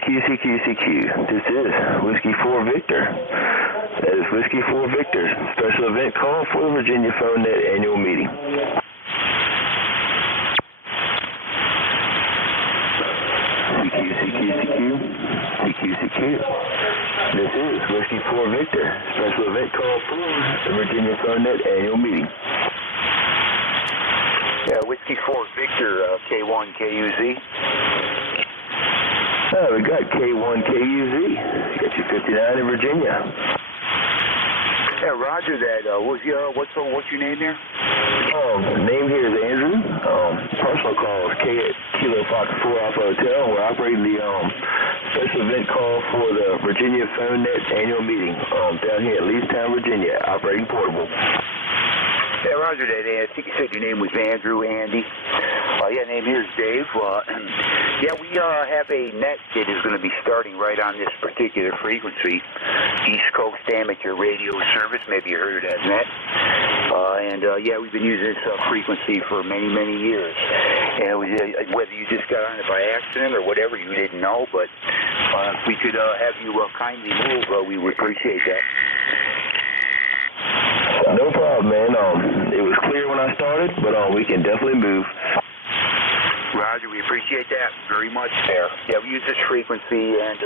CQ. This is Whiskey 4 Victor. That is Whiskey 4 Victor. Special event call for the Virginia PhoneNet annual meeting. CQ. This is Whiskey 4 Victor. Special event call for the Virginia PhoneNet annual meeting. Yeah, Whiskey 4 Victor, K1KUZ. We got K1KUZ. Got you 59 in Virginia. Yeah, roger that. What's your name here? Name here is Andrew. Personal call is Kilo Fox 4 Alpha Hotel. We're operating the special event call for the Virginia PhoneNet annual meeting down here at Leestown, Virginia, operating portable. Yeah, roger that. I think you said your name was Andrew, Andy. Yeah, name here is Dave. Yeah, we have a net that is going to be starting right on this particular frequency, East Coast Amateur Radio Service. Maybe you heard of that net. Yeah, we've been using this frequency for many, many years. And whether you just got on it by accident or whatever, you didn't know, but if we could have you kindly move, we would appreciate that. No problem, man. It was clear when I started, but we can definitely move. Roger, we appreciate that very much there. Yeah, we use this frequency and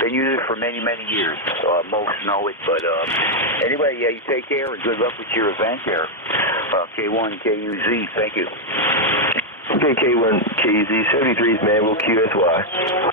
been using it for many, many years. Most know it, but anyway, yeah, you take care and good luck with your event there. K1KUZ, thank you. Okay, K1KUZ, 73 is Manville, QSY.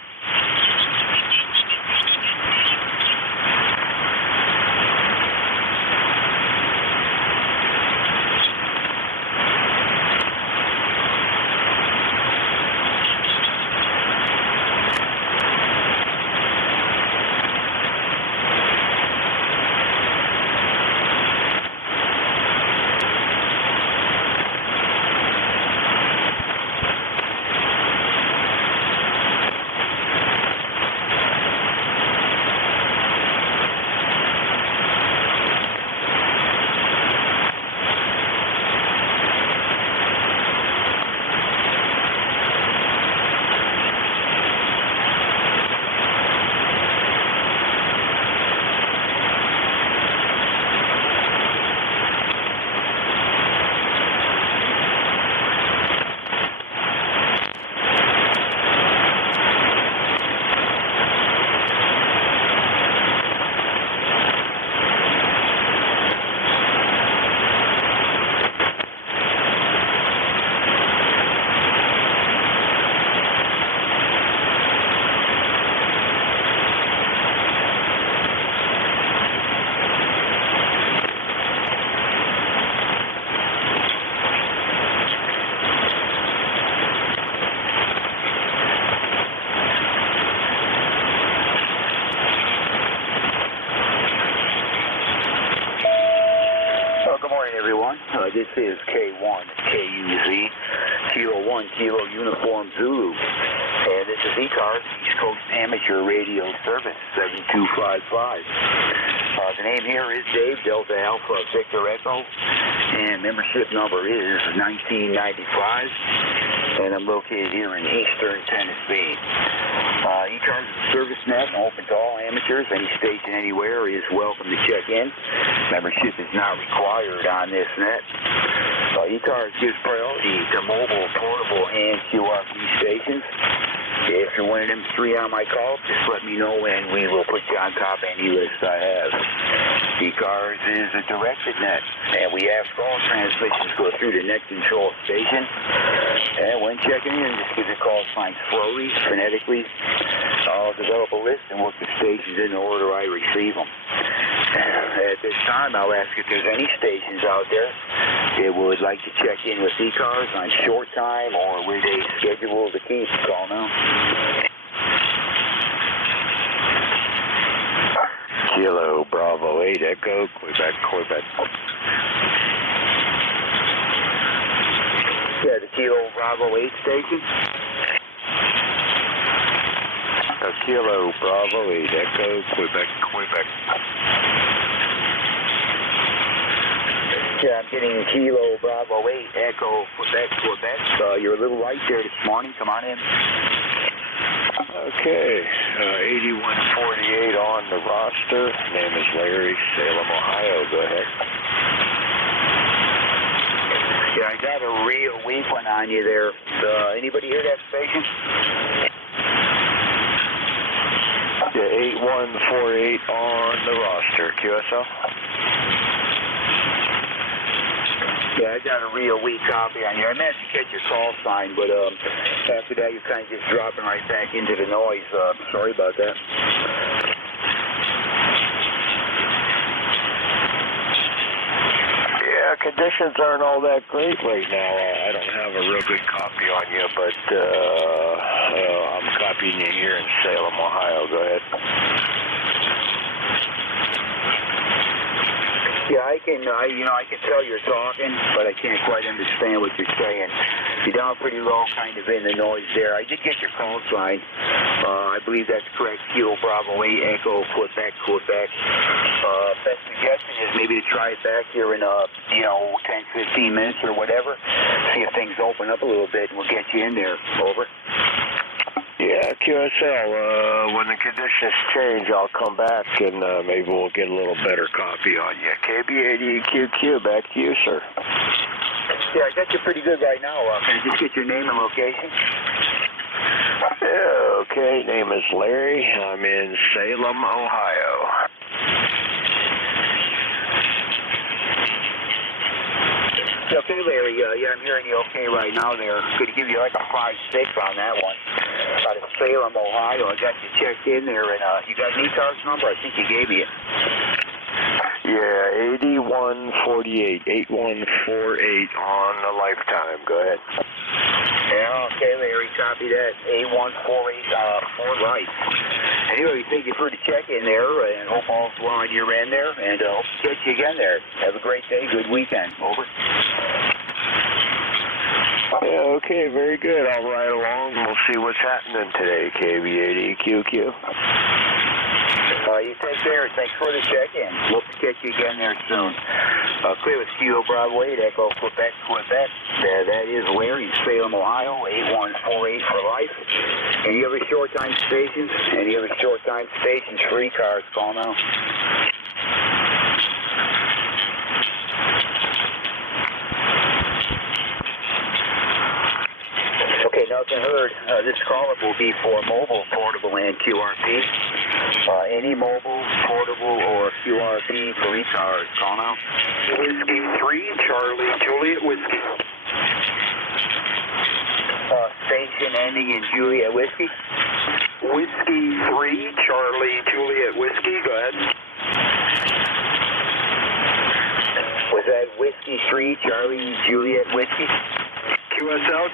This is K1KUZ, Kilo 1 Kilo Uniform Zulu, and this is ECARS, East Coast Amateur Radio Service, 7255. The name here is Dave, Delta Alpha Victor Echo, and membership number is 1995, and I'm located here in Eastern Tennessee. ECARS service net, open to all amateurs. Any station anywhere is welcome to check in. Membership is not required on this net. ECARS gives priority to mobile, portable, and QRP stations. If you're one of them three on my call, just let me know and we will put you on top of any list I have. ECARS is a directed net, and we ask all transmissions go through the net control station. And when checking in, just give the call sign slowly, phonetically. I'll develop a list and work the stations in the order I receive them. At this time, I'll ask if there's any stations out there that would like to check in with ECARS on short time or with a schedule to keep. Call now. Kilo Bravo 8 Echo, Quebec. Yeah, the Kilo Bravo 8 station. Kilo Bravo 8 Echo, Quebec. Yeah, I'm getting Kilo Bravo 8 Echo, Quebec. You're a little light there this morning. Come on in. Okay, 8148 on the roster. Name is Larry, Salem, Ohio. Go ahead. Yeah, I got a real weak one on you there. Anybody hear that station? Yeah, 8148 on the roster. QSL? Yeah, I got a real weak copy on you. I managed to catch your call sign, but after that you're kind of just dropping right back into the noise. Sorry about that. Yeah, conditions aren't all that great right now. I don't have a real good copy on you, but I'm copying you here in Salem, Ohio. Go ahead. Yeah, I can tell you're talking, but I can't quite understand what you're saying. You're down pretty low, kind of in the noise there. I did get your call sign. I believe that's correct. Kilo Bravo 8 Echo Quebec, Quebec. Best suggestion is maybe to try it back here in 10, 15 minutes or whatever. See if things open up a little bit, and we'll get you in there. Over. Yeah, QSL, when the conditions change, I'll come back and maybe we'll get a little better copy on you. KB80QQ, back to you, sir. Yeah, I got you pretty good right now. Can I just get your name and location? Yeah, okay, name is Larry. I'm in Salem, Ohio. Okay, Larry, yeah, I'm hearing you okay right now there. Could give you like a 5-6 on that one. Out of Salem, Ohio. I got you checked in there, and you got an ECARS number? I think you gave me it. Yeah, 8148, 8148 on the lifetime. Go ahead. Yeah, okay, Larry, copy that. 8148 for life. Anyway, thank you for the check in there, and hope all's well on your end there, and hope to catch you again there. Have a great day, good weekend. Over. Yeah, okay, very good. I'll ride along and we'll see what's happening today, KB80QQ. You take care. Thanks for the check-in. Hope to catch you again there soon. Clear with Kilo Bravo 8 Echo Quebec, Quebec. That is Larry, Salem, Ohio, 8148 for life. Any other short-time stations? Any other short-time stations for ECARS? Call now. Okay, nothing heard. This call-up will be for mobile, portable, and QRP. Any mobile, portable, or QRP for ECARS. Call now. Whiskey 3, Charlie, Juliet, Whiskey. Station ending in Juliet Whiskey. Whiskey 3, Charlie, Juliet, Whiskey. Go ahead. Was that Whiskey 3, Charlie, Juliet Whiskey? QSL,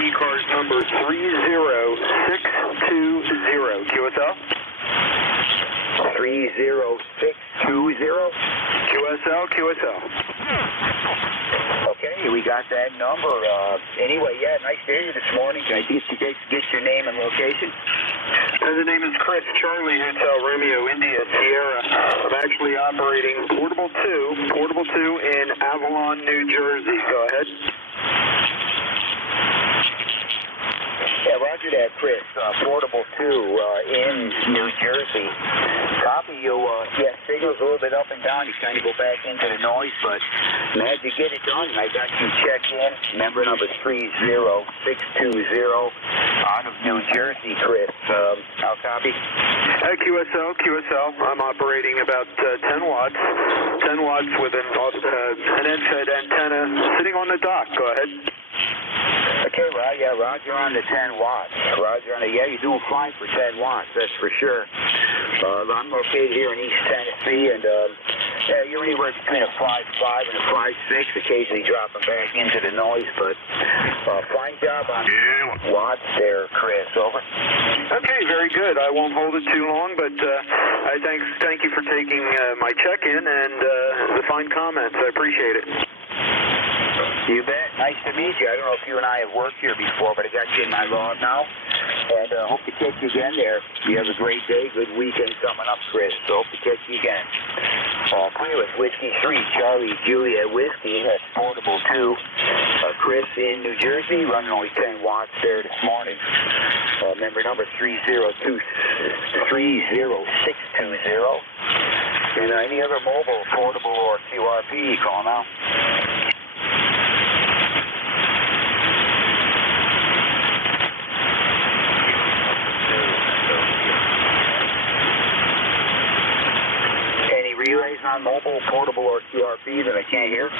ECARS number 30620. QSL? 30620? QSL. Okay, we got that number. Anyway, yeah, nice to hear you this morning. Can I get your name and location? The name is Chris, Charlie, Hotel Romeo, India, Sierra. I'm actually operating Portable 2 in Avalon, New Jersey. Go ahead. Yeah, roger that, Chris. Portable 2 in New Jersey. Copy you. Yeah, signal's a little bit up and down. You kind of go back into the noise, but managed to get it done. I got you checked in. Member number 30620 out of New Jersey, Chris. I'll copy. QSL. I'm operating about 10 watts. 10 watts with an end-fed antenna sitting on the dock. Go ahead. Okay, right, yeah, roger on the 10 watts. Roger on the, yeah, you're doing fine for 10 watts, that's for sure. I'm located here in East Tennessee, and yeah, you're anywhere between a 5.5 and a 5.6, occasionally dropping back into the noise, but fine job on watts there, Chris. Over. Okay, very good. I won't hold it too long, but I thank you for taking my check-in and the fine comments. I appreciate it. You bet. Nice to meet you. I don't know if you and I have worked here before, but I got you in my log now. And hope to catch you again there. You have a great day. Good weekend coming up, Chris. So hope to catch you again. Clear with Whiskey 3, Charlie Juliet Whiskey. That's Portable 2. Chris in New Jersey, running only 10 watts there this morning. Member number 30620. And any other mobile, portable, or QRP, call now. Any relays on mobile, portable, or QRP that I can't hear?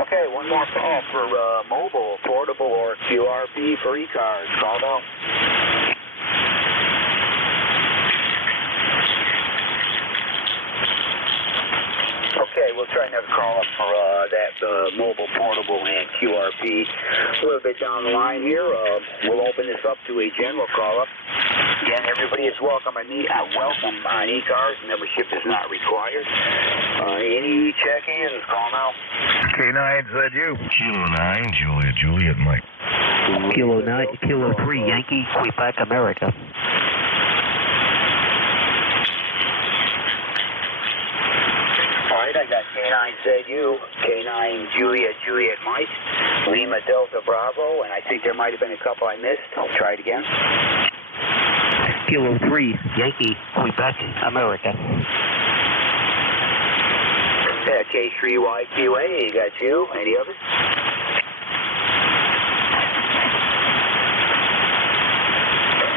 Okay, one more call for mobile, portable, or QRP for ECARS. Call now. Okay, we'll try another call up for that mobile, portable, and QRP. A little bit down the line here, we'll open this up to a general call-up. Again, everybody is welcome on ECARS. Membership is not required. Any check-ins, call now. K9ZU. Kilo 9, Juliet Mike. Kilo 9, Kilo 3, Yankee, Quebec, America. I got K9ZU, K9 Juliet Mike, Lima Delta Bravo, and I think there might have been a couple I missed. I'll try it again. Kilo 3, Yankee, Quebec, America. Yeah, K3YQA, got you. Any others?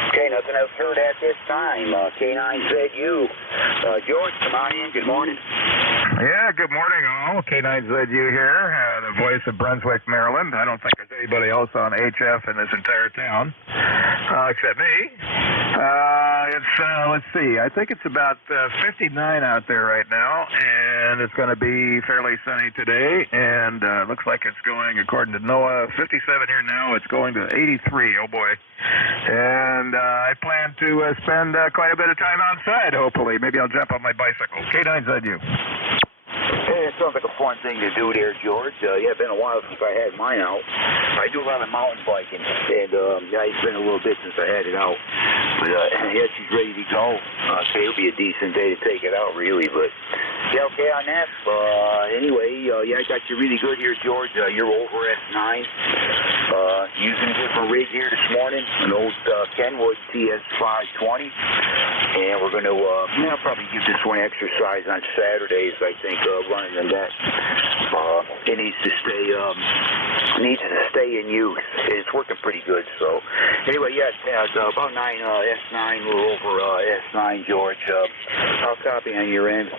Okay, nothing else heard at this time. K9ZU. George, come on in. Good morning. Yeah, good morning, all. K9ZU here, the voice of Brunswick, Maryland. I don't think there's anybody else on HF in this entire town, except me. Let's see, I think it's about 59 out there right now, and it's going to be fairly sunny today, and looks like it's going, according to NOAA, 57 here now. It's going to 83, oh boy. And I plan to spend quite a bit of time outside, hopefully. Maybe I'll jump on my bicycle. K9ZU. Hey, it sounds like a fun thing to do there, George. Yeah, it's been a while since I had mine out. I do a lot of mountain biking, and yeah, it's been a little bit since I had it out. But yeah, she's ready to go. So it'll be a decent day to take it out, really. But yeah, okay on that. Anyway, yeah, I got you really good here, George. You're over S9. Using a different rig here this morning, an old Kenwood TS520. And we're going to probably give this one exercise on Saturdays, I think, running in that. It needs to stay in use. It's working pretty good. So anyway, yes, about 9 S9. We're over S9, George. I'll copy on your end.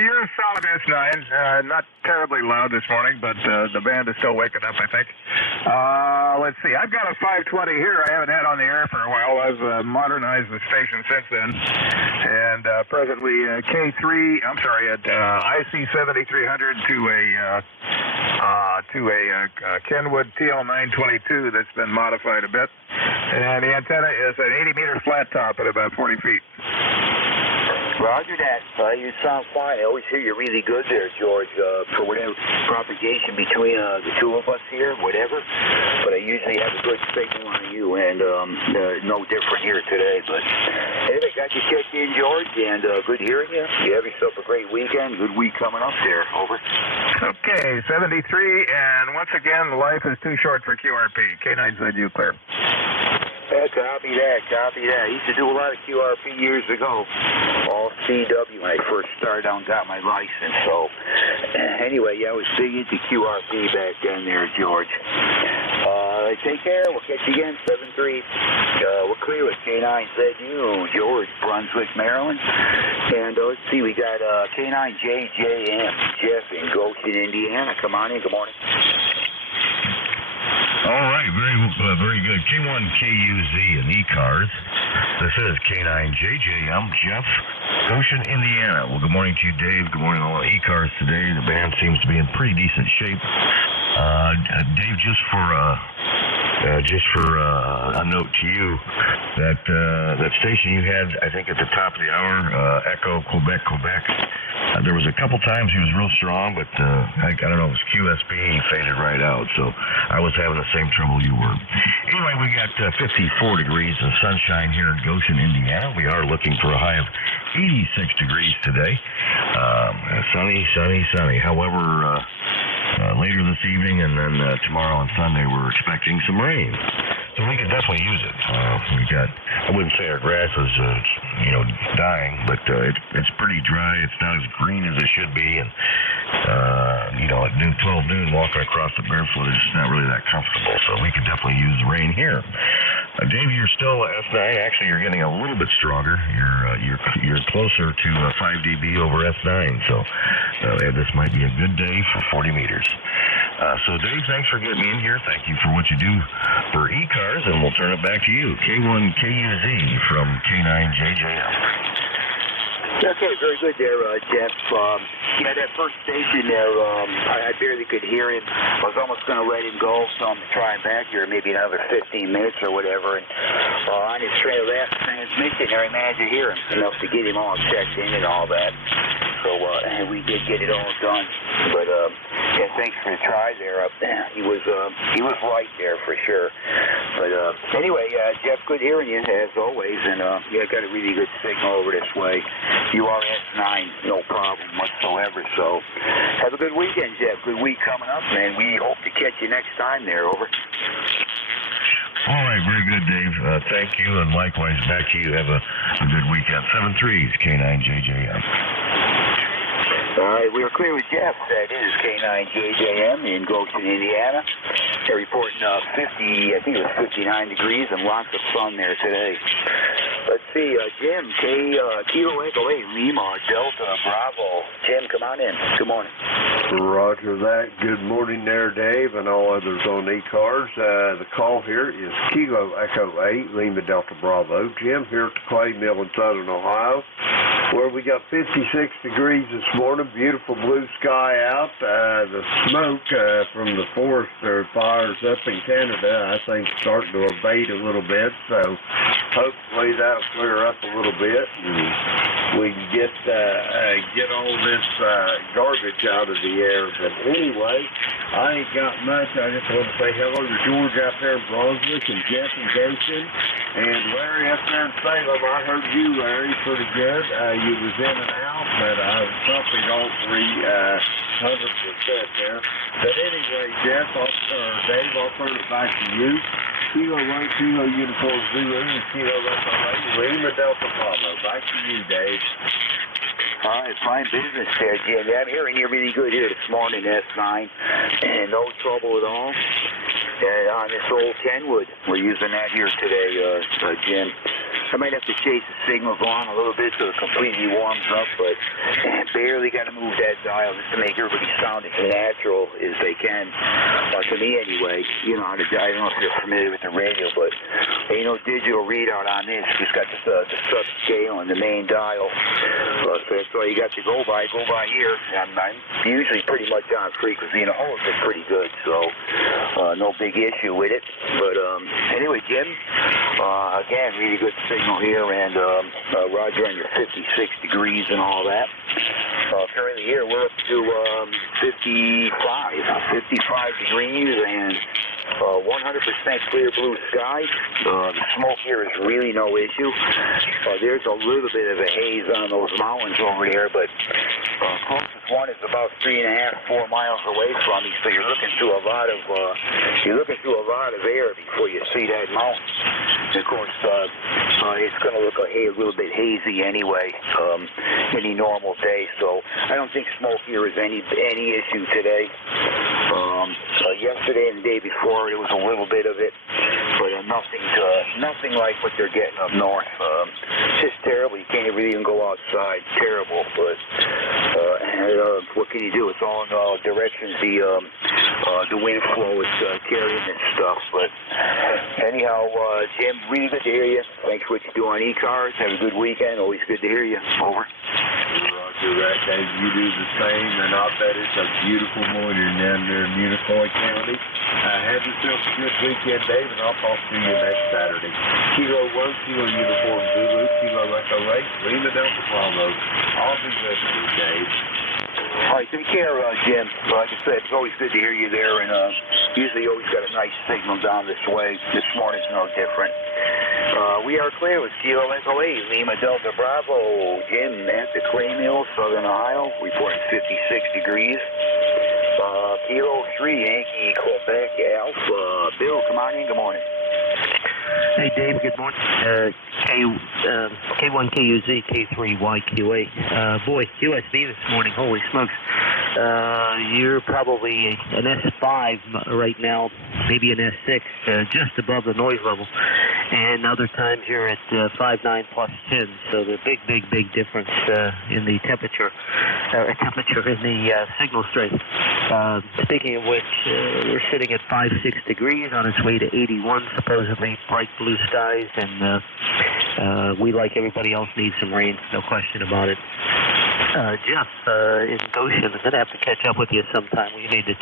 You're a solid S9. Not terribly loud this morning, but the band is still waking up, I think. Let's see. I've got a 520 here I haven't had on the air for a while. I've modernized the station since then. And presently IC7300 to a Kenwood TL922 that's been modified a bit. And the antenna is an 80-meter flat top at about 40 feet. Roger that. You sound fine. I always hear you really good there, George, for whatever propagation between the two of us here, whatever. But I usually have a good signal on you, and no different here today. But anyway, got you checked in, George, and good hearing you. You have yourself a great weekend. Good week coming up there. Over. Okay, 73, and once again, life is too short for QRP. K9ZU clear. Yeah, copy that. I used to do a lot of QRP years ago, all CW when I first started out and got my license. So anyway, yeah, I was big into QRP back then there, George. Take care. We'll catch you again, 7-3. We're clear with K9ZU, George, Brunswick, Maryland. And let's see, we got K9JJM, Jeff in Goshen, Indiana. Come on in. Good morning. All right, very good. K1KUZ and ECARS. This is K9JJ. I'm Jeff, Goshen, Indiana. Well, good morning to you, Dave. Good morning to all the ECARS today. The band seems to be in pretty decent shape. Dave, just for just for a note to you, that station you had, I think at the top of the hour, Echo Quebec, Quebec. There was a couple times he was real strong, but I don't know, it was QSB, he faded right out, so I was having the same trouble you were. Anyway, we got 54 degrees of sunshine here in Goshen, Indiana. We are looking for a high of 86 degrees today. Sunny, sunny, sunny. However, later this evening and then tomorrow and Sunday, we're expecting some rain. So we could definitely use it. We got, I wouldn't say our grass is, dying, but it's pretty dry. It's not as green as it should be. And, at 12 noon, walking across the barefoot is not really that comfortable. So we could definitely use the rain here. Dave, you're still S9. Actually, you're getting a little bit stronger. You're closer to 5 dB over S9. So this might be a good day for 40 meters. So, Dave, thanks for getting me in here. Thank you for what you do for ECARS, and we'll turn it back to you. K1KUZ from K9JJM. Okay, very good there, Jeff. That first station there, I barely could hear him. I was almost going to let him go, so I'm trying back here maybe another 15 minutes or whatever. And on his last transmission there, I managed to hear him enough to get him all checked in and all that. So, and we did get it all done. But, thanks for the try there. He was right there for sure. But anyway, Jeff, good hearing you as always. And got a really good signal over this way. You are S9, no problem whatsoever. So, have a good weekend, Jeff. Good week coming up, and we hope to catch you next time there. Over. All right, very good, Dave. Thank you, and likewise, back to you. Have a good weekend. 7-3s, K9JJM. All right, we are clear with Jeff. That is K9JJM in Goshen, Indiana. They're reporting 59 degrees and lots of sun there today. Let's see, Jim, Kilo Echo 8, Lima, Delta, Bravo. Jim, come on in. Good morning. Roger that. Good morning there, Dave, and all others on ECARS. The call here is Kilo Echo 8, Lima, Delta, Bravo. Jim here at the Clay Mill in Southern Ohio, where we got 56 degrees this morning. Beautiful blue sky out. The smoke from the forest fires up in Canada, I think, starting to abate a little bit. So hopefully that'll clear up a little bit, and we can get all this garbage out of the air. But anyway, I ain't got much. I just want to say hello to George out there in Brunswick and Jeff in Goshen, and Larry up there in Salem. I heard you, Larry, pretty good. You was in and out, but I was something all 300% there. But anyway, Jeff, Dave, I'll turn it back to you. Kilo 1, Kilo Uniform Zulu, and Kilo Echo 8, Lima Delta Bravo. Back to you, Dave. All right, fine business there, Jim. I'm hearing you really good here this morning, S9, and no trouble at all. And on this old Kenwood, we're using that here today, Jim. I might have to chase the signals on a little bit so it completely warms up, but barely got to move that dial just to make everybody sound as natural as they can. To me, anyway. I don't know if you're familiar with the radio, but ain't no digital readout on this. Just got the subscale and the main dial. So that's all you got to go by. Go by here. I'm usually pretty much on frequency, and the whole is pretty good, so no big issue with it. But anyway, Jim, again, really good signal here, and Roger on your 56 degrees and all that. Currently here we're up to 55 degrees and 100% clear blue sky. The smoke here is really no issue. There's a little bit of a haze on those mountains over there, but closest one is about 3.5, 4 miles away from me. So you're looking through a lot of air before you see that mountain. And of course, it's going to look a little bit hazy anyway, any normal day. So I don't think smoke here is any issue today. Yesterday and the day before, there was a little bit of it, but nothing like what they're getting up north. It's just terrible. You can't really even go outside. Terrible, but what can you do? It's all in all directions. The wind flow is carrying this stuff. But anyhow, Jim, really good to hear you. Thanks for what you do on ECARS. Have a good weekend. Always good to hear you. Over. Roger that, Dave. You do the same, and I bet it's a beautiful morning down there in Unicoi County. Have yourself a good weekend, Dave, and I'll talk to you next Saturday. Kilo 1, Kilo Uniform Zulu, Kilo Echo 8, Lima Delta Bravo. I'll be with you, Dave. All right, take care, Jim. Like I said, it's always good to hear you there, and usually you always got a nice signal down this way. This morning's no different. We are clear with Kilo Echo 8, Lima Delta Bravo. Jim at the Clay Mill, Southern Ohio, reporting 56 degrees. Kilo 3, Yankee, Quebec, Alpha. Bill, come on in, good morning. Hey, Dave, good morning. K1KUZ, K3YQA. Boy, USB this morning, holy smokes. You're probably an S5 right now, maybe an S6, just above the noise level. And other times you're at 5.9 plus 10, so the big difference in the temperature in the signal strength. Speaking of which, we're sitting at 56 degrees on its way to 81, supposedly bright blue skies, and we, like everybody else, need some rain, no question about it. Jeff in Goshen, I'm going to have to catch up with you sometime. We need to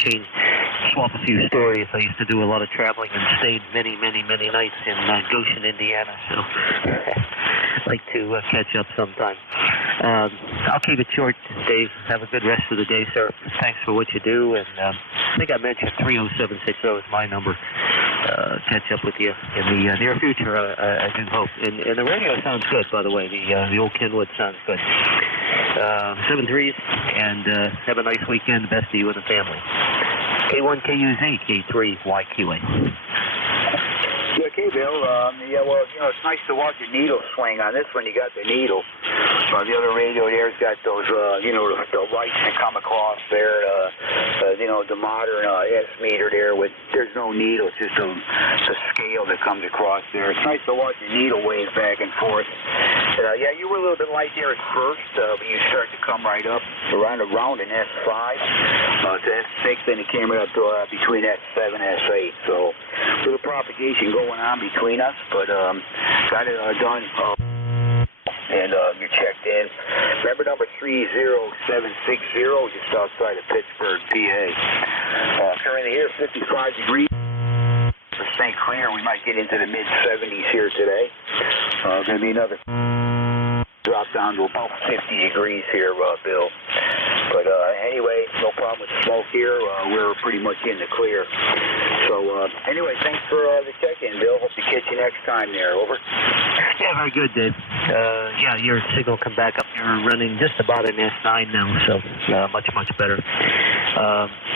swap a few stories. I used to do a lot of traveling and stayed many nights in Goshen, Indiana, so I'd like to catch up sometime. I'll keep it short, Dave. Have a good rest of the day, sir. Thanks for what you do, and I think I mentioned 30760 is my number. Catch up with you in the near future, I do hope. And the radio sounds good, by the way. The old Kenwood sounds good. 7-3s, and have a nice weekend. Best to you and the family. K1KUZ, K3YQA. Yeah, okay, Bill. Well, it's nice to watch the needle swing. On this one, you got the needle. The other radio there's got those, the lights that come across there. The modern S meter there with there's no needle. It's just a scale that comes across there. It's nice to watch the needle wave back and forth. Yeah, you were a little bit light there at first, but you start to come right up around an S5 to S6, then it came right up to between S7 and S8. So a little propagation going on between us, but got it done. And you're checked in. Remember number 30760, just outside of Pittsburgh, PA. Currently here, 55 degrees. For St. Clair, we might get into the mid-70s here today. Going to be another drop down to about 50 degrees here, Bill. But anyway, no problem with smoke here. We're pretty much in the clear. So anyway, thanks for the check-in, Bill. Hope to catch you next time there. Over. Yeah, very good, Dave. Yeah, your signal come back up. You're running just about an S9 now, so much better.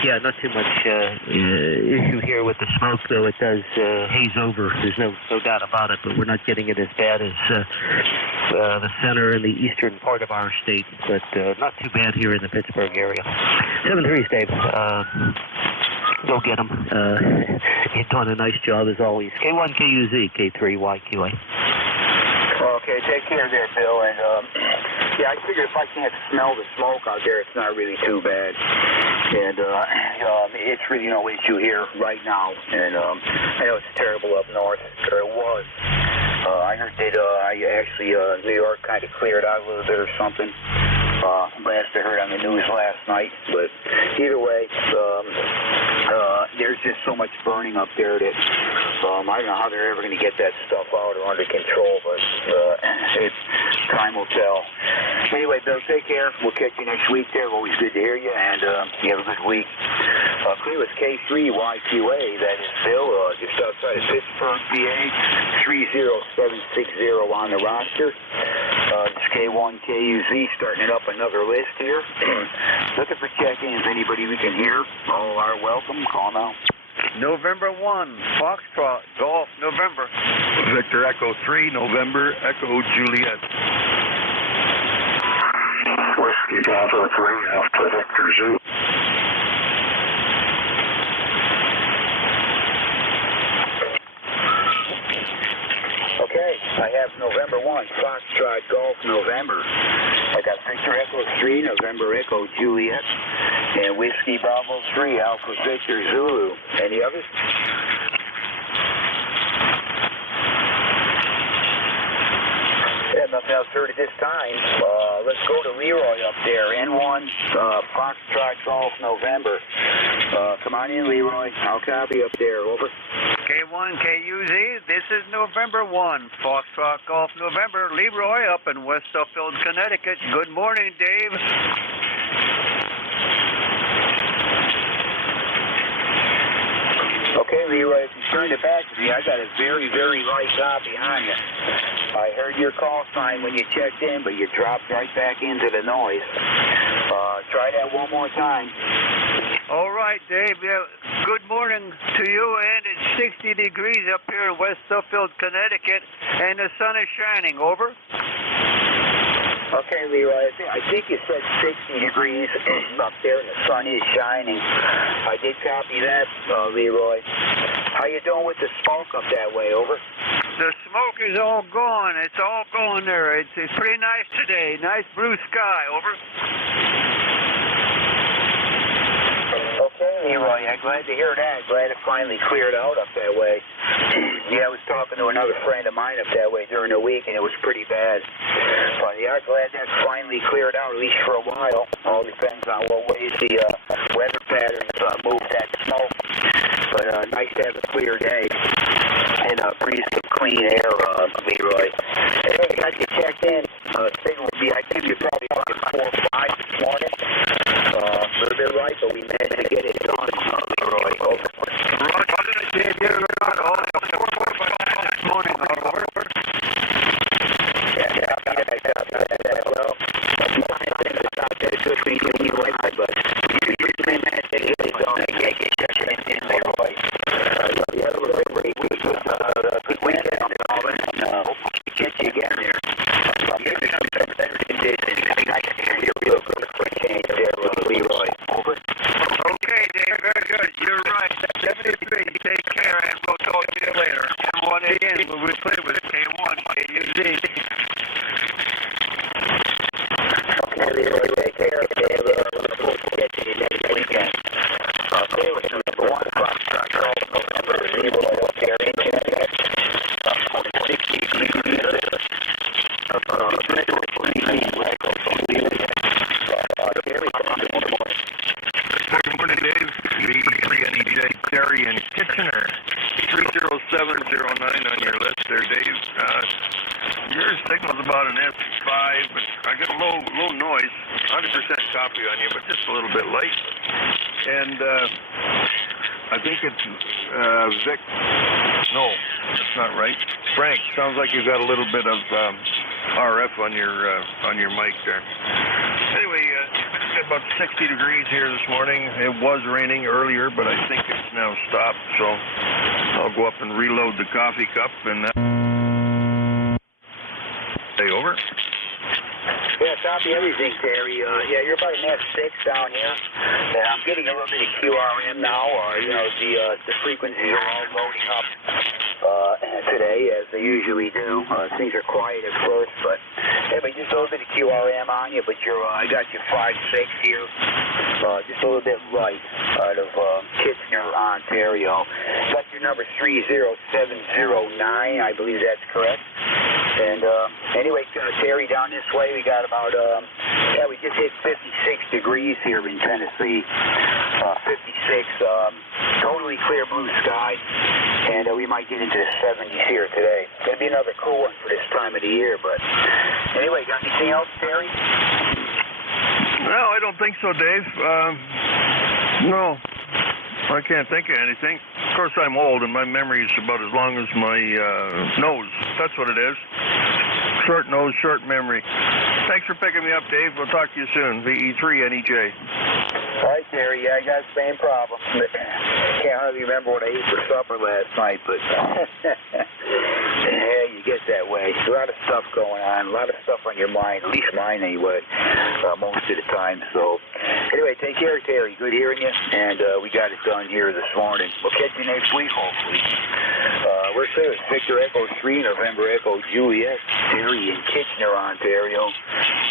Yeah, not too much issue here with the smoke, though. It does haze over. There's no doubt about it, but we're not getting it as bad as the center and the eastern part of our state, but not too bad here in the Pittsburgh area. 7-3s, Dave. Go get them. You're doing a nice job as always. K1KUZ, K3YQA. Okay, take care there, Bill. And yeah, I figure if I can't smell the smoke out there, it's not really too bad. And it's really no issue here right now. And I know it's terrible up north, or it was. I heard that New York kind of cleared out a little bit or something. Last I heard on the news last night. But either way, there's just so much burning up there that I don't know how they're ever going to get that stuff out or under control, but time will tell. Anyway, Bill, take care. We'll catch you next week there. Always good to hear you, and you have a good week. Clear with K3YQA, that is Bill, just outside of Pittsburgh, PA, 30760 on the roster. It's K1KUZ starting up another list here. Looking for check-ins. Anybody we can hear, all are welcome. Call now. November 1, Foxtrot, Golf, November. Victor Echo 3, November, Echo Juliet. Whiskey Bravo 3, Alpha Victor Zoo. Okay, I have November 1, Foxtrot, Golf, November. I got Victor Echo 3, November Echo Juliet, and Whiskey Bravo 3, Alpha Victor Zulu. Any others? Yeah, nothing else heard at this time. Let's go to Leroy up there. N1, Foxtrot Golf November. Come on in, Leroy. I'll copy up there. Over. K1 KUZ, this is November 1, Foxtrot Golf November. Leroy up in West Suffield, Connecticut. Good morning, Dave. Okay, Leroy, if you turn it back to me, I got a very, very light copy on you. I heard your call sign when you checked in, but you dropped right back into the noise. Try that one more time. All right, Dave. Yeah, good morning to you, and it's 60 degrees up here in West Suffield, Connecticut, and the sun is shining. Over. Okay, Leroy, I think you said 60 degrees up there and the sun is shining. I did copy that, Leroy. How you doing with the smoke up that way? Over. The smoke is all gone. It's all gone there. It's pretty nice today. Nice blue sky. Over. Okay, Leroy, I'm glad to hear that. Glad it finally cleared out up that way. Yeah, I was talking to another friend of mine up that way during the week, and it was pretty bad. But yeah, glad that's finally cleared out, at least for a while. All depends on what ways the weather patterns move that smoke. But nice to have a clear day and breathe some clean air, Leroy. Anyway, I got you checked in. Signal would be, I give you probably about 4 or 5 this morning. A little bit light, but we managed to get it done, Leroy. Over. Did get it done. 4 or 5 this morning. Over. Yeah, well, sometimes it's not that good for you anyway, but you managed to get it done. I can't get you in, Leroy. You had a really great week with good weekend and all that, and hopefully we get you again there. I can hear you real good for a change there, Leroy. Over. Okay, Dave, very good. You're right. 73. Take care, and we'll talk to you later. N1 again, when we play with K1, KUZ. Okay, Leroy, take care. Look forward to catching you next weekend. Okay, with number 1, Foxtrot Golf November, Leroy up there in Connecticut. 60 degrees. Good morning, Dave. NJ2US Terry in Kitchener. 30709 on your list there, Dave. Your signal's about an F5, but I got a low noise. 100% copy on you, but just a little bit light. And I think it's Vic. No, that's not right. Frank, sounds like you've got a little bit of RF on your mic there. Anyway, it's about 60 degrees here this morning. It was raining earlier, but I think it's now stopped. So I'll go up and reload the coffee cup and stay over. Yeah, copy everything, Terry. Yeah, you're about an F6 down here. And I'm getting a little bit of QRM now. The frequencies are all loading up today, as they usually do. Things are quiet at first, but anyway, just a little bit of QRM on you. But I got your 5.6 here, just a little bit light out of Kitchener, Ontario. Got your number 30709. I believe that's correct. And anyway, Terry, down this way, we got about, we just hit 56 degrees here in Tennessee. 56, totally clear blue sky, and we might get into the 70s here today. It's going to be another cool one for this time of the year, but anyway, got anything else, Terry? No, I don't think so, Dave. No, I can't think of anything. Of course, I'm old, and my memory is about as long as my nose. That's what it is. Short nose, short memory. Thanks for picking me up, Dave. We'll talk to you soon. VE3 NEJ. All right, Terry. Yeah, I got the same problem. Can't hardly remember what I ate for supper last night, but yeah, you get that way. A lot of stuff going on, a lot of stuff on your mind, at least mine anyway, most of the time. So anyway, take care, Terry. Good hearing you, and we got it done here this morning. We'll catch you next week, hopefully. We're serious. Victor Echo 3, November Echo Juliet, Terry in Kitchener, Ontario.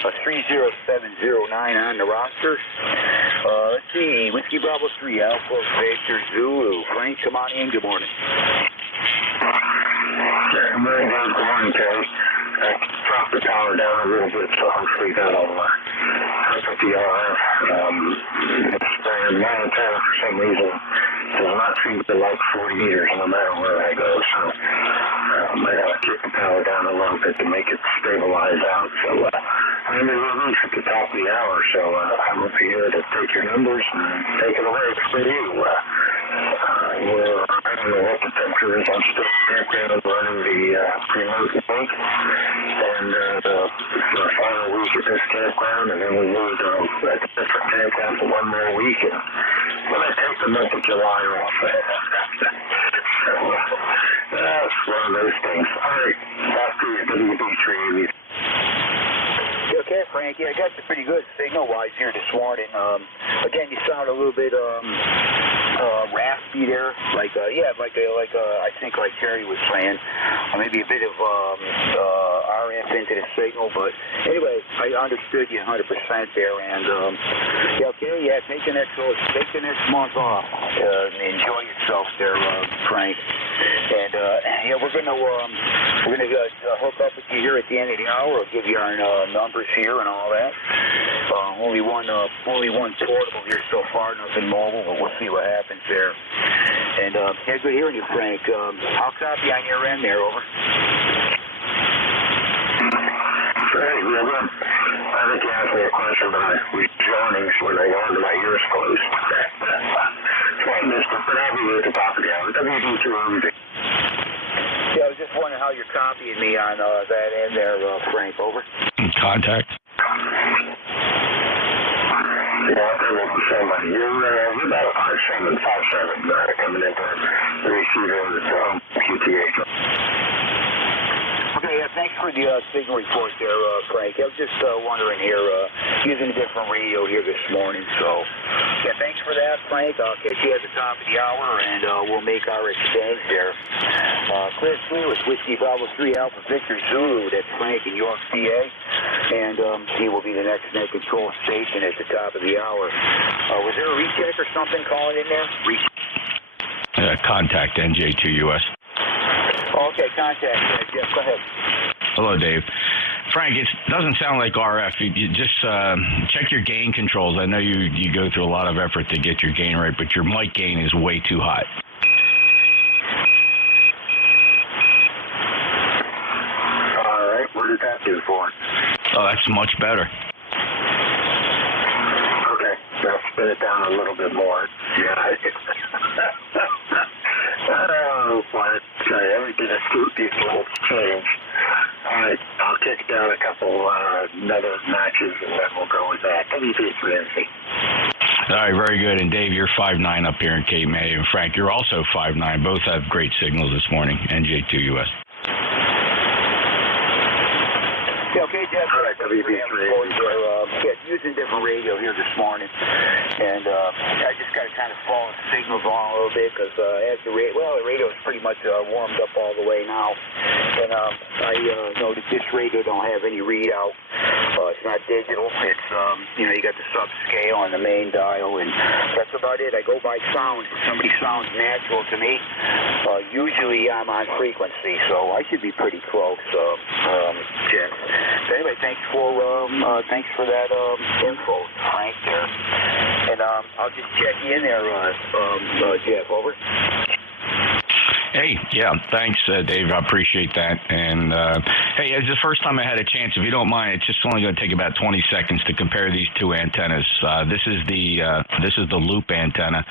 30709 on the roster. Let's see. Whiskey Bravo 3, Alpha Victor Zulu. Frank, come on in. Good morning. Good morning, Terry. drop the power down a little bit, so hopefully that'll help with the RF. My antenna, for some reason, does not seem to like 40 meters no matter where I go, so I might have to kick the power down a little bit to make it stabilize out. So I'm in release at the top of the hour, so I will be here to take your numbers and take it away for you. I don't know what the temperature is. I'm still background running the remote link, and the final week at this campground, and then we moved at a different campground for one more week, and I'm going to take the month of July off. So that's one of those things. All right, back to your WB3. Okay, Frank. Yeah, I got you pretty good signal-wise here this morning. Again, you sound a little bit raspy there, like I think like Terry was saying, maybe a bit of RF into the signal. But anyway, I understood you 100% there, and take the next month off, enjoy yourself there, Frank. And we're gonna hook up with you here at the end of the hour. I'll give you our numbers here and all that. Only one portable here so far, nothing mobile, but we'll see what happens there. And good hearing you, Frank. I'll copy on your end there, over. Hey, River, I think you asked me a question, but I was yawning when I wanted my ears closed. So I missed it, but I'll be here at the top of the hour. WB2US. Yeah, I was just wondering how you're copying me on that end there, Frank, over. Contact. Yeah, I'll go with somebody. You're about 5757 coming in for the receiver of the QTH. Okay, thanks for the signal report there, Frank. I was just wondering here, using a different radio here this morning. So, thanks for that, Frank. I'll catch you at the top of the hour, and we'll make our exchange there. Chris Lewis, Whiskey Bravo 3 Alpha Victor Zulu. That's Frank in York, PA. And he will be the next net control station at the top of the hour. Was there a recheck or something calling in there? Contact NJ2US. Okay, contact. Jeff, go ahead. Hello, Dave. Frank, it doesn't sound like RF. You just check your gain controls. I know you go through a lot of effort to get your gain right, but your mic gain is way too high. All right, what did that do for it? Oh, that's much better. Okay, I'll spin it down a little bit more. Yeah. Oh, but everything is these little change. All right, I'll kick down a couple other matches, and then we'll go with that. WB3NC. All right, very good. And Dave, you're 5'9" up here in Cape May, and Frank, you're also 5'9". Both have great signals this morning. NJ2US. Okay, Jeff. All right, WB3. Using different radio here this morning, and I just got to kind of follow the signals on a little bit because as the radio is pretty much warmed up all the way now, and I know that this radio don't have any readout. It's not digital. It's you got the subscale and the main dial, and that's about it. I go by sound. If somebody sounds natural to me, usually I'm on frequency, so I should be pretty close, Jeff. So anyway, thanks for that info, Frank, there. And I'll just check you in there, Jeff, over. Hey, yeah, thanks, Dave. I appreciate that. And hey, it's the first time I had a chance. If you don't mind, it's just only going to take about 20 seconds to compare these two antennas. This is the loop antenna,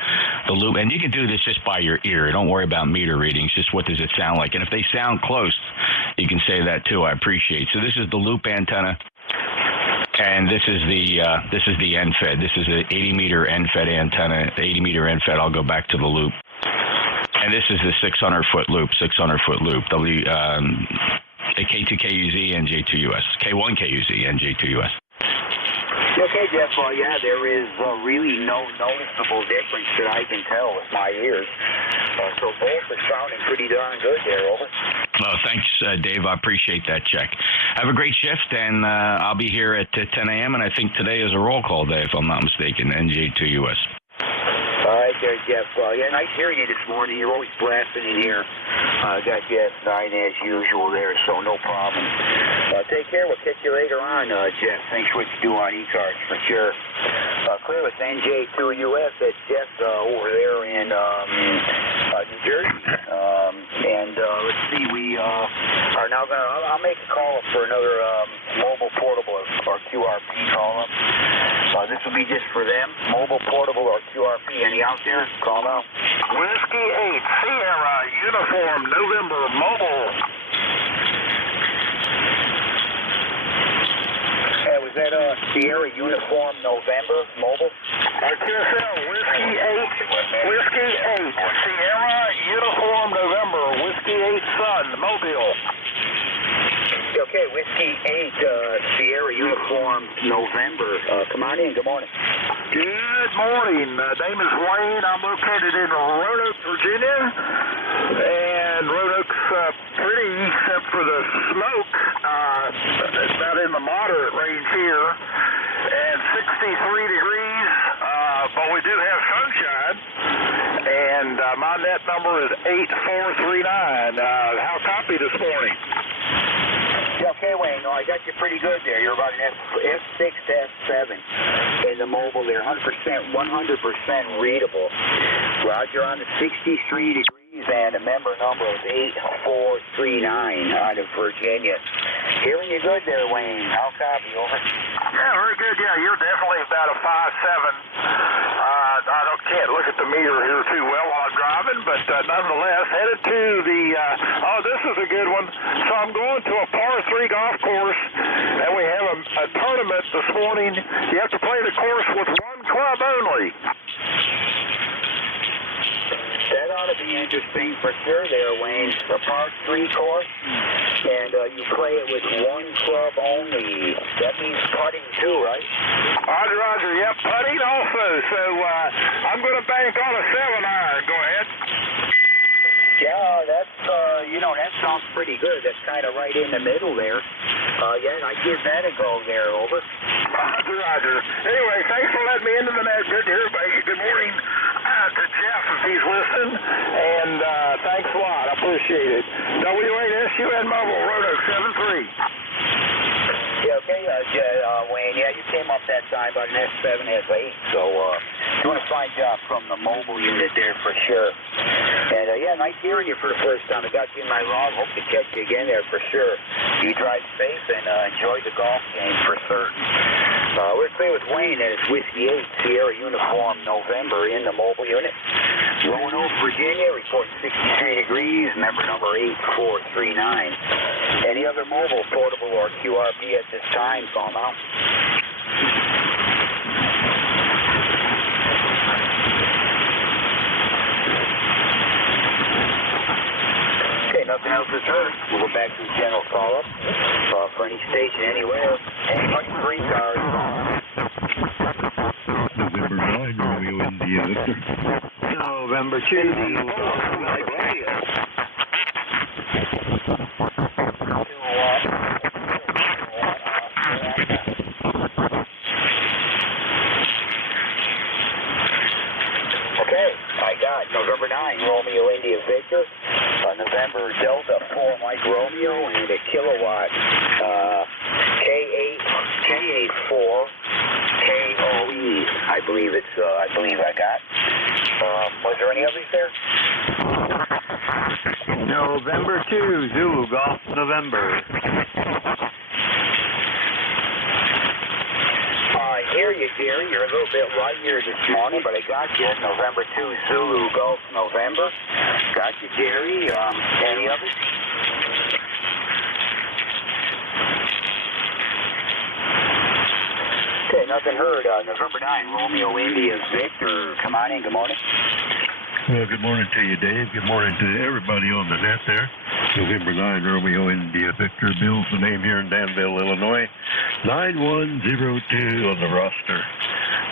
and you can do this just by your ear. Don't worry about meter readings. Just what does it sound like? And if they sound close, you can say that too. I appreciate. So this is the loop antenna. And this is the end fed. This is an 80-meter end fed antenna. 80-meter end fed. I'll go back to the loop. And this is the 600-foot loop. K2KUZ, NJ2US. K1KUZ, NJ2US. Okay, Jeff. There is really no noticeable difference that I can tell with my ears. So both are sounding pretty darn good there, over. Well, thanks, Dave. I appreciate that check. Have a great shift, and I'll be here at 10 a.m., and I think today is a roll call day, if I'm not mistaken, NJ2US. All right there, Jeff. Yeah, nice hearing you this morning. You're always blasting in here. Got you at 9 as usual there, so no problem. Take care. We'll catch you later on, Jeff. Thanks for what you do on ECARS for sure. Clear with NJ2US. That's Jeff over there in New Jersey. Let's see, we are now going to, I'll make a call up for another mobile portable or QRP call up. This will be just for them, mobile portable or QRP. Any out there? Call now. Whiskey 8, Sierra, Uniform, November, mobile. Was that Sierra Uniform November mobile? QSL, Whiskey 8, Sierra Uniform November, Whiskey 8 Sun, Mobile. Okay, Whiskey 8, Sierra Uniform November. Come on in, good morning. Good morning. Name is Wayne. I'm located in Roanoke, Virginia. And Roanoke's pretty, except for the smoke. It's about in the moderate range here. And 63 degrees, but we do have sunshine. And my net number is 8439. How copy this morning? Okay, Wayne, no, I got you pretty good there. You're about an F6 to F7 in the mobile there, 100% readable. Roger on the 63 degrees and a member number of 8439 out of Virginia. Hearing you good there, Wayne. How copy, over? Yeah, very good. Yeah, you're definitely about a 5.7. I can't look at the meter here too well while I'm driving, but nonetheless, headed to the, this is a good one. So I'm going to a par 3 golf course, and we have a tournament this morning. You have to play the course with one club only. That ought to be interesting for sure there, Wayne. A par 3 course, and you play it with one club only. That means putting too, right? Roger. Yep, putting also. So I'm going to bank on a 7-iron. Go ahead. Yeah, that's, that sounds pretty good. That's kind of right in the middle there. Yeah, I give that a go there, over. Roger. Anyway, thanks for letting me into the net. Good to hear about you. Good morning to Jeff if he's listening. And thanks a lot. I appreciate it. W8SUN Mobile, Roanoke 73. Yeah, okay, Wayne. Yeah, you came up that time about an S7, S8. So doing a fine job from the mobile unit there for sure. And yeah, nice hearing you for the first time. I got you in my log. Hope to catch you again there for sure. You drive safe and enjoy the golf game for certain. We're clear with Wayne and it's Whiskey 8, Sierra Uniform November in the mobile unit. Roanoke, Virginia, reporting 63 degrees, member number 8439. Any other mobile, portable, or QRP at this time, call now. Okay, nothing else is heard. We'll go back to the general call-up for any station, anywhere. Anybody, 3 cars. November 9, Romeo India Victor. November 2, Okay, I got November 9, Romeo India Victor, November Delta 4 Mike Romeo, and a kilowatt K84 KOE. I believe I got. Was there any others there? November 2, Zulu Golf, November. I hear you, Gary. You're a little bit light here this morning, but I got you. November 2, Zulu Golf, November. Got you, Gary. Any others? Okay, nothing heard. November 9, Romeo India Victor. Come on in. Good morning. Well, good morning to you, Dave. Good morning to everybody on the net there. November 9, Romeo India Victor. Bill's the name here in Danville, Illinois. 9102 on the roster.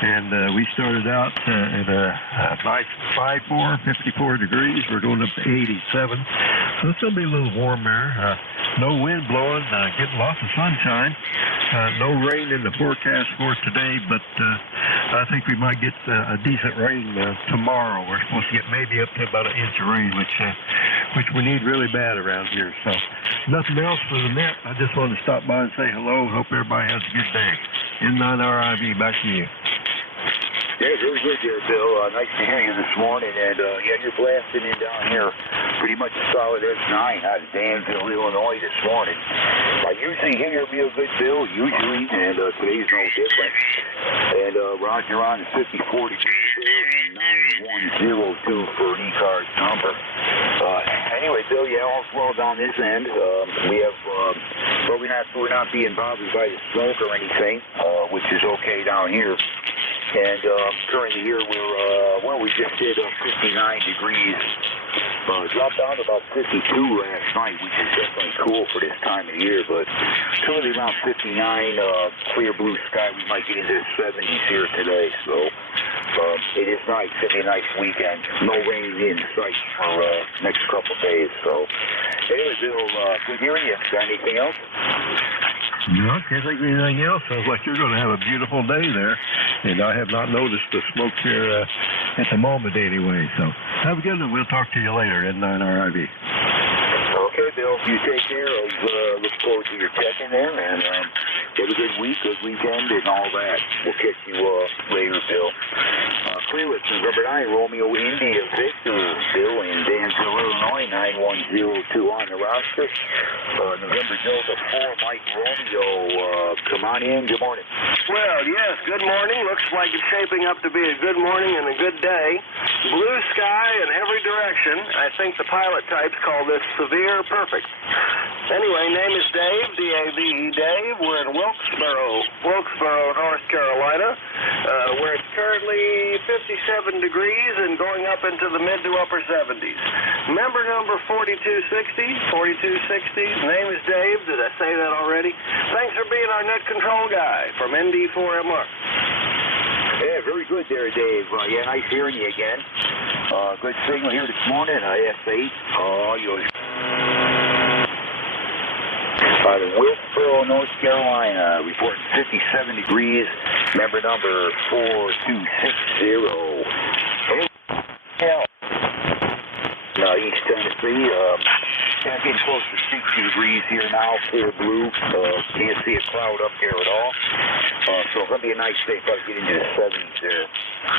And we started out at a nice 5-4, 54 degrees. We're going up to 87. So it's going to be a little warm there. No wind blowing, getting lots of sunshine. No rain in the forecast for today, but I think we might get a decent rain tomorrow. We're supposed to get maybe up to about an inch of rain, which we need really bad around here. So nothing else for the net. I just wanted to stop by and say hello. Hope everybody has a good day. N9RIV, back to you. Yeah, very good there, Bill. Nice to hear you this morning. And, yeah, you're blasting in down here pretty much a solid S9 out of Danville, Illinois this morning. I usually hear you real good, Bill, usually, and today's no different. And Roger on 54 degrees there and 9102 for an ECARS number. Anyway, Bill, yeah, all's well down this end. We have, but we're not being bothered by the smoke or anything, which is okay down here. And currently here we just did 59 degrees. Dropped down to about 52 last night, which is definitely cool for this time of year. But currently around 59, clear blue sky. We might get into the 70s here today. So it is nice. It's going to be a nice weekend. No rain in sight for next couple of days. So anyway, Bill, good hearing you. Got anything else? No, can't think of anything else. Sounds like you're going to have a beautiful day there. And I have not noticed the smoke here at the moment anyway. So have a good one. We'll talk to you later, N9RIV. Okay, Bill. You take care. I look forward to your check-in there. And have a good week, good weekend, and all that. We'll catch you later, Bill. Clearwood, November 9, Romeo India Victor, Bill in Danville, Illinois, 9102 on the roster. November Delta 4, Mike Romeo, come on in. Good morning. Well, yes, good morning. Looks like it's shaping up to be a good morning and a good day. Blue sky in every direction. I think the pilot types call this severe perfect. Anyway, name is Dave, D-A-V-E, Dave. We're in Wilkesboro, North Carolina, where it's currently 57 degrees and going up into the mid to upper 70s. Member number 4260. Name is Dave. Did I say that already? Thanks for being our net control guy from ND4MR. Yeah, very good there, Dave. Yeah, nice hearing you again. Good signal here this morning. IS8. Oh, yours. Out of Wilkesboro, North Carolina, reporting 57 degrees. Member number 4260. Hey, East Tennessee. Getting close to 60 degrees here now, clear blue. Can't see a cloud up here at all. So it's going to be a nice day. Probably get into the 70s there.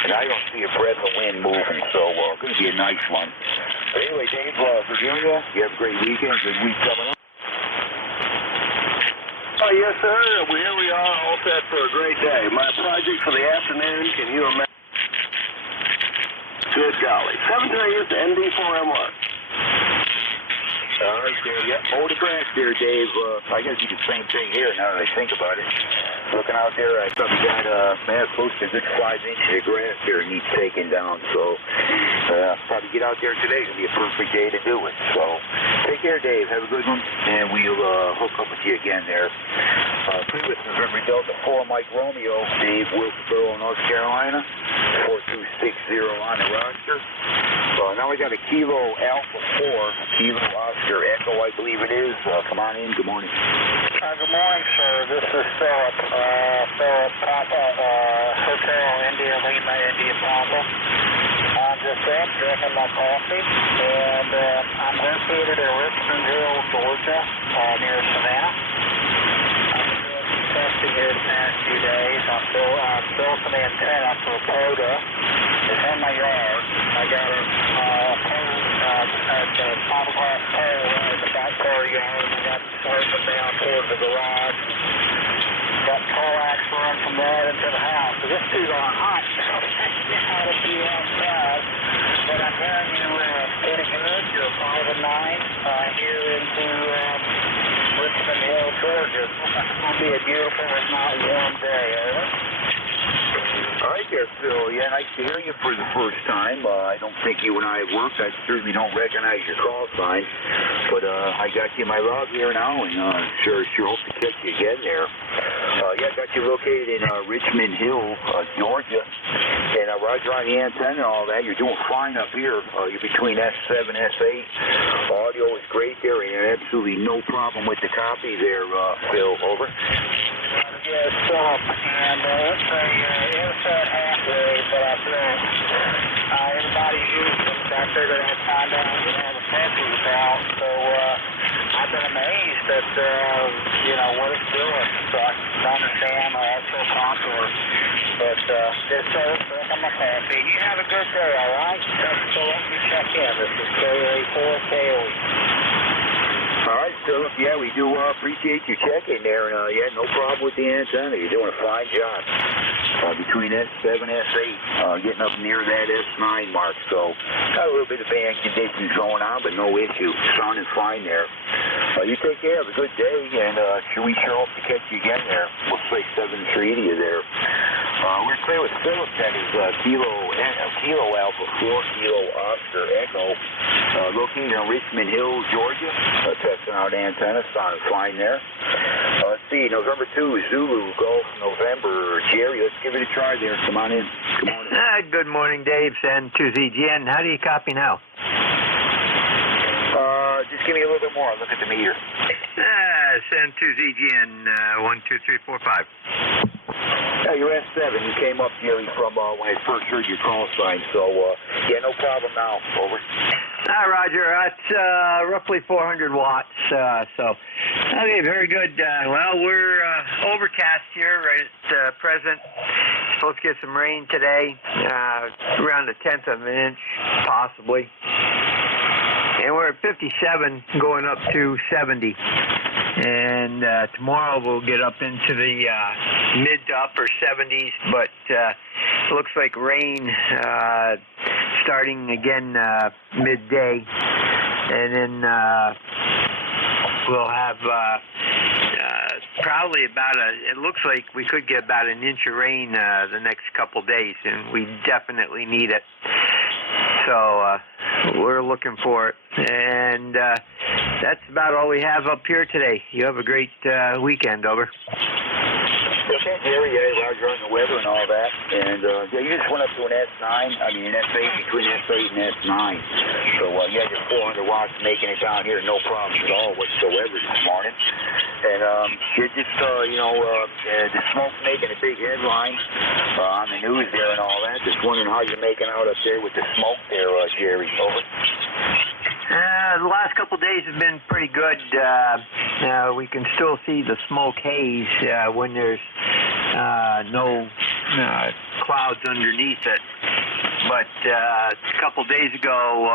And I don't see a breath of wind moving, so it's going to be a nice one. But anyway, Dave, Virginia, you have a great weekend, good week coming up. Yes, sir. Here we are, all set for a great day. My project for the afternoon, can you imagine? Good golly. 7:30 at ND4MR. All right, there. Yep, mow the grass there, Dave. I got to do the same thing here now that I think about it. Looking out there, I probably got close to a good 5 inches of grass there needs taken down. So probably get out there today. It's going to be a perfect day to do it. So take care, Dave. Have a good one, and we'll hook up with you again there. Cleveland, November Delta 4, Mike Romeo, Dave, Wilkesboro, North Carolina, 4260 on the roster. Now we got a Kilo Alpha 4, Kilo Oscar Echo, I believe it is. Come on in. Good morning. Good morning, sir. This is Philip. Philip Papa, Hotel India Lima, India Papa. I'm just up drinking my coffee, and I'm located in Richmond Hill, Georgia, near Savannah. I've been doing some testing here the past few days. I built an antenna for a POTA. It's in my yard. I got a pole at the fiberglass pole in the back part of the yard. I got it down towards the garage. Got coax run from that into the house. So this too darn hot. How to be outside. But I'm hearing you pretty good. You're 5 and 9 here into Richmond Hill, Georgia. It's going to be a beautiful, if not warm day, over. All right there, Phil. Yeah, nice to hear you for the first time. I don't think you and I have worked. I certainly don't recognize your call sign. But I got you in my log here now, and sure hope to catch you again there. Yeah, I got you located in Richmond Hill, Georgia. And Roger on the antenna and all that. You're doing fine up here. You're between S7 and S8. Audio is great there, and absolutely no problem with the copy there, Phil. Over. yeah, it's Philip, and it's a inside halfway, but I built. Everybody's used them, so I figured I'd find out, the fence was about. So I've been amazed at, what it's doing. So I can understand why it's so popular. But just drink on my coffee. You have a good day, all right? So let me check in. This is KA4KOE. All right, Philip. Yeah, we do appreciate you checking there. And, yeah, no problem with the antenna. You're doing a fine job. Between S7 and S8, getting up near that S9 mark. So, got a little bit of band conditions going on, but no issue. Sounding fine there. You take care. Have a good day, and we sure hope to catch you again there. We'll say 7-3 to you there. We're clear with Philip. That is Kilo Alpha 4 Kilo Oscar Echo, located in Richmond Hill, Georgia. Testing out antenna, sounding fine there. Let's see, November 2, Zulu Golf November. Jerry, let's give it a try there. Come on in. Good morning. Good morning, Dave. Send 2ZGN. How do you copy now? Just give me a little bit more. Look at the meter. Send 2ZGN 12345. Yeah, you're S7. You came up, Jerry, from when I first heard your call sign. So, yeah, no problem now. Over. Roger. That's roughly 400 watts. Okay, very good. Well, we're overcast here right at present. Supposed to get some rain today, around a tenth of an inch, possibly. And we're at 57, going up to 70. And tomorrow we'll get up into the mid to upper 70s, but it looks like rain starting again midday. And then we'll have probably it looks like we could get about an inch of rain the next couple days, and we definitely need it. So we're looking for it. And that's about all we have up here today. You have a great weekend. Over. Okay, Jerry. Yeah, Roger on the weather and all that. And yeah, you just went up to an an S8, between S8 and S9. So you had your 400 watts making it down here, no problems at all whatsoever this morning. And you're just, the smoke's making a big headline on the news there and all that. Just wondering how you're making out up there with the smoke there, Jerry. Over. The last couple of days have been pretty good. We can still see the smoke haze when there's no clouds underneath it. But a couple of days ago,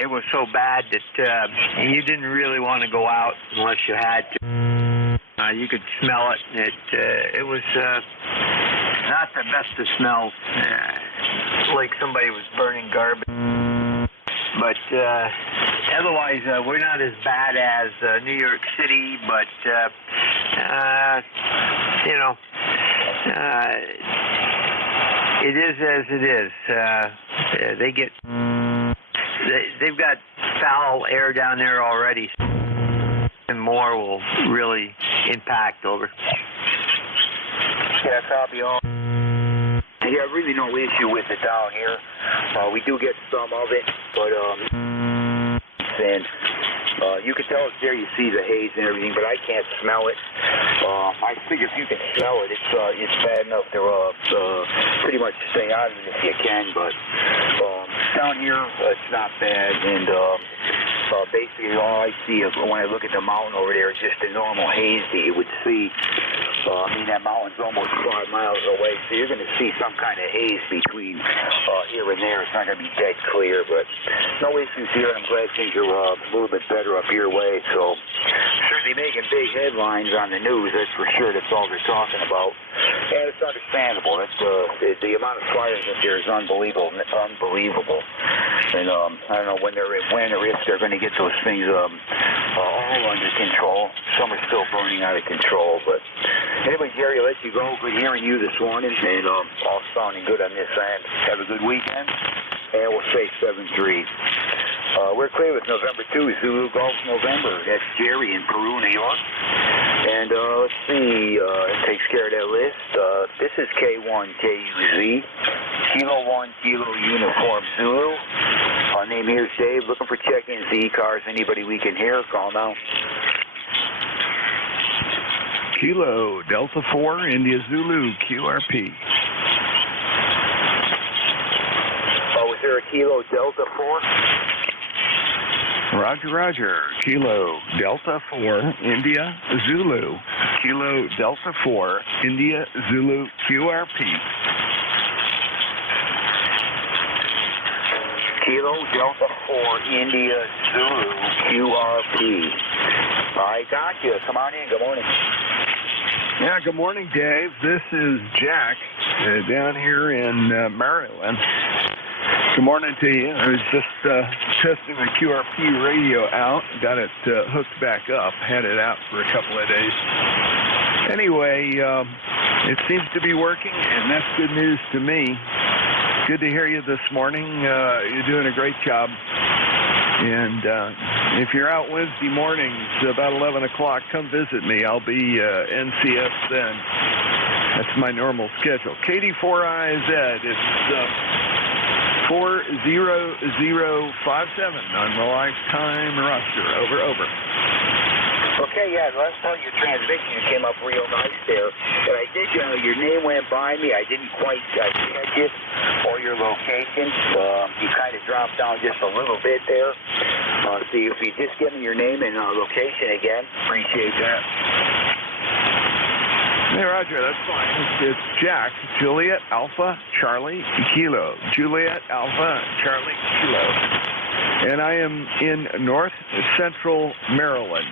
it was so bad that you didn't really want to go out unless you had to. You could smell it. It was not the best of smells, like somebody was burning garbage. But otherwise, we're not as bad as New York City, but, it is as it is. They've got foul air down there already, and more will really impact. Over. Yeah, copy all. Yeah, really no issue with it down here. We do get some of it, but and you can tell it's there. You see the haze and everything, but I can't smell it. I figure if you can smell it, it's bad enough to pretty much stay out of it if you can. But down here, it's not bad, and basically all I see when I look at the mountain over there is just the normal haze that you would see. That mountain's almost 5 miles away, so you're going to see some kind of haze between here and there. It's not going to be dead clear, but no issues here. I'm glad things are a little bit better up your way. So certainly making big headlines on the news, that's for sure. That's all they're talking about. And it's understandable. That's the amount of fires up there is unbelievable. And I don't know when or if they're going to get those things all under control. Some are still burning out of control, but anyway, Jerry, I'll let you go. Good hearing you this morning, and all sounding good on this end. Have a good weekend, and we'll say 7-3. We're clear with November 2, Zulu Golf November. That's Jerry in Peru, New York. And let's see, it takes care of that list. This is K1KUZ, Kilo 1 Kilo Uniform Zulu. Our name here is Dave. Looking for check-ins, ECARS. Anybody we can hear, call now. Kilo Delta 4, India Zulu, QRP. Oh, is there a Kilo Delta 4? Roger. Kilo Delta 4, India Zulu, Kilo Delta 4, India Zulu, QRP. Kilo Delta 4, India Zulu, QRP. I got you. Come on in. Good morning. Yeah, good morning, Dave. This is Jack down here in Maryland. Good morning to you. I was just testing the QRP radio out, got it hooked back up, had it out for a couple of days. Anyway, it seems to be working, and that's good news to me. Good to hear you this morning. You're doing a great job. And if you're out Wednesday mornings about 11 o'clock, come visit me. I'll be NCS then. That's my normal schedule. KD4IZ, it's 40057 on the lifetime roster. Over. Okay, yeah, last time your transmission came up real nice there. And I did, your name went by me. I didn't quite catch it or your location. You kind of dropped down just a little bit there. See if you just give me your name and location again. Appreciate that. Hey, Roger, that's fine. It's Jack, Juliet Alpha Charlie Kilo. Juliet Alpha Charlie Kilo. And I am in north central Maryland.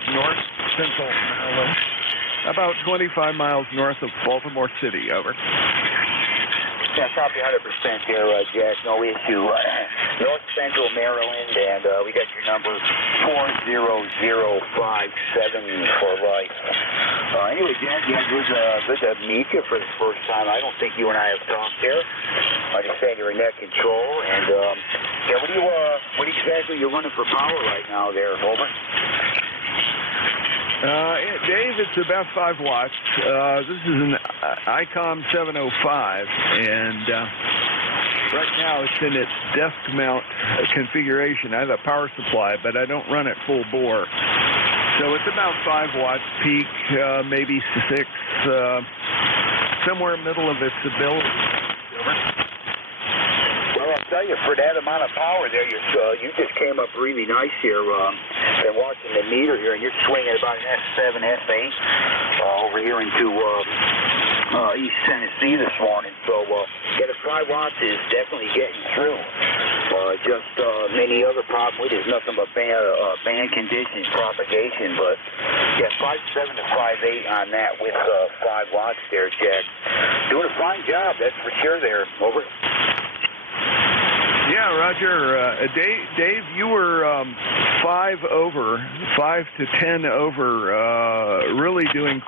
About 25 miles north of Baltimore City. Over. Yeah, copy 100% there, Jack. No issue. North Central Maryland, and we got your number 40057 for life. Anyway, Jack, yeah, good to meet you for the first time. I don't think you and I have talked there. I understand you're in net control, and yeah, what exactly you're running for power right now there, over? Dave, it's about 5 watts. This is an ICOM 705, and right now it's in its desk mount configuration. I have a power supply, but I don't run it full bore. So it's about 5 watts peak, maybe 6, somewhere middle of its ability. Well, I'll tell you, for that amount of power there, you just came up really nice here. Been watching the meter here, and you're swinging about an S7, S8 over here into East Tennessee this morning. So, yeah, the 5 watts is definitely getting through. Just many other problems with it is nothing but band conditions, propagation. But, yeah, 5.7 to 5.8 on that with 5 watts there, Jack. Doing a fine job, that's for sure there. Over. Yeah, Roger. Dave, you were 5 to 10 over, really doing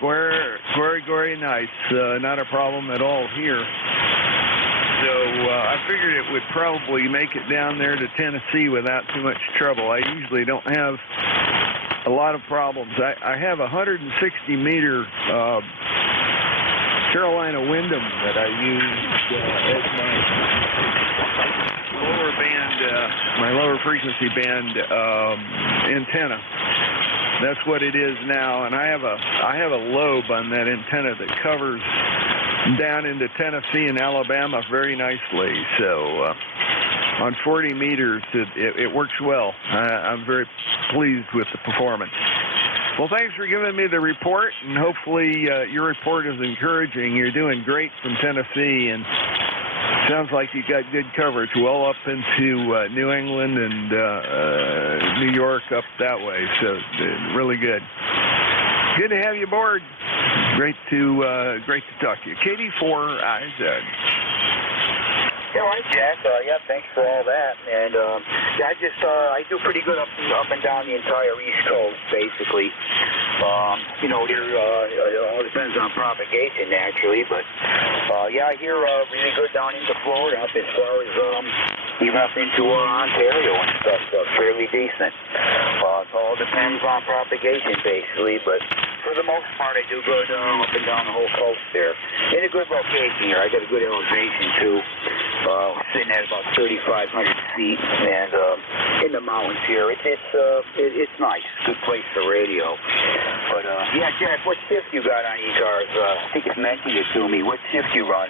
very nice. Not a problem at all here. So I figured it would probably make it down there to Tennessee without too much trouble. I usually don't have a lot of problems. I have a 160-meter Carolina Windham that I use as my lower frequency band antenna. That's what it is now, and I have a lobe on that antenna that covers down into Tennessee and Alabama very nicely. So on 40 meters, it works well. I'm very pleased with the performance. Well, thanks for giving me the report, and hopefully your report is encouraging. You're doing great from Tennessee, and sounds like you got good coverage well up into New England and New York up that way. So really good. Good to have you aboard. Great to talk to you. KD4IZ. Yeah, all right, Jack. Yeah, thanks for all that. And yeah, I do pretty good up and down the entire East Coast, basically. You know, here it all depends on propagation, naturally, but yeah, I hear really good down into Florida, up as far as even up into Ontario and stuff. Fairly decent. It all depends on propagation, basically, but for the most part, I do good up and down the whole coast there. In a good location here. I got a good elevation too. Sitting at about 3,500 feet, and in the mountains here. It's nice. Good place for radio. But yeah, Jack, what shift you got on ECARS? I think it's mentioned it to me. What shift you run?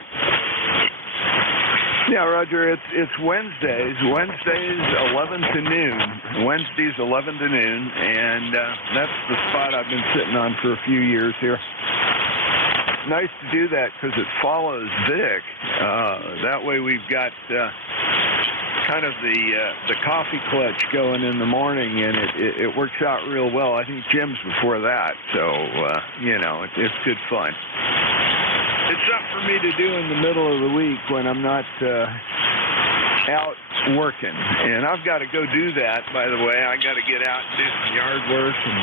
Yeah, Roger, it's Wednesdays. Wednesdays 11 to noon. Wednesdays 11 to noon, and that's the spot I've been sitting on for a few years here. Nice to do that because it follows Vic. That way we've got kind of the coffee clutch going in the morning, and it works out real well. I think Jim's before that, so it's good fun. It's something for me to do in the middle of the week when I'm not out working, and I've got to go do that. By the way, I got to get out and do some yard work, and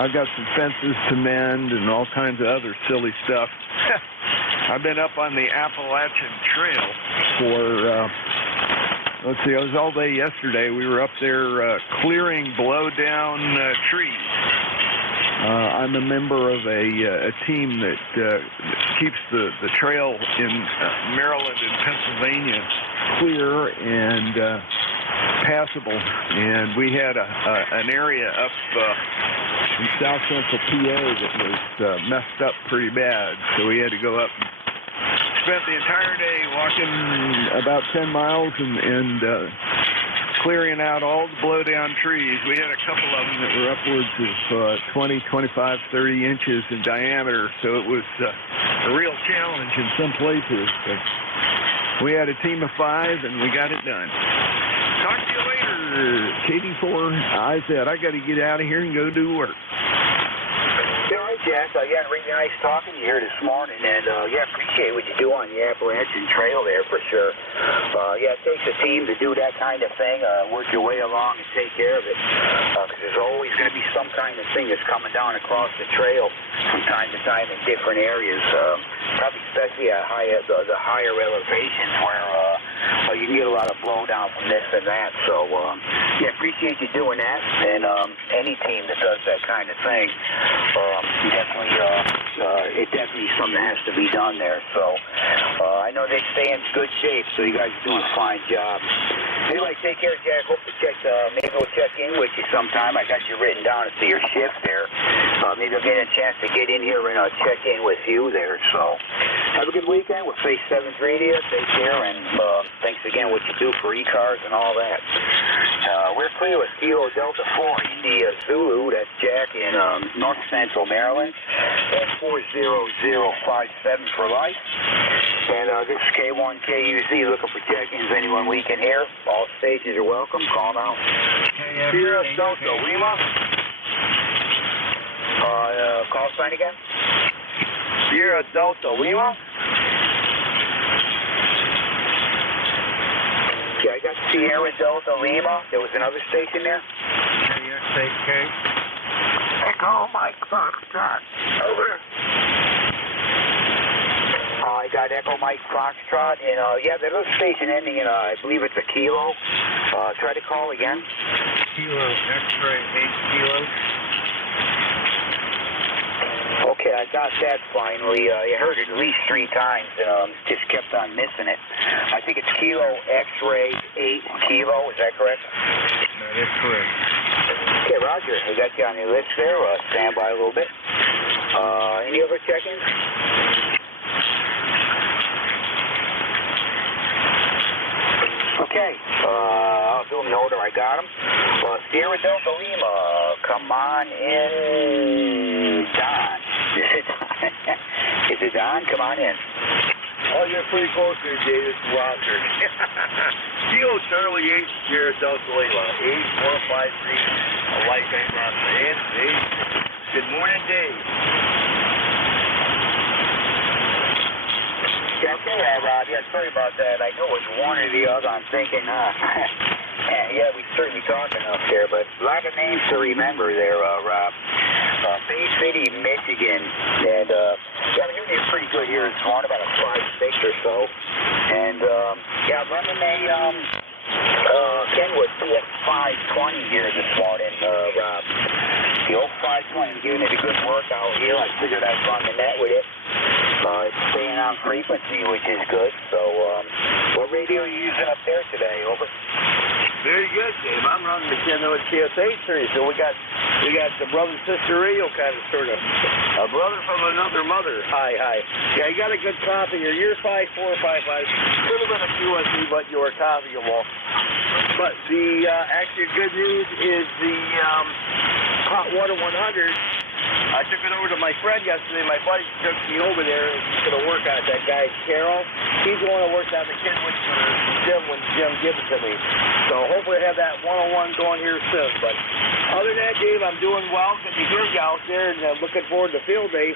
I've got some fences to mend and all kinds of other silly stuff. I've been up on the Appalachian Trail for. Let's see, I was all day yesterday. We were up there clearing blow-down trees. I'm a member of a team that keeps the trail in Maryland and Pennsylvania clear and passable. And we had an area up in south central PA that was messed up pretty bad, so we had to go up and spent the entire day walking about 10 miles and clearing out all the blow-down trees. We had a couple of them that were upwards of 20, 25, 30 inches in diameter, so it was a real challenge in some places. But we had a team of 5, and we got it done. Talk to you later, KD4. I said, I got to get out of here and go do work. Jack, really nice talking to you here this morning, and appreciate what you do on the Appalachian Trail there for sure. It takes a team to do that kind of thing, work your way along and take care of it, because there's always going to be some kind of thing that's coming down across the trail from time to time in different areas, probably especially at the higher elevations where you can get a lot of blowdown from this and that. So, appreciate you doing that, and any team that does that kind of thing. It definitely something that has to be done there. So I know they stay in good shape, so you guys are doing a fine job. Anyway, take care, Jack. Hope to maybe we'll check in with you sometime. I got you written down to see your shift there. Maybe I'll get a chance to get in here and check in with you there. So have a good weekend. We'll say 7-3 to you. Take care, and thanks again what you do for ECARS and all that. We're clear with Kilo Delta 4 India Zulu. That's Jack in north central Maryland. That's 40057 for life. And this is K1KUZ looking for check-ins. Anyone we can hear. All stations are welcome. Call now. Sierra Delta Lima. Call sign again. Sierra Delta Lima. Okay, I got Sierra Delta Lima. There was another station there. KXAK. Echo Mike Foxtrot. Over. I got Echo Mike Foxtrot, and there's a station ending in, I believe it's a kilo. Try to call again. Kilo, X-ray, 8 kilos. Okay, I got that finally. I heard it at least 3 times, just kept on missing it. I think it's Kilo X-ray 8 kilo, is that correct? That is correct. Okay, Roger, I got you on your list there. Stand by a little bit. Any other check-ins? Okay, I'll do them in order. I got them. Sierra Delta Lima, come on in, Don. Is it Don? Come on in. Oh, you're pretty close there, David. Roger. Kilo Charlie 8, Sierra Delta Lima, 8453, Light Bank Roster. Dave. Good morning, Dave. Okay, Rob. Yeah, sorry about that. I know it was one or the other. I'm thinking, we certainly talking up there, but a lot of names to remember there, Rob. Bay City, Michigan, and I'm hearing you pretty good here this morning, about a 5.6 or so, and running a Kenwood CX520 here this morning, Rob. The old 520, giving it a good workout here. I figured I'd run the net with it. It's staying on frequency, which is good. So, what radio are you using up there today? Over. Very good, Dave. I'm running the Kenwood KSA series, so we got the brother and sister radio kind of sort of. A brother from another mother. Hi. Yeah, you got a good coffee here. You're 5'4", 5'5". A little bit of QSE, but you're coffeeable. But the actually good news is the hot water 100. I took it over to my friend yesterday. My buddy took me over there. He's going to work on it. That guy, Carol, he's the one that worked on the Kenwood for Jim when Jim gave it to me. So hopefully I have that 101 going here soon. But other than that, Dave, I'm doing well. Good to hear you out there, and looking forward to field day.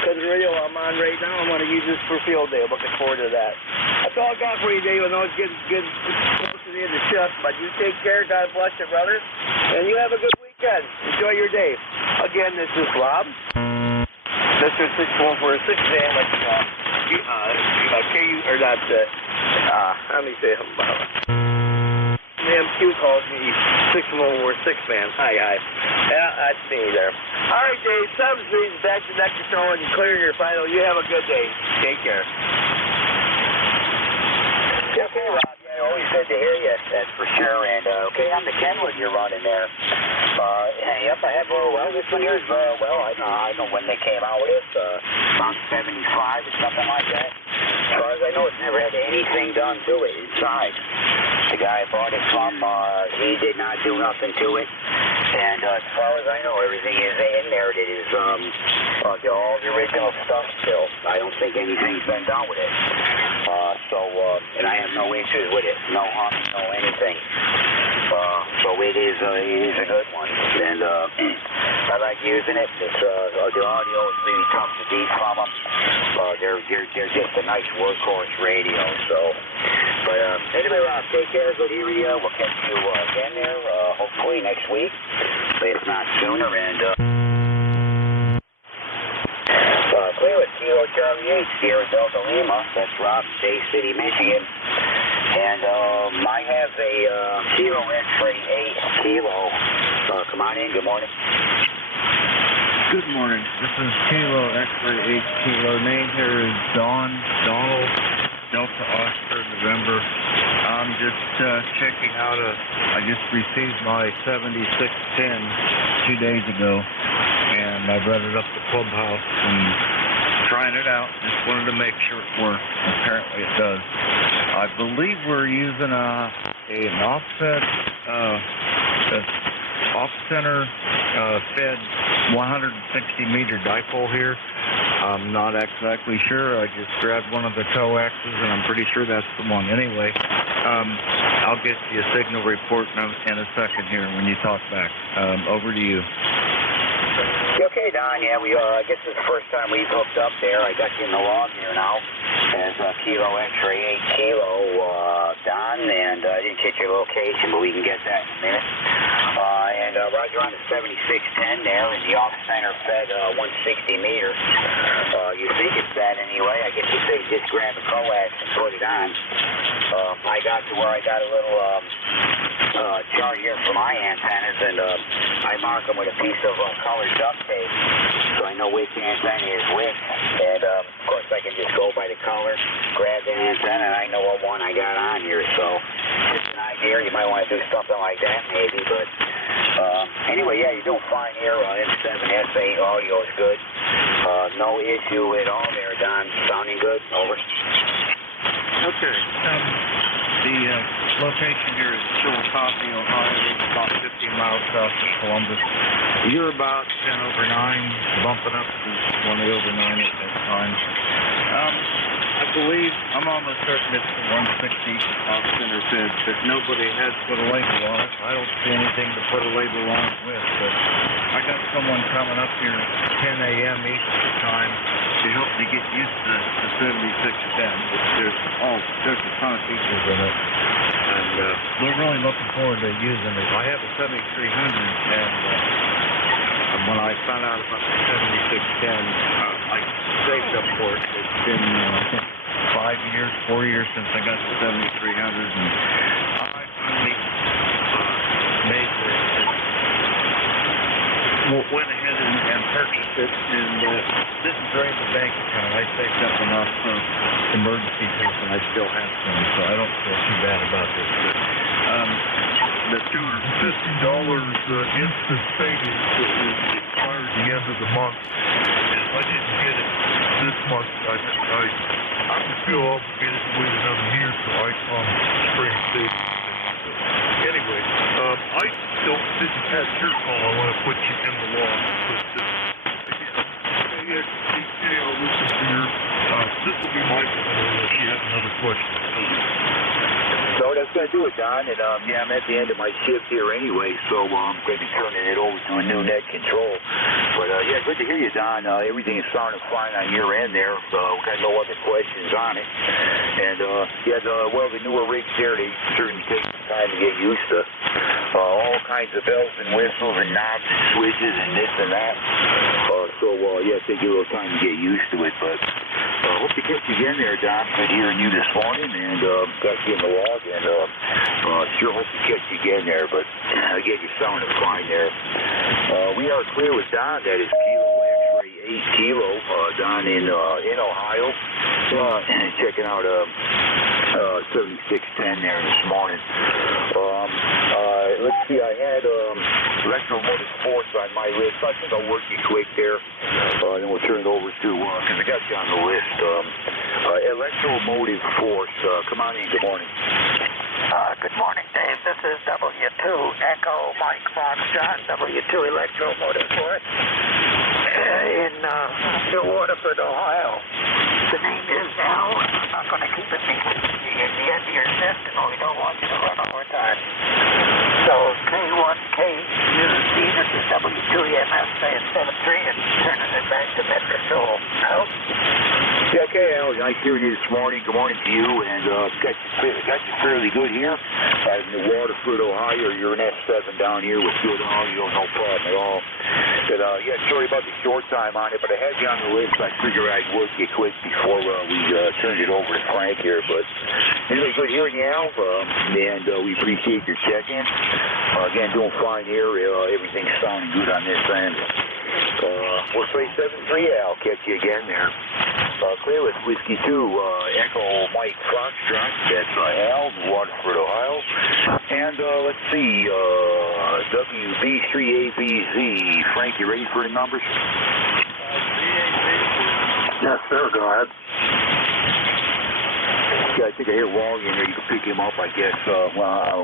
Because the radio I'm on right now, I'm going to use this for field day. I'm looking forward to that. That's all I got for you, Dave. I know it's getting close to the end of the shift, but you take care. God bless you, brother. And you have a good weekend. Enjoy your day. Again, this is Rob. Mr. 6146 Dan, let let me say MQ calls me 6146, man. Hi. Yeah, that's me there. All right, Dave, 7 Street, back to next show, and you're clearing your final. You have a good day. Take care. Okay, Rob. Yeah, always good to hear you. That's for sure. And okay, on the Kenwood you're running there. Yep, I have. Well, this one here is I know when they came out with it. About 75 or something like that. As far as I know, it's never had anything done to it inside. The guy I bought it from, he did not do nothing to it. And as far as I know, everything is in there. It is all the original stuff still. I don't think anything's been done with it. And I have no issues with it. No harm, no anything. So it is a good one. And I like using it. It's, the audio is really tough to beat from them. They're just a nice workhorse radio. So, but anyway, Rob, take care. Good hearing you. We'll catch you again there, hopefully next week, if not sooner. And Cleveland, Kilo Charlie 8, Sierra Delta Lima. That's Rob, Bay City, Michigan. And I have a Kilo X-ray 8 Kilo. Come on in. Good morning. Good morning. This is Kilo X-ray 8 Kilo. Name here is Donald, Delta Oscar, November. I'm just checking out I just received my 7610 2 days ago, and I brought it up to Clubhouse and trying it out. Just wanted to make sure it worked. Apparently it does. I believe we're using an offset, off-center fed 160-meter dipole here. I'm not exactly sure. I just grabbed one of the coaxes, and I'm pretty sure that's the one. Anyway, I'll get you a signal report in a second here when you talk back. Over to you. Okay, Don. Yeah, I guess it's the first time we've hooked up there. I got you in the log here now as Kilo X-ray 8 Kilo, Don, and I didn't get your location, but we can get that in a minute. And Roger on the 7610 there in the off-center fed 160 meter. You think it's that anyway. I guess you say just grab a coax and put it on. I got to where I got a little chart here for my antennas, and I mark them with a piece of colored duct tape, so I know which antenna is which. And of course, I can just go by the color, grab the antenna, and I know what one I got on here. So just an idea. You might want to do something like that, maybe. But anyway, yeah, you're doing fine here. M7S8 audio is good. No issue at all there, Don. Sounding good. Over. Okay. The location here is Chillicothe, Ohio, about 15 miles south of Columbus. You're about 10 over 9, bumping up to 20 over 9 at that time. I believe, I'm almost certain it's the 160 off-center fed, but nobody has put a label on it. I don't see anything to put a label on it with, but I got someone coming up here at 10 a.m. Eastern time to help me get used to the 7610. There's a ton of features in it, and we're really looking forward to using it. I have a 7300, and when I found out about the 7610, I saved up for it. It's been, I think, 4 years since I got the 7300, and I finally went ahead and purchased it, and this is drained the bank account. I saved up enough for emergency things, and I still have some, so I don't feel too bad about this. But the $250 instant savings that expires the end of the month. And if I didn't get it this month, I would feel obligated to wait another year till I come spring savings. Anyway, I didn't catch your call. I want to put you in the law. But again, I'll listen to your. This will be my call unless you have another question. So that's going to do it, Don. And yeah, I'm at the end of my shift here anyway, so I'm going to be turning it over to a new net control. But yeah, good to hear you, Don. Everything is sounding fine on your end there. We got no other questions on it. And yeah, the newer rigs there, they certainly take some time to get used to. All kinds of bells and whistles and knobs and switches and this and that. So yeah, take a little time to get used to it. But hope to catch you again there, Don. Good hearing you this morning, and got you in the log. And sure hope to catch you again there. But again, you're sounding fine there. We are clear with Don. That is Kilo X-ray 8 Kilo down in Ohio. Checking out 7610 there this morning. Let's see, I had electromotive force on my list. I think I'll work you quick there. Then we'll turn it over to, because I got you on the list. Electromotive force. Come on in, good morning. Good morning, Dave. This is W2 Echo Mike Fox John, W2 Electromotive Force in New Waterford, Ohio. The name is Al. I'm not going to keep it in the end of your shift, and we don't want you to run overtime. So K1KUZ, this is W2EMS saying 73 and turning it back to Met Control. Help? Yeah, okay, Al. Nice hearing you this morning. Good morning to you, and got you fairly good here in New Waterford, Ohio. You're an S7 down here with good audio, no problem at all. But yeah, sorry about the short time on it, but I had you on the list. I figured I'd work you quick before we turned it over to Frank here. But anyway, good hearing you, Al, and we appreciate your check-in. Again, doing fine here. Everything's sounding good on this end. We'll say 7-3, Al. Catch you again there. Clear with Whiskey 2, Echo Mike Foxtrot. That's Al, Waterford, Ohio. And let's see, WB3ABZ. Frank, you ready for the numbers? Yes, sir. Go ahead. Yeah, I think I hear Wally in there. You can pick him up, I guess,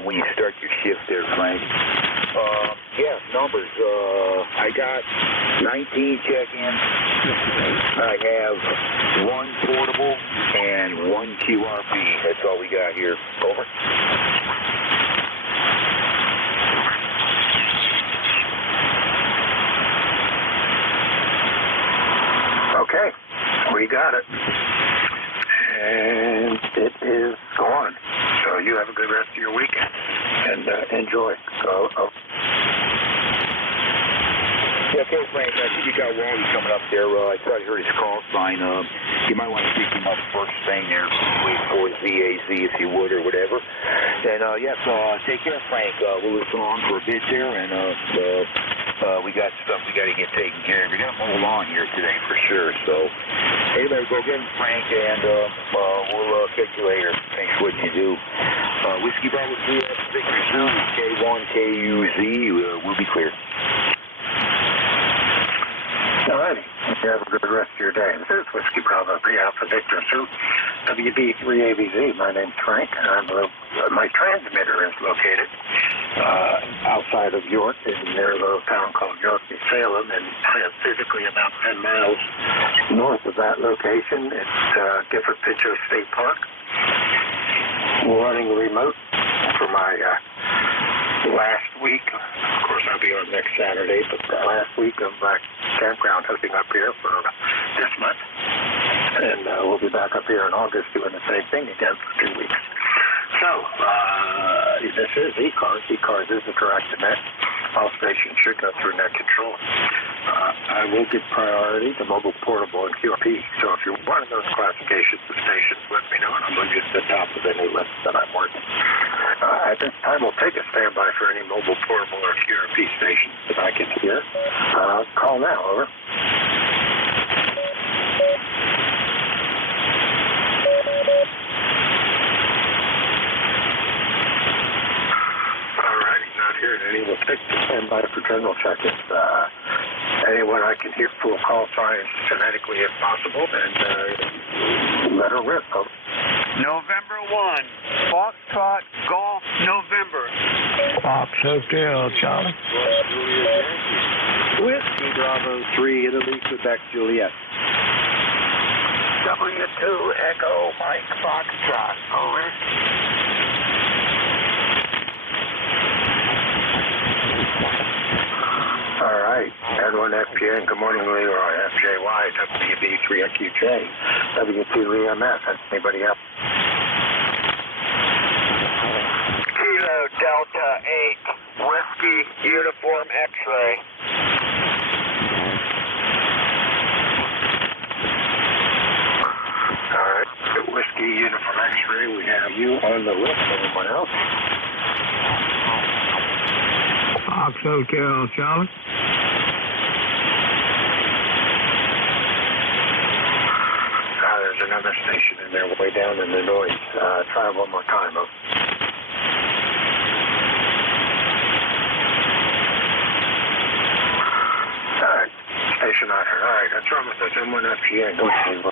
when you start your shift there, Frank. Yeah, numbers. I got 19 check-ins. I have 1 portable and 1 QRP. That's all we got here. Over. Okay, we got it. And it is gone. So you have a good rest of your weekend and enjoy. Yeah, okay, Frank. I think you got Wally coming up there. I thought I heard his call sign. You might want to pick him up first thing there. Wait for his VAZ if you would or whatever. And yeah, so take care, Frank. We'll listen on for a bit there, and we got stuff we got to get taken care of. We got to hold on here today for sure. So anyway, go get him, Frank, and we'll catch you later. Thanks for what you do. Whiskey Bravo 3 Victor Zoo, K1KUZ. We'll be clear. All righty. You have a good rest of your day. This is Whiskey Bravo 3 Alpha Victor Zoo, WB3ABZ. My name's Frank, and my transmitter is located outside of York in near a little town called York, New Salem, and physically about 10 miles north of that location. It's Gifford Pinchot State Park. Running remote for my last week. Of course, I'll be on next Saturday, but the last week of my campground hooking up here for this month. And we'll be back up here in August doing the same thing again for 2 weeks. So, this is ECARS. ECARS is the direct net. All stations should go through net control. I will give priority to mobile, portable, and QRP. So if you're one of those classifications of stations, let me know, and I'll move you to the top of any list that I'm working. At this time, we'll take a standby for any mobile, portable, or QRP stations that I can hear. Call now, over. All right. by for general check. If anyone I can hear full call signs phonetically if possible, and let her rip. November 1, Foxtrot Golf November. Fox Hotel, Charlie. Whiskey Bravo 3, Italy, Quebec, Juliet. W2 Echo Mike Foxtrot. Over. All right. N1FPN, good morning, Leroy. FJY, WB3QJ, W2EMF. That's anybody else? Kilo Delta 8, Whiskey Uniform X-Ray. All right. Whiskey Uniform X-Ray, we have you on the list. Anyone else? Fox Hotel, Charlie. There's another station in there way down in the noise. Try one more time. All right. Station on her. All right. That's wrong with us. M1FGN. Go ahead.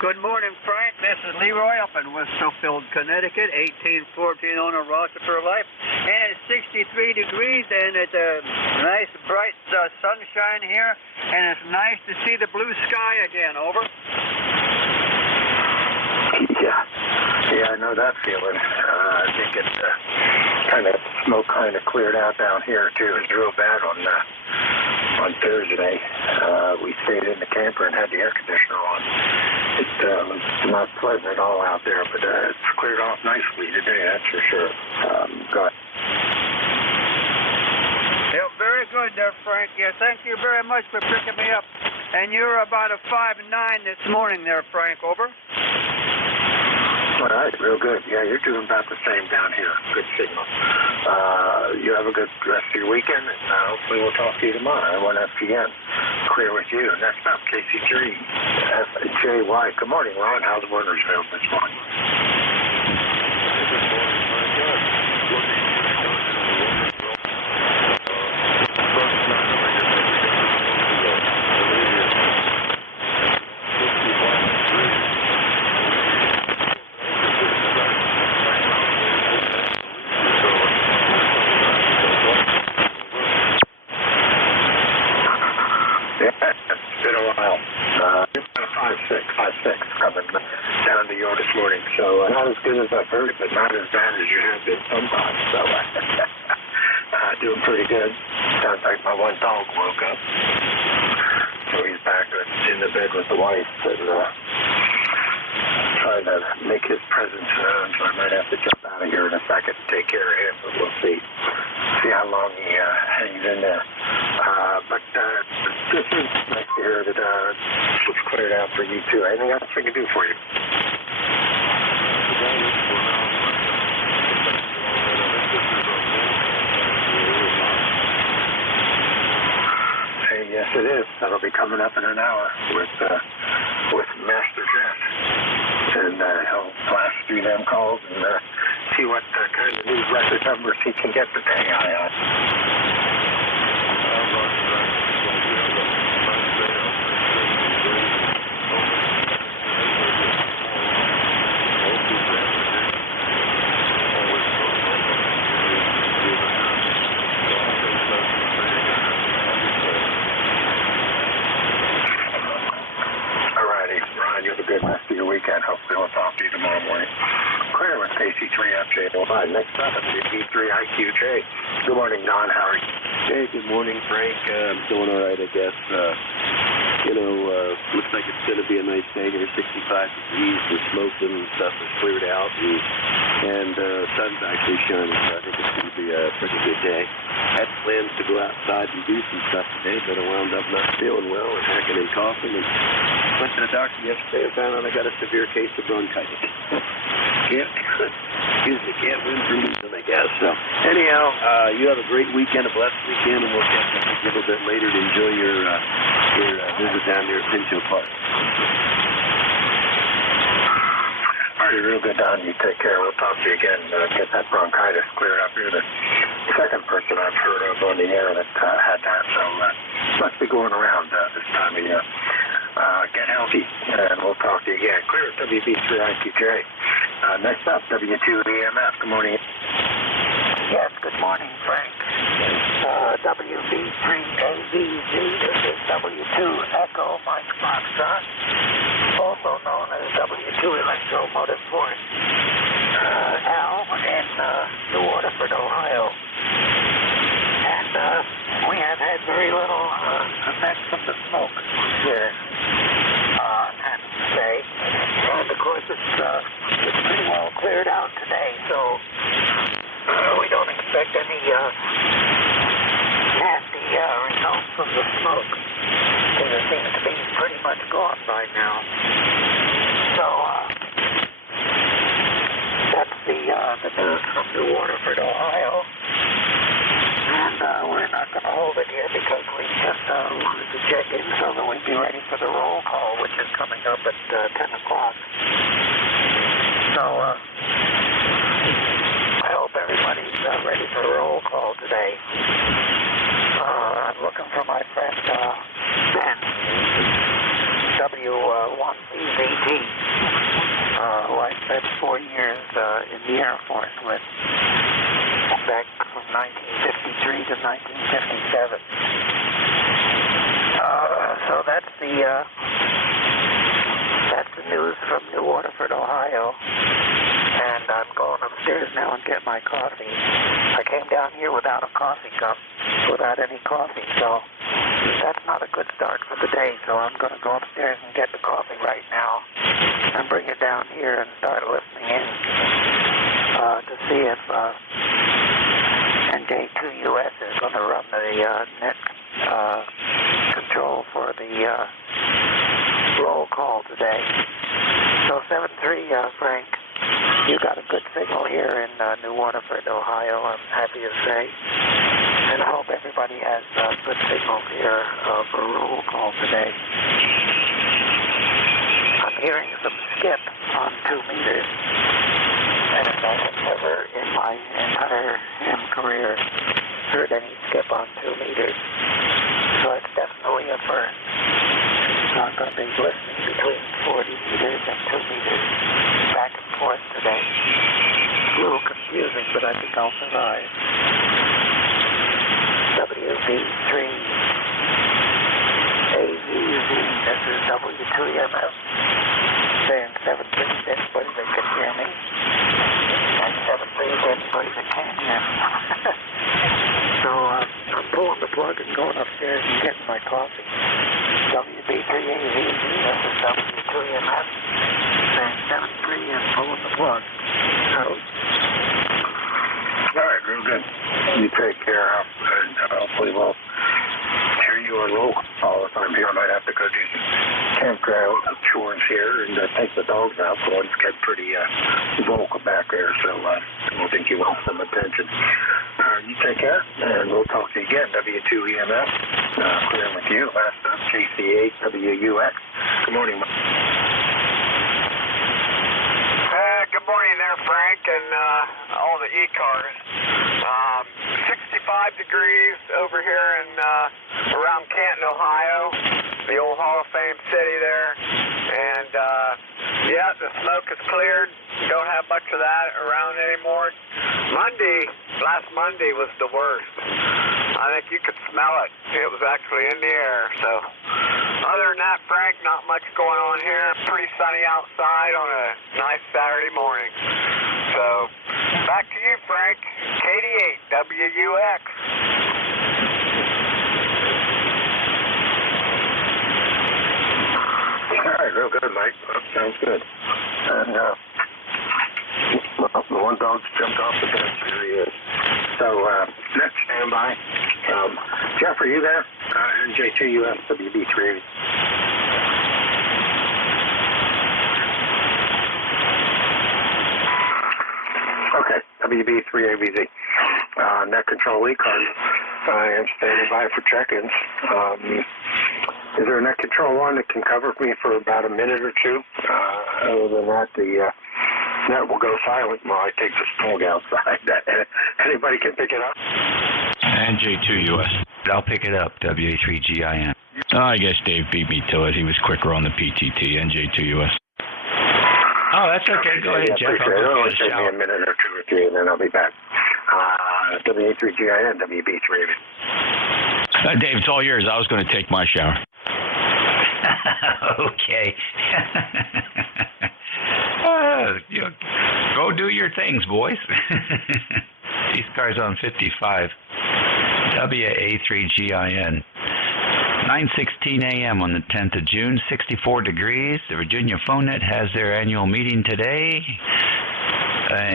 Good morning, Frank. This is Leroy up in West Suffield, Connecticut, 1814 owner Rochester Life. And it's 63 degrees, and it's a nice, bright sunshine here. And it's nice to see the blue sky again. Over. Yeah, I know that feeling. I think it's smoke kind of cleared out down here, too. It was real bad on Thursday. We stayed in the camper and had the air conditioner on. It was not pleasant at all out there, but it's cleared off nicely today, that's for sure. Go ahead. Yeah, very good there, Frank. Yeah, thank you very much for picking me up. And you're about a 5'9" this morning there, Frank. Over. All right, real good. Yeah, you're doing about the same down here. Good signal. You have a good rest of your weekend, and hopefully we'll talk to you tomorrow at 1 FPN. Clear with you. Next up, KC3, FJY. Good morning, Ron. How's Wintersville this morning? Down to you this morning, so not as good as I've heard, but not as bad as you have been sometimes, so doing pretty good. Sounds like my one dog woke up, so he's back in the bed with the wife, and trying to make his presence known, so I might have to jump out of here in a second to take care of him, but we'll see how long he hangs in there. But this is nice to hear that it's cleared out for you too. Anything else I can do for you? Hey, yes, it is. That'll be coming up in an hour with Master Jeff, and he'll blast through them calls and see what kind of new record numbers he can get today. Good rest of your weekend. Hopefully we'll talk to you tomorrow morning. Clear with KC3FJ05. Next up, B3IQJ. Good morning, Don. How are you? Hey, good morning, Frank. I'm doing all right, I guess. Looks like it's going to be a nice day here, 65 degrees. The smoke and stuff is cleared out, and sun's actually shining, so I think it's going to be a pretty good day. I had plans to go outside and do some stuff today, but I wound up not feeling well and hacking and coughing, and went to the doctor yesterday and found out I got a severe case of bronchitis. Can't win for losing, I guess. So, anyhow, you have a great weekend, a blessed weekend, and we'll catch up a little bit later to enjoy your visit down there at Pinchot Park. All right, real good, Don. You take care. We'll talk to you again. Get that bronchitis cleared up here. second person I've heard of on the air that had that, so must be going around this time of year. Get healthy, and we'll talk to you again. Clear at WB3IQJ. Next up, W2EMF. Good morning. Yes, good morning, Frank. WB3AVZ, this is W2 Echo Mike Foxtrot, also known as W2 Electromotive Force. Al in New Waterford, Ohio. And we have had very little effect from the smoke here, I'm happy to say. And of course, it's pretty well cleared out today, so we don't expect any nasty results from the smoke, because it seems to be pretty much gone by now. So that's the news from New Waterford, Ohio. And we're not going to hold it here because we just wanted to check in so that we'd be ready for the roll call, which is coming up at 10 o'clock. So I hope everybody's ready for the roll call today. I'm looking for my friend Ben, W1CZT, who I spent 4 years in the Air Force with, back from 1953 to 1957. So that's the news from New Waterford, Ohio. And I'm going upstairs now and get my coffee. I came down here without a coffee cup, without any coffee, so that's not a good start for the day. So I'm going to go upstairs and get the coffee right now and bring it down here and start listening in to see if NJ2US is going to run the net control for the roll call today. So 7-3, Frank, you got a good signal here in New Waterford, Ohio, I'm happy to say. And I hope everybody has good signals here for a roll call today. I'm hearing some skip on 2 meters. And I have never in my entire career heard any skip on 2 meters. So it's definitely a first. So I'm going to be listening between 40 meters and 2 meters back and forth today. A little confusing, but I think I'll survive. WB3AVZ, this is W2EMF. Saying 7-3 to anybody that can hear me. And 7-3 to anybody that can't hear me. So I'm pulling the plug and going upstairs and getting my coffee. WB3AVZ, this is W2EMF. Saying 7-3 and pulling the plug. Out. All right, real good. You take care, and hopefully we'll hear you on roll call if I'm here. I might have to go do some campground chores here and take the dogs out. The ones get pretty vocal back there, so I think you want some attention. You take care, and we'll talk to you again. W2EMF, clear with you. Last up, JC8WUX. Good morning, Mike. Good morning there, Frank, and all the ECARS. 65 degrees over here in around Canton, Ohio, the old Hall of Fame city there. And, yeah, the smoke is cleared. Don't have much of that around anymore. Last Monday was the worst. I think you could smell it. It was actually in the air, so... Other than that, Frank, not much going on here. Pretty sunny outside on a nice Saturday morning. So, back to you, Frank. KD8WUX. All right, real good, Mike. Sounds good. And the one dog's jumped off the fence. There he is. So, next standby. Jeff, are you there? NJ2US WB3. Okay, WB3ABZ. Net control ECARS. I am standing by for check-ins. Is there a net control line that can cover me for about a minute or two? Other than that, the net will go silent while I take the smoke outside. Anybody can pick it up? NJ2US. I'll pick it up, WA3GIN. Oh, I guess Dave beat me to it. He was quicker on the PTT, NJ2US. Oh, that's okay. Go ahead, Jeff. It'll only take me a minute or two or three, and then I'll be back. WA3GIN, WB3. Dave, it's all yours. I was going to take my shower. Okay. Go do your things, boys. ECARS on 55. WA3GIN. 9:16 a.m. on the 10th of June, 64 degrees. The Virginia PhoneNet has their annual meeting today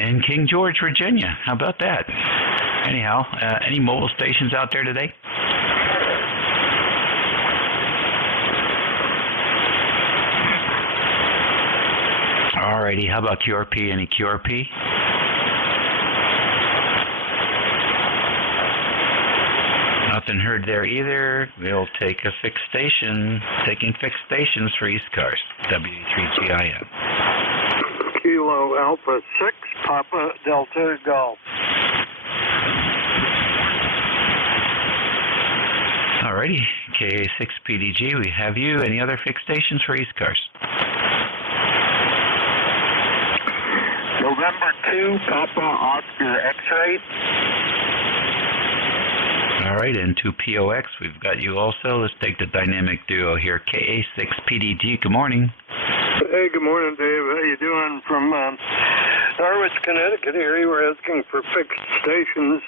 in King George, Virginia. How about that? Anyhow, any mobile stations out there today? Alrighty, how about QRP? Any QRP? Nothing heard there either. We'll take a fixed station. Taking fixed stations for ECARS. W3GIN. Kilo Alpha 6, Papa Delta Golf. Alrighty, KA6PDG, we have you. Any other fixed stations for ECARS? November 2, Papa Oscar X-Ray. All right, N2POX, we've got you also. Let's take the dynamic duo here. KA6PDG, good morning. Hey, good morning, Dave. How you doing? From Norwich, Connecticut here. You were asking for fixed stations.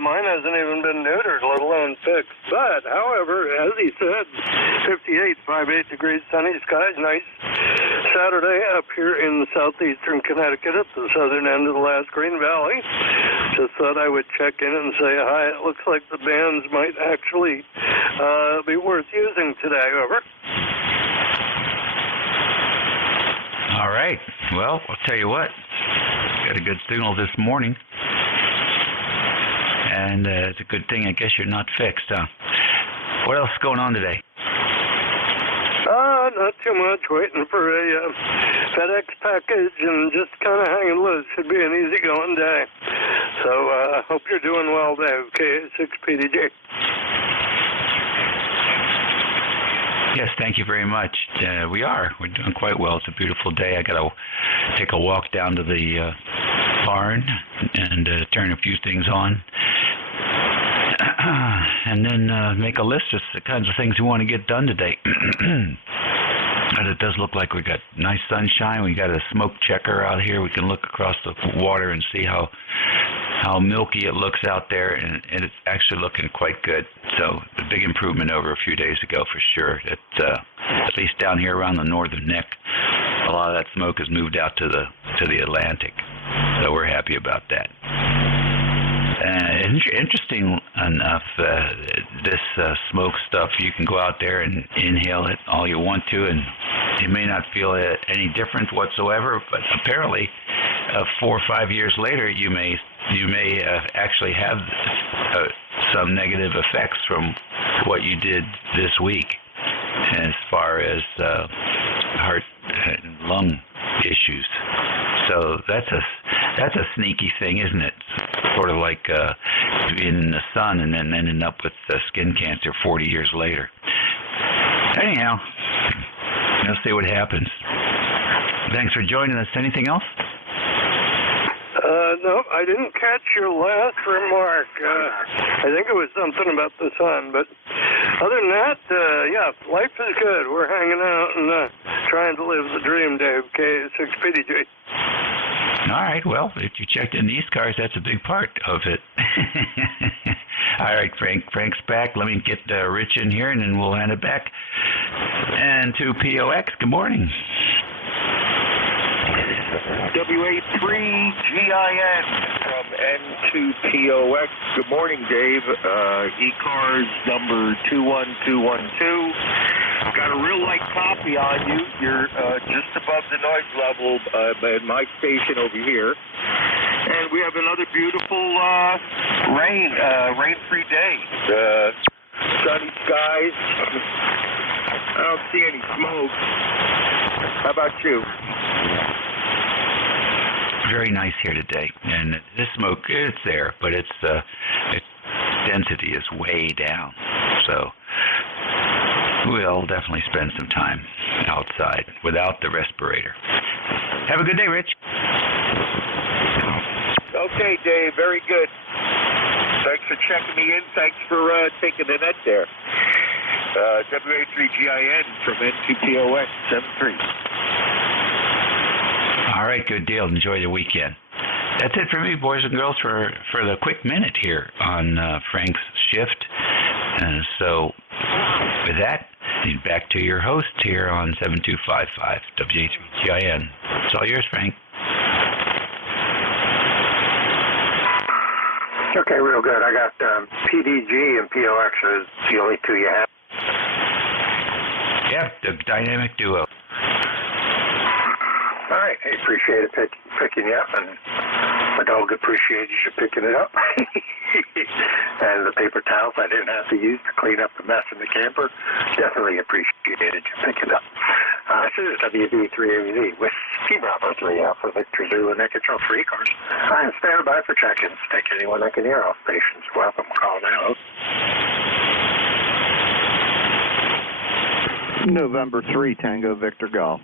Mine hasn't even been neutered, let alone fixed. But, however, as he said, 58, 58 degrees, sunny skies, nice Saturday up here in southeastern Connecticut at the southern end of the last Green Valley. Just thought I would check in and say hi. It looks like the bands might actually be worth using today. Over. All right. Well, I'll tell you what. Got a good signal this morning. And it's a good thing, I guess, you're not fixed, huh? What else is going on today? Not too much. Waiting for a FedEx package and just kind of hanging loose. Should be an easy-going day. So I hope you're doing well, Dave. KA6PDG. Yes, thank you very much. We are. We're doing quite well. It's a beautiful day. I got to take a walk down to the barn and turn a few things on. And then make a list of the kinds of things we want to get done today. And it does look like we got nice sunshine. We got a smoke checker out here. We can look across the water and see how milky it looks out there, and it's actually looking quite good. So a big improvement over a few days ago for sure. At least down here around the northern neck, a lot of that smoke has moved out to the Atlantic. So we're happy about that. Interesting enough, this smoke stuff, you can go out there and inhale it all you want to, and you may not feel any difference whatsoever, but apparently 4 or 5 years later, you may actually have some negative effects from what you did this week as far as heart and lung issues. So that's a sneaky thing, isn't it? Sort of like being in the sun and then ending up with skin cancer 40 years later. Anyhow, let's see what happens. Thanks for joining us. Anything else? No, I didn't catch your last remark. I think it was something about the sun, but other than that, yeah, life is good. We're hanging out and trying to live the dream, Dave. K6PDG. All right, well, if you checked in these cars, that's a big part of it. All right, Frank. Frank's back. Let me get Rich in here, and then we'll hand it back. And to POX, good morning. WA3GIN from N2POX. Good morning, Dave. ECARS number 21212. Got a real light copy on you. You're just above the noise level at my station over here. And we have another beautiful rain-free day. Sunny skies. I don't see any smoke. How about you? very nice here today. And this smoke, it's there, but its density is way down. So we'll definitely spend some time outside without the respirator. Have a good day, Rich. Okay, Dave, very good. Thanks for checking me in. Thanks for taking the net there. WA3GIN from N2US 73. All right, good deal. Enjoy the weekend. That's it for me, boys and girls, for the quick minute here on Frank's shift. And so with that, back to your host here on 7255 WA3GIN. It's all yours, Frank. Okay, real good. I got PDG and POX is the only two you have. Yeah, the dynamic duo. All right, I appreciate it picking you up, and my dog appreciated you picking it up. And the paper towels I didn't have to use to clean up the mess in the camper, definitely appreciated you picking up. This is WB3AZ with Bravo 3 Alpha Victor Zulu and Control for ECARS. I am standing by for check-ins. Take anyone I can hear off stations. Welcome, call now. November 3, Tango Victor Golf.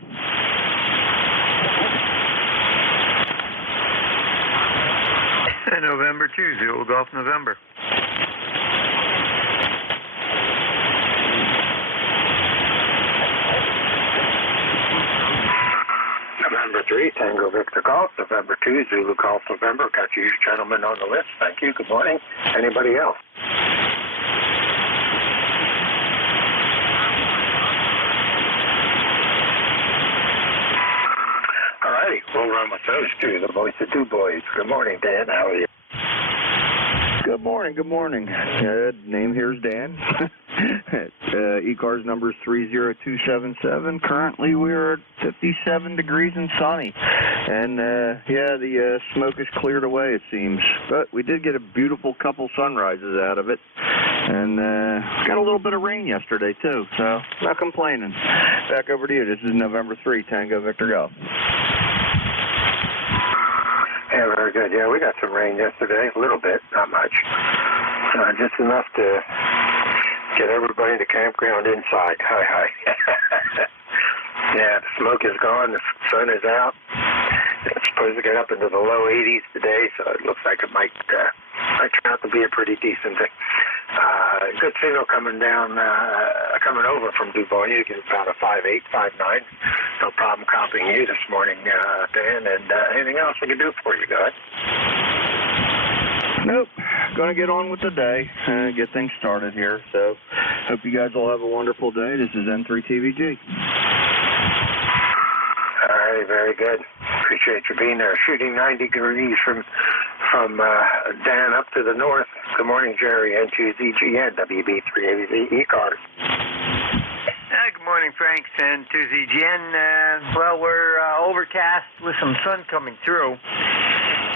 November 2, Zulu Golf November. November 3, Tango Victor Golf. November 2, Zulu Golf November. Got you gentlemen on the list. Thank you. Good morning. Anybody else? We'll run with those two, the voice of two boys. Good morning, Dan. How are you? Good morning. Good morning. Name here is Dan. ECARS number is 30277. Currently, we're at 57 degrees and sunny. And, the smoke is cleared away, it seems. But we did get a beautiful couple sunrises out of it. And got a little bit of rain yesterday, too. So, not complaining. Back over to you. This is November 3, Tango Victor Golf. Yeah, very good. Yeah, we got some rain yesterday, a little bit, not much. Just enough to get everybody in the campground inside. Hi. Yeah, the smoke is gone, the sun is out. It's supposed to get up into the low 80s today, so it looks like it might turn out to be a pretty decent thing. Good signal coming over from Dubois. You get about a 5.8, 5.9. No problem copying you this morning, Dan. And anything else we can do for you, guys? Nope. Going to get on with the day and get things started here. So hope you guys all have a wonderful day. This is N3TVG. All right, very good. Appreciate you being there. Shooting 90 degrees from Dan up to the north. Good morning, Jerry. N2ZGN, WB3AZ, ECARS. Good morning, Frank. N2ZGN. Well, we're overcast with some sun coming through.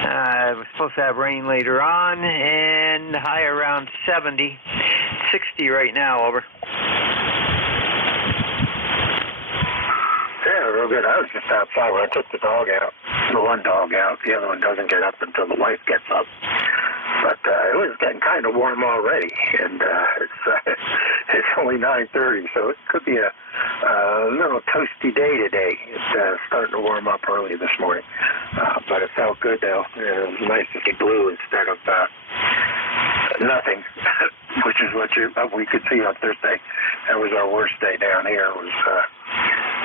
We're supposed to have rain later on, and high around 70. 60 right now, over. Yeah, real good. I was just outside when I took the dog out. The one dog out. The other one doesn't get up until the wife gets up. But it was getting kind of warm already, and it's only 9:30, so it could be a little toasty day today. It's starting to warm up early this morning, but it felt good though. It was nice to see blue instead of nothing, which is what we could see on Thursday. That was our worst day down here. It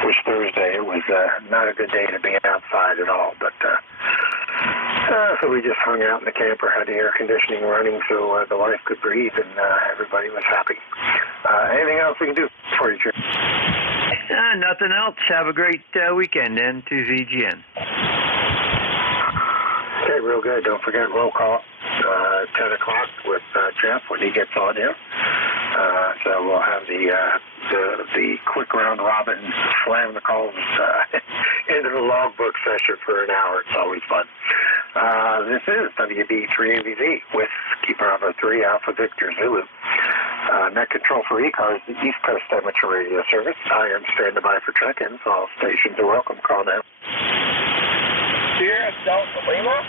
was Thursday. It was not a good day to be outside at all, but so we just hung out in the camper, had the air conditioning running so the wife could breathe, and everybody was happy. Anything else we can do for you, Jim? Nothing else. Have a great weekend, N2ZGN. Okay, real good. Don't forget roll call 10 o'clock with Jeff when he gets on here. So we'll have the quick round robin, slam the calls into the logbook session for an hour. It's always fun. This is WB3AZ with Bravo 3 Alpha Victor Zulu. Net control for ECARS, the East Coast Amateur Radio Service. I am standing by for check-ins. All stations are welcome. Call now. Sierra 5 Delta Lima.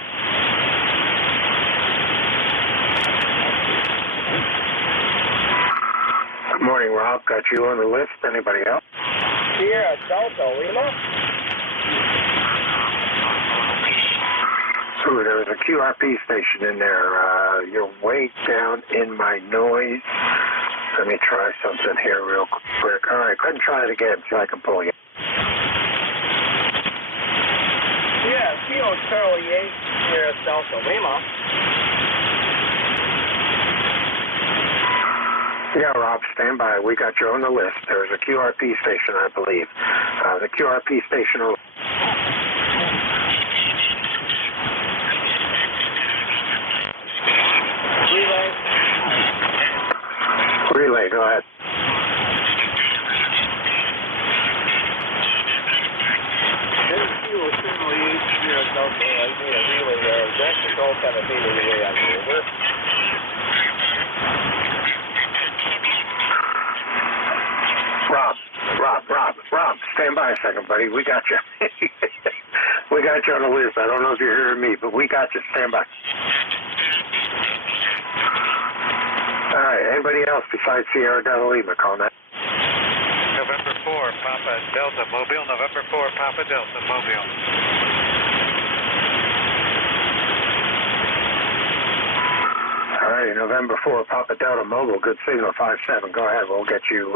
Good morning, Rob. Got you on the list. Anybody else? Sierra Delta Lima. Ooh, there was a QRP station in there. You're way down in my noise. Let me try something here real quick. All right, go ahead and try it again so I can pull you. Yeah, Kilo Charlie 8, Sierra Delta Lima. Yeah, Rob, stand by. We got you on the list. There's a QRP station, I believe. The QRP station... Relay, go ahead. There's Kilo Charlie 8, Sierra Delta. I need a relay there. That control kind of made a relay on the over. Rob, stand by a second, buddy. We got you. We got you on the list. I don't know if you're hearing me, but we got you. Stand by. All right, anybody else besides Sierra Delta Lima calling that? November 4, Papa Delta Mobile. November 4, Papa Delta Mobile. All right, November 4, Papa Delta Mobile. Good signal, 5-7. Go ahead. We'll get you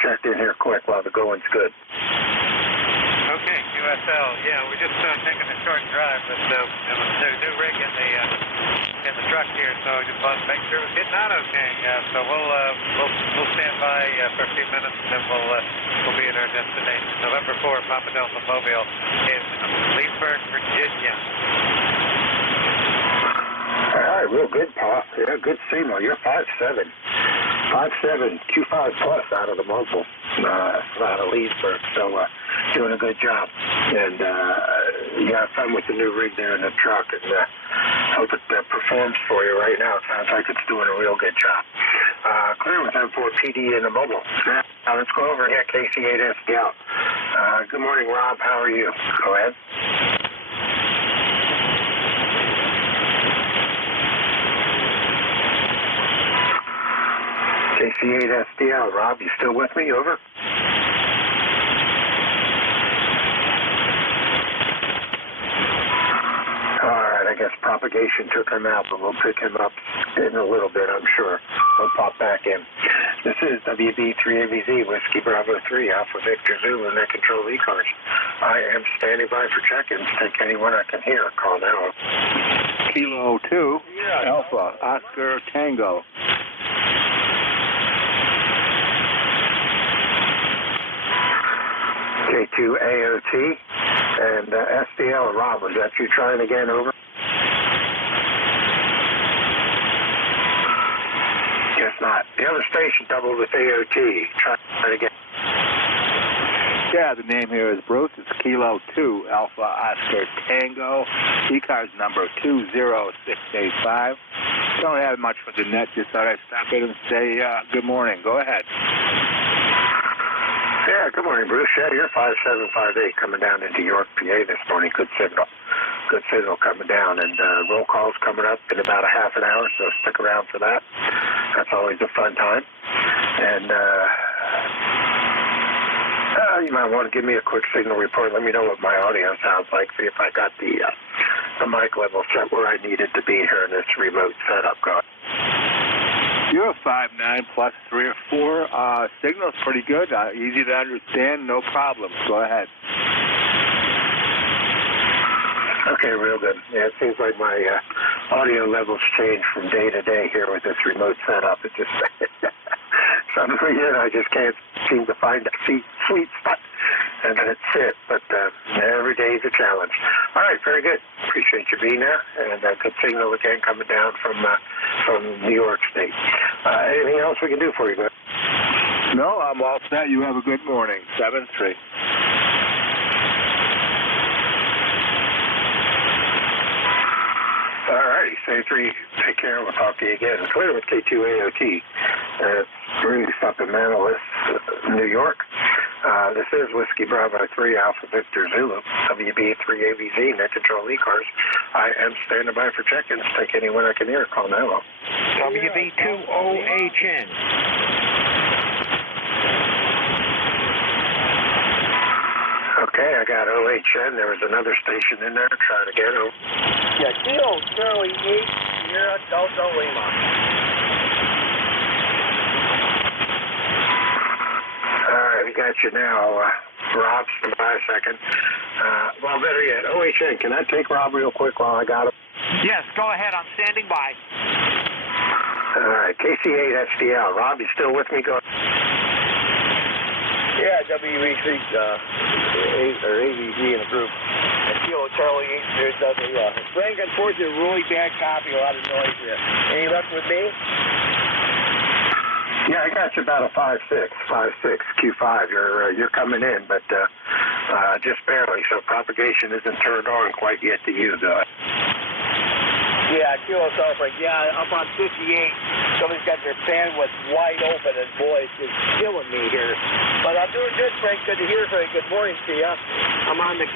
checked in here quick while the going's good. Okay, USL. Yeah, we're just taking a short drive, but there's a new rig in the truck here, so I just wanted to make sure we're getting out okay. So we'll stand by for a few minutes, and then we'll be at our destination. November 4, Papa Delta Mobile in Leesburg, Virginia. All right, real good, Pop. Yeah, good signal. You're 5-7. 5-7, Q5 plus out of the mobile, out of Leesburg. So doing a good job. And you have fun with the new rig there in the truck. And hope it performs for you right now. It sounds like it's doing a real good job. Clear with M4 PD in the mobile. Now let's go over here, KC8SDL. Good morning, Rob. How are you? Go ahead. KC8SDL, Rob, you still with me? Over. All right, I guess propagation took him out, but we'll pick him up in a little bit, I'm sure. We'll pop back in. This is WB3ABZ, Whiskey Bravo 3, Alpha Victor Zulu, Net Control ECARS. I am standing by for check-ins. Take anyone I can hear. Call now. Kilo 2, Alpha, Oscar Tango. K2AOT and SDL. Rob, was that you trying again? Over. Guess not. The other station doubled with AOT. Try it again. Yeah, the name here is Bruce. It's Kilo 2, Alpha Oscar Tango. ECARS number 20685. Don't have much for the net. Just thought I'd stop in and say good morning. Go ahead. Yeah, good morning, Bruce. Yeah, you're 5758 coming down into York, PA this morning. Good signal. Good signal coming down. And roll call's coming up in about a half an hour, so stick around for that. That's always a fun time. And you might want to give me a quick signal report. Let me know what my audio sounds like. See if I got the mic level set where I need it to be here in this remote setup. Go ahead. You're 5'9", plus 3 or 4. Signal's pretty good. Easy to understand. No problems. Go ahead. Okay, real good. Yeah, it seems like my audio levels change from day to day here with this remote setup. It just some reason I just can't seem to find a sweet spot, and that's it. But every day is a challenge. All right, very good. Appreciate you being there, and good signal again coming down from New York State. Anything else we can do for you, man? No, I'm all set. You have a good morning. 7-3. All righty, say 3. Take care. We'll talk to you again. Clear with K2AOT. Bruce up in Manawis, New York. This is Whiskey Bravo 3 Alpha Victor Zulu, WB3AVZ, Net Control ECARS. I am standing by for check-ins. Take anyone I can hear. Call now. WB2OHN. Okay, I got OHN. There was another station in there. Try it again. Yeah, Kilo Charlie 8, Sierra Delta Lima. All right, we got you now. Rob, stand by a second. Well, better yet, OHN, can I take Rob real quick while I got him? Yes, go ahead. I'm standing by. All right, KC8SDL. Rob, you still with me? Go ahead. Yeah, WB3 or AVZ in the group. And Kilo Charlie 8, Sierra Delta Lima. Frank, unfortunately, really bad copy, a lot of noise here. Any luck with me? Yeah, I got you about a 5.6 Q5. You're coming in, but just barely. So propagation isn't turned on quite yet to you, though. Yeah, Kilo South Lake. Yeah, up on 58. Somebody's got their bandwidth wide open, and boy, it's just killing me here. But I'm doing good, Frank. Good to hear from you. Good morning to you. I'm on the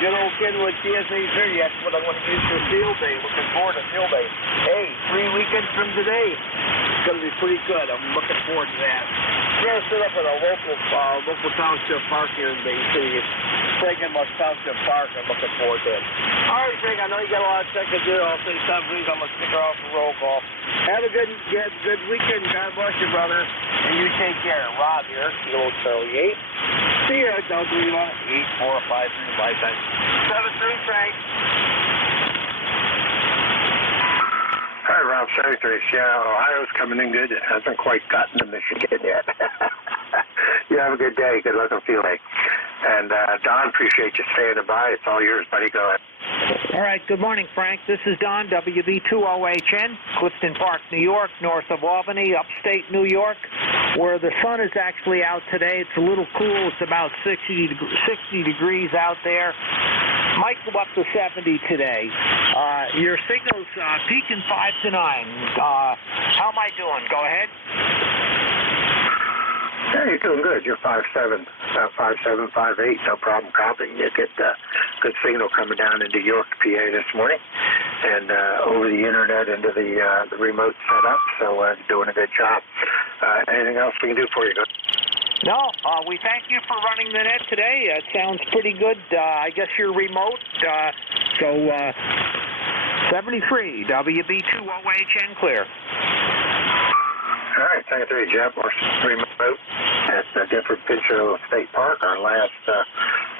good old Kenwood TSA 30. That's what I'm going to use for field day. Looking forward to field day. Hey, 3 weekends from today. It's going to be pretty good. I'm looking forward to that. We're going to sit up at a local township park here in Bay City. Frankenmuth Township Park. I'm looking forward to it. All right, Frank, I know you got a lot of stuff to do. I'll say something. I'm going to stick her off the roll call. Have a good weekend. God bless you, brother. And you take care. Rob here, Kilo Charlie 8. See you, Delta Lima 8453 lifetime. 73, Frank. Hi, Rob 73. Yeah, Ohio's coming in good. It hasn't quite gotten to Michigan yet. You have a good day. Good luck and feel like. And Don, appreciate you standing by. It's all yours, buddy. Go ahead. All right, good morning, Frank. This is Don, WB2OHN, Clifton Park, New York, north of Albany, upstate New York, where the sun is actually out today. It's a little cool. It's about 60 degrees out there. Might go up to 70 today. Your signal's peaking 5 to 9. How am I doing? Go ahead. Yeah, you're doing good. You're 5'7", 5'7", 5'8", no problem copying. You get good signal coming down into York, PA this morning, and over the internet into the remote setup. So doing a good job. Anything else we can do for you? No, we thank you for running the net today. It sounds pretty good. I guess you're remote. 73, WB2OHN clear. All right, 73, Jeff. We're remote at Denver Pinchot State Park, our last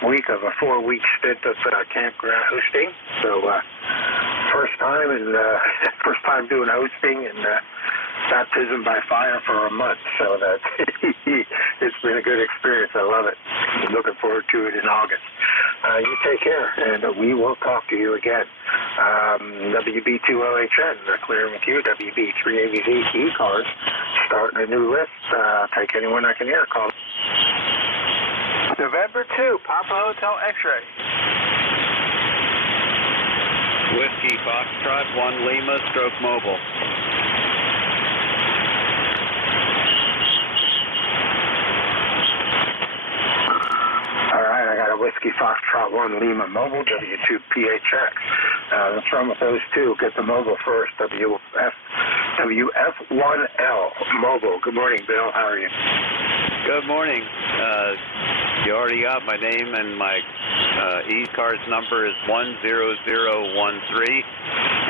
week of a 4-week stint of campground hosting. So first time doing hosting and baptism by fire for a month. So that it's been a good experience. I love it. I'm looking forward to it in August. You take care, and we will talk to you again. WB2OHN, clearing with you. WB3AVZ, ECARS, starting a new list. Take anyone I can hear. Call. November 2, Papa Hotel X-ray. Whiskey Foxtrot 1 Lima, stroke mobile. All right, I got a Whiskey Foxtrot 1 Lima mobile, W2PHX. Let's run with those two. Get the mobile first, WF1L mobile. Good morning, Bill. How are you? Good morning. You already got my name, and my ECARS number is 10013.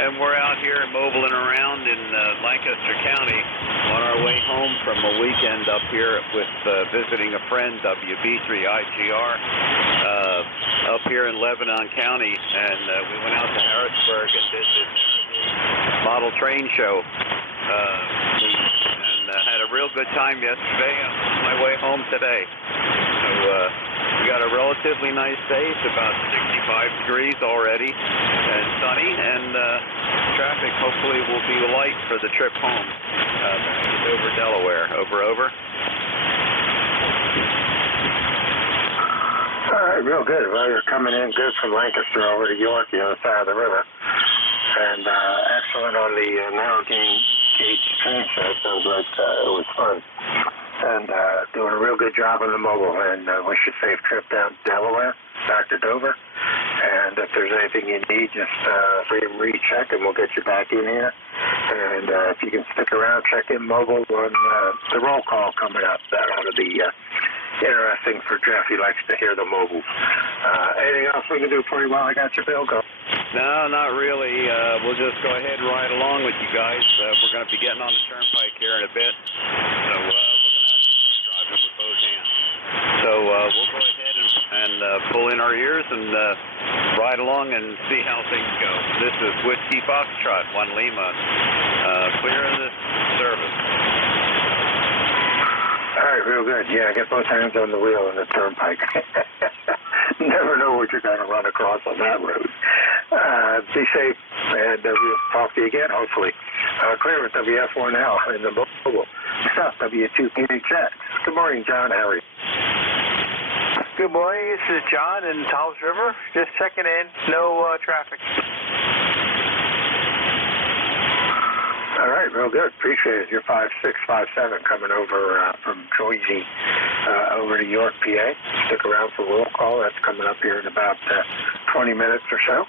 And we're out here mobiling around in Lancaster County on our way home from a weekend up here with visiting a friend, WB3IGR, up here in Lebanon County. And we went out to Harrisburg and did this model train show. And had a real good time yesterday. I'm on my way home today. So we got a relatively nice day. It's about 65 degrees already and sunny, and traffic hopefully will be light for the trip home over Delaware. Over. All right, real good. Well, you're coming in good from Lancaster over to York, the other side of the river. And excellent on the narrow gauge train set. Sounds like it was fun. and doing a real good job on the mobile. And wish you a safe trip down to Delaware, back to Dover. And if there's anything you need, just recheck, and we'll get you back in here. And if you can stick around, check in mobile on the roll call coming up. That ought to be interesting for Jeff. He likes to hear the mobiles. Anything else we can do for you while I got your bill going? No, not really. We'll just go ahead and ride along with you guys. We're going to be getting on the turnpike here in a bit, so we're going to have to start driving with both hands. So we'll go ahead and pull in our ears and ride along and see how things go. This is Whiskey Foxtrot, 1 Lima, clearing the service. All right, real good. Yeah, get both hands on the wheel in the turnpike. Never know what you're going to run across on that road. Be safe, and we'll talk to you again, hopefully. Clear with WF1L in the mobile. Stop W2PHX. Good morning, John. How are you? Good morning. This is John in Tom's River. Just checking in. No traffic. All right, real good. Appreciate it. You're 5657 coming over from Joyzy over to York, PA. Stick around for roll call. That's coming up here in about 20 minutes or so.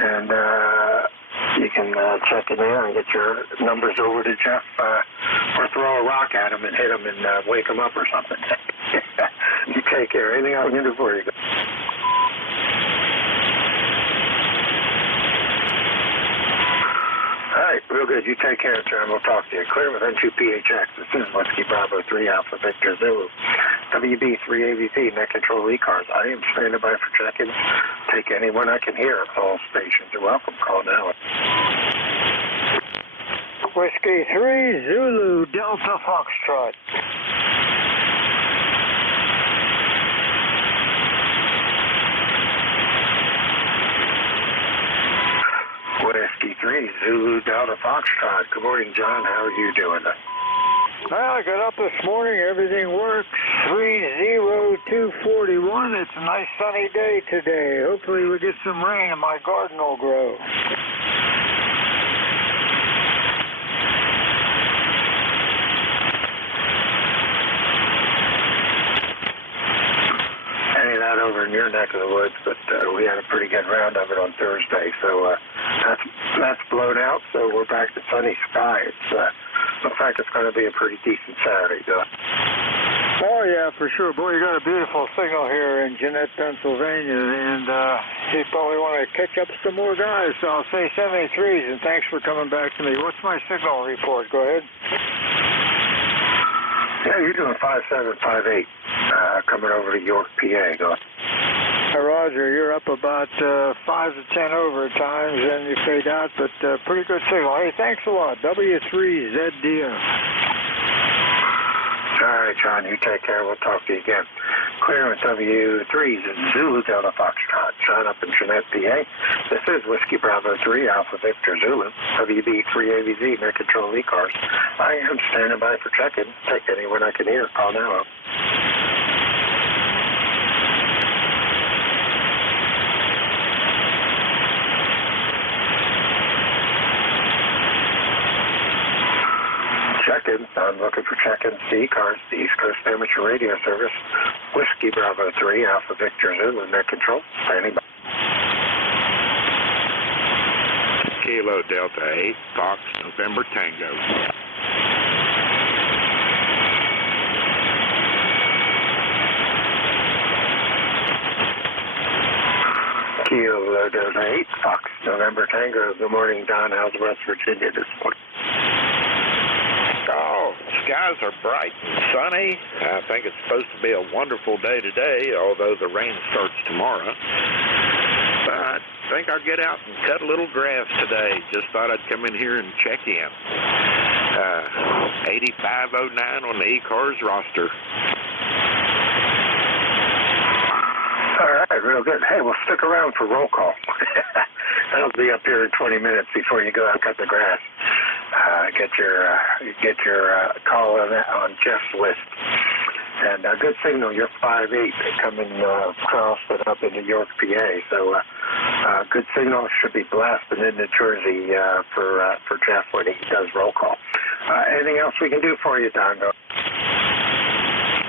And you can check in there and get your numbers over to Jeff or throw a rock at him and hit him and wake him up or something. You take care. Anything else I can do for you? All right, real good. You take care, sir, and we'll talk to you. Clear with N2PHX. This is Whiskey Bravo 3 Alpha Victor Zulu. WB3AVP, net control ECARS. I am standing by for check-in. Take anyone I can hear. All stations are welcome. Call now. Whiskey 3 Zulu Delta Foxtrot. Whiskey 3 Zulu Delta Foxtrot. Good morning, John. How are you doing? Well, I got up this morning. Everything works. 30241. It's a nice sunny day today. Hopefully we get some rain and my garden will grow. Over in your neck of the woods, but we had a pretty good round of it on Thursday, so that's blown out, so we're back to sunny sky. It's looks like it's going to be a pretty decent Saturday, though. Oh, yeah, for sure. Boy, you got a beautiful signal here in Jeanette, Pennsylvania, and you probably want to catch up some more guys, so I'll say 73s, and thanks for coming back to me. What's my signal report? Go ahead. Yeah, you're doing 5758, coming over to York, PA. Go ahead. Roger, you're up about 5 to 10 over at times, and you fade out, but pretty good signal. Hey, thanks a lot. W3ZDF. All right, John, you take care. We'll talk to you again. Clear with W3s and Zulu Delta Foxtrot. John up in Jeanette, PA. This is Whiskey Bravo 3 Alpha Victor Zulu. WB3AVZ, net control ECARS. I am standing by for check-in. Take anyone I can hear. Call now. Check-in. I'm looking for check-in to ECARS, the East Coast Amateur Radio Service. Whiskey Bravo 3 Alpha Victor Zulu, net control. Standing by. Kilo Delta 8, Fox, November Tango. Kilo Delta 8, Fox, November Tango. Good morning, Don. How's West Virginia this morning? Oh, skies are bright and sunny. I think it's supposed to be a wonderful day today, although the rain starts tomorrow. But I think I'll get out and cut a little grass today. Just thought I'd come in here and check in. 8509 on the ECARS roster. All right, real good. Hey, we'll stick around for roll call. That'll be up here in 20 minutes before you go out and cut the grass. Get your call on Jeff's list. And a good signal, you're 5'8", coming across and up into York, PA. So good signal, should be blasting into Jersey for Jeff when he does roll call. Anything else we can do for you, Don?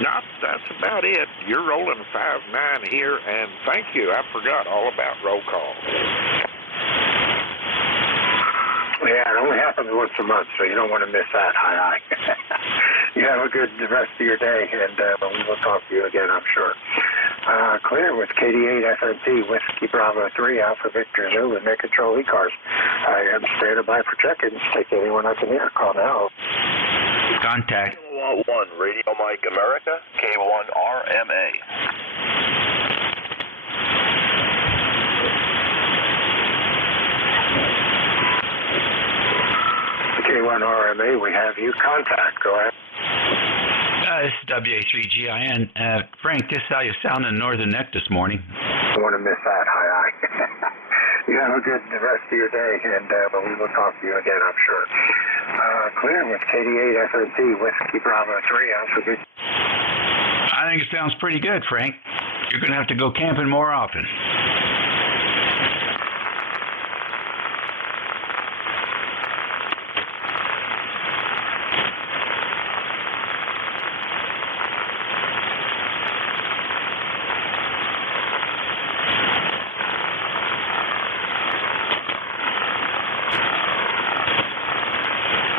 No, that's about it. You're rolling 5-9 here, and thank you. I forgot all about roll call. Yeah, it only happens once a month, so you don't want to miss that. Hi. You have a good rest of your day, and we will talk to you again, I'm sure. Clear with KD8 FNT, Whiskey Bravo 3, Alpha Victor Zulu, and Net Control ECARS. I am standing by for check-ins. Take anyone I can hear. Call now. Contact. Kilowatt 1, Radio Mike America, K1RMA. K1RMA, we have you. Contact. Go ahead. This is WA3GIN. Frank, this is how you sound in Northern Neck this morning. I don't want to miss that. Hi. You have a good rest of your day, and we will talk to you again, I'm sure. Clear with KD8 FNT, Whiskey Bravo 3, Alpha Victor. I think it sounds pretty good, Frank. You're going to have to go camping more often.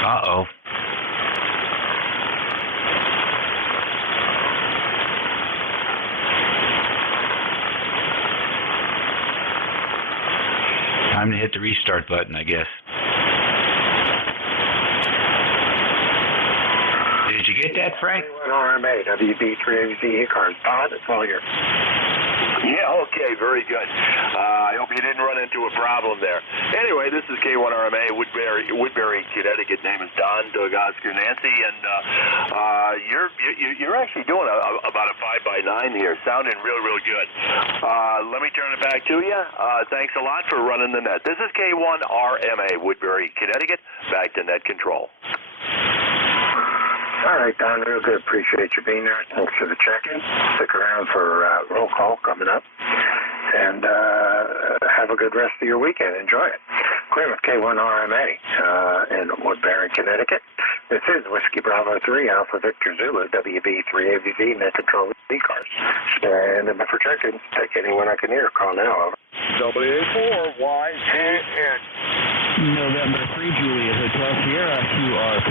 Uh-oh. Time to hit the restart button, I guess. Did you get that, Frank? RMA, WB3AZ ECARS. Todd, it's all yours. Yeah, okay, very good. I hope you didn't run into a problem there. Anyway, this is K1RMA, Woodbury, Connecticut. Name is Don, Doug, Oscar, Nancy, and you're actually doing about a 5x9 here, sounding real good. Let me turn it back to you. Thanks a lot for running the net. This is K1RMA, Woodbury, Connecticut. Back to net control. All right, Don, real good. Appreciate you being there. Thanks for the check-in. Stick around for roll call coming up. And have a good rest of your weekend. Enjoy it. Clear with K1RMA in Woodbury, Connecticut. This is Whiskey Bravo 3, Alpha Victor Zulu, WB3AVZ, Net Control ECARS. Stand by for check-in. Take anyone I can hear. Call now. Over. WA4YGN. November 3, Juliet Hotel Sierra, QRP.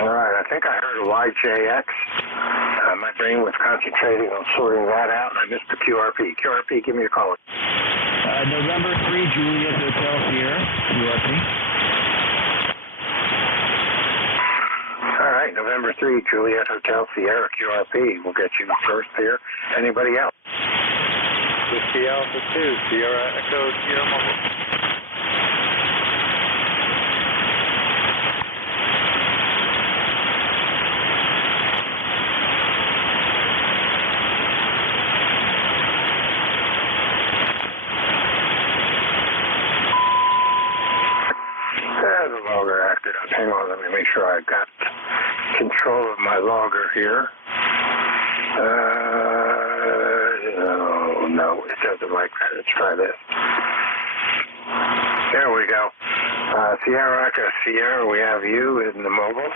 All right, I think I heard a YJX. My brain was concentrating on sorting that out, and I missed the QRP. QRP, give me a call. November 3, Juliet Hotel Sierra, QRP. All right, November 3, Juliet Hotel Sierra, QRP. We'll get you first here. Anybody else? Whiskey Alpha 2, Sierra Echo, Sierra Mobile. The logger acted up. Hang on, let me make sure I got control of my logger here. No, it doesn't like that. Let's try this. There we go. Sierra Echo Sierra, we have you in the mobile.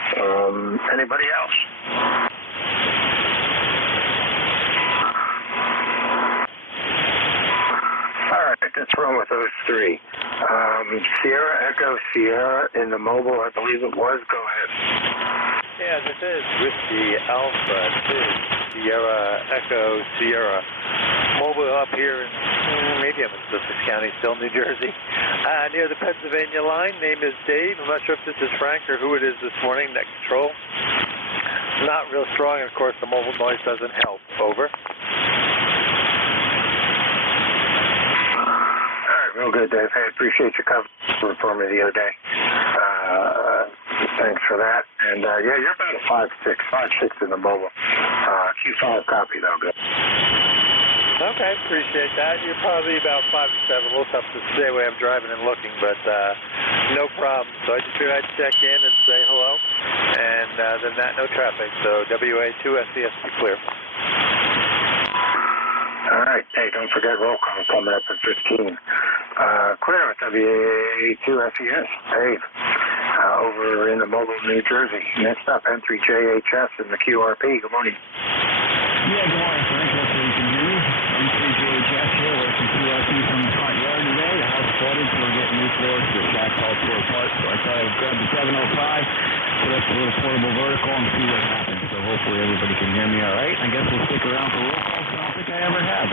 Anybody else? All right, let's run with those three. Sierra Echo Sierra in the mobile, I believe it was. Go ahead. Yeah, this is Whiskey Alpha 2, Sierra Echo Sierra. Mobile up here in, maybe I'm in Sussex County, still New Jersey, near the Pennsylvania line. Name is Dave. I'm not sure if this is Frank or who it is this morning. Net control. Not real strong, and of course the mobile noise doesn't help. Over. Real good, Dave. Hey, appreciate your cover for me the other day. Thanks for that. And, yeah, you're about a 5.6 in the mobile. Q5 copy, though. Good. Okay, appreciate that. You're probably about 5 to 7. A little tough to stay away. I'm driving and looking, but no problem. So I just figured I'd check in and say hello. And then that, no traffic. So WA2US ESP clear. All right. Hey, don't forget roll call coming up at 15. Clear with NJ2US. Dave, over in the Mobile, New Jersey. Next up, N3JHS in the QRP. Good morning. Yeah, good morning, Frank. Hopefully you can hear me. N3JHS here with some QRP from the front yard today. The house flooded, so we're getting new floors. The shack all tore apart, so I thought I would grab the 705, put up a little portable vertical, and see what happens. So hopefully everybody can hear me all right. I guess we'll stick around for roll calls. I don't think I ever have.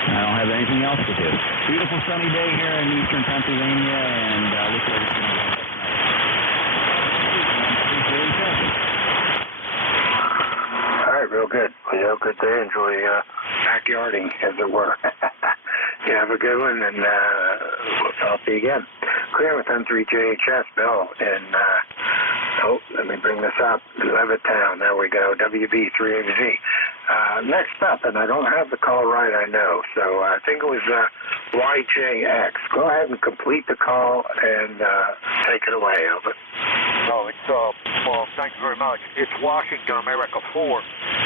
I don't have anything else to do. Beautiful sunny day here in eastern Pennsylvania, and looks like it's going to rain tonight. All right, real good. Well, you have a good day. Enjoy backyarding, as it were. You have a good one, and we'll talk to you again. Clear with N3JHS, Bill, and let me bring this up. Levittown, there we go, WB3AZ. Next up, and I don't have the call right, I know, so I think it was YJX. Go ahead and complete the call and take it away, over. Oh, it's, well, thank you very much. It's Washington, America 4,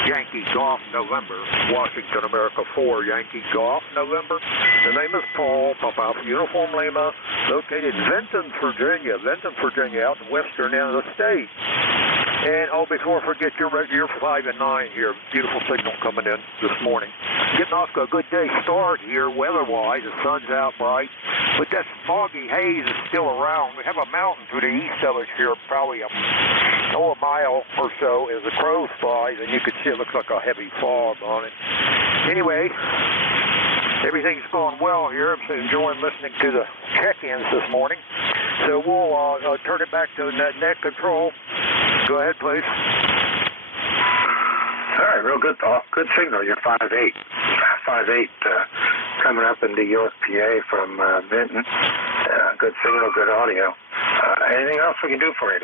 Yankee Golf, November. Washington, America 4, Yankee Golf, November. The name is Paul, Papa Alpha Uniform Lima, located in Vinton, Virginia, out in western end of the state. And, oh, before I forget, you're 5 and 9 here. Beautiful signal coming in this morning. Getting off to a good day start here weather-wise. The sun's out bright. But that foggy haze is still around. We have a mountain to the east of us here, probably a mile or so as the crow flies, and you can see it looks like a heavy fog on it. Anyway, everything's going well here. I'm enjoying listening to the check-ins this morning. So we'll turn it back to net control. Go ahead, please. All right, real good, Paul. Good signal. You're 5'8". 5'8", coming up into York, PA from Vinton. Good signal, good audio. Anything else we can do for you?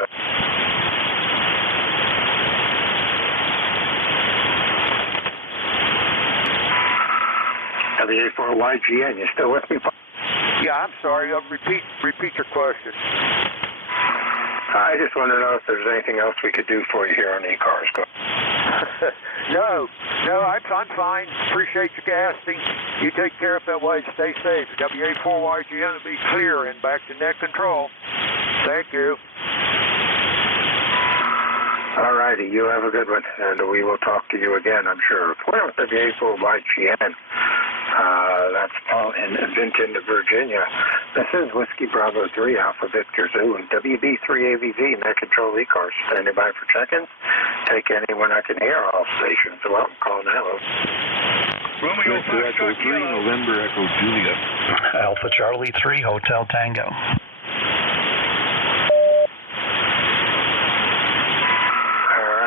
WA4YGN, you still with me, Paul? Yeah, I'm sorry. Repeat your question. I just want to know if there's anything else we could do for you here on ECARS. No, I'm fine. Appreciate you asking. You take care of that way. Stay safe. WA4YGN to be clear and back to net control. Thank you. All righty, you have a good one, and we will talk to you again, I'm sure. We're with WA4YGN. That's Paul in Vinton, Virginia. This is Whiskey Bravo 3, Alpha Victor Zoo, and WB3AVZ, Net Control ECARS. Standing by for check-ins. Take anyone I can hear, all stations. Well, call now. Romeo Echo 3, November Echo Julia. Alpha Charlie 3, Hotel Tango.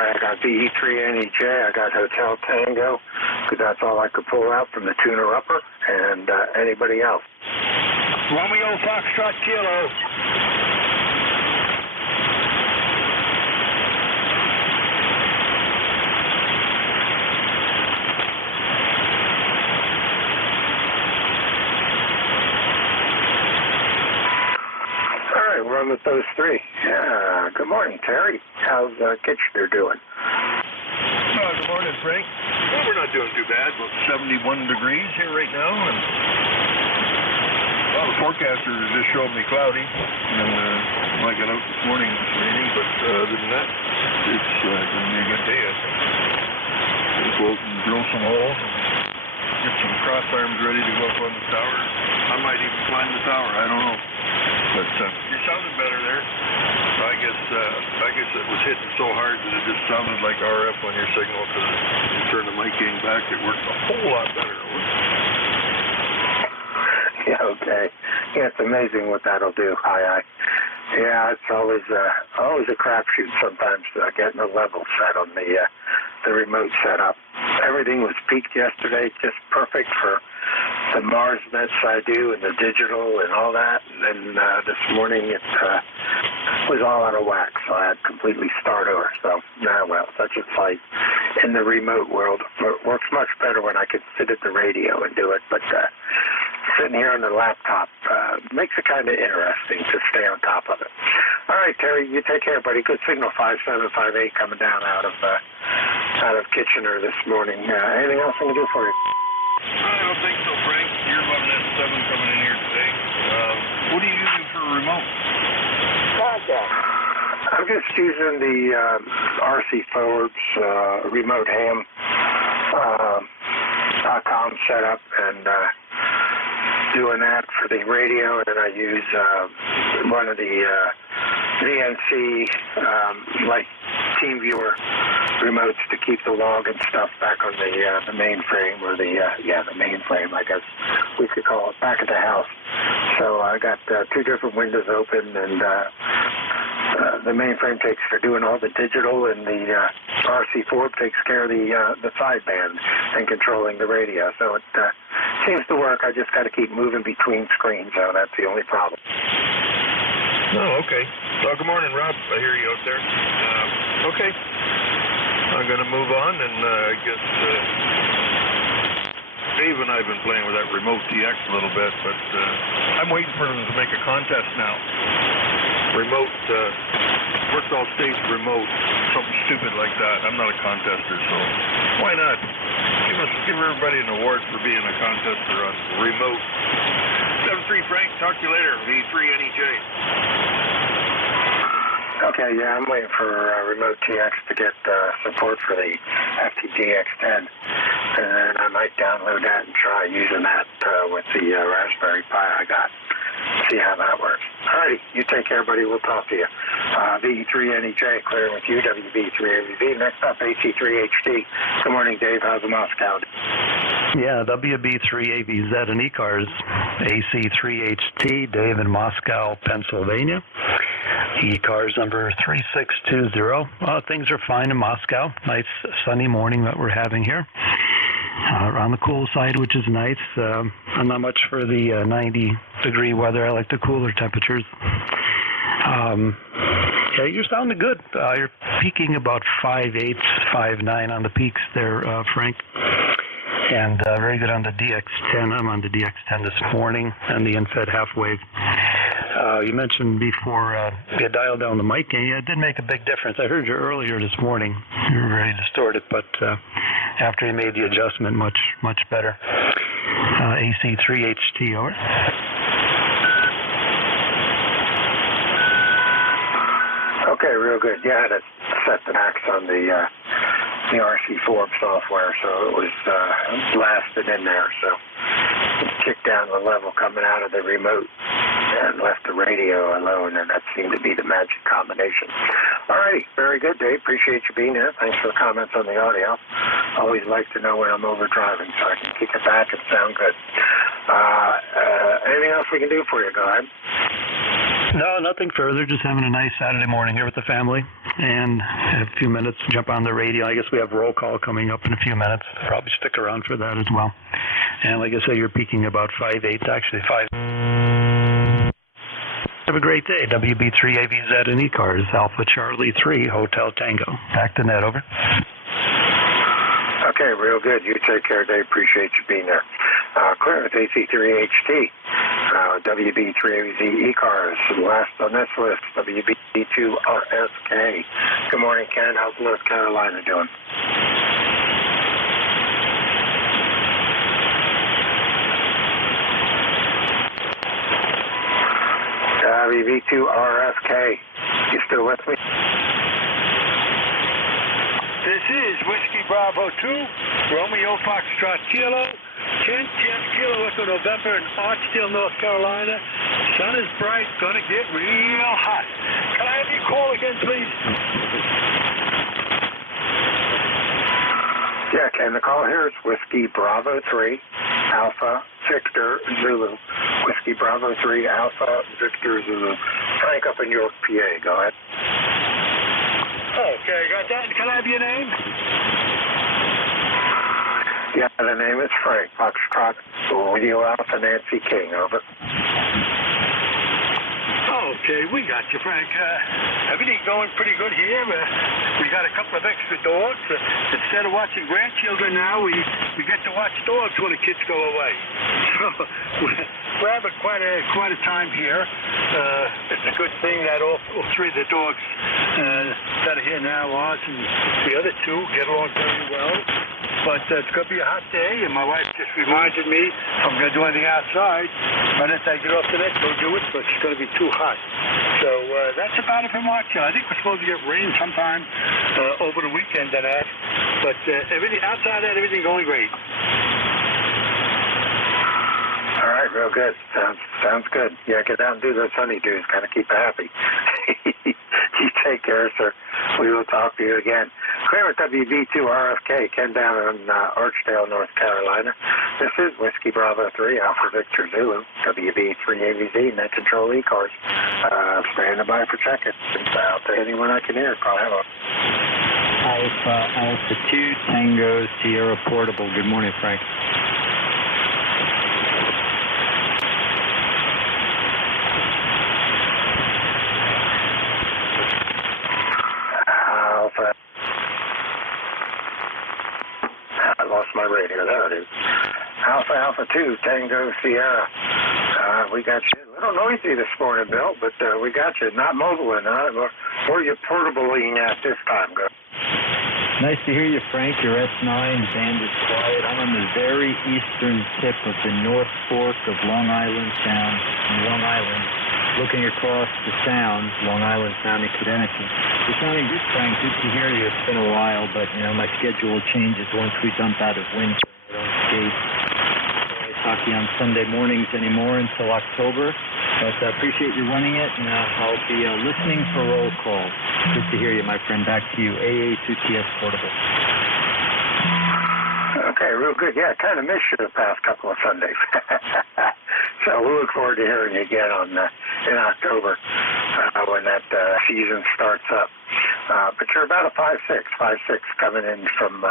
I got BE3NEJ, I got Hotel Tango, because that's all I could pull out from the tuner upper, and anybody else. Romeo Foxtrot Kilo. We're on with those three. Good morning, Terry. How's Kitchener doing? Good morning, Frank. Well, we're not doing too bad. About 71 degrees here right now. And, well, the forecaster is just showing me cloudy. And when I got out this morning, it was raining. But other than that, it's going to be a good day, I think. We'll go out and drill some holes. Get some cross arms ready to go up on the tower. I might even climb the tower. I don't know. But you sounded better there. I guess it was hitting so hard that it just sounded like RF on your signal, because you turn the mic gain back, it worked a whole lot better. Yeah, okay. Yeah, it's amazing what that'll do. Yeah, it's always a crapshoot sometimes getting the level set on the remote setup. Everything was peaked yesterday, just perfect for the Mars nets I do and the digital and all that. And then this morning it was all out of whack, so I had completely start over. So, well, such a fight in the remote world. It works much better when I can sit at the radio and do it, but sitting here on the laptop makes it kind of interesting to stay on top of it. All right, Terry, you take care, buddy. Good signal, 5758 coming down out of Kitchener this morning. Anything else I can do for you? I don't think so, Frank. You're about net 7 coming in here today. remote? Contact. I'm just using the RC Forbes remote ham .com setup and doing that for the radio, and I use one of the VNC like TeamViewer remotes to keep the log and stuff back on the mainframe, or the mainframe, I guess we could call it, back at the house. So I got 2 different windows open, and the mainframe takes for doing all the digital, and the RC Forbes takes care of the sideband and controlling the radio. So it seems to work. I just got to keep moving between screens, so that's the only problem. Oh, okay. Well, good morning, Rob. I hear you out there. Okay. I'm going to move on, and I guess Dave and I have been playing with that remote TX a little bit, but I'm waiting for them to make a contest now. Remote, works all states remote, something stupid like that. I'm not a contester, so why not? Give everybody an award for being a contester on remote. 7-3 Frank, talk to you later. V3NEJ. Okay, yeah, I'm waiting for Remote TX to get support for the FTDX10, and then I might download that and try using that with the Raspberry Pi I got. See how that works. Alrighty, you take care, buddy. We'll talk to you. V3NEJ, clearing with you, WB3AVZ. Next up, AC3HD. Good morning, Dave. How's the Moscow? Yeah, WB3AVZ and ECARS, AC3HT, Dave in Moscow, Pennsylvania. ECARS number 3620. Things are fine in Moscow. Nice sunny morning that we're having here. On the cool side, which is nice. I'm not much for the 90-degree weather. I like the cooler temperatures. Yeah, you're sounding good. You're peaking about 5.8, 5.9 on the peaks there, Frank. And very good on the DX10. I'm on the DX10 this morning and the InFed half-wave. You mentioned before you dialed down the mic, and it did make a big difference. I heard you earlier this morning. You were very distorted, but after you made the adjustment, much better. AC3HT, over. Okay, real good. Yeah, I had to set the max on the RC Forbes software, so it was blasted in there. So it kicked down the level coming out of the remote and left the radio alone, and that seemed to be the magic combination. All righty, very good, Dave. Appreciate you being here. Thanks for the comments on the audio. Always like to know when I'm over driving so I can kick it back and sound good. Anything else we can do for you? Go ahead. No, nothing further. Just having a nice Saturday morning here with the family. And in a few minutes, jump on the radio. I guess we have roll call coming up in a few minutes. Probably stick around for that as well. And like I said, you're peaking about 5.8, actually 5. Have a great day. WB3AVZ and ECARS, Alpha Charlie 3, Hotel Tango. Back to Ned, over. Okay, real good. You take care, Dave. Appreciate you being there. Clear with AC3HT, WB3AVZ ECARS. Last on this list, WB2RSK. Good morning, Ken. How's North Carolina doing? WB2RSK. You still with me? This is Whiskey Bravo 2, Romeo Foxtrot Kilo, 10 Kilo Echo November in Archdale, North Carolina. Sun is bright, gonna get real hot. Can I have you call again, please? Yeah, Ken, the call here is Whiskey Bravo 3, Alpha Victor Zulu. Whiskey Bravo 3, Alpha Victor Zulu. Frank up in York, PA. Go ahead. Okay, got that. Can I have your name? Yeah, the name is Frank Foxtrot, Radio Alpha Nancy King, over. Okay, we got you, Frank. Everything going pretty good here. We got a couple of extra dogs. Instead of watching grandchildren now, we get to watch dogs when the kids go away. So we're having quite a time here. It's a good thing that all three of the dogs that are here now, ours and the other two, get along very well. But it's going to be a hot day, and my wife just reminded me if I'm going to do anything outside, right after I get off the net, go do it, but it's going to be too hot. So that's about it for March. I think we're supposed to get rain sometime over the weekend and that. But everything outside that, everything going great. All right, real good. Sounds good. Yeah, get out and do those honeydews. Kind of keep you happy. You take care, sir. We will talk to you again. Kramer, WB2RFK, Ken down in Archdale, North Carolina. This is Whiskey Bravo 3, Alpha Victor Zulu, WB3AVZ, Net Control ECARS. Standing by for check-in. Out to anyone I can hear. Call hello. Alpha 2, Tango, Sierra Portable. Good morning, Frank. I lost my radio. There it is. Alpha 2, Tango, Sierra. We got you. A little noisy this morning, Bill, but we got you. Not mobile enough. Where are you portabling at this time, girl? Nice to hear you, Frank. Your S9 band is quiet. I'm on the very eastern tip of the North Fork of Long Island Sound in Long Island, looking across the Sound, Long Island Sound in Connecticut. You're sounding good, Frank. Good to hear you. It's been a while, but, my schedule changes once we dump out of winter. I don't skate. I talk to you on Sunday mornings anymore until October, but I appreciate you running it, and I'll be listening for roll call. Good to hear you, my friend. Back to you. AA2TS Portable. Okay, real good. Yeah, I kind of missed you the past couple of Sundays. So we'll look forward to hearing you again in October when that season starts up. But you're about a 5'6" coming in from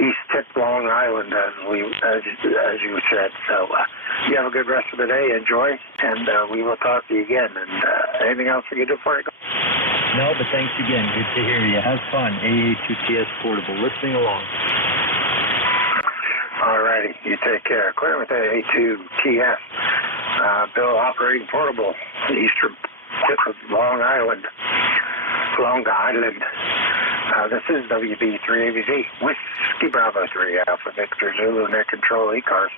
East Tip, Long Island, as you said. So you have a good rest of the day. Enjoy, and we will talk to you again. And anything else we can do for you? No, but thanks again. Good to hear you. Have fun. AA2TS Portable. Listening along. All righty. You take care. Clear with AA2TS. Bill operating portable. The eastern tip of Long Island. This is WB3AVZ. Whiskey Bravo 3, Alpha Victor Zulu, Net Control ECARS.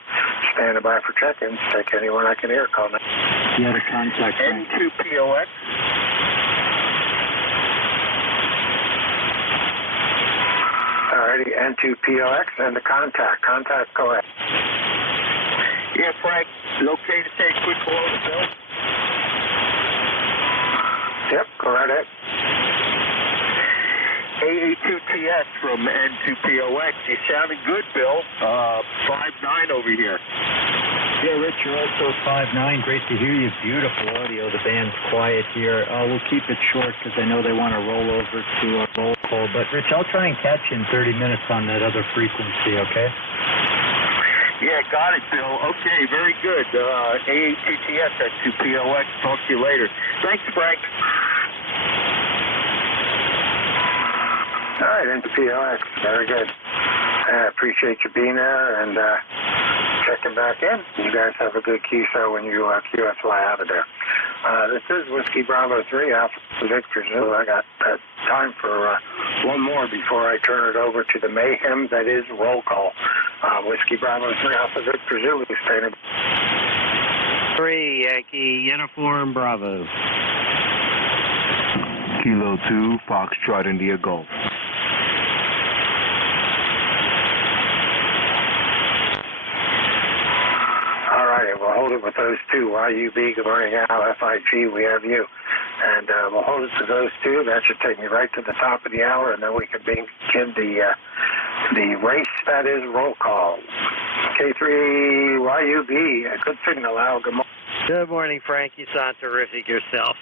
Standing by for check-ins. Take anyone I can hear. Call me. You had a contact. N2POX. Alrighty, N2POX and the contact. Contact, go ahead. Yeah, Frank, is it okay to say a quick hello to Bill? Yep, go right ahead. AA2TS from N2POX. You sounding good, Bill. 5'9" over here. Yeah, Rich, you're also 5'9". Great to hear you. Beautiful audio. The band's quiet here. We'll keep it short because I know they want to roll over to a roll call. But, Rich, I'll try and catch you in 30 minutes on that other frequency, okay? Yeah, got it, Bill. Okay, very good. AA2TS at 2POX. Talk to you later. Thanks, Frank. All right, N2POX. Very good. I appreciate you being there and checking back in. You guys have a good QSO when you QSY out of there. This is Whiskey Bravo 3, Alpha Victor Zulu. I got time for one more before I turn it over to the mayhem that is roll call. Whiskey Bravo 3, Alpha Victor Zulu, standing. 3, Yankee, Uniform Bravo. Kilo 2, Foxtrot India Golf. All right, we'll hold it with those two. YUB, good morning, Al. FIG, we have you. And we'll hold it to those two. That should take me right to the top of the hour, and then we can begin the race that is roll call. K3 YUB, good signal, Al. Good morning. Good morning, Frank. You sound terrific yourself.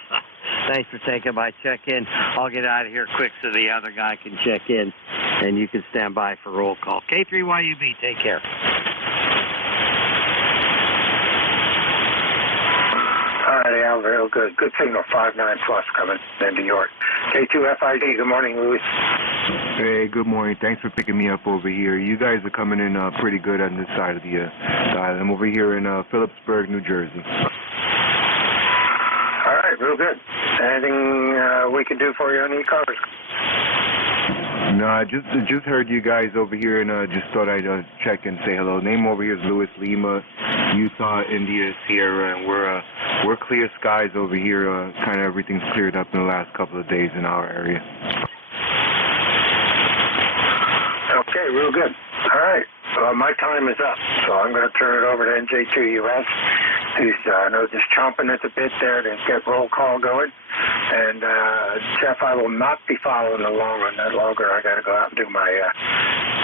Thanks for taking my check-in. I'll get out of here quick so the other guy can check in, and you can stand by for roll call. K3YUB, take care. All right, Yeah, real good. Good signal, 5.9 plus coming into York. K2FID, good morning, Louis. Hey, good morning. Thanks for picking me up over here. You guys are coming in pretty good on this side of the island. I'm over here in Phillipsburg, New Jersey. All right, real good. Anything we can do for you on ECARS? No, I just heard you guys over here and just thought I'd check and say hello. Name over here is Louis Lima, Utah, India, Sierra, and we're clear skies over here. Kind of everything's cleared up in the last couple of days in our area. Okay, real good. All right. Well, my time is up, so I'm going to turn it over to NJ2US, who's I know just chomping at the bit there to get roll call going. And Jeff, I will not be following the long run that longer. I got to go out and do my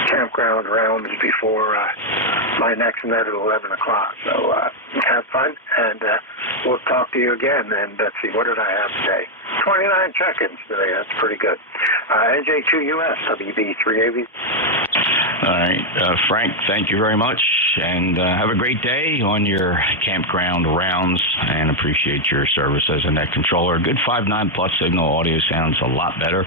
campground rounds before my next net at 11 o'clock. So have fun, and we'll talk to you again. And let's see, what did I have today? 29 check-ins today. That's pretty good. NJ2US, WB3AV. All right, Frank, thank you very much, and have a great day on your campground rounds, and appreciate your service as a net controller. A good 5.9 plus signal. Audio sounds a lot better.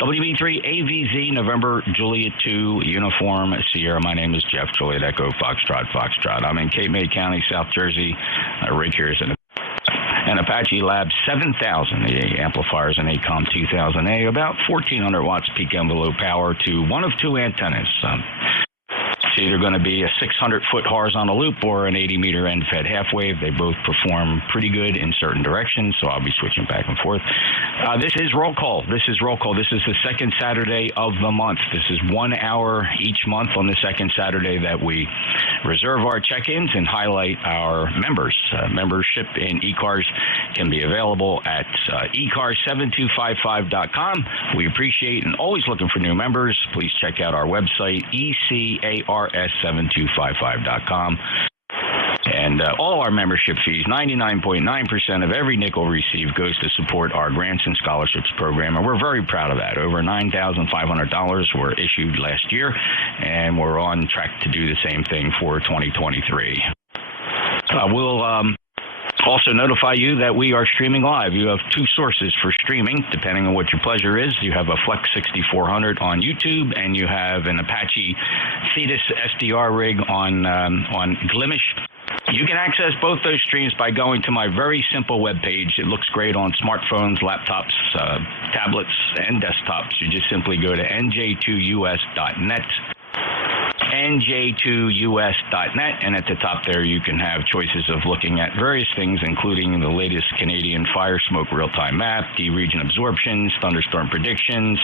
WB3AVZ, November, Juliet 2, Uniform, Sierra. My name is Jeff, Juliet Echo, Foxtrot. I'm in Cape May County, South Jersey. Rig here is an Apache Lab 7000, the amplifiers in ACOM 2000A, about 1400 watts peak envelope power to one of two antennas. It's either going to be a 600-foot horizontal loop or an 80-meter end-fed half-wave. They both perform pretty good in certain directions, so I'll be switching back and forth. This is roll call. This is the second Saturday of the month. This is 1 hour each month on the second Saturday that we reserve our check-ins and highlight our members. Membership in ECARS can be available at ECARS7255.com. We appreciate and always looking for new members. Please check out our website, ECARS7255.com. And all our membership fees, 99.9% of every nickel received goes to support our grants and scholarships program, and we're very proud of that. Over $9,500 were issued last year, and we're on track to do the same thing for 2023. We'll also notify you that we are streaming live. You have two sources for streaming, depending on what your pleasure is. You have a Flex 6400 on YouTube, and you have an Apache Thetis SDR rig on Glimish. You can access both those streams by going to my very simple webpage. It looks great on smartphones, laptops, tablets, and desktops. You just simply go to NJ2US.net. NJ2US.net, and at the top there you can have choices of looking at various things, including the latest Canadian fire smoke real-time map, D-region absorptions, thunderstorm predictions,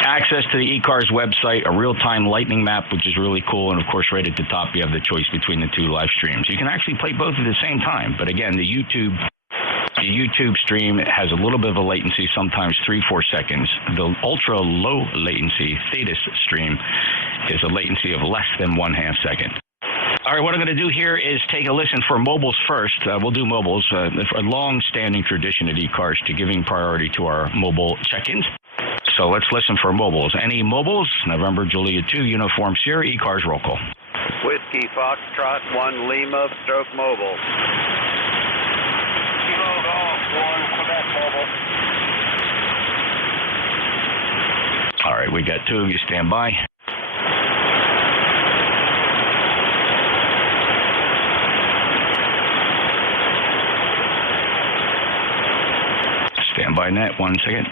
access to the ECARS website, a real-time lightning map, which is really cool, and of course right at the top you have the choice between the two live streams. You can actually play both at the same time, but again, the YouTube stream has a little bit of a latency, sometimes 3-4 seconds. The ultra low latency Thetis stream is a latency of less than 1/2 second. All right, what I'm going to do here is take a listen for mobiles first. We'll do mobiles, a long-standing tradition at ECARS to giving priority to our mobile check-ins. So let's listen for mobiles. Any mobiles? November, Juliet 2, Uniform Sierra, ECARS roll call. Whiskey Foxtrot 1 Lima, stroke mobile. All right, we got two of you. Stand by. Stand by net, 1 second.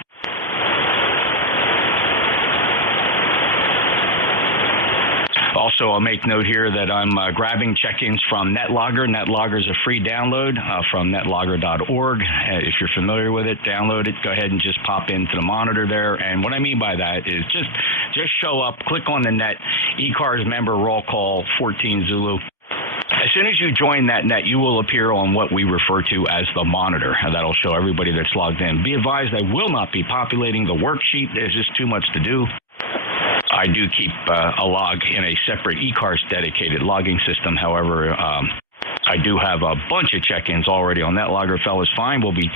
Also, I'll make note here that I'm grabbing check-ins from NetLogger. NetLogger is a free download from netlogger.org. If you're familiar with it, download it. Go ahead and just pop into the monitor there. And what I mean by that is just show up, click on the net, ECARS member roll call 14 Zulu. As soon as you join that net, you will appear on what we refer to as the monitor. And that'll show everybody that's logged in. Be advised, I will not be populating the worksheet. There's just too much to do. I do keep a log in a separate ECARS dedicated logging system. However, I do have a bunch of check-ins already on NetLogger. Fellas, fine. We'll be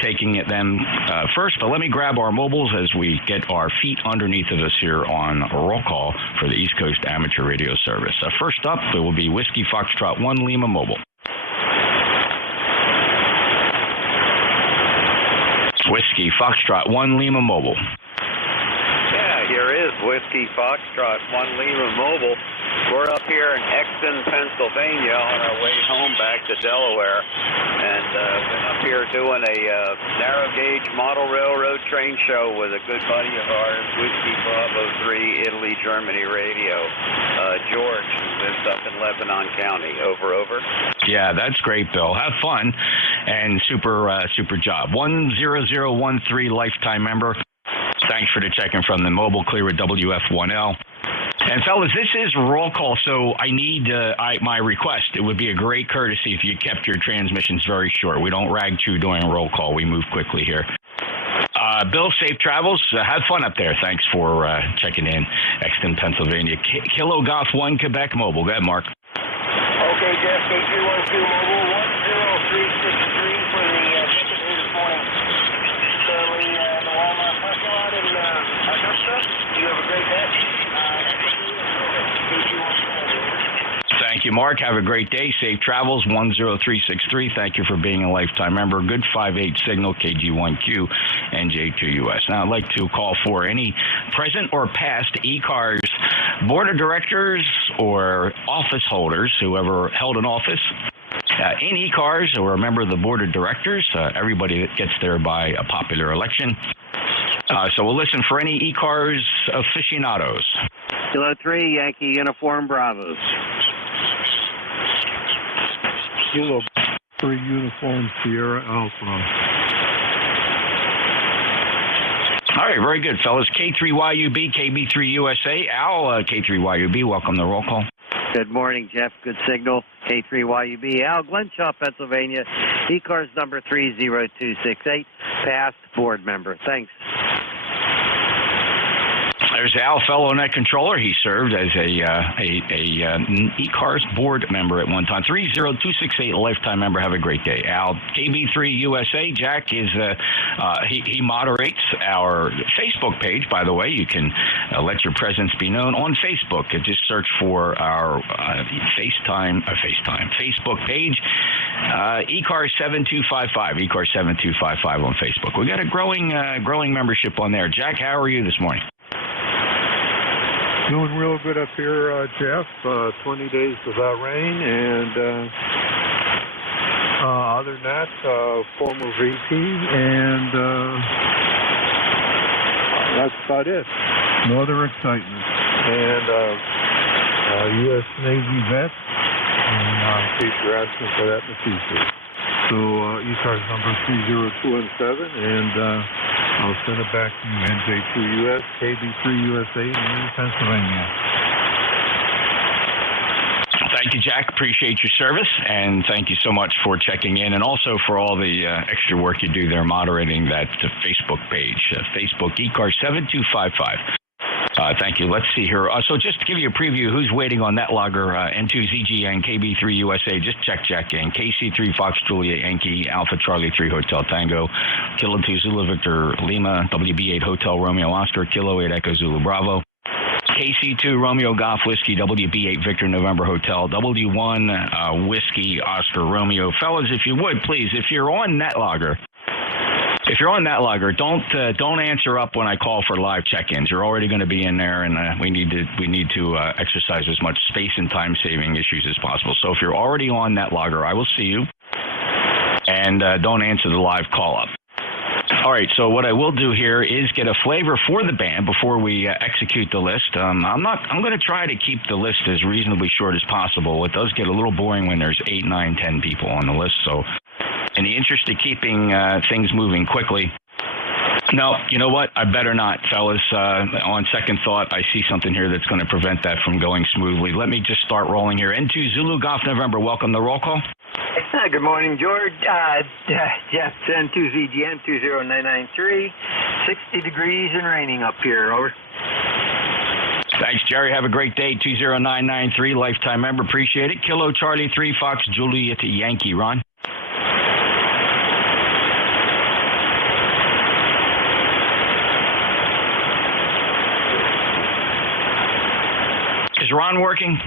taking them first. But let me grab our mobiles as we get our feet underneath of us here on roll call for the East Coast Amateur Radio Service. First up, it will be Whiskey Foxtrot 1 Lima Mobile. Whiskey Foxtrot 1 Lima Mobile. Yeah, here is Whiskey Foxtrot 1 Lima Mobile. We're up here in Exton, Pennsylvania on our way home back to Delaware. And been up here doing a narrow gauge model railroad train show with a good buddy of ours, Whiskey Bravo 3 Italy, Germany radio, George, who lives up in Lebanon County. Over. Yeah, that's great, Bill. Have fun and super job. 10013 lifetime member. Thanks for the check-in from the mobile clear at WF1L. And fellas, this is roll call, so I need my request. It would be a great courtesy if you kept your transmissions very short. We don't rag chew during roll call. We move quickly here. Bill, safe travels. Have fun up there. Thanks for checking in. Exton, Pennsylvania. Kilo Golf 1 Quebec Mobile. Go ahead, Mark. Okay, Jeff, K312 Mobile 10363 for the ticket here this morning. Currently in the Walmart parking lot in Augusta. You have a great day. Thank you, Mark. Have a great day. Safe travels. 10363. Thank you for being a lifetime member. Good 5-8 signal, KG1Q, NJ2US. Now, I'd like to call for any present or past ECARS board of directors or office holders, whoever held an office in ECARS or a member of the board of directors, everybody that gets there by a popular election. So we'll listen for any ECARS aficionados. Kilo 3, Yankee Uniform Bravos. Kilo 3 Uniform Sierra Alpha. All right, very good, fellas. K3YUB, KB3USA. Al, K3YUB, welcome to roll call. Good morning, Jeff. Good signal. K3YUB. Al, Glenshaw, Pennsylvania. ECARS number 30268. Past board member. Thanks. There's Al, fellow net controller. He served as a ECARS board member at one time. 30268, lifetime member. Have a great day. Al, KB3USA. Jack is he moderates our Facebook page. By the way, you can let your presence be known on Facebook. Just search for our Facebook page. ECARS 7255. ECARS 7255 on Facebook. We got a growing membership on there. Jack, how are you this morning? Doing real good up here, Jeff. 20 days without rain, and other than that, former VP, and that's about it. No other excitement. And U.S. Navy vet, and in case you're asking for that in the future. So ECARS number 30217, and I'll send it back to you, NJ2US, KB3USA, in Pennsylvania. Thank you, Jack. Appreciate your service, and thank you so much for checking in, and also for all the extra work you do there moderating that Facebook page, Facebook ECARS 7255. Thank you. Let's see here. So just to give you a preview, who's waiting on NetLogger, N2ZGN, KB3USA, just check in. KC3 Fox Juliet Yankee, Alpha Charlie 3 Hotel Tango, Kilo 2 Zulu Victor Lima, WB8 Hotel Romeo Oscar, Kilo 8 Echo Zulu Bravo, KC2 Romeo Golf Whiskey, WB8 Victor November Hotel, W1 Whiskey Oscar Romeo. Fellas, if you would, please, if you're on NetLogger, don't answer up when I call for live check-ins. You're already going to be in there, and we need to exercise as much space and time-saving issues as possible. So if you're already on NetLogger, I will see you, and don't answer the live call-up. All right, so what I will do here is get a flavor for the band before we execute the list. I'm going to try to keep the list as reasonably short as possible. It does get a little boring when there's 8, 9, 10 people on the list, so in the interest of keeping things moving quickly. No, you know what? I better not, fellas. On second thought, I see something here that's going to prevent that from going smoothly. Let me just start rolling here. N2 Zulu Golf November, welcome to roll call. Good morning, George. Jeff, N2ZGN 20993. 60 degrees and raining up here. Over. Thanks, Jerry. Have a great day. 20993, lifetime member. Appreciate it. Kilo Charlie 3 Fox Juliet Yankee. Ron. Is Ron working?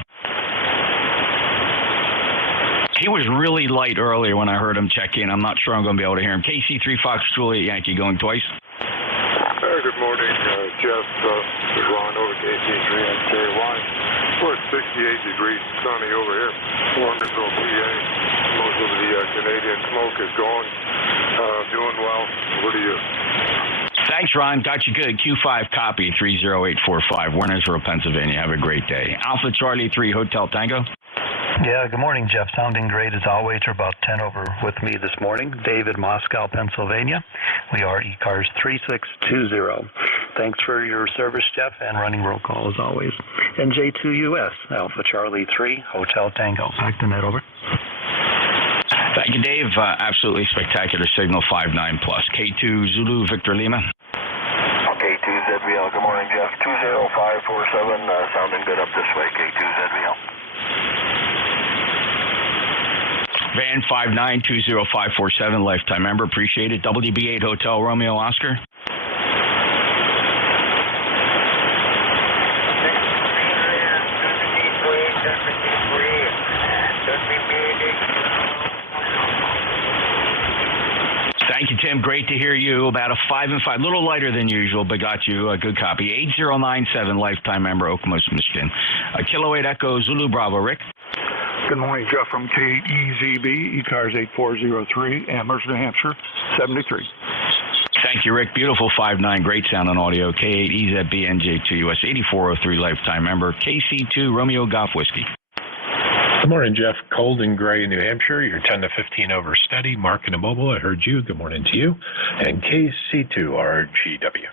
He was really light earlier when I heard him check in. I'm not sure I'm going to be able to hear him. KC3 Fox Juliet Yankee going twice. Good morning, Jeff. This is Ron over KC3 and KY. We're at 68 degrees sunny over here, Warrenville, PA. Most of the Canadian smoke is gone. Doing well. What are you? Thanks, Ron. Got you good. Q5 copy 30845, Wernersville, Pennsylvania. Have a great day. Alpha Charlie 3 Hotel Tango. Yeah, good morning, Jeff. Sounding great as always. We're about 10 over with me this morning. David, Moscow, Pennsylvania. We are ECARS 3620. Thanks for your service, Jeff, and running roll call as always. NJ2US, Alpha Charlie 3 Hotel Tango. Back to net over. Thank you, Dave. Absolutely spectacular signal, 5.9 plus. K2 Zulu Victor Lima. K2 ZVL. Good morning, Jeff. 20547. Sounding good up this way. K2 ZVL. Van 5920547, lifetime member. Appreciate it. WB8 Hotel Romeo Oscar. Thank you, Tim. Great to hear you. About a 5 and 5, a little lighter than usual, but got you a good copy. 8097, lifetime member, Okemos, Michigan. Kilo 8 Echo Zulu Bravo, Rick. Good morning, Jeff from KEZB, ECARS 8403, Amherst, New Hampshire, 73. Thank you, Rick. Beautiful 5.9, great sound on audio. K8EZB NJ2US 8403, lifetime member. KC2 Romeo Golf Whiskey. Good morning, Jeff. Cold and gray, New Hampshire. You're 10 to 15 over steady. Mark and a mobile. I heard you. Good morning to you. And KC2 RGW.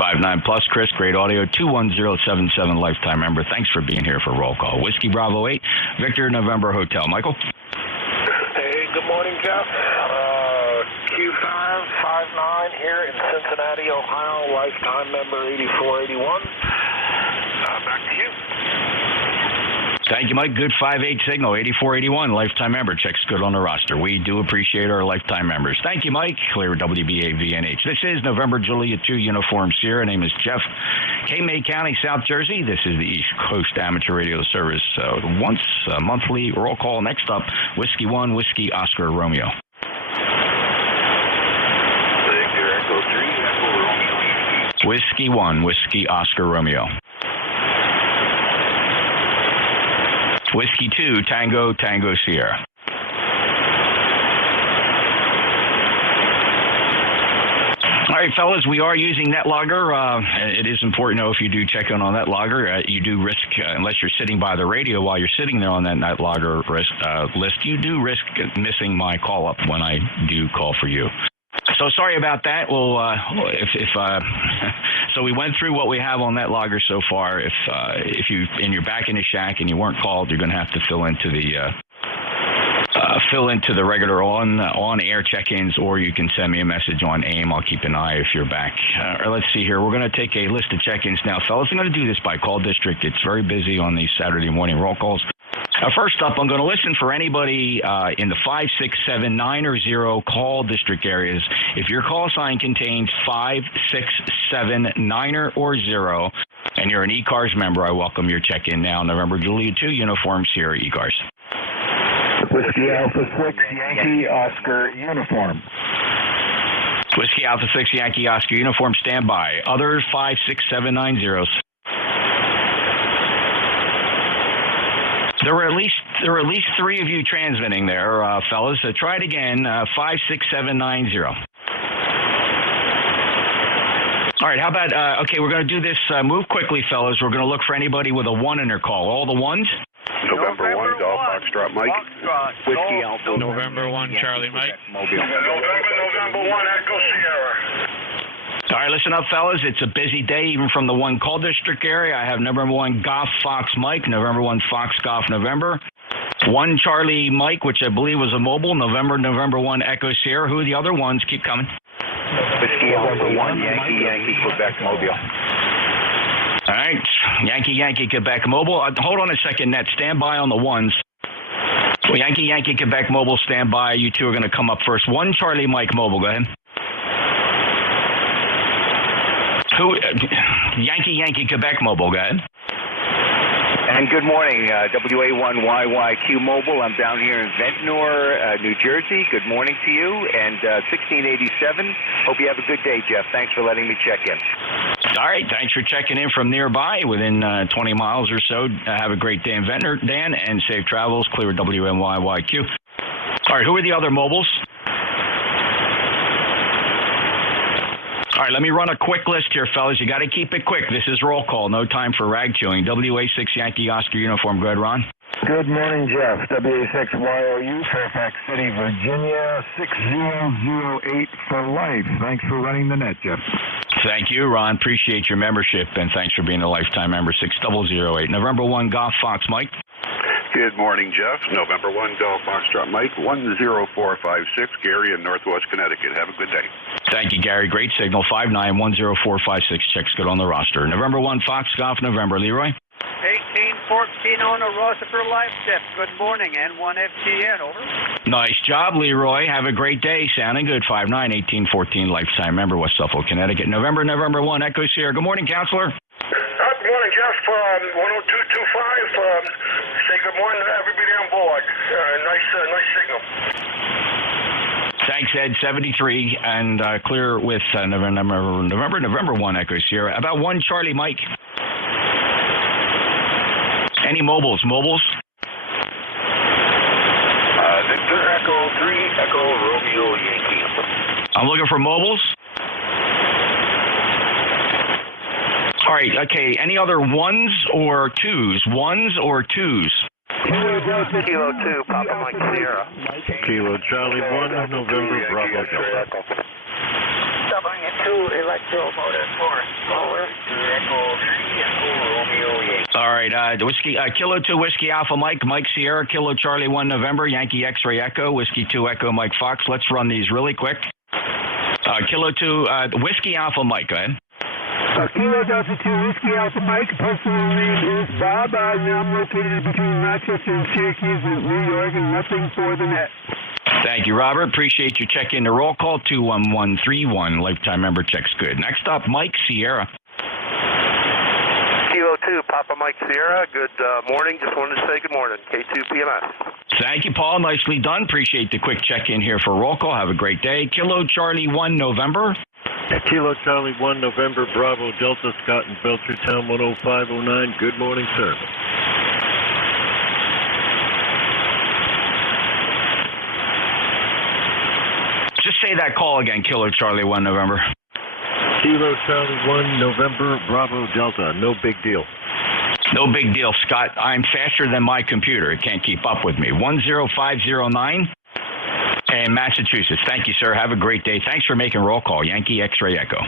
5.9 plus, Chris. Great audio. 21077, lifetime member. Thanks for being here for roll call. Whiskey Bravo 8, Victor November Hotel. Michael. Hey, good morning, Jeff. Q559 here in Cincinnati, Ohio. Lifetime member 8481. Back to you. Thank you, Mike. Good 5.8 signal, 8481, lifetime member. Checks good on the roster. We do appreciate our lifetime members. Thank you, Mike. Clear WBA VNH. This is November Juliet 2 Uniform Sierra. Name is Jeff. May County, South Jersey. This is the East Coast Amateur Radio Service. Once a monthly roll call. Next up, Whiskey 1, Whiskey Oscar Romeo. Whiskey 1, Whiskey Oscar Romeo. Whiskey 2, Tango, Tango Sierra. All right, fellas, we are using NetLogger. It is important to know if you do check in on NetLogger, you do risk, unless you're sitting by the radio while you're sitting there on that NetLogger list, you do risk missing my call up when I do call for you. So sorry about that. Well, so we went through what we have on NetLogger so far. If you're back in the shack and you weren't called, you're going to have to fill into the regular on air check-ins, or you can send me a message on AIM. I'll keep an eye if you're back. Let's see here. We're going to take a list of check-ins now, fellas. I'm going to do this by call district. It's very busy on these Saturday morning roll calls. First up, I'm going to listen for anybody in the 5, 6, 7, 9, or 0 call district areas. If your call sign contains 5, 6, 7, 9, or 0, and you're an ECARS member, I welcome your check-in now. November Juliet 2, Uniform Sierra ECARS. Whiskey Alpha 6, Yankee Oscar Uniform. Whiskey Alpha 6, Yankee Oscar Uniform, standby. Other 5, 6, 7, 9, 0s. There were at least 3 of you transmitting there, fellas. So try it again. 5, 6, 7, 9, 0. All right. How about? Okay, we're going to do this. Move quickly, fellas. We're going to look for anybody with a 1 in their call. All the 1s. November 1, Golf Foxtrot Mike. Whiskey Alpha. November 1, Charlie Mike. November 1, Echo Sierra. All right, listen up, fellas. It's a busy day, even from the 1 call district area. I have November 1 Golf Fox Mike, November 1 Fox Golf November, 1 Charlie Mike, which I believe was a mobile, November 1 Echo Sierra. Who are the other ones? Keep coming. Whiskey Alpha 1, Yankee Quebec Mobile. All right, Yankee Quebec Mobile. Hold on a second, Net. Stand by on the 1s. Well, Yankee Quebec Mobile, stand by. You two are going to come up first. 1 Charlie Mike Mobile. Go ahead. Who? Yankee Quebec Mobile. Go ahead. And good morning, WA1YYQ Mobile. I'm down here in Ventnor, New Jersey. Good morning to you. And 1687. Hope you have a good day, Jeff. Thanks for letting me check in. All right. Thanks for checking in from nearby, within 20 miles or so. Have a great day in Ventnor, Dan, and safe travels. Clear WNYYQ. All right. Who are the other mobiles? All right, let me run a quick list here, fellas. You got to keep it quick. This is roll call. No time for rag chewing. WA6 Yankee Oscar uniform. Go ahead, Ron. Good morning, Jeff. WA6YOU, Fairfax City, Virginia, 6008 for life. Thanks for running the net, Jeff. Thank you, Ron. Appreciate your membership, and thanks for being a lifetime member. 6008. November 1 Golf Fox, Mike. Good morning, Jeff. November 1 Golf Foxtrot Mike, 10456, Gary in Northwest Connecticut. Have a good day. Thank you, Gary. Great signal. 5910456. Checks good on the roster. November 1 Fox Golf, November. Leroy? 1814 on a Rossiter Life, Jeff. Good morning. N1FTN, over. Nice job, Leroy. Have a great day. Sounding good. 591814, lifetime member, West Suffolk, Connecticut. November 1 Echo Sierra. Good morning, Counselor. Good morning, Jeff. 10225. Say good morning to everybody on board. Nice signal. Thanks, Ed. 73 and clear with November 1 Echo Sierra. About 1 Charlie Mike. Any mobiles? Victor Echo 3, Echo Romeo Yankee. I'm looking for mobiles. All right, okay. Any other ones or twos? Kilo 2, Papa Mike Sierra. Kilo Charlie 1, November, Bravo Delta. W2 Electromotive 4, Mower. Echo 3, Echo Romeo Yankee. All right, whiskey, Kilo 2 Whiskey Alpha Mike Sierra, Kilo Charlie 1 November, Yankee X-Ray Echo, Whiskey 2 Echo Mike Fox. Let's run these really quick. Kilo 2 Whiskey Alpha Mike, go ahead. Kilo Delta 2 Whiskey Alpha Mike. Personal name is Bob. I'm located between Rochester and Syracuse, New York, and nothing for the net. Thank you, Robert. Appreciate you checking the roll call. 21131. Lifetime member checks good. Next up, Mike Sierra. Kilo 2, Papa Mike Sierra. Good morning. Just wanted to say good morning. K2 PMS. Thank you, Paul. Nicely done. Appreciate the quick check-in here for roll call. Have a great day. Kilo Charlie 1 November. Kilo Charlie 1 November, Bravo Delta, Scott in Belchertown, 10509. Good morning, sir. Just say that call again, Kilo Charlie 1 November. Kilo Charlie 1 November, Bravo Delta. No big deal. No big deal, Scott. I'm faster than my computer. It can't keep up with me. 10509 in Massachusetts. Thank you, sir. Have a great day. Thanks for making roll call. Yankee X-Ray Echo.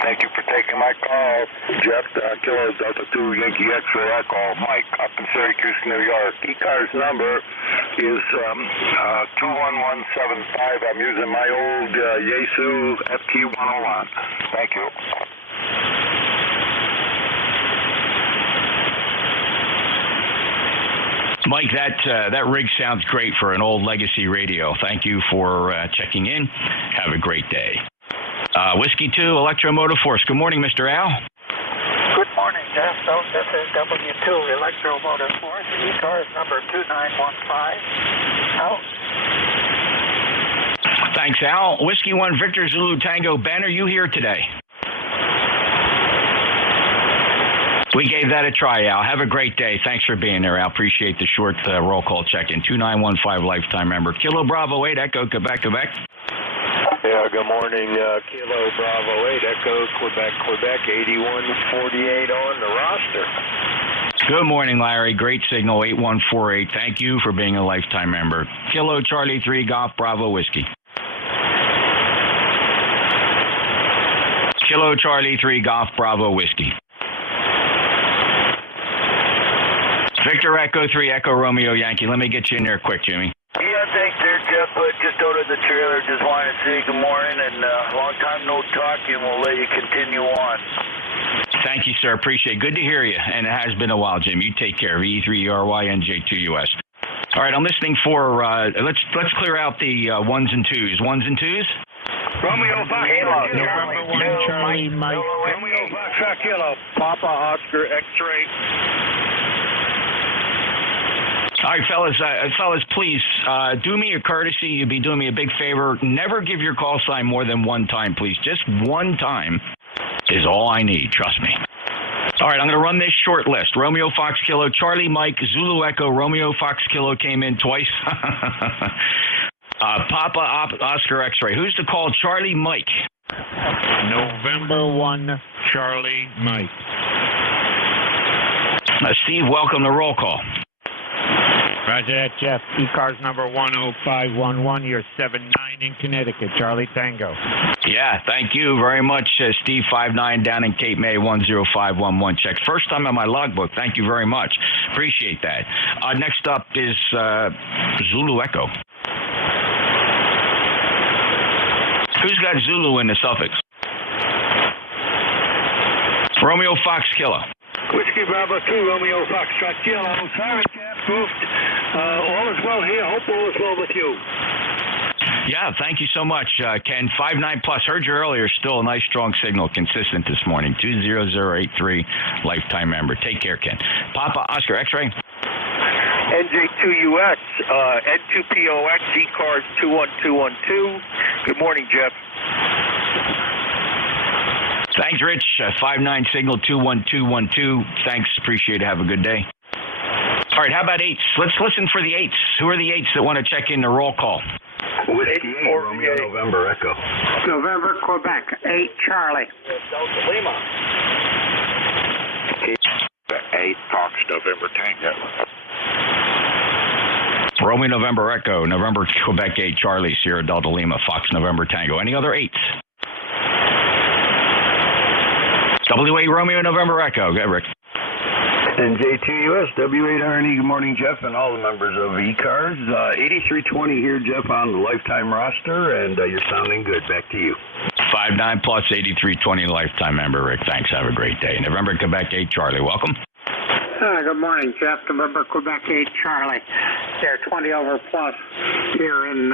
Thank you for taking my call, Jeff. Kilo Delta 2 Yankee X-Ray Echo Mike up in Syracuse, New York. ECARS number is 21175. I'm using my old Yaesu FT101. Thank you. Mike, that rig sounds great for an old legacy radio. Thank you for checking in. Have a great day. Whiskey 2, Electromotive Force. Good morning, Mr. Al. Good morning, Jeff. So this is W2 Electromotive Force. ECARS number 2915. Out. Thanks, Al. Whiskey 1, Victor Zulu Tango. Ben, are you here today? We gave that a try, Al. Have a great day. Thanks for being there, Al. Appreciate the short roll call check-in. 2915 lifetime member. Kilo Bravo 8 Echo, Quebec. Yeah, good morning. Kilo Bravo 8 Echo, Quebec, 8148 on the roster. Good morning, Larry. Great signal, 8148. Thank you for being a lifetime member. Kilo Charlie 3 Golf Bravo Whiskey. Kilo Charlie 3 Golf Bravo Whiskey. Victor Echo 3 Echo Romeo Yankee. Let me get you in there quick, Jimmy. Yeah, thanks there, Jeff. Just out of the trailer. Just wanted to say good morning and long time no talk, and we'll let you continue on. Thank you, sir. Appreciate it. Good to hear you. And it has been a while, Jim. You take care. E3ERY NJ2US. All right, I'm listening for. Let's clear out the ones and twos. Ones and twos. Romeo Foxtrot Kilo. November 1 Charlie Mike. Romeo Foxtrot Kilo. Papa Oscar X-Ray. All right, fellas, please do me a courtesy. You'd be doing me a big favor. Never give your call sign more than one time, please. Just one time is all I need. Trust me. All right, I'm going to run this short list. Romeo, Fox, Kilo, Charlie, Mike, Zulu, Echo, Romeo, Fox, Kilo came in twice. Papa, Oscar, X-ray. Who's to call? Charlie, Mike. November 1, Charlie, Mike. Steve, welcome to Roll Call. Roger that, Jeff. ECARS number 10511. You're 79 in Connecticut. Charlie Tango. Yeah, thank you very much, Steve 59 down in Cape May 10511. Check. First time on my logbook. Thank you very much. Appreciate that. Next up is Zulu Echo. Who's got Zulu in the suffix? Romeo Fox Kilo. Whiskey Bravo 2, Romeo Foxtrot Kilo. Sorry, Jeff. Goofed. All is well here. Hope all is well with you. Yeah, thank you so much, Ken. 59 plus. Heard you earlier. Still a nice, strong signal. Consistent this morning. 20083. Lifetime member. Take care, Ken. Papa Oscar X-ray. NJ2US, N2POX, ECARS 21212. Good morning, Jeff. Thanks, Rich. 59 signal 21212. Thanks. Appreciate it. Have a good day. All right, how about eights? Let's listen for the eights. Who are the eights that want to check in the roll call? Whiskey 8, Romeo, November, Echo. November, Quebec, 8, Charlie. Delta Lima. 8, Fox, November, Tango. Romeo, November, Echo. November, Quebec 8, Charlie, Sierra, Delta Lima, Fox, November, Tango. Any other eights? W8, Romeo, November, Echo. Go ahead, Rick. NJ2US, W8RNE, good morning, Jeff, and all the members of ECARS. 8320 here, Jeff, on the lifetime roster, and you're sounding good. Back to you. 59 plus 8320 lifetime member, Rick. Thanks. Have a great day. November, Quebec 8, Charlie. Welcome. Good morning, Jeff. November, Quebec 8, Charlie. They're 20 over plus here in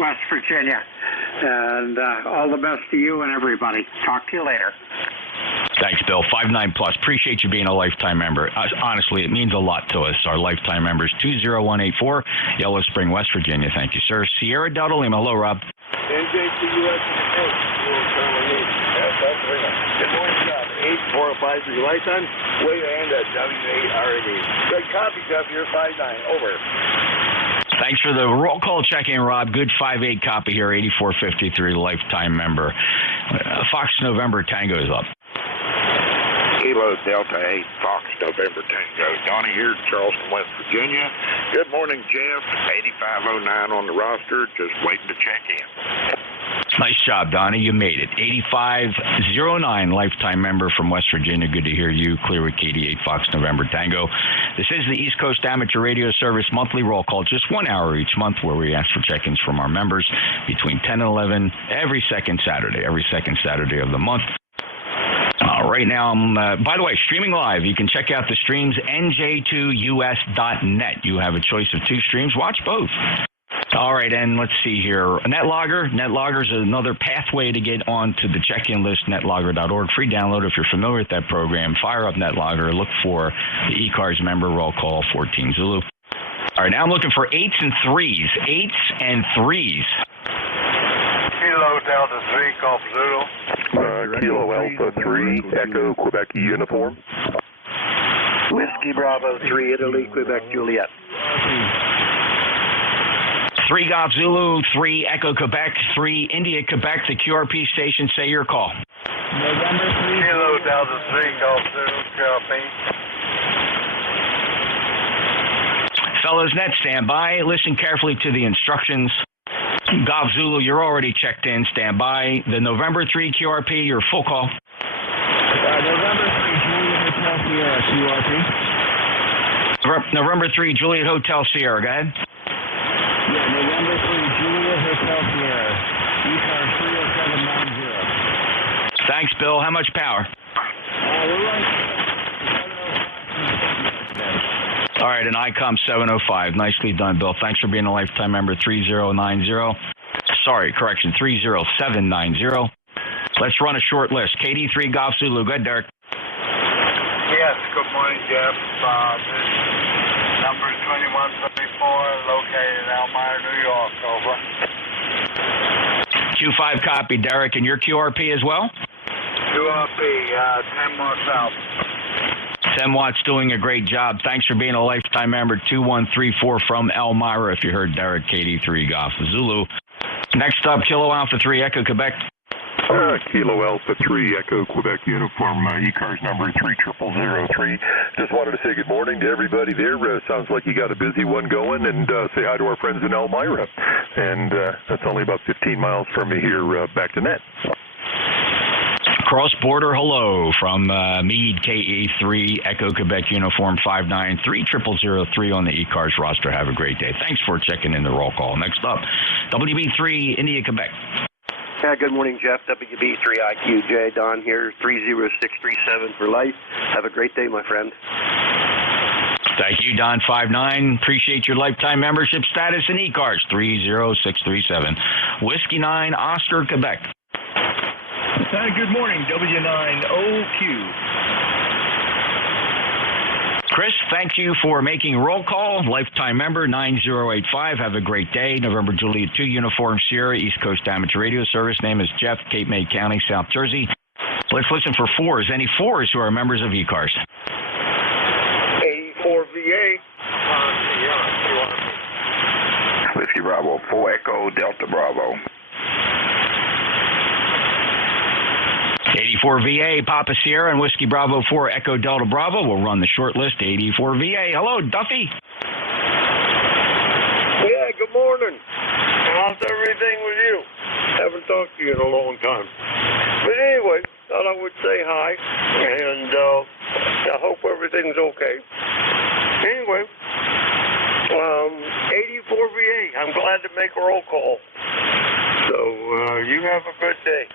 West Virginia. And all the best to you and everybody. Talk to you later. Thanks, Bill. 59 plus. Appreciate you being a lifetime member. Honestly, it means a lot to us. Our lifetime members, 20184, Yellow Spring, West Virginia. Thank you, sir. Sierra Delta Lima. Hello, Rob. NJ2US in the coast. Good morning, Jeff. 8405 for your lifetime. Way to end at W8RD. Good copy, Jeff. You're 59. Over. Thanks for the roll call check-in, Rob. Good 5-8 copy here, 8453 lifetime member. Fox November Tango is up. Kilo Delta 8, Fox November Tango. Donnie here, Charleston, West Virginia. Good morning, Jeff. 8509 on the roster. Just waiting to check in. Nice job, Donnie. You made it. 8509 lifetime member from West Virginia. Good to hear you. Clear with KD8 Fox November Tango. This is the East Coast Amateur Radio Service monthly roll call, just 1 hour each month, where we ask for check-ins from our members between 10 and 11 every second Saturday of the month. Right now, I'm, by the way, streaming live. You can check out the streams, NJ2US.net. You have a choice of 2 streams. Watch both. All right, and let's see here. NetLogger. NetLogger is another pathway to get onto the check-in list, netlogger.org. Free download if you're familiar with that program. Fire up NetLogger. Look for the ECARS member roll call 14 Zulu. All right, now I'm looking for 8s and 3s. 8s and 3s. Kilo Delta 3, Golf Zulu. Kilo Alpha 3, Echo, Quebec Uniform. Whiskey Bravo 3, Italy, Quebec, Juliet. 3 Golf Zulu, 3 Echo Quebec, 3 India Quebec. The QRP station, say your call. November 3. Kilo Delta 3, Golf Zulu, QRP. Fellows, net, stand by. Listen carefully to the instructions. Golf Zulu, you're already checked in. Stand by. The November 3 QRP, your full call. November 3 Juliet Hotel Sierra, QRP. November 3 Juliet Hotel Sierra, go ahead. Yeah, November 3 Juliet Hotel Sierra, ECARS 30790. Thanks, Bill. How much power? We're running. All right, an ICOM 705. Nicely done, Bill. Thanks for being a lifetime member. 3090. Sorry, correction, 30790. Let's run a short list. KD3 Golf Zulu. Go ahead, Derek. Yes, good morning, Jeff. This number is 2134, located in Elmira, New York. Over. Q5 copy, Derek, and your QRP as well? QRP, 10 more south. 10 watts doing a great job. Thanks for being a lifetime member. 2134 from Elmira, if you heard Derek, KD3 Golf Zulu. Next up, Kilo Alpha 3 Echo Quebec. Kilo Alpha 3 Echo Quebec uniform, ECARS number 30003. Just wanted to say good morning to everybody there. Sounds like you got a busy one going, and say hi to our friends in Elmira. And that's only about 15 miles from me here, back to net. Cross-border hello from Meade, KA3 Echo Quebec uniform 593-0003 on the ECARS roster. Have a great day. Thanks for checking in the roll call. Next up, WB3 India, Quebec. Good morning, Jeff. WB3IQJ, Don here, 30637 for life. Have a great day, my friend. Thank you, Don59. Appreciate your lifetime membership status in ECARS 30637. Whiskey 9, Oscar, Quebec. Good morning, W9OQ. Chris, thank you for making roll call. Lifetime member 9085. Have a great day. November Juliet 2 Uniform Sierra, East Coast Amateur Radio Service. Name is Jeff, Cape May County, South Jersey. Let's listen for fours. Any fours who are members of ECARS? 84VA. Whiskey Bravo 4 Echo Delta Bravo. 84 VA, Papa Sierra, and Whiskey Bravo 4 Echo Delta Bravo. We'll run the short list. 84 VA. Hello, Duffy. Yeah, good morning. How's everything with you? Haven't talked to you in a long time. But anyway, thought I would say hi, and I hope everything's okay. Anyway, 84 VA, I'm glad to make a roll call. So you have a good day.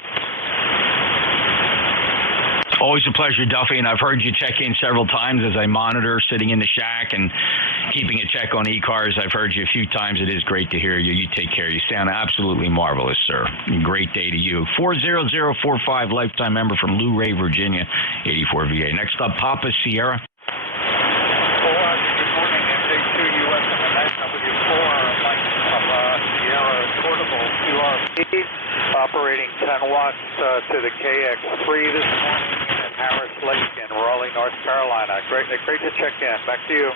Always a pleasure, Duffy, and I've heard you check in several times as I monitor sitting in the shack and keeping a check on ECARS. I've heard you a few times. It is great to hear you. You take care. You sound absolutely marvelous, sir. Great day to you. 40045, lifetime member from Lou Ray, Virginia, 84 VA. Next up, Papa Sierra. Good morning, NJ2US and the 9W4, Mike from Sierra Portable QRP, operating 10 watts to the KX3 this morning at Harris Lake in Raleigh, North Carolina. Great to check in. Back to you.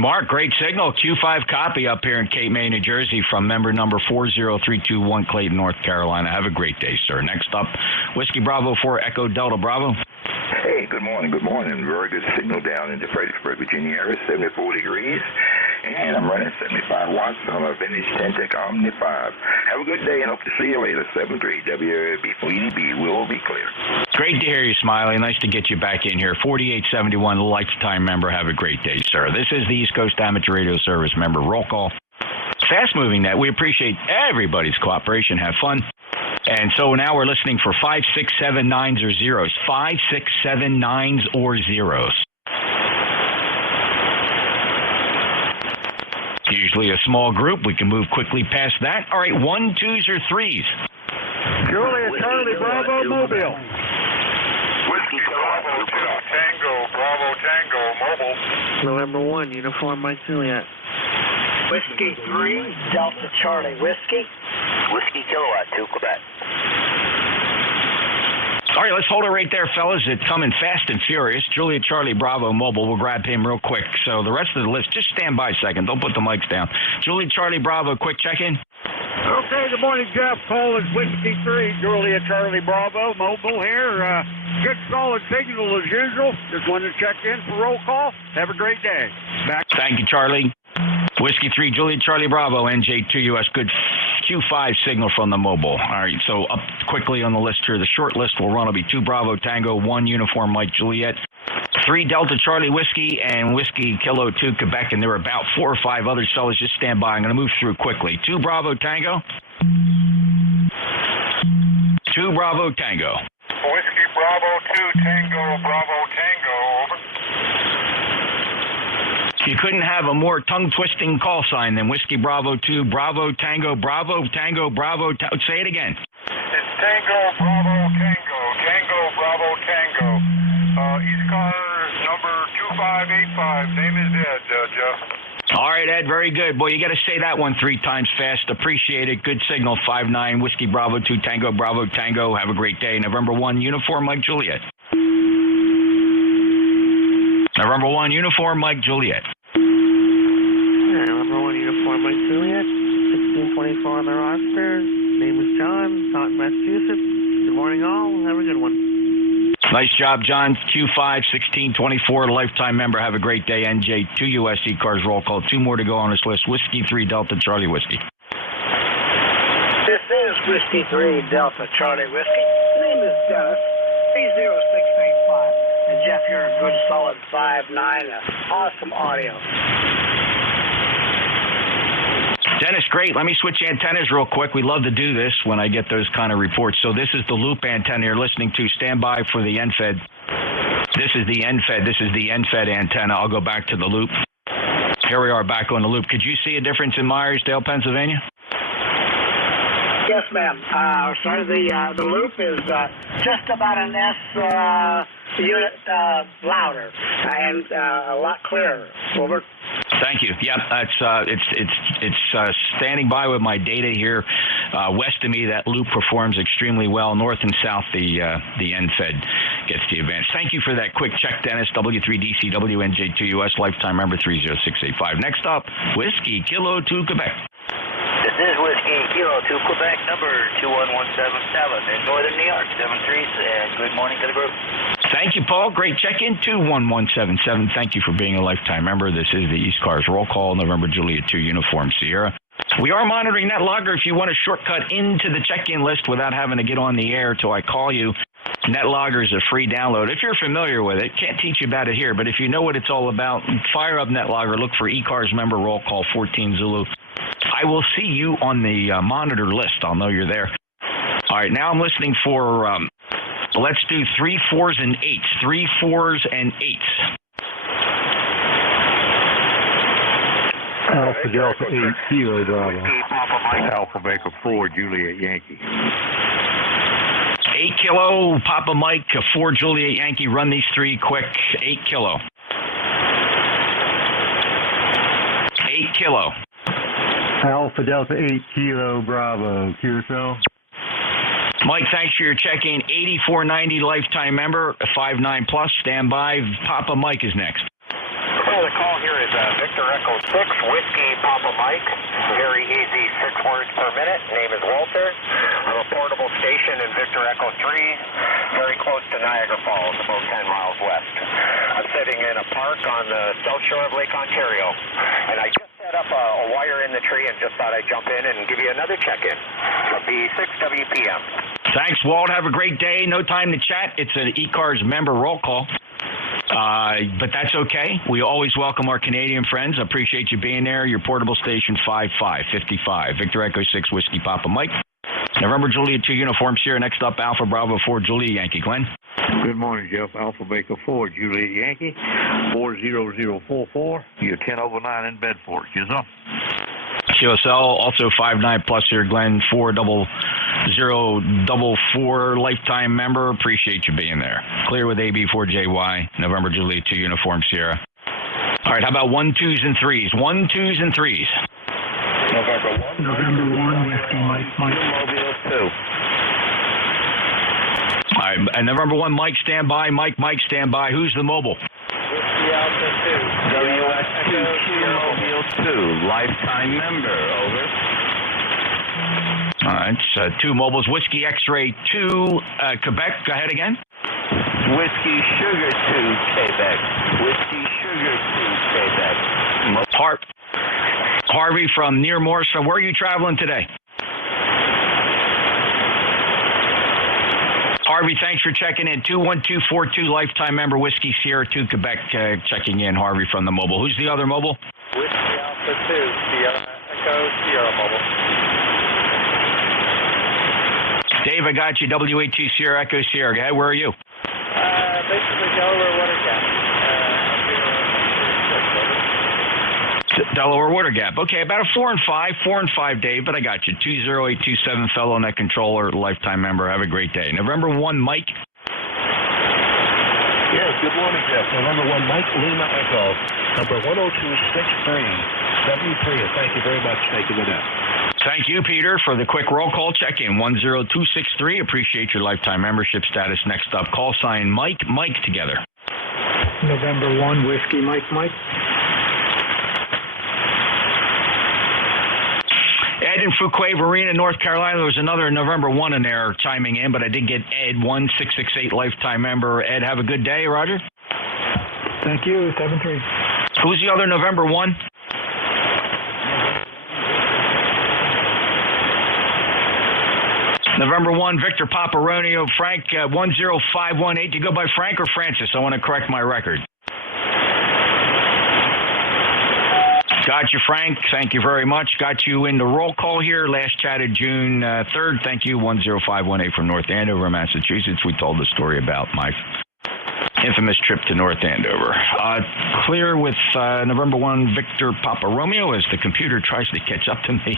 Mark, great signal. Q5 copy up here in Cape May, New Jersey from member number 40321, Clayton, North Carolina. Have a great day, sir. Next up, Whiskey Bravo 4 Echo Delta Bravo. Hey, good morning. Very good signal down into Fredericksburg, Virginia area, 74 degrees. And I'm running 75 watts on a vintage Tentec Omni 5. Have a good day and hope to see you later. 73 WB4EDB will be clear. Great to hear you, Smiley. Nice to get you back in here. 4871, lifetime member. Have a great day, sir. This is the East Coast Amateur Radio Service member roll call. Fast moving net. We appreciate everybody's cooperation. Have fun. And so now we're listening for 5, 6, 7, 9s or zeros. 5, 6, 7, 9s or zeros. Usually a small group. We can move quickly past that. All right, 1, 2s or 3s. Juliet Charlie Bravo Mobile. Whiskey Bravo 2 Tango Bravo Tango Mobile. November 1, Uniform Mike Juliet. Whiskey 3, Delta Charlie Whiskey. Whiskey Kilowatt 2 Quebec. All right, let's hold it right there, fellas. It's coming fast and furious. Juliet Charlie Bravo Mobile. We'll grab him real quick. So the rest of the list, just stand by a second. Don't put the mics down. Juliet Charlie Bravo, quick check-in. Okay, good morning, Jeff. Call is Whiskey 3, Julia Charlie Bravo, mobile here. Good solid signal as usual. Just wanted to check in for roll call. Have a great day. Back. Thank you, Charlie. Whiskey 3, Juliet Charlie Bravo, NJ2US. Good Q5 signal from the mobile. All right, so up quickly on the list here. The short list we'll run will be 2 Bravo Tango, 1 Uniform Mike Juliet, 3 Delta Charlie Whiskey, and Whiskey Kilo 2 Quebec, and there are about 4 or 5 others, fellas. Just stand by. I'm going to move through quickly. 2 Bravo Tango. 2 Bravo Tango. Whiskey Bravo 2 Tango Bravo Tango, over. You couldn't have a more tongue-twisting call sign than Whiskey Bravo 2, Bravo Tango, Bravo Tango, Bravo. Say it again. It's Tango Bravo Tango, Tango Bravo Tango. ECARS number 2585. Name is Ed, Jeff. right, Ed. Very good. Boy, you got to say that one 3 times fast. Appreciate it. Good signal. 5-9, Whiskey Bravo 2 Tango Bravo Tango. Have a great day. November 1, Uniform Mike Juliet. November 1, Uniform Mike Juliet. November 1, Uniform Mike Juliet. 1624 on the roster. Name is John. Taunton, Massachusetts. Good morning, all. Have a good one. Nice job, John. Q5, 1624, lifetime member. Have a great day. NJ2US ECARS roll call. 2 more to go on this list. Whiskey 3 Delta Charlie Whiskey. This is Whiskey 3 Delta Charlie Whiskey. Name is Dennis. 30685. And Jeff, you're a good solid 5'9". Awesome audio. Dennis, great. Let me switch antennas real quick. We love to do this when I get those kind of reports. So this is the loop antenna you're listening to. Stand by for the NFED. This is the NFED. This is the NFED antenna. I'll go back to the loop. Here we are back on the loop. Could you see a difference in Myersdale, Pennsylvania? Yes, ma'am. Sorry, the loop is just about an S unit louder and a lot clearer. Over. Thank you. Yeah, it's standing by with my data here. West of me, that loop performs extremely well. North and south, the NFED gets the advantage. Thank you for that quick check, Dennis. W3DCW NJ2US, lifetime member 30685. Next up, Whiskey Kilo 2 Quebec. This is Whiskey Kilo 2 Quebec, number 21177 in northern New York, 73, and good morning to the group. Thank you, Paul. Great check-in, 21177. Thank you for being a lifetime member. This is the ECARS roll call, November Juliet 2 Uniform Sierra. We are monitoring NetLogger. If you want a shortcut into the check-in list without having to get on the air till I call you, NetLogger is a free download. If you're familiar with it, can't teach you about it here, but if you know what it's all about, fire up NetLogger, look for ECARS member roll call 14 Zulu. I will see you on the monitor list. I'll know you're there. All right, now I'm listening for, let's do 3 4s and 8s. 3 4s and 8s. Alpha Delta 8 Kilo Bravo. Alpha Baker 4 Juliet Yankee. 8 Kilo, Papa Mike, 4 Juliet Yankee. Run these 3 quick. 8 Kilo. 8 Kilo. Alpha Delta 8 Kilo Bravo. QSL. Mike, thanks for your check-in. 8490 lifetime member, 5'9 plus. Stand by. Papa Mike is next. Well, the call here is Victor Echo 6, Whiskey Papa Mike. Very easy, 6 words per minute. Name is Walter. I'm a portable station in Victor Echo 3, very close to Niagara Falls, about 10 miles west. I'm sitting in a park on the south shore of Lake Ontario, and I just set up a wire in the tree and just thought I'd jump in and give you another check-in. It'll be 6 WPM. Thanks, Walt. Have a great day. No time to chat. It's an ECARS member roll call. But that's okay. We always welcome our Canadian friends. I appreciate you being there. Your portable station 5555. Victor Echo 6 Whiskey Papa Mike. November Juliet 2 Uniform Sierra. Next up, Alpha Bravo 4 Juliet Yankee. Glenn. Good morning, Jeff. Alpha Baker 4 Juliet Yankee. 40044. You're 10 over 9 in Bedford. QSL. QSL, also 5'9 plus here, Glenn. 40044 lifetime member. Appreciate you being there. Clear with AB4JY. November Juliet 2 Uniform Sierra. All right, how about 1 2s and 3s? 1 2s and 3s. November 1. November 1, Whiskey Mike. Mobile 2. All right, and November 1, Mike, stand by. Mike, stand by. Who's the mobile? Whiskey Alpha 2. WS2 Mobile 2. Lifetime member. Over. All right, 2 mobiles. Whiskey X-Ray 2, Quebec. Go ahead again. Whiskey Sugar 2, Quebec. Whiskey Sugar 2, Quebec. Harvey from near Morrison. Where are you traveling today? Harvey, thanks for checking in. 21242 lifetime member Whiskey Sierra 2 Quebec checking in. Harvey from the mobile. Who's the other mobile? Whiskey Alpha 2 Sierra Echo Sierra mobile. Dave, I got you. W82 Sierra Echo Sierra. Go ahead. Where are you? Basically Delaware Water Gap. Delaware Water Gap. Okay, about a 4 and 5, Dave, but I got you. 20827 fellow net controller, lifetime member. Have a great day. November 1, Mike. Yes, good morning, Jeff. November 1, Mike Lima Echo, number 10263. W3. Thank you very much. Taking the net. Thank you, Peter, for the quick roll call check-in. 10263. Appreciate your lifetime membership status. Next up, call sign Mike together. November 1, Whiskey Mike. Ed in Fuquay Varina, North Carolina. There was another November 1 in there chiming in, but I did get Ed, 1668 lifetime member. Ed, have a good day, Roger. Thank you, 7-3. Who's the other November 1? November 1, Victor Papa Romeo, Frank, 10518. Do you go by Frank or Francis? I want to correct my record. Got you, Frank. Thank you very much. Got you in the roll call here. Last chatted June 3rd. Thank you. 10518 from North Andover, Massachusetts. We told the story about my infamous trip to North Andover. Clear with November 1, Victor Papa Romeo, as the computer tries to catch up to me.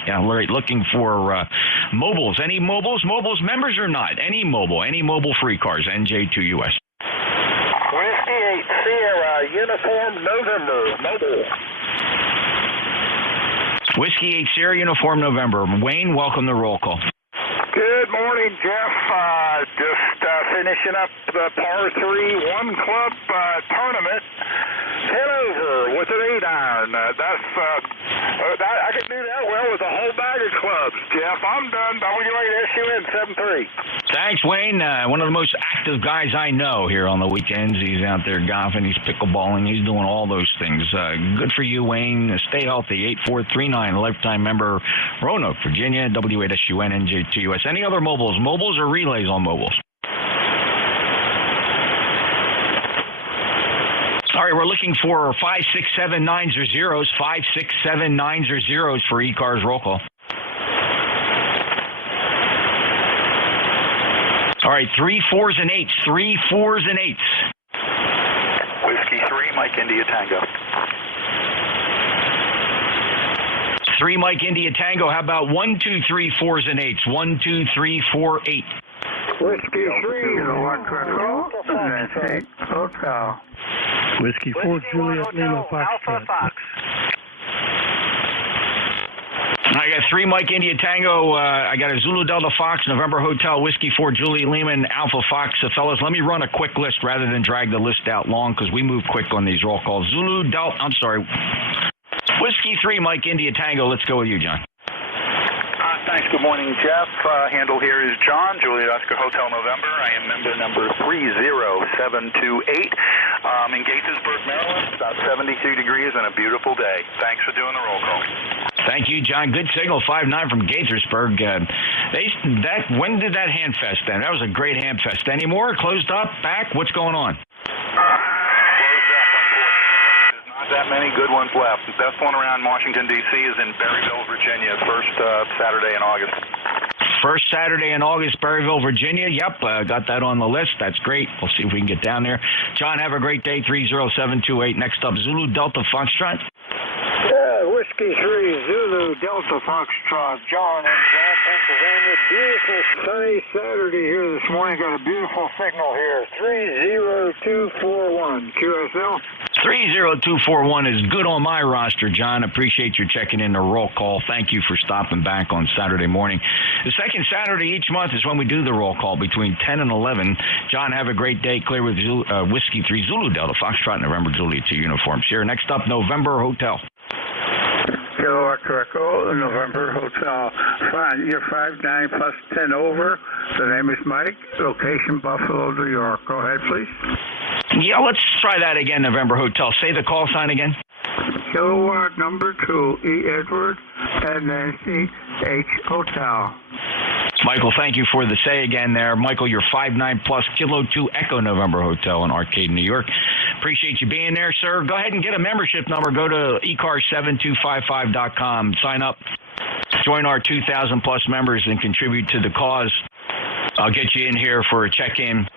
Looking for mobiles. Any mobiles? Mobiles members or not? Any mobile free cars. NJ2US. Whiskey 8 Sierra, Uniform November, mobile. Whiskey 8 Sierra, Uniform November. Wayne, welcome to roll call. Good morning, Jeff. Just finishing up the par 3 one club tournament. 10 over with an 8-iron. I can do that well with a whole bag of clubs, Jeff. I'm done. W8SUN 7-3. Thanks, Wayne. One of the most active guys I know here on the weekends. He's out there golfing. He's pickleballing. He's doing all those things. Good for you, Wayne. Stay healthy. 8439, lifetime member, Roanoke, Virginia, W8SUN, NJ2US. Any other mobiles? Mobiles or relays on mobiles? All right, we're looking for 567-9s or zeros. 567-9s or zeros for ECARS roll call. All right, 3 4s and 8s. 3 4s and 8s. Whiskey 3, Mike India Tango. 3 Mike India Tango. How about 1 2 3 4s and 8s? 1 2 3 4 8. Whiskey 3, Hotel. Whiskey 4, Juliet Lima, Foxtrot. I got 3 Mike India Tango. I got a Zulu Delta Fox, November Hotel, Whiskey 4, Juliet Lima, and Alpha Fox. Fellas, let me run a quick list rather than drag the list out long because we move quick on these roll calls. Whiskey 3, Mike India Tango. Let's go with you, John. Thanks. Good morning, Jeff. Handle here is John, Juliet Oscar Hotel November. I am member number 30728. In Gaithersburg, Maryland. About 72 degrees and a beautiful day. Thanks for doing the roll call. Thank you, John. Good signal. 5-9 from Gaithersburg. When did that Handfest end? That was a great Handfest. Any more? Closed up? Back? What's going on? That many good ones left. The best one around Washington, D.C. is in Berryville, Virginia, first Saturday in August. First Saturday in August, Berryville, Virginia. Yep, got that on the list. That's great. We'll see if we can get down there. John, have a great day. 30728. Next up, Zulu Delta Foxtrot. Yeah, Whiskey 3, Zulu Delta Foxtrot. John in Pennsylvania. Beautiful sunny Saturday here this morning. Got a beautiful signal here. 30241. QSL. 30241 is good on my roster, John. Appreciate you checking in the roll call. Thank you for stopping back on Saturday morning. The second Saturday each month is when we do the roll call between 10 and 11. John, have a great day. Clear with Whiskey 3 Zulu Delta Foxtrot, November Juliet 2 uniforms here. Next up, November Hotel. Kilo Echo, November Hotel. Fine. You're 5-9 plus 10 over. The name is Mike. Location Buffalo, New York. Go ahead, please. Yeah, let's try that again, November Hotel. Say the call sign again. Kilowatt number 2, E. Edward, and Nancy H. Hotel. Michael, thank you for the say again there. Michael, you're 5-9 plus Kilo 2 Echo November Hotel in Arcade, New York. Appreciate you being there, sir. Go ahead and get a membership number. Go to ECARS7255.com. Sign up. Join our 2,000 plus members and contribute to the cause. I'll get you in here for a check-in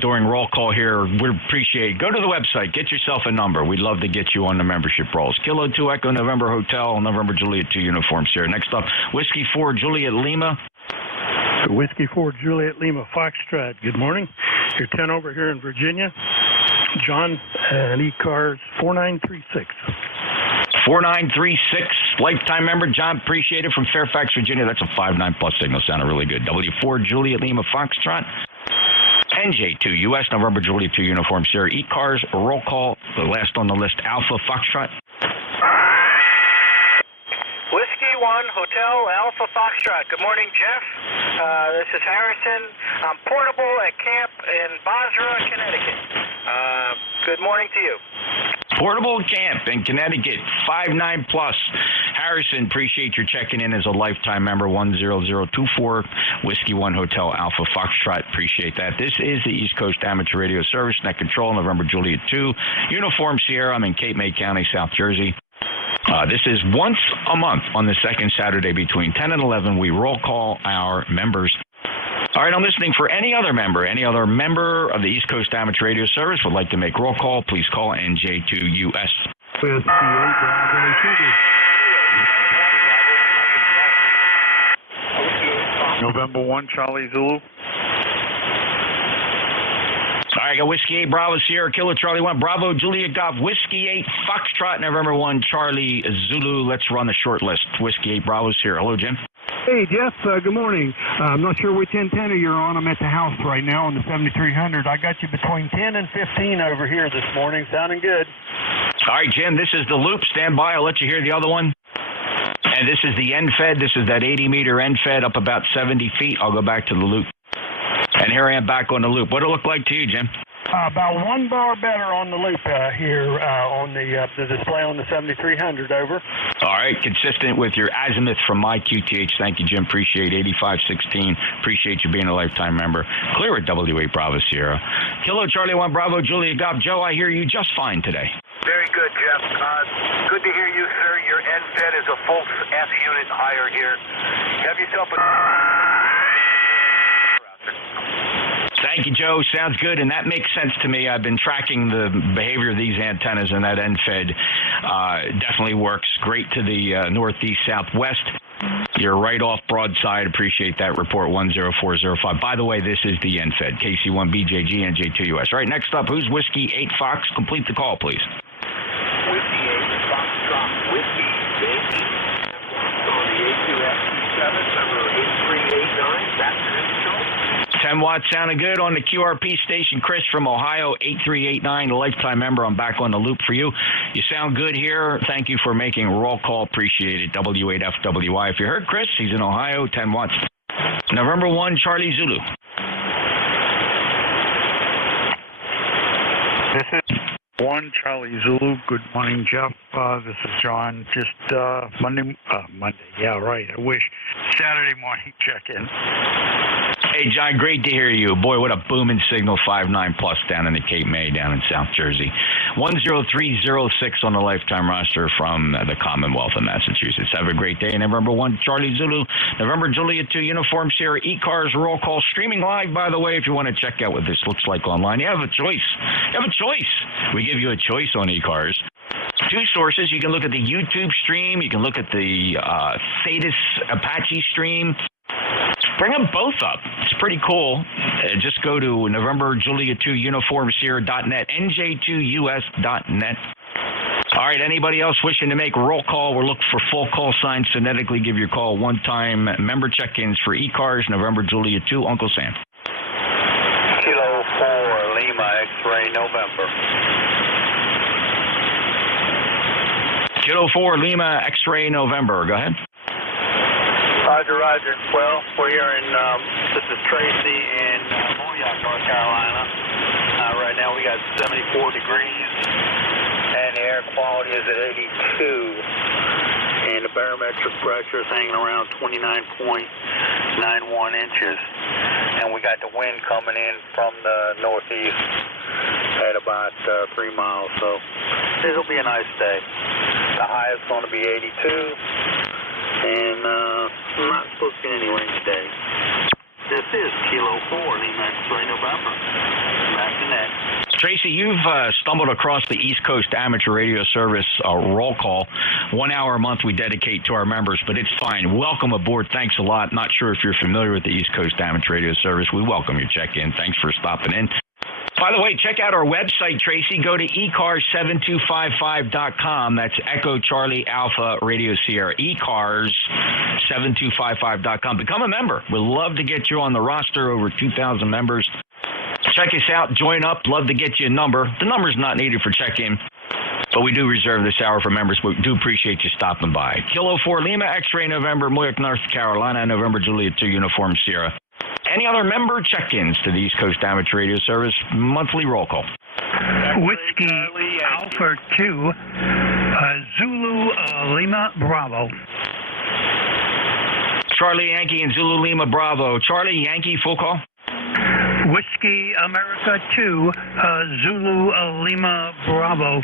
during roll call here. We'd appreciate it. Go to the website. Get yourself a number. We'd love to get you on the membership rolls. Kilo 2 Echo November Hotel, November Juliet 2 uniforms here. Next up, Whiskey 4 Juliet Lima. Whiskey 4 Juliet Lima Foxtrot. Good morning. You're 10 over here in Virginia. John and ECARS 4936. 4936, lifetime member. John, appreciate it, from Fairfax, Virginia. That's a 59 plus signal. Sounded really good. W4 Juliet Lima Foxtrot. NJ2US, November Juliet 2 Uniform Sierra. ECARS, roll call. The last on the list, Alpha Foxtrot. Whiskey 1, Hotel Alpha Foxtrot. Good morning, Jeff. This is Harrison. I'm portable at camp in Basra, Connecticut. Good morning to you. Portable camp in Connecticut, 59 plus. Harrison, appreciate your checking in as a lifetime member, 10024 Whiskey 1 Hotel Alpha Foxtrot. Appreciate that. This is the East Coast Amateur Radio Service, Net Control, November Juliet 2, Uniform Sierra. I'm in Cape May County, South Jersey. This is once a month on the second Saturday between 10 and 11. We roll call our members. All right, I'm listening for any other member of the East Coast Amateur Radio Service would like to make roll call. Please call NJ2US. November 1, Charlie Zulu. All right, I got Whiskey 8 Bravo Sierra Kilo Charlie 1 Bravo Juliet Golf Whiskey 8 Foxtrot November 1 Charlie Zulu. Let's run the short list. Whiskey 8 Bravo Sierra. Hello, Jim. Hey, Jeff. Good morning. I'm not sure which antenna you're on. I'm at the house right now on the 7300. I got you between 10 and 15 over here this morning. Sounding good. All right, Jim. This is the loop. Stand by. I'll let you hear the other one. And this is the end fed. This is that 80-meter end fed up about 70 feet. I'll go back to the loop. And here I am back on the loop. What'd it look like to you, Jim? About 1 bar better on the loop here on the display on the 7300 over. All right, consistent with your azimuth from my QTH. Thank you, Jim. Appreciate 8516. Appreciate you being a lifetime member. Clear at W8 Bravo Sierra. Kilo Charlie 1 Bravo Julia Golf. Joe, I hear you just fine today. Very good, Jeff. Good to hear you, sir. Your end fed is a full F unit higher here. Have yourself a... Thank you, Joe. Sounds good, and that makes sense to me. I've been tracking the behavior of these antennas, and that end fed definitely works great to the northeast, southwest. You're right off broadside. Appreciate that report, 10405. By the way, this is the end fed, KC1BJG, NJ2US. All right, next up, who's Whiskey 8 Fox? Complete the call, please. Whiskey 8 Foxtrot, Whiskey 8 on the A2F27, number 8389. That's your control. 10 watts sounding good on the QRP station. Chris from Ohio, 8389, a lifetime member. I'm back on the loop for you. You sound good here. Thank you for making a roll call. Appreciate it. W8FWI. If you heard Chris, he's in Ohio, 10 watts. November 1, Charlie Zulu. This is 1 Charlie Zulu. Good morning, Jeff. This is John. Just Monday. Yeah, right. I wish Saturday morning check-in. Hey, John, great to hear you. Boy, what a booming signal, 5.9 plus down in the Cape May, down in South Jersey. 10306 on the lifetime roster from the Commonwealth of Massachusetts. Have a great day. November 1, Charlie Zulu. November Juliet 2, Uniform Sierra, ECARS, roll call. Streaming live, by the way, if you want to check out what this looks like online. You have a choice. You have a choice. We give you a choice on ECARS. 2 sources. You can look at the YouTube stream. You can look at the Thetis Apache stream. Bring them both up. It's pretty cool. Just go to November Juliet 2 Uniform Sierra.net, NJ2US.net. All right, anybody else wishing to make a roll call? We're looking for full call signs. Phonetically give your call. One-time member check-ins for ECARS, November Juliet 2, Uncle Sam. Kilo 4, Lima, X-ray, November. Kilo 4, Lima, X-ray, November. Go ahead. Roger, Roger. Well, we're here in, this is Tracy in Moyock, North Carolina. Right now we got 74 degrees, and the air quality is at 82. And the barometric pressure is hanging around 29.91 inches. And we got the wind coming in from the northeast at about 3 miles. So it'll be a nice day. The high is going to be 82. And not supposed to be any rain today. This is Kilo 4, Lima X-ray, November. Back to net. Tracy, you've stumbled across the East Coast Amateur Radio Service roll call. 1 hour a month we dedicate to our members, but it's fine. Welcome aboard. Thanks a lot. Not sure if you're familiar with the East Coast Amateur Radio Service. We welcome your check-in. Thanks for stopping in. By the way, check out our website, Tracy. Go to ECARS7255.com. That's Echo Charlie Alpha Radio Sierra. ECARS7255.com. Become a member. We'd love to get you on the roster. Over 2,000 members. Check us out. Join up. Love to get you a number. The number's not needed for check-in, but we do reserve this hour for members. We do appreciate you stopping by. Kilo 4 Lima, X-Ray November, Moyoc, North Carolina, November Juliet 2, Uniform Sierra. Any other member check-ins to the East Coast Amateur Radio Service monthly roll call? Whiskey Alpha 2, Zulu Lima Bravo. Charlie Yankee and Zulu Lima Bravo. Charlie Yankee, full call. Whiskey America 2, Zulu Lima Bravo.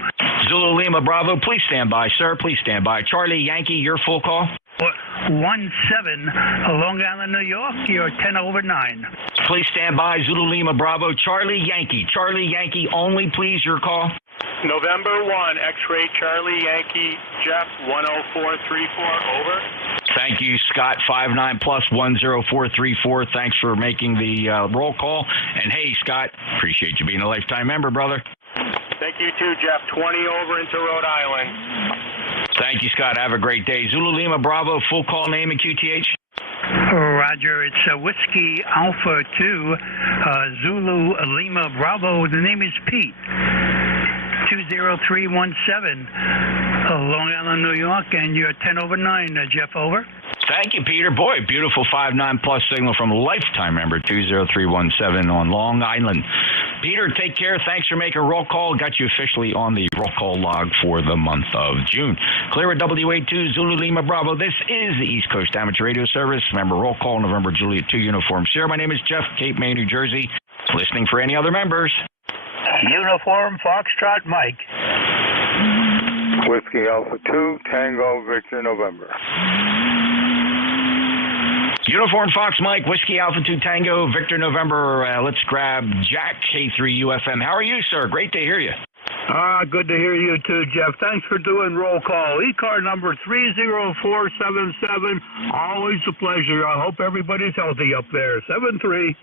Zulu Lima Bravo, please stand by, sir. Please stand by. Charlie Yankee, your full call. 17, Long Island, New York. You're 10 over 9. Please stand by. Zulu Lima Bravo. Charlie Yankee. Charlie Yankee only, please, your call. November 1, X-Ray Charlie Yankee, Jeff 10434, over. Thank you, Scott, 59 plus 10434. Thanks for making the roll call. And hey, Scott, appreciate you being a lifetime member, brother. Thank you too, Jeff. 20 over into Rhode Island. Thank you, Scott. Have a great day. Zulu Lima Bravo, full call name and QTH. Roger, it's Whiskey Alpha 2, Zulu Lima Bravo. The name is Pete. 20317, Long Island, New York, and you're 10 over 9, Jeff, over. Thank you, Peter. Boy, beautiful 59 plus signal from lifetime member 20317 on Long Island. Peter, take care. Thanks for making a roll call. Got you officially on the roll call log for the month of June. Clear at WA2 Zulu Lima Bravo. This is the East Coast Amateur Radio Service. Member roll call, November Juliet 2 Uniform Sierra. My name is Jeff, Cape May, New Jersey. Listening for any other members. Uniform Foxtrot Mike. Whiskey Alpha 2, Tango Victor November. Uniform Fox Mike, Whiskey Alpha 2 Tango, Victor November. Let's grab Jack, K3UFM. How are you, sir? Great to hear you. Good to hear you too, Jeff. Thanks for doing roll call. ECAR number 30477. Always a pleasure. I hope everybody's healthy up there. 7-3.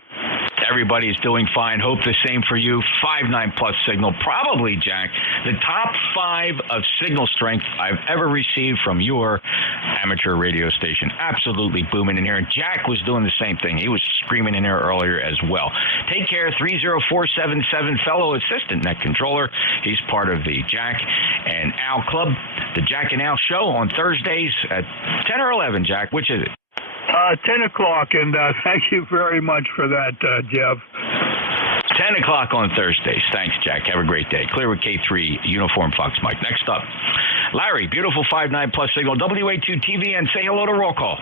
Everybody's doing fine. Hope the same for you. 5.9 plus signal. Probably, Jack, the top 5 of signal strength I've ever received from your amateur radio station. Absolutely booming in here. And Jack was doing the same thing. He was screaming in here earlier as well. Take care. 30477, fellow assistant net controller. He's part of the Jack and Al Club, the Jack and Al Show on Thursdays at 10 or 11, Jack. Which is it? 10 o'clock, and thank you very much for that, Jeff. 10 o'clock on Thursdays. Thanks, Jack. Have a great day. Clear with K3, Uniform Fox Mike. Next up, Larry, beautiful 5.9 plus signal, WA2 TV, and say hello to roll call.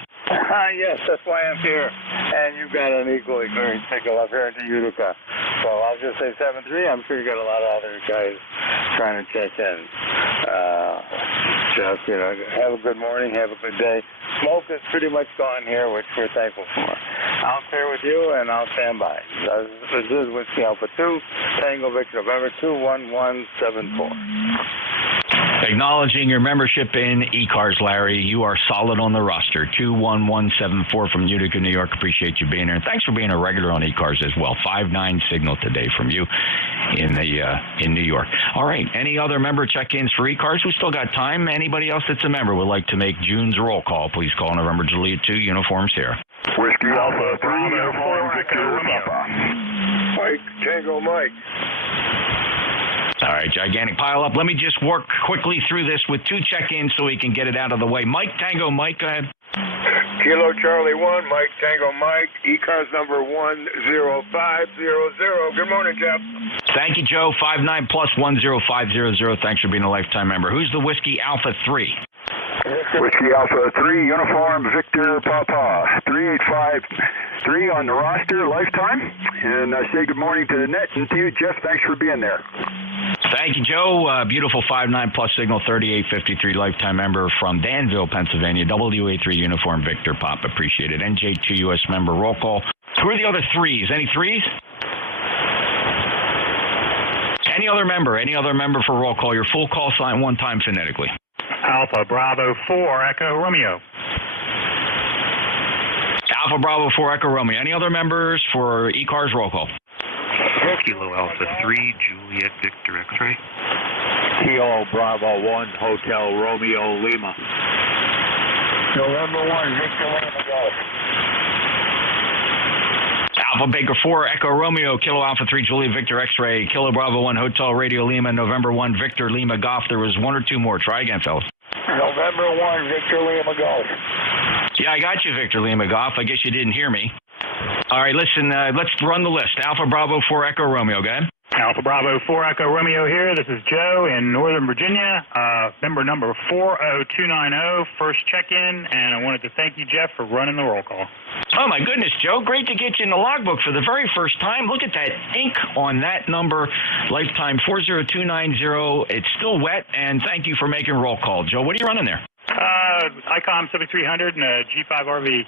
Yes, that's why I'm here. And you've got an equally clearing signal up here into Utica. So I'll just say 7-3. I'm sure you got a lot of other guys trying to check in. Just, have a good morning, have a good day. Smoke is pretty much gone here, which we're thankful for. I'll clear with you, and I'll stand by. This is Whiskey Alpha 2, Tango Victor November 21174. Acknowledging your membership in ECARS, Larry. You are solid on the roster. 21174 from Utica, New York. Appreciate you being here. And thanks for being a regular on ECARS as well. 5.9 signal today from you in New York. All right. Any other member check-ins for ECARS? We still got time. Anybody else that's a member would like to make June's roll call, please call November Juliet 2, Uniforms here. Whiskey Alpha 3, Uniform Victor Papa. Mike, Tango Mike. All right, gigantic pile up. Let me just work quickly through this with 2 check-ins so we can get it out of the way. Mike, Tango, Mike, go ahead. Kilo Charlie 1, Mike Tango Mike, ECARS number 10500. Good morning, Jeff. Thank you, Joe. 5.9 plus 10500. Thanks for being a lifetime member. Who's the Whiskey Alpha 3? Whiskey Alpha 3, Uniform Victor Papa. 3853 on the roster, lifetime. And I say good morning to the net and to you, Jeff. Thanks for being there. Thank you, Joe. Beautiful 5.9 plus signal, 3853 lifetime member from Danville, Pennsylvania. WA3 Uniform Victor Pop. Appreciate it. NJ2US member roll call. Who are the other 3s? Any 3s? Any other member for roll call? Your full call sign one time phonetically. Alpha Bravo 4 Echo Romeo. Alpha Bravo 4 Echo Romeo. Any other members for ECARS roll call? Kilo Alpha 3, Juliet Victor X-ray. Kilo Bravo 1, Hotel Romeo Lima. November 1, Victor Lima Golf. Alpha Baker 4, Echo Romeo, Kilo Alpha 3, Juliet Victor X-ray, Kilo Bravo 1, Hotel Radio Lima, November 1, Victor Lima Golf. There was one or two more. Try again, fellas. November 1, Victor Lima Golf. Yeah, I got you, Victor Lima Golf. I guess you didn't hear me. All right, listen, let's run the list. Alpha Bravo 4, Echo Romeo, go ahead. Alpha Bravo 4 Echo Romeo here. This is Joe in Northern Virginia, member number 40290, first check-in, and I wanted to thank you, Jeff, for running the roll call. Oh, my goodness, Joe. Great to get you in the logbook for the very first time. Look at that ink on that number, lifetime 40290. It's still wet, and thank you for making roll call. Joe, what are you running there? ICOM 7300 and a G5 RV.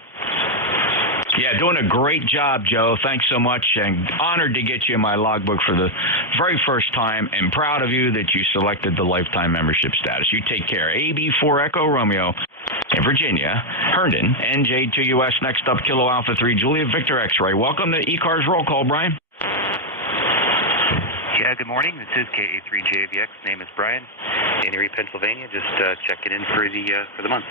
Yeah, doing a great job, Joe. Thanks so much, and honored to get you in my logbook for the very first time, and proud of you that you selected the lifetime membership status. You take care. AB4 Echo Romeo in Virginia, Herndon, NJ2US. Next up, Kilo Alpha 3, Juliet Victor X-ray. Welcome to ECARS roll call, Brian. Yeah, good morning. This is KA3JVX. Name is Brian. In Erie, Pennsylvania. Just checking in for the month.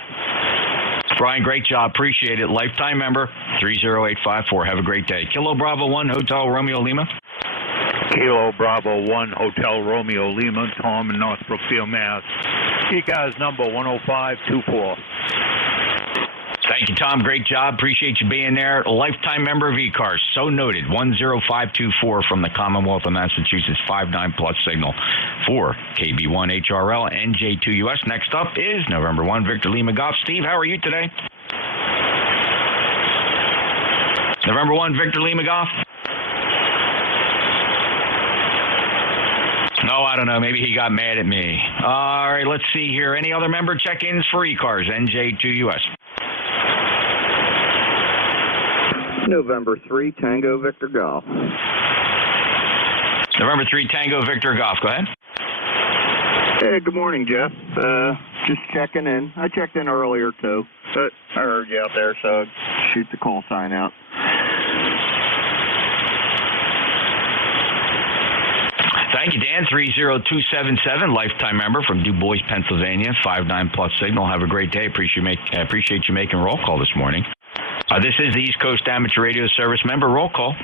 Brian, great job. Appreciate it. Lifetime member 30854. Have a great day. Kilo Bravo 1, Hotel Romeo Lima. Kilo Bravo 1, Hotel Romeo Lima, Tom in North Brookfield, Mass. ECARS number 10524. Thank you, Tom. Great job. Appreciate you being there. Lifetime member of ECARS. So noted. 10524 from the Commonwealth of Massachusetts. 59+ signal for KB1HRL NJ2US. Next up is November 1, Victor Lima Golf. Steve, how are you today? November 1, Victor Lima Golf. No, I don't know. Maybe he got mad at me. All right, let's see here. Any other member check-ins for ECARS NJ2US? November 3, Tango Victor Golf. November 3, Tango Victor Golf. Go ahead. Hey, good morning, Jeff. Just checking in. I checked in earlier, too. But I heard you out there, so shoot the call sign out. Thank you, Dan. 30277, lifetime member from Du Bois, Pennsylvania. 59+ signal. Have a great day. Appreciate you making roll call this morning. This is the East Coast Amateur Radio Service member roll call.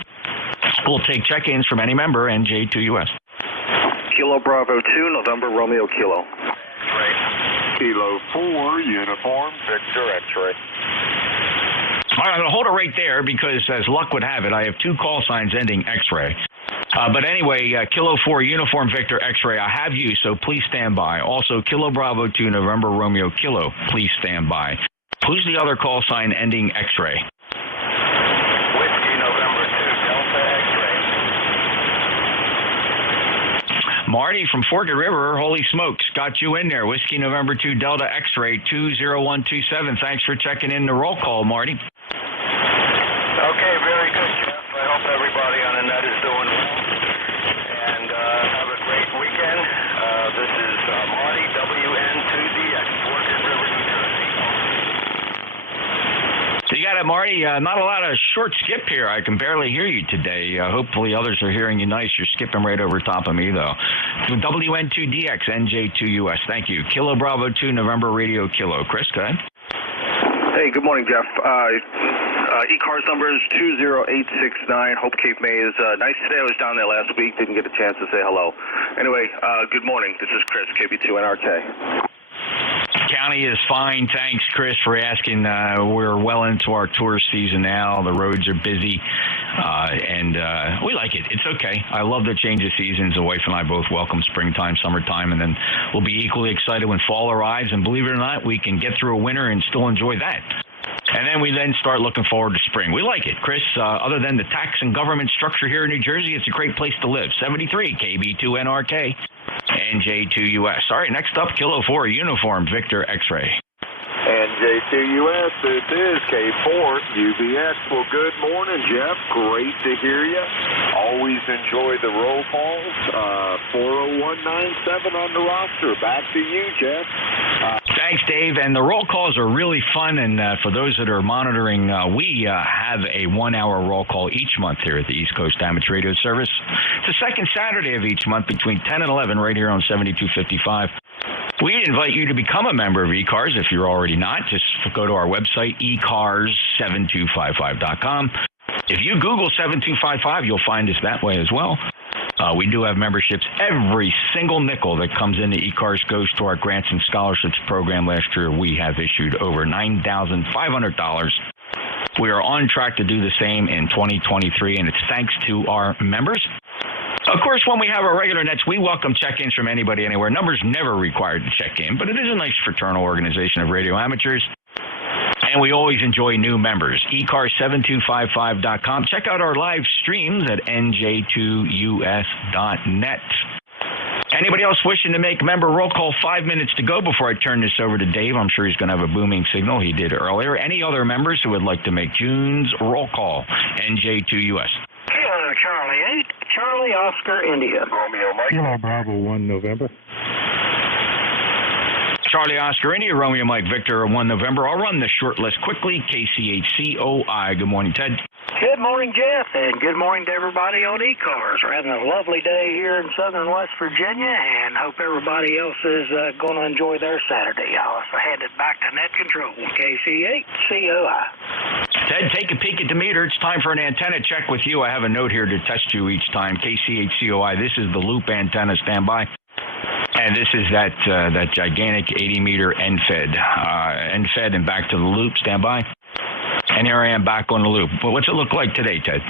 We'll take check-ins from any member, NJ2US. Kilo Bravo 2, November Romeo Kilo. Right. Kilo 4, Uniform, Victor X-ray. All right, I'm going to hold it right there because, as luck would have it, I have two call signs ending X-ray. But anyway, Kilo 4, Uniform Victor X-ray, I have you, so please stand by. Also, Kilo Bravo 2, November Romeo Kilo, please stand by. Who's the other call sign ending X-ray? Whiskey November 2, Delta X-ray. Marty from Forked River, holy smokes, got you in there. Whiskey November 2, Delta X-ray 20127. Thanks for checking in the roll call, Marty. Okay, very good, Jeff. I hope everybody on the net is doing well. And have a great weekend. This is Marty, WN2DX, Forked River, New Jersey. So you got it, Marty. Not a lot of short skip here. I can barely hear you today. Hopefully others are hearing you nice. You're skipping right over top of me, though. WN2DX, NJ2US. Thank you. Kilo Bravo 2, November Radio Kilo. Chris, go ahead. Hey, good morning, Jeff. ECARS number is 20869. Hope Cape May is nice today. I was down there last week. Didn't get a chance to say hello. Anyway, good morning. This is Chris, KB2NRK. County is fine. Thanks, Chris, for asking. We're well into our tour season now. The roads are busy, and we like it. It's okay. I love the change of seasons. The wife and I both welcome springtime, summertime, and then we'll be equally excited when fall arrives. And believe it or not, we can get through a winter and still enjoy that. And then we start looking forward to spring. We like it, Chris. Other than the tax and government structure here in New Jersey, it's a great place to live. 73 KB2NRK. NJ2US. All right, next up, Kilo 4, Uniform, Victor X-ray. NJ2US, this is K4, UBX. Well, good morning, Jeff. Great to hear you. Always enjoy the roll calls. 40197 on the roster. Back to you, Jeff. Thanks, Dave. And the roll calls are really fun. And for those that are monitoring, we have a 1-hour roll call each month here at the East Coast Amateur Radio Service. It's the second Saturday of each month between 10 and 11 right here on 7255. We invite you to become a member of ECARS if you're already not. Just go to our website, ECARS7255.com. If you Google 7255, you'll find us that way as well. We do have memberships. Every single nickel that comes into ECARS goes to our grants and scholarships program. Last year, we have issued over $9,500. We are on track to do the same in 2023, and it's thanks to our members. Of course, when we have our regular nets, we welcome check-ins from anybody, anywhere. Numbers never required to check in, but it is a nice fraternal organization of radio amateurs. And we always enjoy new members. ECARS7255.com. Check out our live streams at NJ2US.net. Anybody else wishing to make member roll call? 5 minutes to go before I turn this over to Dave. I'm sure he's going to have a booming signal. He did earlier. Any other members who would like to make June's roll call? NJ2US. Kilo Charlie 8, Charlie Oscar India. Romeo Mike. Kilo Bravo 1 November. Charlie Oscar India, Romeo Mike Victor 1 November. I'll run the short list quickly. KCHCOI. Good morning, Ted. Good morning, Jeff, and good morning to everybody on ECARS. We're having a lovely day here in southern West Virginia, and hope everybody else is going to enjoy their Saturday. I'll hand it back to Net Control, KCHCOI. Ted, take a peek at the meter. It's time for an antenna check with you. I have a note here to test you each time. KCHCOI. This is the loop antenna. Stand by. And this is that gigantic 80-meter NFED. NFED and back to the loop. Stand by. And here I am back on the loop. Well, what's it look like today, Ted?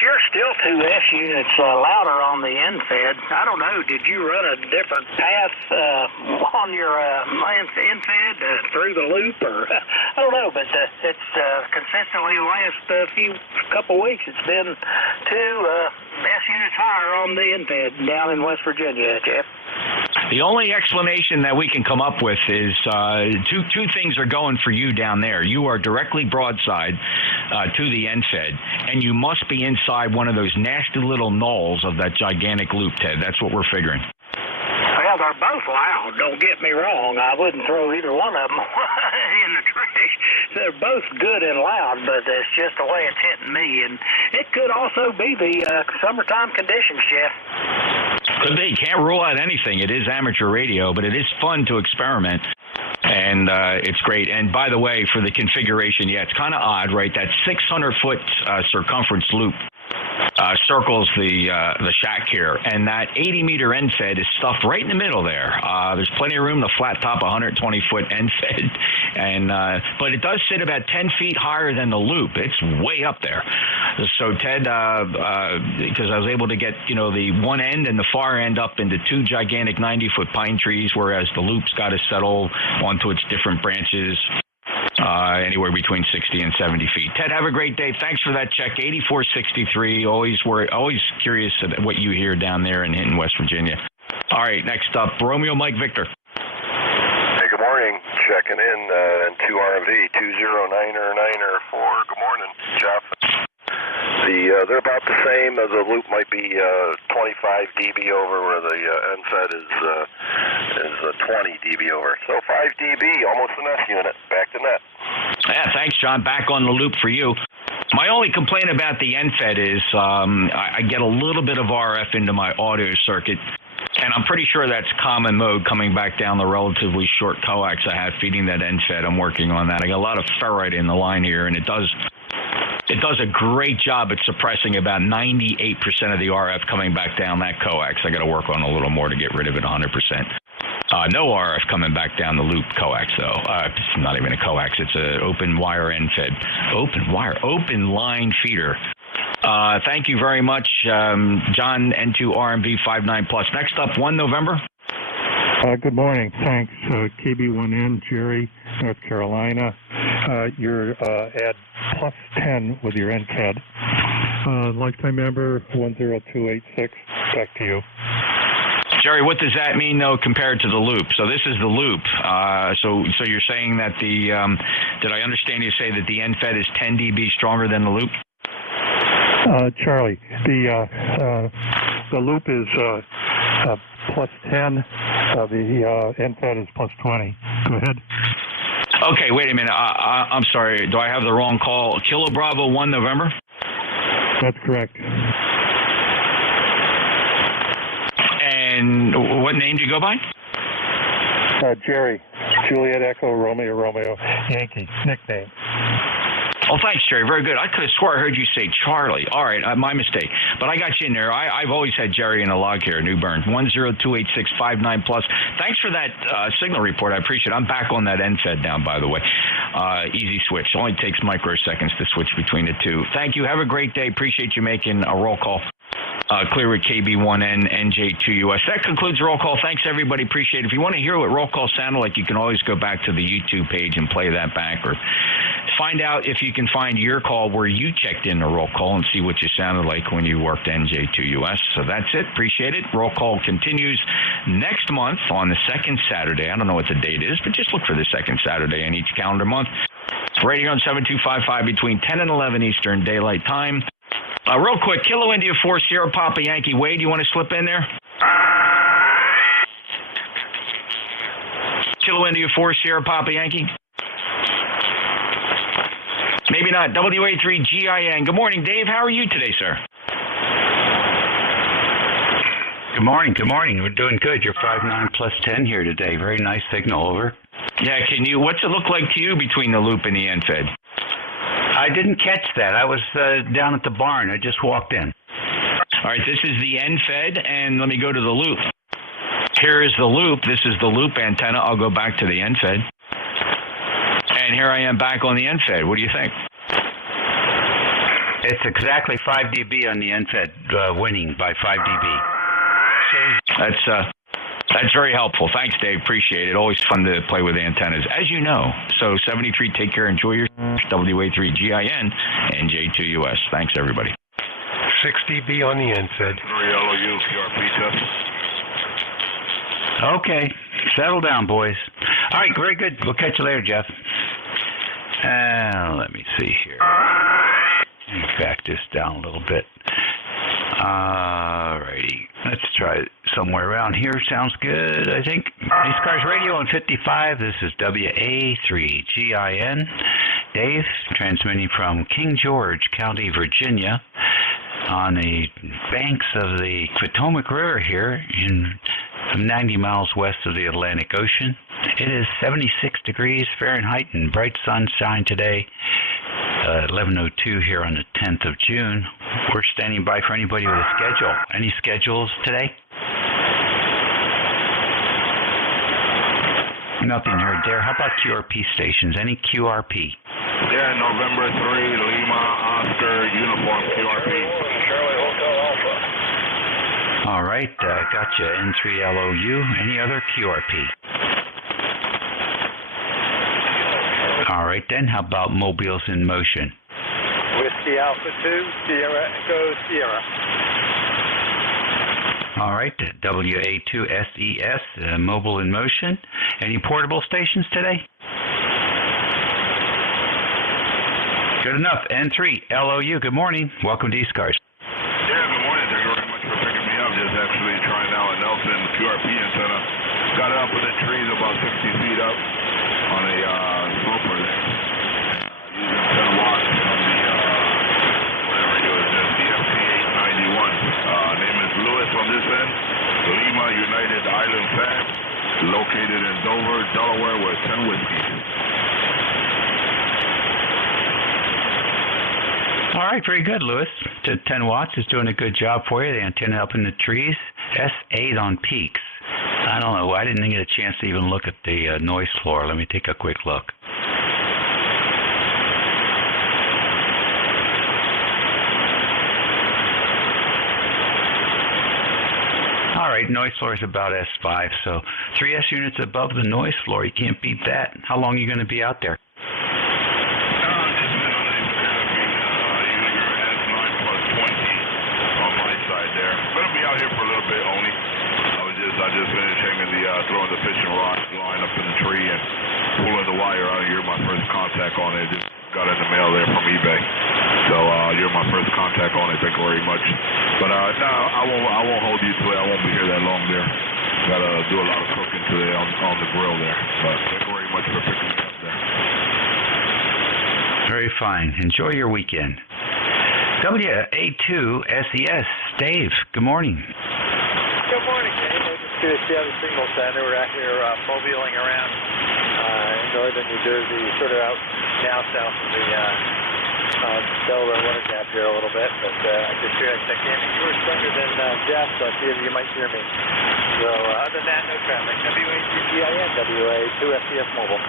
Sure, still 2S units louder on the NFED. I don't know, did you run a different path on your NFED through the loop? Or I don't know, but it's consistently the last couple weeks, it's been 2 S units higher on the NFED down in West Virginia, Jeff. The only explanation that we can come up with is two things are going for you down there. You are directly broadside to the NFED, and you must be inside one of those nasty little knolls of that gigantic loop, Ted. That's what we're figuring. Well, they're both loud, don't get me wrong. I wouldn't throw either one of them in the trash. They're both good and loud, but it's just the way it's hitting me. And it could also be the summertime conditions, Jeff. Could be. Can't rule out anything. It is amateur radio, but it is fun to experiment. And it's great. And by the way, for the configuration, yeah, it's kind of odd, right? That 600-foot circumference loop circles the shack here, and that 80-meter NFED is stuffed right in the middle there. There's plenty of room to flat top 120-foot NFED, and but it does sit about 10 feet higher than the loop. It's way up there. So Ted, because I was able to get the one end and the far end up into 2 gigantic 90-foot pine trees, whereas the loop's got to settle onto its different branches. Anywhere between 60 and 70 feet. Ted, have a great day. Thanks for that check. 8463. Always curious what you hear down there in Hinton, West Virginia. All right, next up, Romeo Mike Victor. Hey, good morning. Checking in 2RMV 209er4. Good morning, Jeff. They're about the same. The loop might be 25 dB over, where the NFED is 20 dB over. So 5 dB, almost an S unit. Back to net. Yeah, thanks, John. Back on the loop for you. My only complaint about the NFED is I get a little bit of RF into my audio circuit, and I'm pretty sure that's common mode coming back down the relatively short coax I have feeding that NFED. I'm working on that. I got a lot of ferrite in the line here, and it does a great job at suppressing about 98% of the RF coming back down that coax. I got to work on a little more to get rid of it 100%. No RF coming back down the loop coax, though. It's not even a coax. It's an open wire NFED. Open line feeder. Thank you very much, John, N2RMV 59+. Next up, 1 November. Good morning. Thanks. KB1N, Jerry, North Carolina. You're at +10 with your NCAD. Lifetime member 10286. Back to you. Jerry, what does that mean, though, compared to the loop? So this is the loop. So you're saying that did I understand you say that the NFED is 10 dB stronger than the loop? Charlie, the loop is plus 10. The NFED is plus 20. Go ahead. Okay, wait a minute. I'm sorry. Do I have the wrong call? Kilo Bravo 1 November? That's correct. And what name do you go by? Jerry. Juliet Echo Romeo Romeo Yankee. Nickname. Oh, thanks, Jerry. Very good. I could have swore I heard you say Charlie. All right, my mistake. But I got you in there. I've always had Jerry in a log here, New Bern, 1028659 plus. Thanks for that signal report. I appreciate it. I'm back on that NFED now, by the way. Easy switch. It only takes microseconds to switch between the two. Thank you. Have a great day. Appreciate you making a roll call. Clear with KB1N, NJ2US. That concludes the roll call. Thanks, everybody. Appreciate it. If you want to hear what roll call sounded like, you can always go back to the YouTube page and play that back, or find out if you can find your call where you checked in the roll call and see what you sounded like when you worked NJ2US. So that's it. Appreciate it. Roll call continues next month on the second Saturday. I don't know what the date is, but just look for the second Saturday in each calendar month. Right here on 7255 between 10 and 11 Eastern Daylight Time. Real quick, Kilo India 4 Sierra Papa Yankee. Wade, you want to slip in there? Kilo India 4 Sierra Papa Yankee? Maybe not. WA3GIN. Good morning, Dave. How are you today, sir? Good morning. Good morning. We're doing good. You're 5'9 plus 10 here today. Very nice signal. Over. Yeah, what's it look like to you between the loop and the NFED? I didn't catch that. I was down at the barn. I just walked in. All right, this is the NFED, and let me go to the loop. Here is the loop. This is the loop antenna. I'll go back to the NFED. And here I am back on the NFED. What do you think? It's exactly 5 dB on the NFED, winning by 5 dB. That's very helpful. Thanks, Dave. Appreciate it. Always fun to play with antennas, as you know. So 73, take care. Enjoy your WA3GIN, NJ2US. Thanks, everybody. 6 dB on the NFED. LOU, QRP test. Okay. Settle down, boys. All right, very good. We'll catch you later, Jeff. Let me see here. Let me back this down a little bit. Alrighty. Let's try it somewhere around here. Sounds good, I think. ECARS Radio on 55. This is WA3GIN. Dave, transmitting from King George County, Virginia, on the banks of the Potomac River here, some 90 miles west of the Atlantic Ocean. It is 76 degrees Fahrenheit and bright sunshine today. 11:02 here on the 10th of June. We're standing by for anybody with a schedule. Any schedules today? Nothing heard there. How about QRP stations? Any QRP? Yeah, November 3, Lima, Oscar, Uniform, QRP. Charlie Hotel Alpha. All right, gotcha. N3LOU. Any other QRP? All right, then. How about mobiles in motion? Whiskey Alpha 2, Sierra Echo Sierra. All right, WA2SES, mobile in motion. Any portable stations today? Good enough. N3LOU, good morning. Welcome to ECARS. Yeah, good morning. Thank you very much for picking me up. Just actually trying out a Nelson QRP antenna. Got it up in the trees about 60 feet up on a sloper there. Using 10 watts from the, whatever it is, the FT891. Name is Lewis on this end. Lima United Island Fab, located in Dover, Delaware, with 10 whiskeys. All right, very good, Lewis. 10 watts is doing a good job for you. The antenna up in the trees. S8 on peaks. I don't know. I didn't get a chance to even look at the noise floor. Let me take a quick look. All right, noise floor is about S5, so 3S units above the noise floor. You can't beat that. How long are you going to be out there? Out here for a little bit only. I just finished hanging throwing the fishing rod line up in the tree and pulling the wire out. You're my first contact on it. Just got in the mail there from eBay. So you're my first contact on it. Thank you very much. But no, I won't hold you to it. I won't be here that long there. got to do a lot of cooking today on the grill there. But thank you very much for picking me up there. Very fine. Enjoy your weekend. WA2SES, Dave, good morning. Good morning, Dave. I just curious to see how the signal center. We're out here mobiling around in northern New Jersey, sort of out now south of the Delaware water gap here a little bit. But I just figured I'd check in. You were stronger than Jeff, so I figured you might hear me. So other than that, no traffic. WA2GIN, WA2SES Mobile.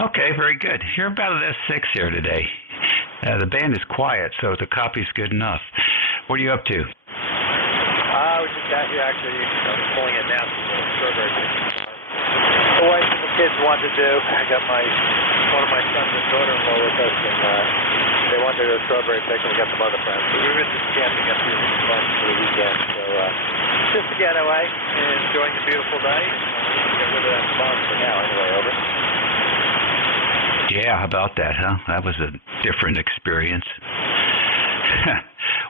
Okay, very good. You're about an S6 here today. The band is quiet, so the copy's good enough. What are you up to? I was just out here actually pulling it down from the strawberry picking. The wife and the kids wanted to do. I got one of my sons and daughter-in-law with us, and they wanted to go strawberry picking. We got some other friends. So we were just camping up here for the weekend. So just a getaway and enjoying the beautiful day. Get rid of that bomb for now anyway, over. Yeah, how about that, huh? That was a different experience.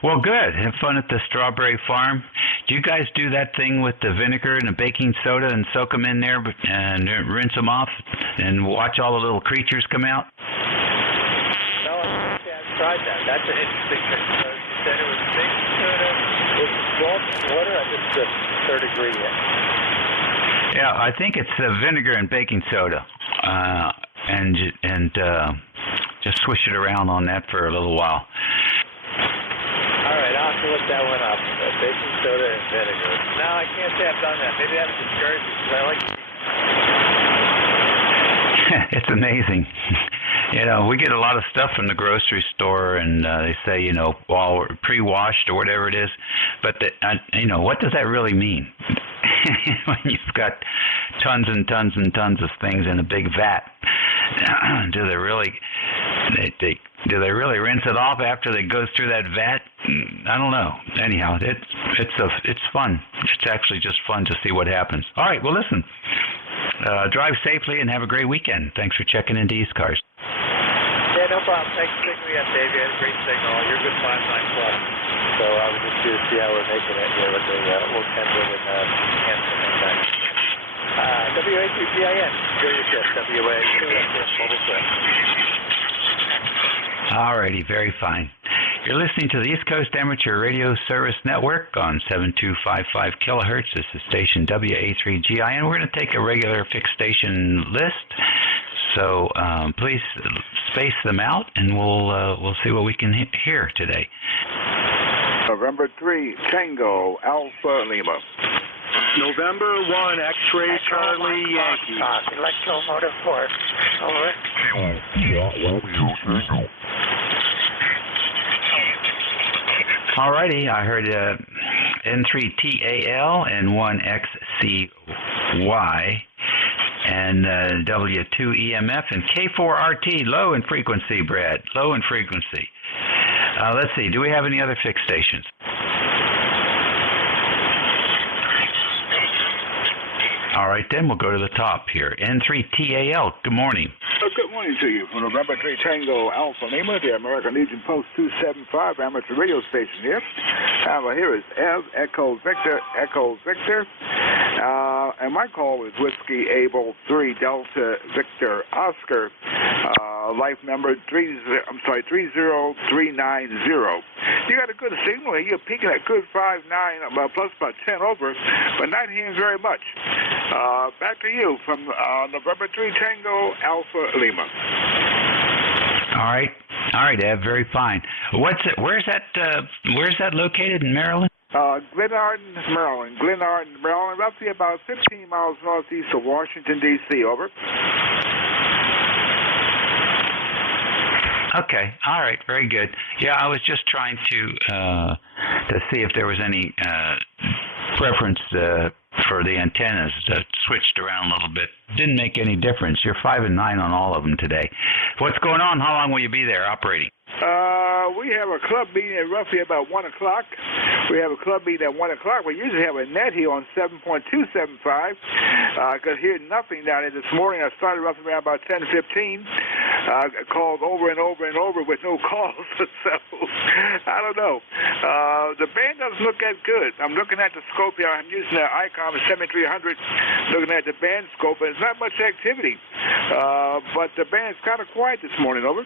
Well, good. Have fun at the strawberry farm. Do you guys do that thing with the vinegar and the baking soda and soak them in there and rinse them off and watch all the little creatures come out? No, I haven't tried that. That's an interesting thing. So you said it was baking soda, it was salt and water. I just the third ingredient. Yeah, I think it's vinegar and baking soda. And just swish it around on that for a little while. All right, I'll have to look that one up. Baking soda and vinegar. No, I can't say I've done that. Maybe that was discouraging because I like It's amazing. You know, we get a lot of stuff from the grocery store, and they say, you know, well, pre-washed or whatever it is. But, you know, what does that really mean? When you've got tons and tons and tons of things in a big vat, do they really rinse it off after it goes through that vat? I don't know. Anyhow, it's fun. It's actually just fun to see what happens. All right, well, listen. Drive safely and have a great weekend. Thanks for checking into ECARS. Yeah, no problem. Thanks for picking me up, Dave. You had a great signal. You're a good 5-9 plus. So I was just curious to see how we're making it here with the little Kenwood and Hanson and WA2GIN. Enjoy your shift. WA2SES Mobile Trip. All righty, very fine. You're listening to the East Coast Amateur Radio Service Network on 7255 kilohertz. This is station WA3GIN. We're going to take a regular fixed station list. So please space them out, and we'll see what we can hear today. November 3, Tango, Alpha Lima. November 1, X-Ray Charlie Yankee. Electromotive Force. Over. All righty, I heard N3TAL and 1XCY. And W2EMF and K4RT, low in frequency, Brad, low in frequency. Let's see, do we have any other fixed stations? All right, then we'll go to the top here. N3TAL, good morning. Good morning to you. From November 3 Tango Alpha Lima, the American Legion Post 275 amateur radio station here. Here is Echo Victor. And my call is Whiskey Able 3 Delta Victor Oscar. Life number 30390. You got a good signal here. You're peaking at good 5.9, plus about 10 over, but not hearing very much. Back to you from November 3 Tango Alpha Lima. All right, Ed. Very fine. Where's that located in Maryland? Glenarden, Maryland, roughly about 15 miles northeast of Washington, D.C. Over. Okay. All right. Very good. Yeah, I was just trying to see if there was any preference for the antennas that switched around a little bit. Didn't make any difference. You're 5 and 9 on all of them today. What's going on? How long will you be there operating? We have a club meeting at roughly about 1 o'clock. We have a club meeting at 1 o'clock. We usually have a net here on 7.275. I could hear nothing down there this morning. I started roughly around about 10:15. Called over and over and over with no calls. So I don't know. The band doesn't look that good. I'm looking at the scope here. I'm using the ICOM 7300, looking at the band scope, and there's not much activity. But the band's kind of quiet this morning, over.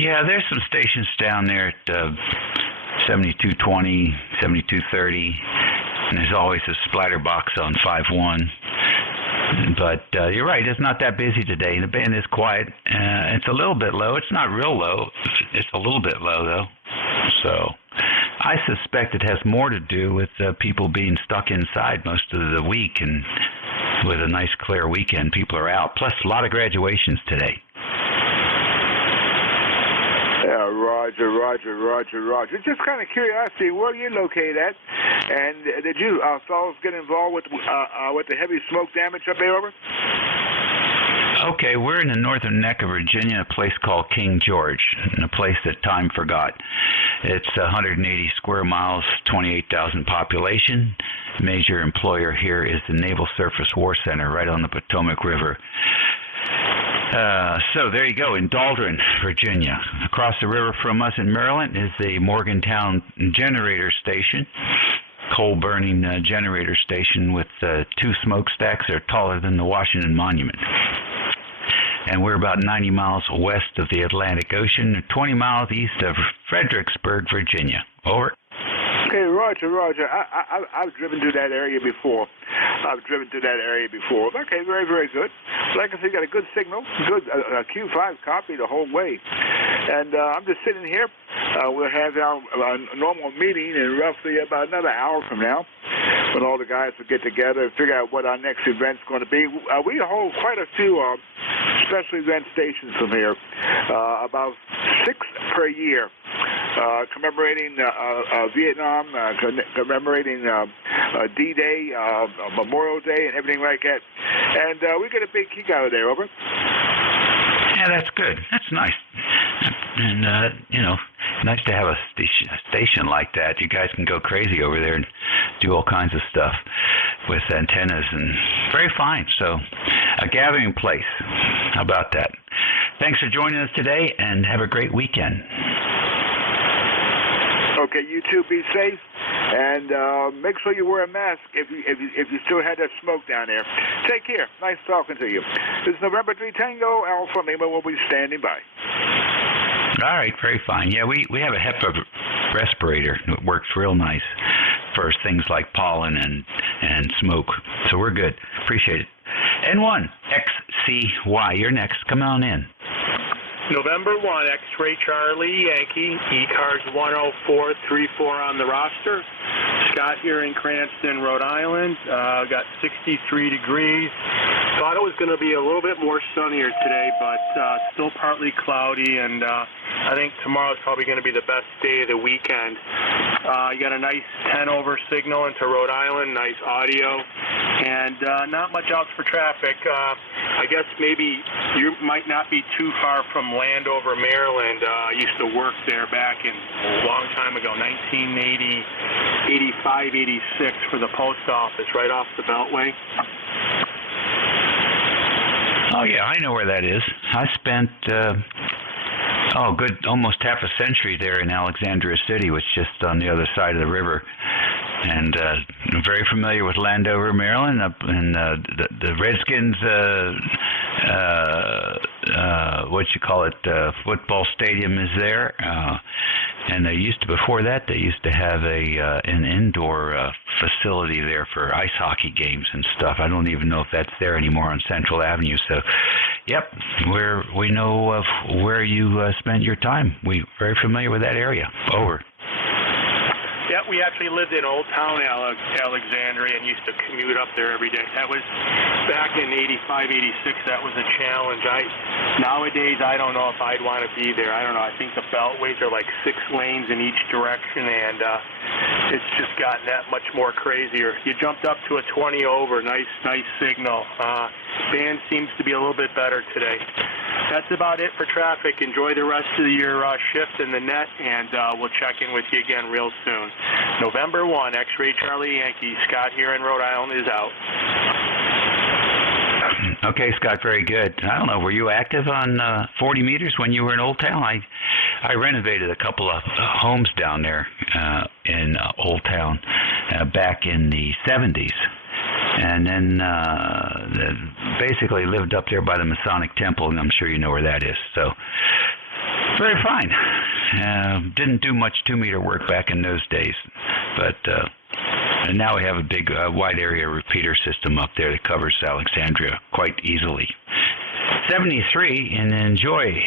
Yeah, there's some stations down there at 7220, 7230, and there's always a splatter box on 51. But you're right, it's not that busy today. The band is quiet. It's a little bit low. It's not real low. It's a little bit low, though. So I suspect it has more to do with people being stuck inside most of the week, and with a nice clear weekend, people are out. Plus, a lot of graduations today. Yeah, Roger. Just kind of curiosity, where are you located at? And did you fellows get involved with the heavy smoke damage up there, over? Okay, we're in the northern neck of Virginia, a place called King George, a place that time forgot. It's 180 square miles, 28,000 population. Major employer here is the Naval Surface War Center right on the Potomac River. So there you go, in Daldron, Virginia. Across the river from us in Maryland is the Morgantown Generator Station, coal-burning generator station with 2 smokestacks that are taller than the Washington Monument. And we're about 90 miles west of the Atlantic Ocean, 20 miles east of Fredericksburg, Virginia. Over. Okay, Roger. I've driven through that area before. Okay, very, very good. Like I said, you got a good signal, good Q5 copy the whole way. And I'm just sitting here. We'll have our normal meeting in roughly about another hour from now, when all the guys will get together and figure out what our next event's going to be. We hold quite a few special event stations from here, about 6 per year. Commemorating Vietnam, commemorating D-Day, Memorial Day, and everything like that. And we get a big kick out of there, over. Yeah, that's good. That's nice. And, nice to have a station like that. You guys can go crazy over there and do all kinds of stuff with antennas, and very fine. So, a gathering place. How about that? Thanks for joining us today, and have a great weekend. Okay, you too. Be safe, and make sure you wear a mask if you still had that smoke down there. Take care. Nice talking to you. This is November 3 Tango. Alpha Lima will be standing by. All right, very fine. Yeah, we have a HEPA respirator. It works real nice for things like pollen and smoke. So we're good. Appreciate it. N1 XCY. You're next. Come on in. November 1, X-Ray Charlie, Yankee, ECARS 10434 on the roster. Scott here in Cranston, Rhode Island. Got 63 degrees. Thought it was going to be a little bit more sunnier today, but still partly cloudy, and I think tomorrow's probably going to be the best day of the weekend. You got a nice 10 over signal into Rhode Island, nice audio, and not much else for traffic. I guess maybe you might not be too far from Landover, Maryland. I used to work there back in a long time ago, 1980, 85, 86 for the post office, right off the Beltway. Oh, yeah, I know where that is. I spent, almost half a century there in Alexandria City, which is just on the other side of the river. And I'm very familiar with Landover, Maryland, and the Redskins, football stadium is there. And before that, they used to have an indoor facility there for ice hockey games and stuff. I don't even know if that's there anymore on Central Avenue. So, yep, we know of where you spent your time. We're very familiar with that area. Over. Yeah, we actually lived in Old Town Alexandria and used to commute up there every day. That was back in 85, 86. That was a challenge. Nowadays, I don't know if I'd want to be there. I don't know. I think the beltways are like 6 lanes in each direction, and it's just gotten that much more crazier. You jumped up to a 20 over. Nice signal. Band seems to be a little bit better today. That's about it for traffic. Enjoy the rest of your shift in the net, and we'll check in with you again real soon. November 1, X-Ray Charlie Yankee. Scott here in Rhode Island is out. Okay, Scott, very good. I don't know, were you active on 40 meters when you were in Old Town? I renovated a couple of homes down there in Old Town back in the 70s. And then basically lived up there by the Masonic Temple, and I'm sure you know where that is. So, very fine. Didn't do much 2-meter work back in those days, but and now we have a big wide area repeater system up there that covers Alexandria quite easily. 73, and enjoy.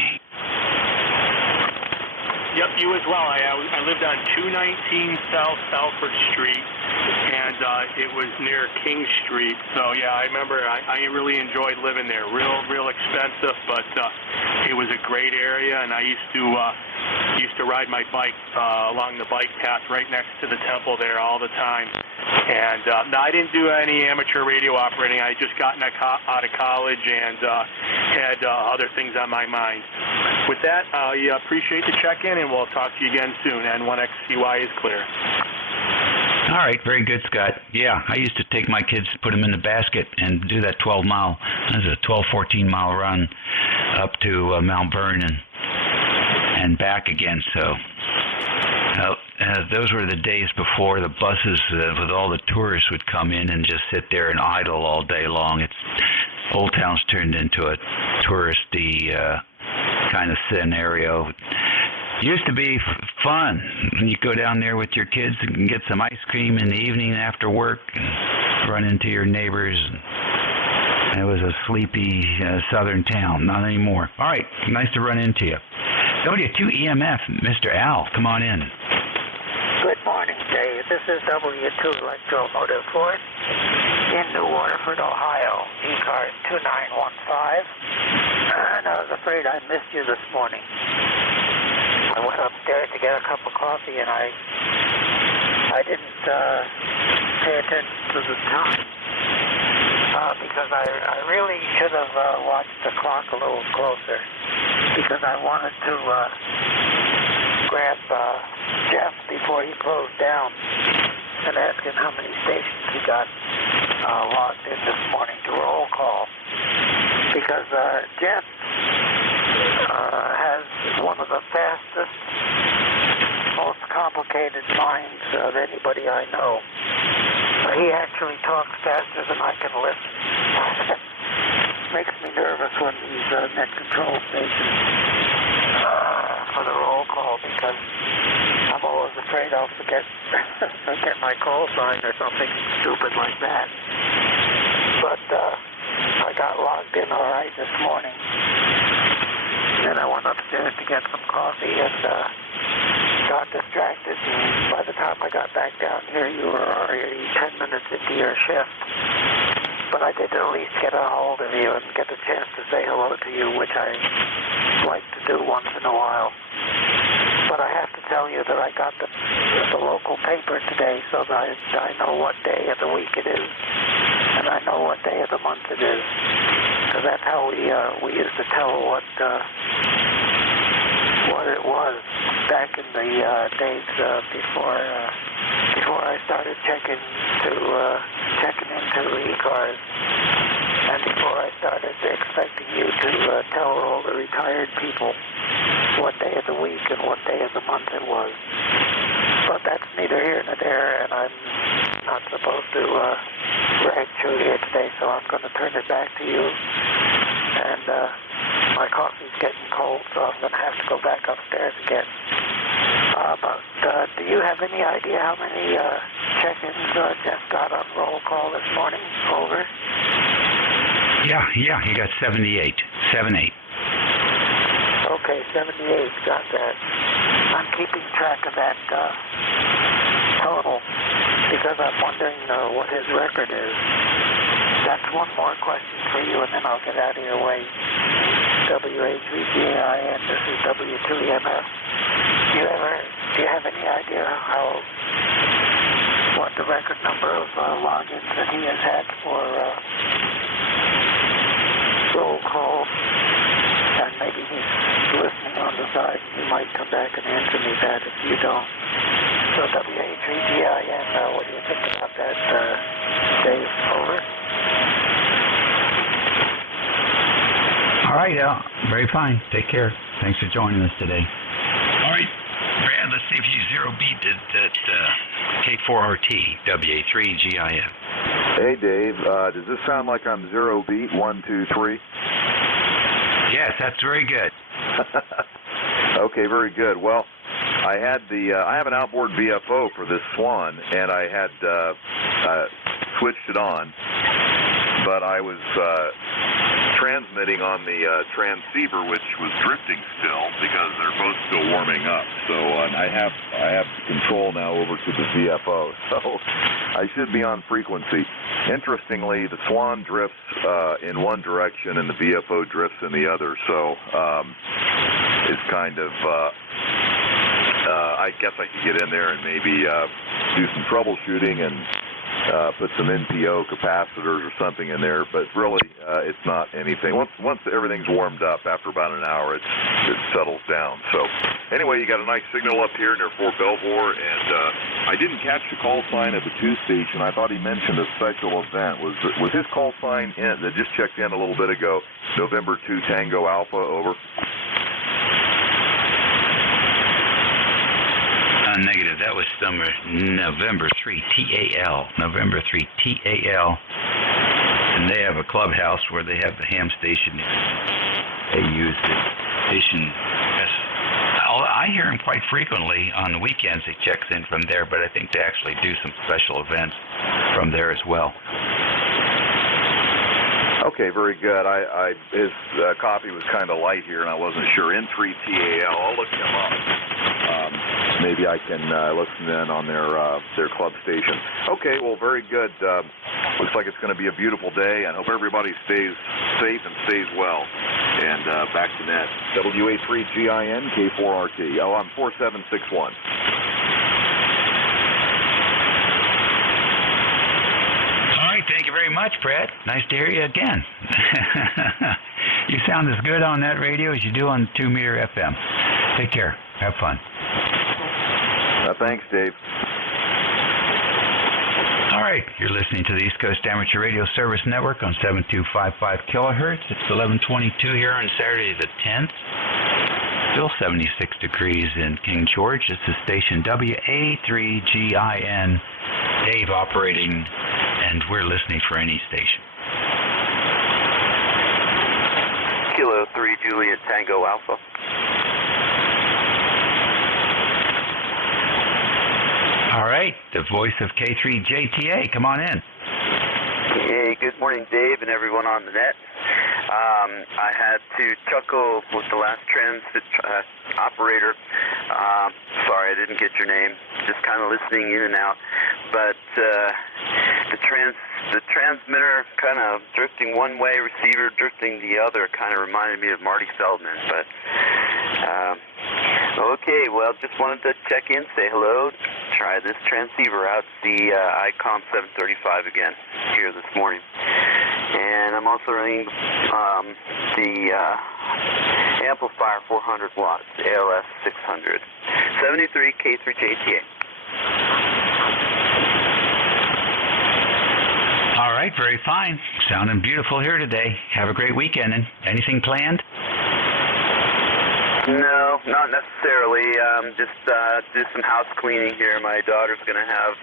Yep, you as well. I lived on 219 South Salford Street, and it was near King Street. So yeah, I remember I really enjoyed living there. Real expensive, but it was a great area, and I used to ride my bike along the bike path right next to the temple there all the time. And no, I didn't do any amateur radio operating. I had just gotten out of college and had other things on my mind. With that, I appreciate the check-in, and we'll talk to you again soon. N1XCY is clear. All right, very good, Scott. Yeah, I used to take my kids, put them in the basket, and do that 12-mile, that's a 12, 14-mile run up to Mount Vernon and back again. So those were the days before the buses with all the tourists would come in and just sit there and idle all day long. Old Town's turned into a touristy kind of scenario. It used to be fun. You go down there with your kids and get some ice cream in the evening after work and run into your neighbors. It was a sleepy southern town. Not anymore. All right, nice to run into you. W2EMF, Mr. Al, come on in. Good morning, Dave. This is W2 Electromotive Ford in New Waterford, Ohio, ECARS 2915. And I was afraid I missed you this morning. I went upstairs to get a cup of coffee, and I didn't pay attention to the time because I really should have watched the clock a little closer because I wanted to grab Jeff before he closed down and ask him how many stations he got logged in this morning to roll call because Jeff has one of the fastest, most complicated minds of anybody I know. He actually talks faster than I can listen. Makes me nervous when these net control stations for the roll call because I'm always afraid I'll forget my call sign or something stupid like that. But I got logged in all right this morning. Then I went upstairs to get some coffee and got distracted. And by the time I got back down here, you were already 10 minutes into your shift. But I did at least get a hold of you and get a chance to say hello to you, which I like to do once in a while. But I have to tell you that I got the local paper today so that I know what day of the week it is. And I know what day of the month it is. So that's how we used to tell what it was back in the days before I started checking into ECARS, and before I started expecting you to tell all the retired people what day of the week and what day of the month it was. But that's neither here nor there, and I'm not supposed to rag through here today, so I'm going to turn it back to you. And my coffee's getting cold, so I'm going to have to go back upstairs again. But do you have any idea how many check-ins Jeff got on roll call this morning? Over? Yeah, you got 78. 78. Okay, 78, got that. I'm keeping track of that total because I'm wondering what his record is. That's one more question for you, and then I'll get out of your way. WHVGAIN, this is W2EMF. Do you have any idea what the record number of logins that he has had for roll call? And maybe he's listening on the side. He might come back and answer me that if you don't. So WHVGIN, what do you think about that, Dave? Over. All right, very fine. Take care. Thanks for joining us today. All right, Brad, let's see if you zero beat at K4RT, WA3GIN. Hey, Dave. Does this sound like I'm zero beat, 1, 2, 3? Yes, that's very good. Okay, very good. Well, I have an outboard VFO for this Swan, and I had switched it on, but I was transmitting on the transceiver, which was drifting still because they're both still warming up. So I have control now over to the VFO, so I should be on frequency. Interestingly, the Swan drifts in one direction and the VFO drifts in the other, so it's kind of I guess I could get in there and maybe do some troubleshooting and put some NPO capacitors or something in there, but really it's not anything. Once everything's warmed up, after about an hour, it settles down. So anyway, you got a nice signal up here near Fort Belvoir, and I didn't catch the call sign at the 2 station. I thought he mentioned a special event. Was his call sign in? That just checked in a little bit ago. November 2 Tango Alpha, over. Negative. That was November 3 TAL. November 3 TAL. And they have a clubhouse where they have the ham station. They use the station. I hear him quite frequently on the weekends. He checks in from there, but I think they actually do some special events from there as well. Okay, very good. His copy was kind of light here, and I wasn't sure. N3TAL. I'll look him up. Maybe I can listen in on their club station. Okay, well, very good. Looks like it's going to be a beautiful day, and hope everybody stays safe and stays well. And back to net. WA3GIN, K4RT. Oh, I'm 4761. Thank you very much, Brad. Nice to hear you again. You sound as good on that radio as you do on 2-meter FM. Take care. Have fun. Thanks, Dave. All right. You're listening to the East Coast Amateur Radio Service Network on 7255 kilohertz. It's 11:22 here on Saturday the 10th. Still 76 degrees in King George. This is station WA3GIN. Dave operating, and we're listening for any station. Kilo 3 Juliet Tango Alpha. All right, the voice of K3JTA. Come on in. Hey, good morning, Dave, and everyone on the net. I had to chuckle with the last transit operator. Sorry, I didn't get your name. Just kind of listening in and out. But the transmitter kind of drifting one way, receiver drifting the other, kind of reminded me of Marty Feldman. But okay, well, just wanted to check in, say hello, try this transceiver out, see ICOM 735 again here this morning. And I'm also running the amplifier 400 watts, ALS 600. 73 K3JTA. All right, very fine. Sounding beautiful here today. Have a great weekend. And anything planned? No, not necessarily. Just do some house cleaning here. My daughter's going to have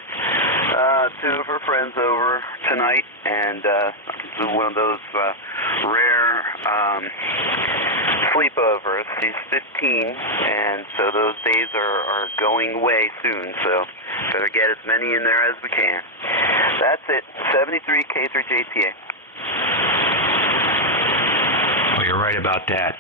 2 of her friends over tonight, and do one of those rare sleepovers. She's 15, and so those days are going away soon, so better get as many in there as we can. That's it. 73 K3JTA. Well, you're right about that.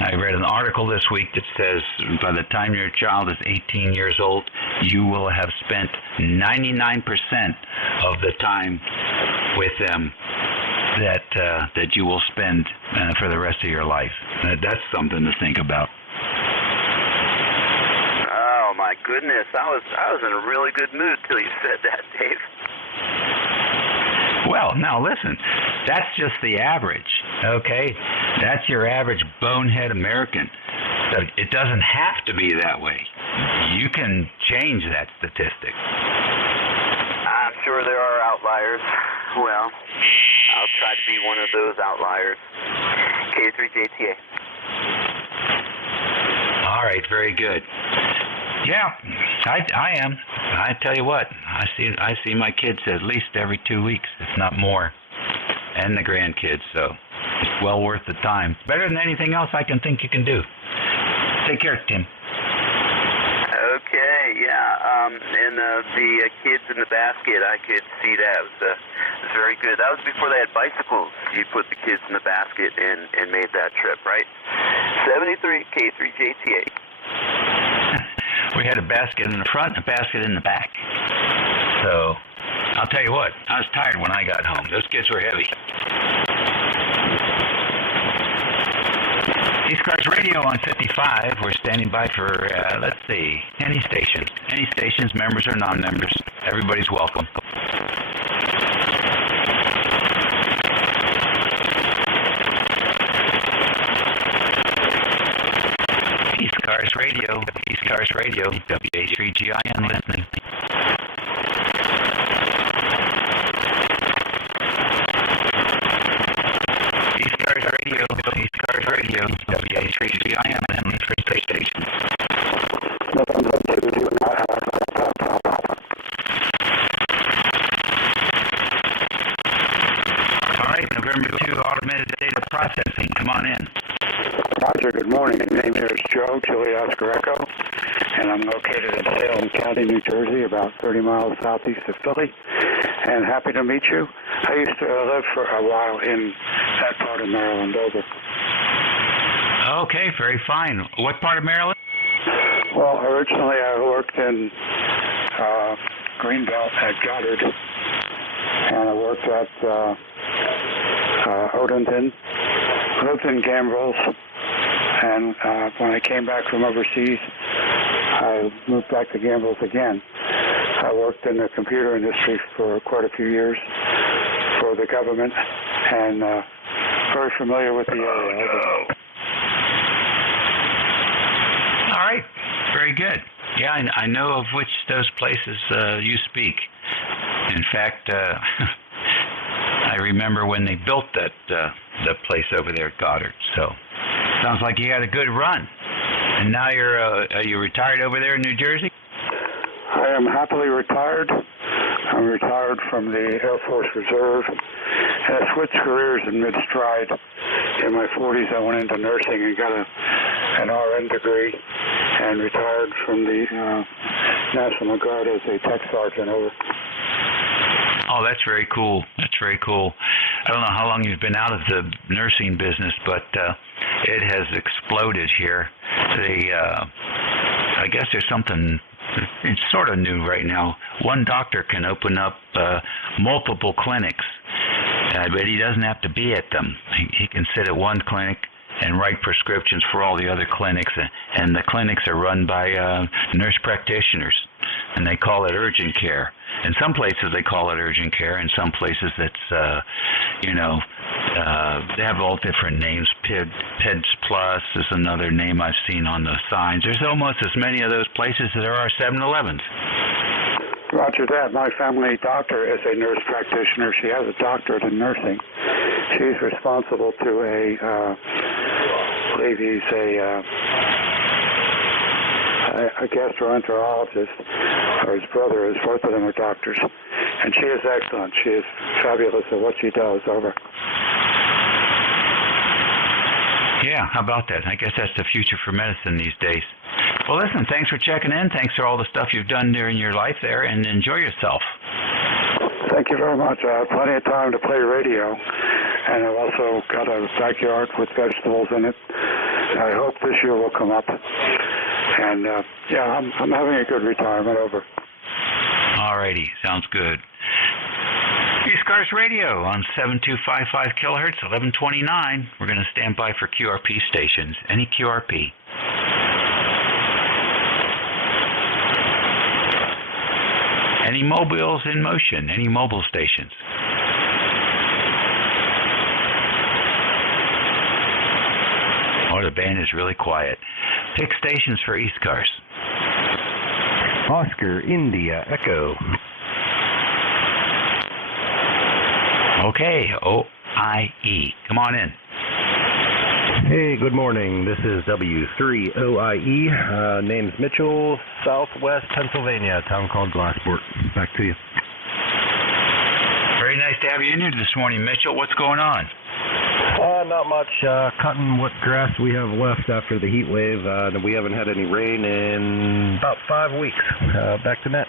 I read an article this week that says by the time your child is 18 years old, you will have spent 99% of the time with them that you will spend for the rest of your life. That's something to think about. Oh my goodness, I was in a really good mood till you said that, Dave. Well, now listen, that's just the average, okay? That's your average bonehead American. So it doesn't have to be that way. You can change that statistic. I'm sure there are outliers. Well, I'll try to be one of those outliers. K3JTA. All right, very good. Yeah, I am. I tell you what, I see my kids at least every 2 weeks, if not more, and the grandkids. So it's well worth the time. Better than anything else I can think you can do. Take care, Tim. Okay, yeah. And the kids in the basket, I could see that. It was very good. That was before they had bicycles. You put the kids in the basket and made that trip, right? 73 K3JTA. We had a basket in the front and a basket in the back. So, I'll tell you what, I was tired when I got home. Those kids were heavy. ECARS Radio on 55. We're standing by for, let's see, any station. Any stations, members or non-members. Everybody's welcome. ECARS Radio, WH3GIN listening. ECARS Radio, WH3GIN listening for space station. All right, November 2 automated data processing. Come on in. Roger, good morning. My name is Joe, Chile Oscar Echo, and I'm located in Salem County, New Jersey, about 30 miles southeast of Philly, and happy to meet you. I used to live for a while in that part of Maryland, over. Okay, very fine. What part of Maryland? Well, originally I worked in Greenbelt at Goddard, and I worked at Odenton, lived in Gambrels, and when I came back from overseas, I moved back to Gambrels again. I worked in the computer industry for quite a few years for the government, and very familiar with the area. All right, very good. Yeah, I know of which those places you speak. In fact, I remember when they built that the place over there at Goddard. So sounds like you had a good run. And now are you retired over there in New Jersey? I am happily retired. I'm retired from the Air Force Reserve. And I switched careers in mid-stride. In my 40s, I went into nursing and got an RN degree and retired from the National Guard as a tech sergeant over. Oh, that's very cool. That's very cool. I don't know how long you've been out of the nursing business, but it has exploded here. I guess there's something, it's sort of new right now. One doctor can open up multiple clinics, but he doesn't have to be at them. He can sit at one clinic and write prescriptions for all the other clinics, and the clinics are run by nurse practitioners, and they call it urgent care. In some places they call it urgent care, in some places it's, they have all different names. PEDS Plus is another name I've seen on the signs. There's almost as many of those places as there are 7-Elevens. Roger that. My family doctor is a nurse practitioner. She has a doctorate in nursing. She's responsible to I believe he's a gastroenterologist, or his brother is. Both of them are doctors. And she is excellent. She is fabulous at what she does. Over. Yeah, how about that? I guess that's the future for medicine these days. Well, listen, thanks for checking in. Thanks for all the stuff you've done during your life there, and enjoy yourself. Thank you very much. I have plenty of time to play radio, and I've also got a backyard with vegetables in it. I hope this year will come up. And, I'm having a good retirement. Over. All righty. Sounds good. ECARS Radio on 7255 kilohertz, 1129. We're going to stand by for QRP stations. Any QRP. Any mobiles in motion? Any mobile stations? Oh, the band is really quiet. Pick stations for ECARS. Oscar, India, Echo. Okay, OIE. Come on in. Hey, good morning. This is W3OIE. Name's Mitchell, Southwest Pennsylvania, a town called Glassport. Back to you. Very nice to have you in here this morning, Mitchell. What's going on? Not much. Cutting what grass we have left after the heat wave. We haven't had any rain in about 5 weeks. Back to net.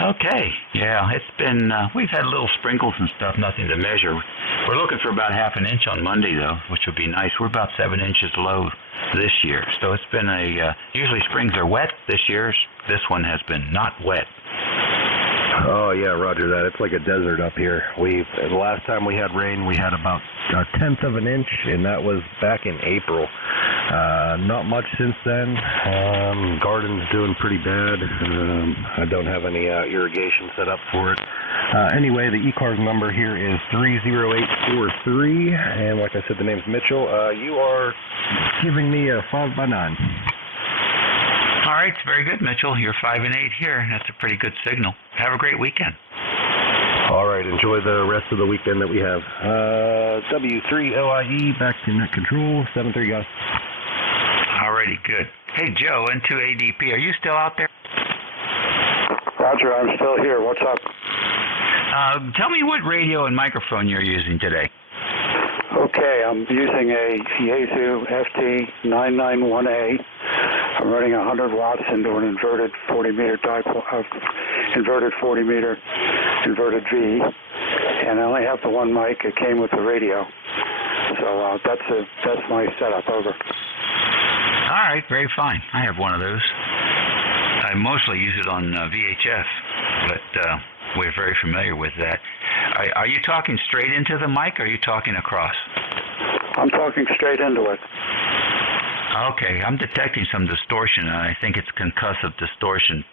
Okay. Yeah, it's been, we've had little sprinkles and stuff, nothing to measure. We're looking for about half an inch on Monday, though, which would be nice. We're about 7 inches low this year. So it's been usually springs are wet. This one has been not wet. Oh, yeah, roger that. It's like a desert up here. The last time we had rain, we had about 1/10 of an inch, and that was back in April. Not much since then. Garden's doing pretty bad. I don't have any irrigation set up for it. Anyway, the ECARS number here is 30843, and like I said, the name's Mitchell. You are giving me a 5x9. All right, very good, Mitchell. You're 5 and 8 here. That's a pretty good signal. Have a great weekend. All right, enjoy the rest of the weekend that we have. W3OIE, back to net control, 7-3, guys. All righty, good. Hey, Joe, N2ADP, are you still out there? Roger, I'm still here. What's up? Tell me what radio and microphone you're using today. Okay, I'm using a Yaesu FT991A. I'm running 100 watts into an inverted 40-meter inverted V, and I only have the one mic. It came with the radio, so that's my setup. Over. All right, very fine. I have one of those. I mostly use it on VHF, but we're very familiar with that. Are you talking straight into the mic, or are you talking across? I'm talking straight into it. Okay, I'm detecting some distortion, and I think it's concussive distortion.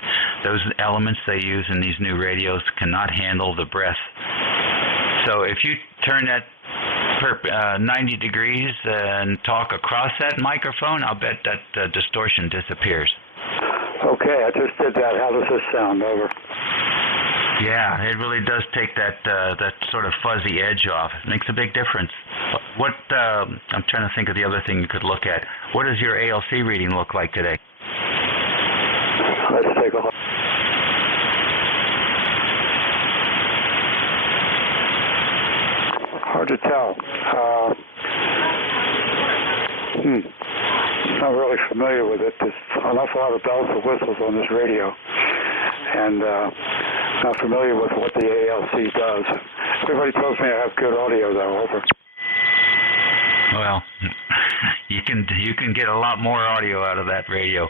Those elements they use in these new radios cannot handle the breath. So if you turn that 90 degrees and talk across that microphone, I'll bet that distortion disappears. Okay, I just did that. How does this sound? Over. Yeah, it really does take that sort of fuzzy edge off. It makes a big difference. I'm trying to think of the other thing you could look at. What does your ALC reading look like today? Let's take a look. Hard to tell. Not really familiar with it. There's an awful lot of bells and whistles on this radio, and not familiar with what the ALC does. Everybody tells me I have good audio, though. Over. Well, you can get a lot more audio out of that radio.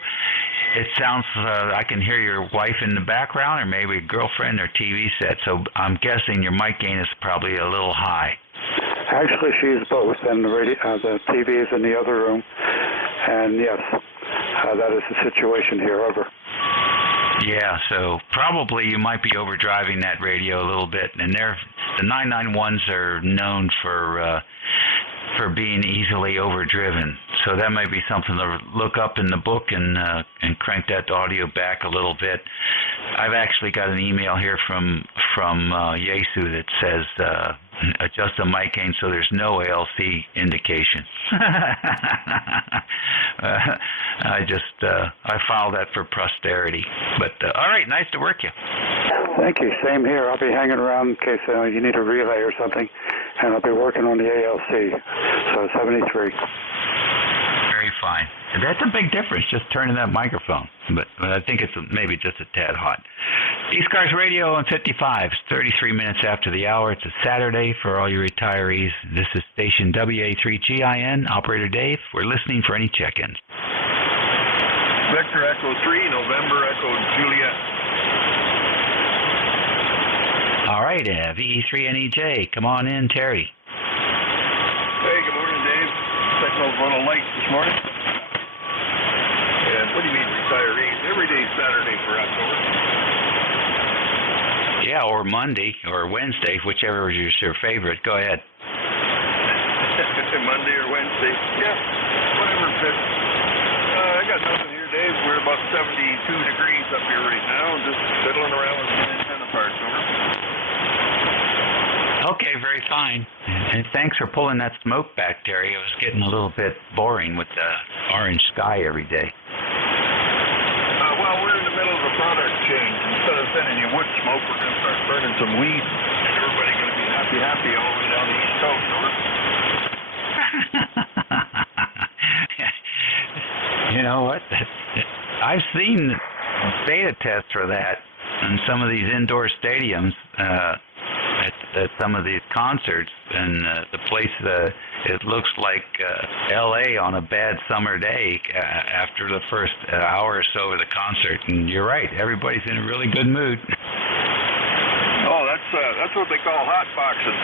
It sounds, I can hear your wife in the background, or maybe a girlfriend or TV set, so I'm guessing your mic gain is probably a little high. Actually, she's both, and the TV is in the other room, and yes, that is the situation here. Over. Yeah, so probably you might be overdriving that radio a little bit, and the 991s are known for being easily overdriven. So that might be something to look up in the book and crank that audio back a little bit. I've actually got an email here from Yaesu that says adjust the mic gain so there's no ALC indication. I filed that for posterity. But all right, nice to work you. Thank you. Same here. I'll be hanging around in case you need a relay or something, and I'll be working on the ALC. So 73. Very fine. And that's a big difference, just turning that microphone. But I think it's maybe just a tad hot. ECARS Radio on 55. It's 33 minutes after the hour. It's a Saturday for all you retirees. This is station WA3GIN. Operator Dave, we're listening for any check-ins. Victor Echo 3, November Echo Juliet. All right, VE3NEJ. Come on in, Terry. Hey, good morning, Dave. Signal's a little late this morning. And what do you mean retirees? Every day's Saturday for October. Yeah, or Monday or Wednesday, whichever is your favorite. Go ahead. Monday or Wednesday. Yeah, whatever fits. I got nothing here, Dave. We're about 72 degrees up here right now, just fiddling around with some antenna parts. Over. Okay, very, very fine. And thanks for pulling that smoke back, Terry. It was getting a little bit boring with the orange sky every day. Well, we're in the middle of a product change. Instead of sending you wood smoke, we're going to start burning some weed. And everybody's going to be happy all the way down the East Coast. You know what? I've seen beta tests for that in some of these indoor stadiums at some of these concerts, and the place, it looks like L.A. on a bad summer day after the first hour or so of the concert. And you're right, everybody's in a really good mood. Oh, that's what they call hot boxing.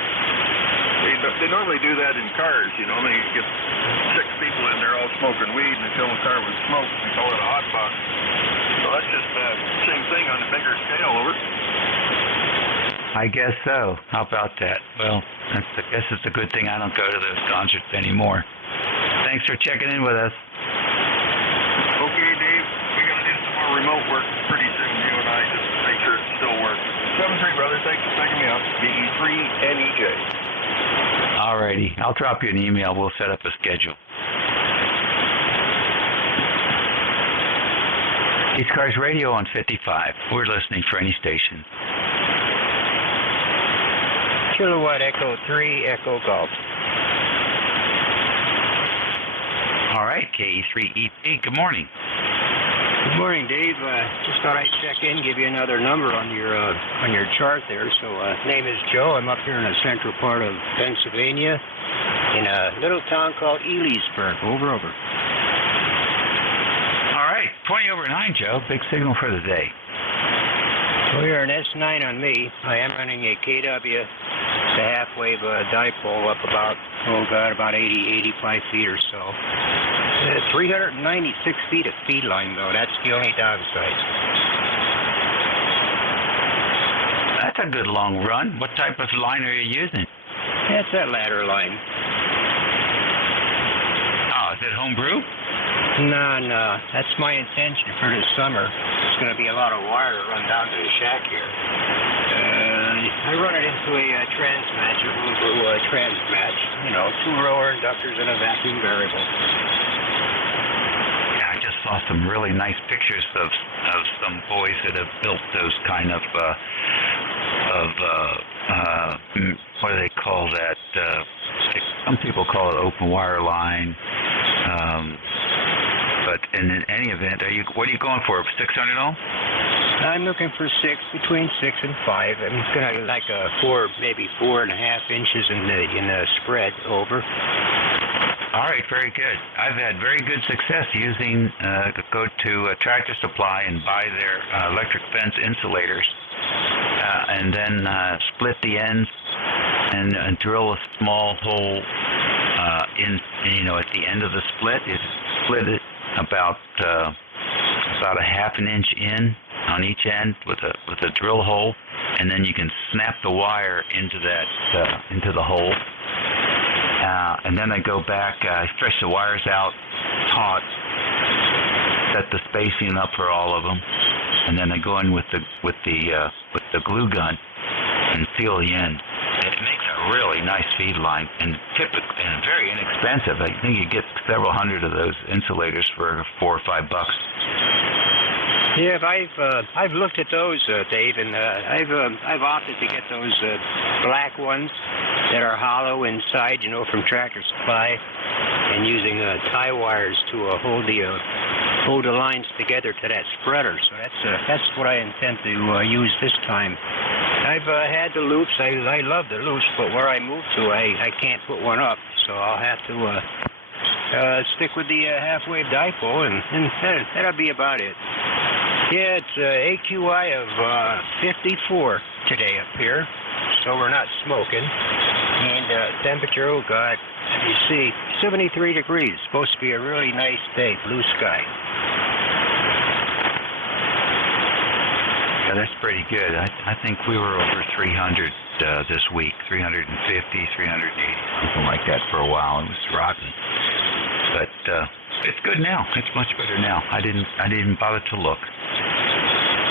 They normally do that in cars, you know. They get 6 people in there all smoking weed and they fill the car with smoke. They call it a hot box. So that's just the same thing on a bigger scale, over. I guess so. How about that? Well, I guess it's a good thing I don't go to those concerts anymore. Thanks for checking in with us. Okay, Dave. We're going to do some more remote work pretty soon, you and I, just to make sure it still works. 7-3, brother. Thanks for picking me up. DE3NEJ. Alrighty. I'll drop you an email. We'll set up a schedule. ECARS Radio on 55. We're listening for any station. Kilowatt Echo 3, Echo Golf. All right, KE3EP. Good morning. Good morning, Dave. Just thought I'd check in, give you another number on your chart there. So, name is Joe. I'm up here in the central part of Pennsylvania, in a little town called Elysburg. Over. All right, 20 over 9, Joe. Big signal for the day. Well, you're an S9 on me. I am running a KW, the half-wave dipole up about 80, 85 feet or so. 396 feet of feed line, though. That's the only downside. That's a good long run. What type of line are you using? That's that ladder line. Oh, is it homebrew? No. That's my intention for this summer. There's going to be a lot of wire to run down to the shack here. I run it into a transmatch, a homebrew transmatch. 2-rower inductors and a vacuum variable. Yeah, I just saw some really nice pictures of some boys that have built those kind of what do they call that? Some people call it open wire line. But in any event, what are you going for? 600 ohm? I'm looking for between 6 and 5. I'm going to like 4.5 inches in the spread over. All right, very good. I've had very good success using go to Tractor Supply and buy their electric fence insulators, and then split the ends and drill a small hole at the end of the split. You split it about a half an inch in on each end with a drill hole, and then you can snap the wire into the hole. And then I go back, I stretch the wires out taut, set the spacing up for all of them, and then I go in with the glue gun and seal the end. It makes a really nice feed line, and very inexpensive. I think you get several hundred of those insulators for $4 or $5. Yeah, I've looked at those, Dave, and I've opted to get those black ones that are hollow inside, from Tractor Supply, and using tie wires to hold the lines together to that spreader. So that's what I intend to use this time. I've had the loops. I love the loops, but where I move to, I can't put one up, so I'll have to stick with the half-wave dipole, and that'll be about it. Yeah, it's AQI of 54 today up here, so we're not smoking. And temperature, oh God, you see, 73 degrees. Supposed to be a really nice day, blue sky. Yeah, that's pretty good. I think we were over 300 this week, 350, 380, something like that for a while. It was rotten, but it's good now. It's much better now. I didn't bother to look.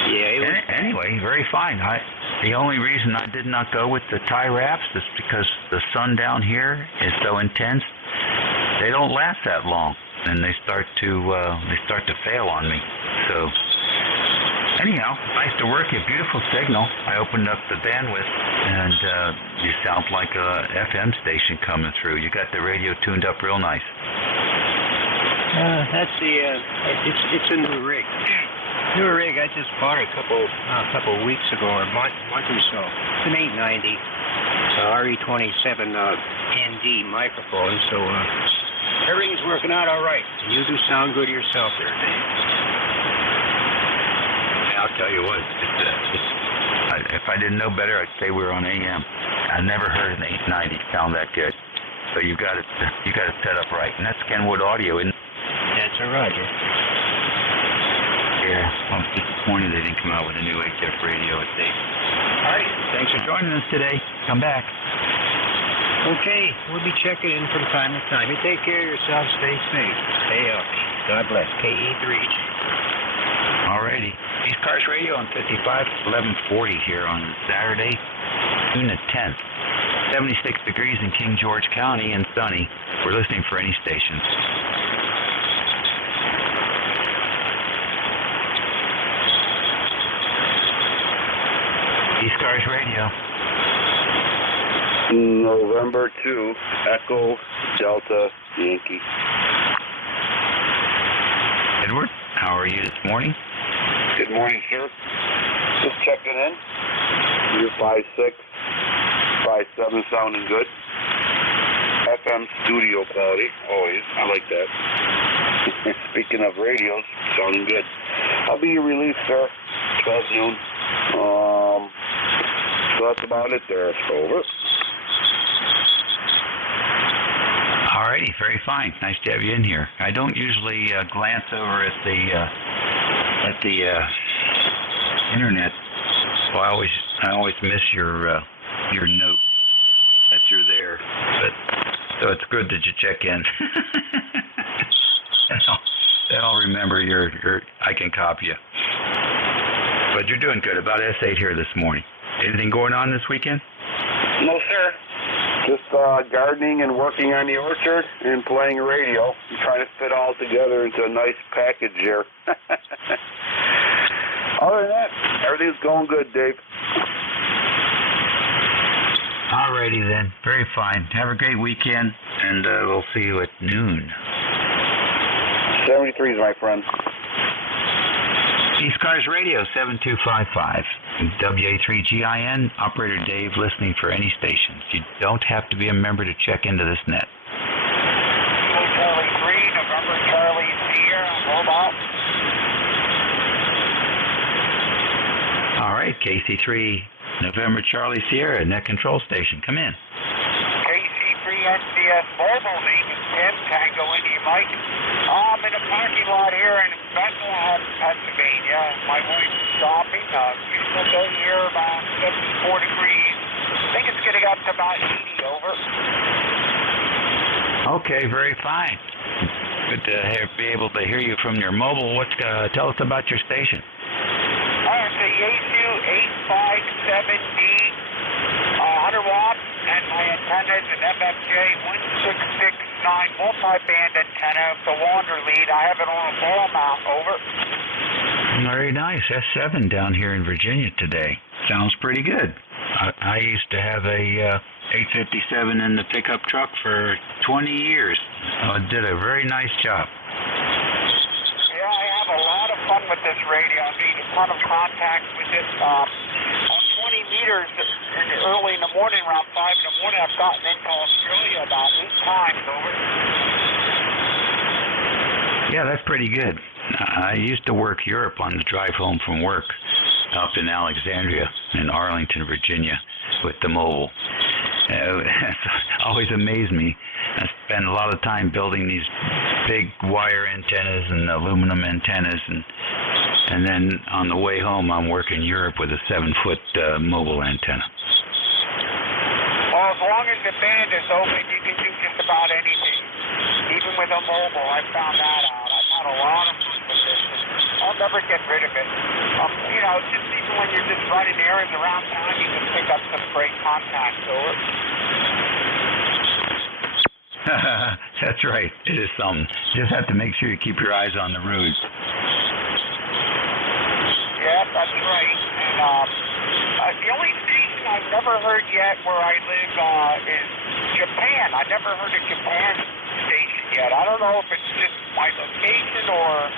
Yeah. Anyway, very fine. The only reason I did not go with the tie wraps is because the sun down here is so intense. They don't last that long, and they start to fail on me. So anyhow, nice to work. A beautiful signal. I opened up the bandwidth, and you sound like a FM station coming through. You got the radio tuned up real nice. That's it's a new rig. New rig. I just bought it a couple of weeks ago, or a month or so. It's an 890 RE27 ND microphone. So everything's working out all right. You do sound good yourself there, Dave. I'll tell you what. If I didn't know better, I'd say we were on AM. I never heard an 890 sound that good. So you got it set up right, and that's Kenwood Audio, isn't it? That's a Roger. Yeah, I'm disappointed they didn't come out with a new HF radio at Dave. All right, thanks for joining us today. Come back. Okay, we'll be checking in from time to time. You take care of yourself. Stay safe. Stay healthy. God bless. KE3. All righty. ECARS Radio on 55, 1140 here on Saturday, June the 10th. 76 degrees in King George County and sunny. We're listening for any stations. ECARS Radio. November 2, Echo Delta Yankee. Edward, how are you this morning? Good morning, sir. Just checking in. You're 5'6", 5'7", sounding good. FM studio quality, always. I like that. Speaking of radios, sounding good. I'll be your relief, sir. 12 noon. So that's about it there. Over. Alrighty, very fine. Nice to have you in here. I don't usually glance over at the internet. So I always miss your note that you're there. But so it's good that you check in. Then I'll remember I can copy you. But you're doing good. About S8 here this morning. Anything going on this weekend? No, sir. Just gardening and working on the orchard and playing radio. I'm trying to fit all together into a nice package here. Other than that, everything's going good, Dave. Alrighty then. Very fine. Have a great weekend, and we'll see you at noon. 73s, my friend. ECARS Radio 7255. WA3GIN, Operator Dave, listening for any stations. You don't have to be a member to check into this net. Charlie 3, November Charlie Sierra, mobile. All right, KC3, November Charlie Sierra, net control station. Come in. KC3 NCS mobile, name is Tim, Tango India Mike. I'm in a parking lot here in Bethlehem, Pennsylvania. My wife's shopping. Beautiful day here, about 74 degrees. I think it's getting up to about 80, over. Okay, very fine. Good to be able to hear you from your mobile. Tell us about your station. It's a Yaesu 857D, 100 watts, and my antenna is an FFJ 1669 multi-band antenna, the wander lead. I have it on a ball mount, over. Very nice. S7 down here in Virginia today. Sounds pretty good. I used to have a 857 in the pickup truck for 20 years. It did a very nice job. Yeah, I have a lot of fun with this radio. I made a ton of contacts with it. On 20 meters early in the morning, around 5 in the morning, I've gotten into Australia about 8 times, over. Yeah, that's pretty good. I used to work Europe on the drive home from work up in Alexandria in Arlington, Virginia with the mobile. It's always amazed me. I spend a lot of time building these big wire antennas and aluminum antennas, and then on the way home I'm working Europe with a 7-foot mobile antenna. Well, as long as the band is open, you can do just about anything. Even with a mobile, I found that out. I've had a lot of fun with this. On never get rid of it. Just even when you're just running errands around town, you can pick up some great contacts over. That's right. It is something. You just have to make sure you keep your eyes on the road. Yeah, that's right. And the only station I've never heard yet where I live is Japan. I've never heard a Japan station yet. I don't know if it's just my location or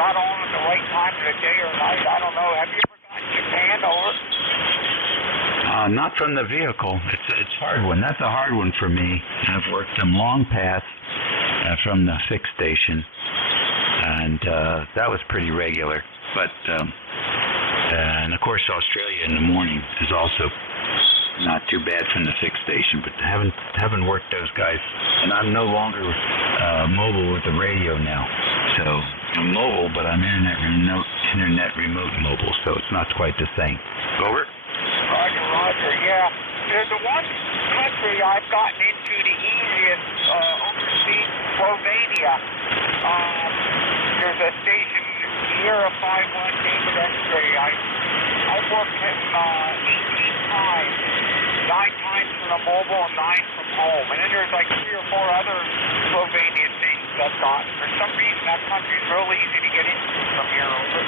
not on at the right time of the day or night. I don't know. Have you ever gotten Japan over? Not from the vehicle. It's a hard one. That's a hard one for me. I've worked them long paths from the fixed station, and that was pretty regular. But and of course Australia in the morning is also not too bad from the fixed station. But haven't worked those guys, and I'm no longer mobile with the radio now. So I'm mobile, but I'm internet remote mobile, so it's not quite the same. Over. Roger, yeah. There's the one country I've gotten into the easiest overseas, Slovenia. There's a station here, a 5-1 David X-ray. I've worked him 18 times, 9 times from the mobile and 9 from home. And then there's like 3 or 4 other Slovenian stations I've gotten. For some reason, that country's real easy to get into from here over.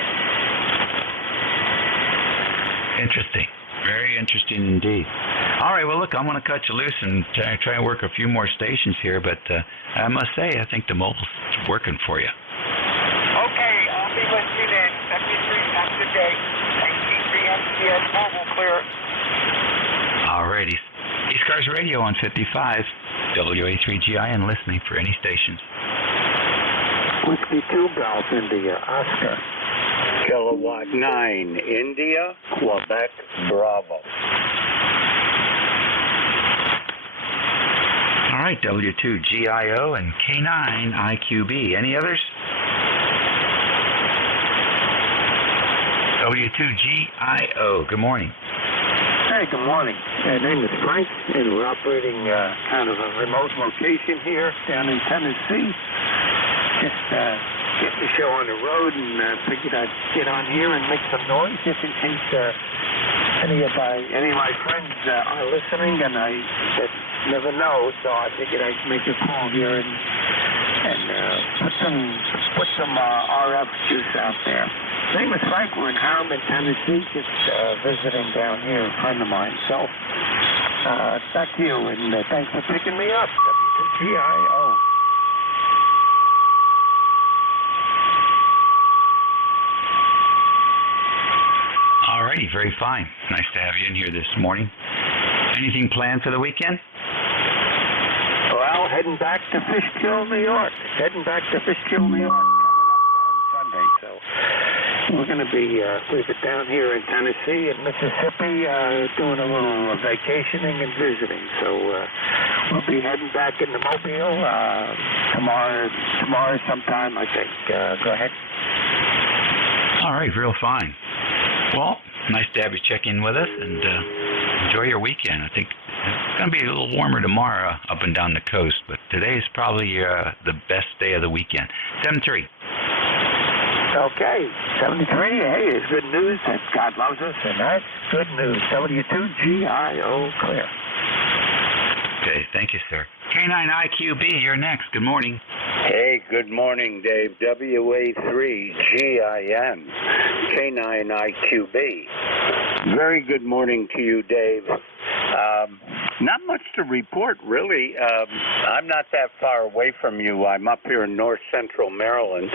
Interesting. Very interesting indeed. All right, well, look, I'm going to cut you loose and try and work a few more stations here, but I must say, I think the mobile's working for you. Okay, I'll be listening in. 73 times a day. And keep the MCS mobile clear. All righty. ECARS Radio on 55, WA3GI, and listening for any stations. Whiskey 2 Golf India, Oscar. Kilowatt 9, India, Quebec, Bravo. All right, W2GIO and K9IQB. Any others? W2GIO. Good morning. Hey, good morning. My name is Frank, and we're operating kind of a remote location here down in Tennessee. Just getting the show on the road, and figured I'd get on here and make some noise just in case any of my friends are listening, and I never know. So I figured I'd make a call here and put some RF juice out there. My name is Frank. We're in Harriman, Tennessee, just visiting down here, a friend of mine. So back to you, and thanks for picking me up. WGIO. All righty, very fine. Nice to have you in here this morning. Anything planned for the weekend? Well, heading back to Fishkill, New York. Coming up on Sunday. So we're going to be down here in Tennessee and Mississippi doing a little vacationing and visiting. So we'll be heading back into Mobile tomorrow sometime, I think. Go ahead. All right, real fine. Well, nice to have you check in with us, and enjoy your weekend. I think it's going to be a little warmer tomorrow up and down the coast, but today is probably the best day of the weekend. 7-3. Okay, 73. Hey, it's good news that God loves us, and that's good news. W2GIO clear. Okay, thank you, sir. K9IQB, you're next. Good morning. Hey, good morning, Dave. WA3GIN, K9IQB. Very good morning to you, Dave. Not much to report, really. I'm not that far away from you. I'm up here in north central Maryland,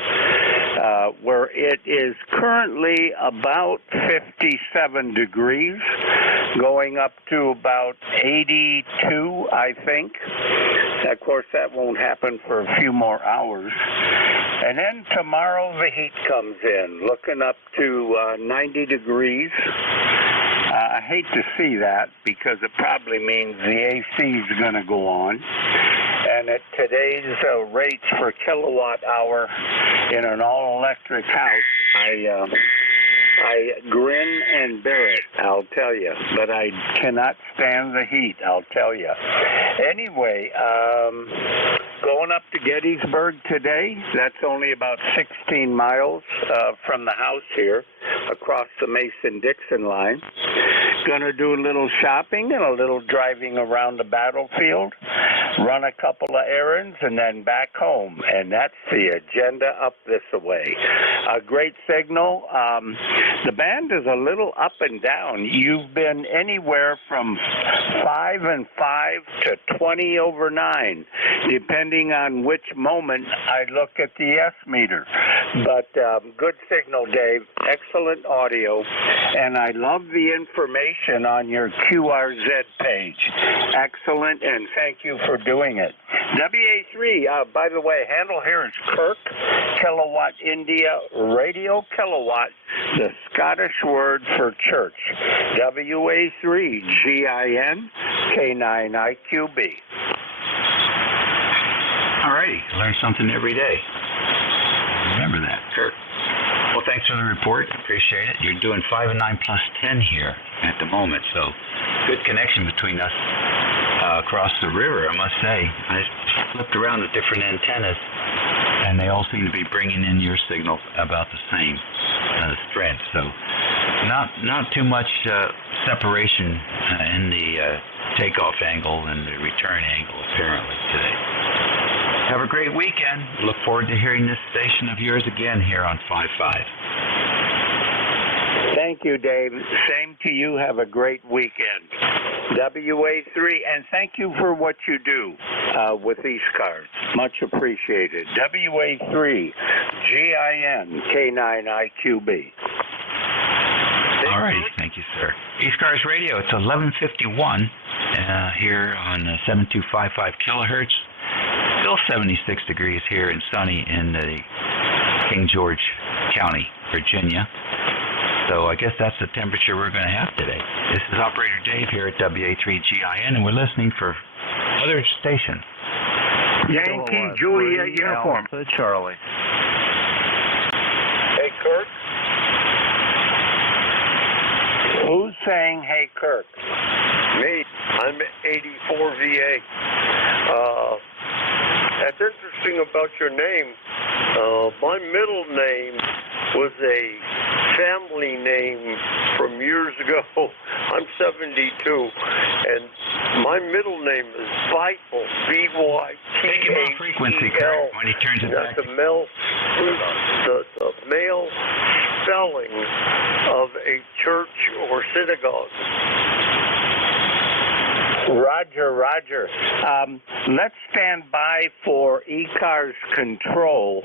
where it is currently about 57 degrees, going up to about 82, I think. Of course, that won't happen for a few more hours. And then tomorrow the heat comes in, looking up to 90 degrees. I hate to see that because it probably means the AC is going to go on. And at today's rates for kilowatt hour in an all-electric house, I grin and bear it, I'll tell you. But I cannot stand the heat, I'll tell you. Anyway, going up to Gettysburg today. That's only about 16 miles from the house here, across the Mason-Dixon line. Going to do a little shopping and a little driving around the battlefield, run a couple of errands, and then back home. And that's the agenda up this way. A great signal. The band is a little up and down. You've been anywhere from 5 and 5 to 20 over 9, depending on which moment I look at the S meter. But good signal, Dave. Excellent audio. And I love the information on your QRZ page. Excellent, and thank you for doing it. WA3, by the way, handle here is Kirk, Kilowatt India, Radio Kilowatt, the Scottish word for church. WA3, GIN, K9IQB. All righty, learn something every day. Remember that, Kirk. Well, thanks for the report. Appreciate it. You're doing 5 and 9 plus 10 here at the moment, so good connection between us across the river, I must say. I flipped around the different antennas, and they all seem to be bringing in your signal about the same strength. So not too much separation in the takeoff angle and the return angle, apparently, today. Have a great weekend. Look forward to hearing this station of yours again here on 5-5. Thank you, Dave. Same to you. Have a great weekend. WA3, and thank you for what you do with ECARS. Much appreciated. WA3, GIN, K9IQB. All right. Thank you, sir. ECARS Radio, it's 11:51 here on 7255 kilohertz. Still 76 degrees here and sunny in the King George County, Virginia. So I guess that's the temperature we're going to have today. This is Operator Dave here at WA3GIN, and we're listening for other stations. Yankee Juliet uniform. Charlie. Hey, Kirk. Who's saying, hey, Kirk? Me. I'm 84 VA. That's interesting about your name. My middle name was a family name from years ago. I'm 72, and my middle name is Vital, B-Y-T-A-E-L. Frequency, Kurt, when he turns it back. The male spelling of a church or synagogue. Roger. Let's stand by for ECARS control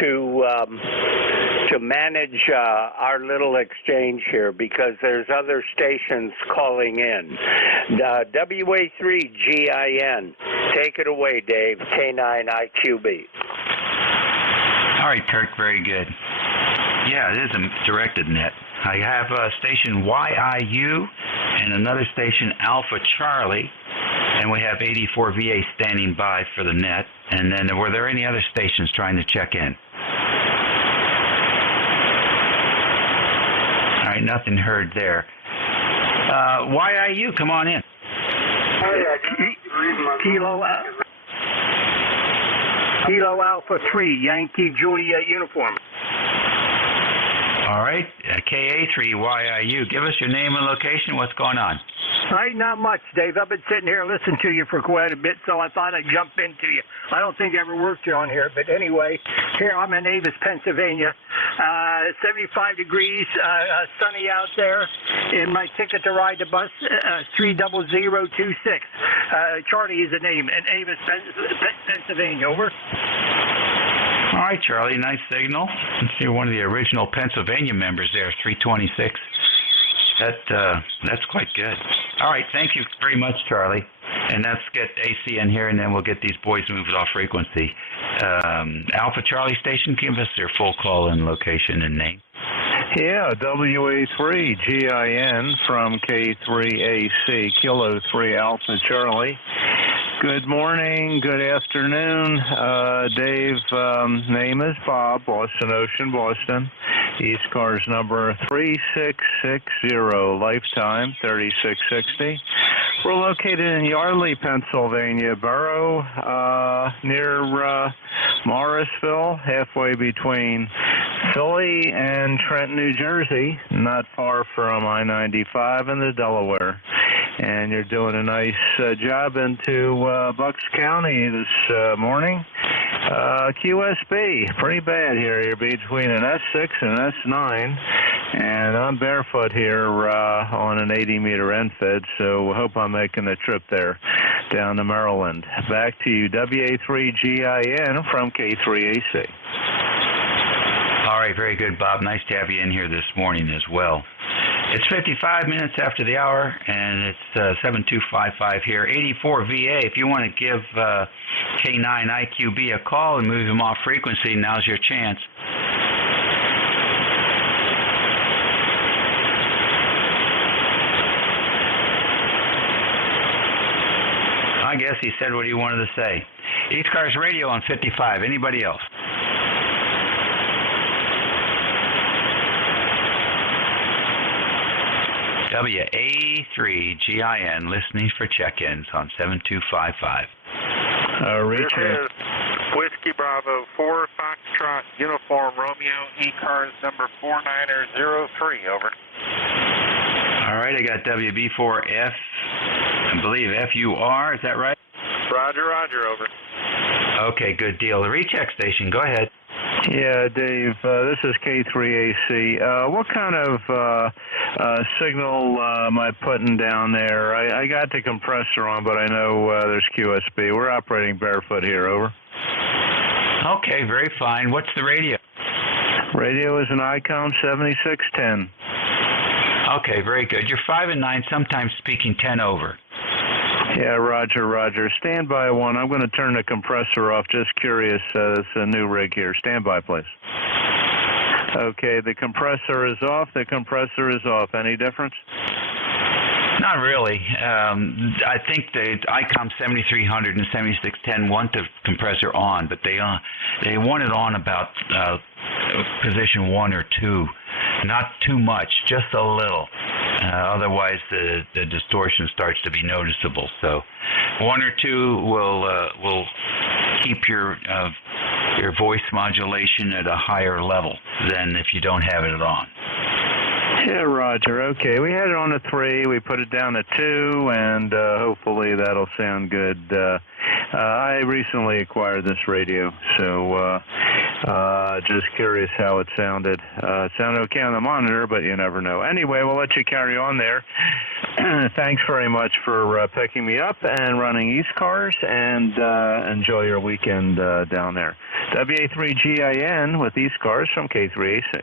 to manage our little exchange here, because there's other stations calling in. WA3GIN. Take it away, Dave. K9IQB. All right, Kirk. Very good. Yeah, it is a directed net. I have station YIU and another station Alpha Charlie, and we have 84 VA standing by for the net. And then were there any other stations trying to check in? All right, nothing heard there. YIU, come on in. Kilo Alpha 3, Yankee Juliet uniform. All right, KA3YIU, give us your name and location. What's going on? Hey, not much, Dave. I've been sitting here listening to you for quite a bit, so I thought I'd jump into you. I don't think I ever worked you on here, but anyway, here I'm in Avis, Pennsylvania. 75 degrees, sunny out there, and my ticket to ride the bus, 30026. Charlie is the name, in Avis, Pennsylvania. Over. All right, Charlie, nice signal. Let's see, one of the original Pennsylvania members there, 326. That's quite good. All right, thank you very much, Charlie. And let's get AC in here, and then we'll get these boys moved off frequency. Alpha Charlie Station, give us their full call-in location and name. Yeah, WA3GIN from K3AC, Kilo 3 Alpha Charlie. Good morning, good afternoon. Dave, name is Bob, Boston Ocean, Boston. ECARS number 3660, lifetime 3660. We're located in Yardley, Pennsylvania, borough, near Morrisville, halfway between Philly and Trenton, New Jersey, not far from I-95 and the Delaware. And you're doing a nice job into Bucks County this morning. QSB, pretty bad here. You're between an S6 and an S9, and I'm barefoot here on an 80-meter end fed, so hope I'm making the trip there down to Maryland. Back to you, WA3GIN from K3AC. All right, very good, Bob. Nice to have you in here this morning as well. It's 55 minutes after the hour, and it's 7255 here, 84 VA. If you want to give K9IQB a call and move him off frequency, now's your chance. I guess he said what he wanted to say. ECARS Radio on 55. Anybody else? WA3GIN, listening for check-ins on 7255. This is Whiskey Bravo 4 Foxtrot Uniform Romeo, ECARS number 4903, over. All right, I got WB4F, I believe FUR, is that right? Roger, roger, over. Okay, good deal. The recheck station, go ahead. Yeah, Dave, this is K3AC. What kind of signal am I putting down there? I got the compressor on, but I know there's QSB. We're operating barefoot here, over. Okay, very fine. What's the radio? Radio is an ICOM 7610. Okay, very good. You're 5 and 9, sometimes speaking 10 over. Yeah, roger, roger. Stand by one. I'm going to turn the compressor off. Just curious. It's a new rig here. Stand by, please. Okay, the compressor is off. The compressor is off. Any difference? Not really. I think the ICOM 7300 and 7610 want the compressor on, but they want it on about position 1 or 2. Not too much, just a little. Otherwise, the distortion starts to be noticeable. So, 1 or 2 will keep your voice modulation at a higher level than if you don't have it on. Yeah, roger. Okay, we had it on a 3. We put it down to 2, and hopefully that'll sound good. I recently acquired this radio, so just curious how it sounded. It sounded okay on the monitor, but you never know. Anyway, we'll let you carry on there. Thanks very much for picking me up and running ECARS, and enjoy your weekend down there. WA3GIN with ECARS from K3AC.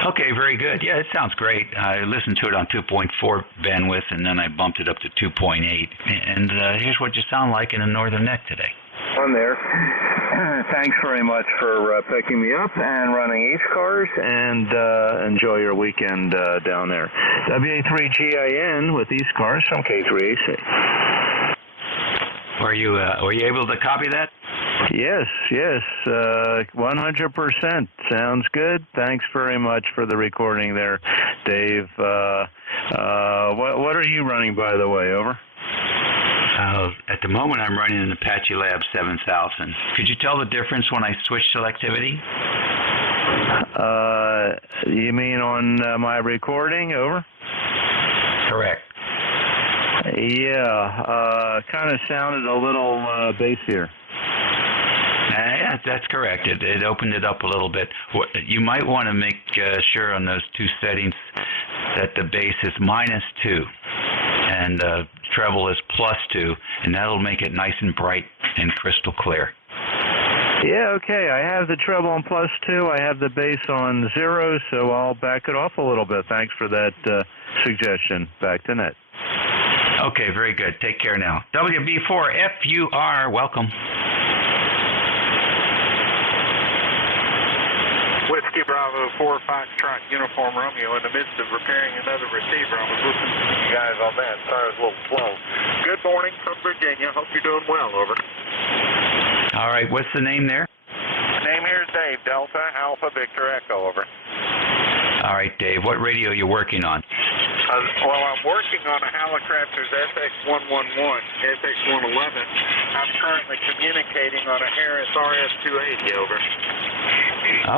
Okay, very good. Yeah, it sounds great. I listened to it on 2.4 bandwidth, and then I bumped it up to 2.8. And here's what you sound like in a northern neck today. On there. Thanks very much for picking me up and running ECARS, and enjoy your weekend down there. WA3GIN with ECARS from K3AC. Were you able to copy that? Yes, 100%. Sounds good. Thanks very much for the recording there, Dave. What are you running, by the way, over? At the moment, I'm running an Apache Lab 7000. Could you tell the difference when I switch selectivity? You mean on my recording, over? Correct. Yeah, kind of sounded a little bassier. Yeah, that's correct. It opened it up a little bit. You might want to make sure on those 2 settings that the bass is -2 and treble is +2, and that'll make it nice and bright and crystal clear. Yeah, okay. I have the treble on +2. I have the bass on 0, so I'll back it off a little bit. Thanks for that suggestion. Back to net. Okay, very good. Take care now. WB4FUR, welcome. Whiskey Bravo 4 Foxtrot Uniform Romeo, in the midst of repairing another receiver. I was listening to you guys on that. Sorry, I was a little slow. Good morning from Virginia. Hope you're doing well, over. All right, what's the name there? Name here is Dave, Delta Alpha Victor Echo, over. All right, Dave. What radio are you working on? Well, I'm working on a Hallicrafter's SX111, SX111. I'm currently communicating on a Harris RS280, over.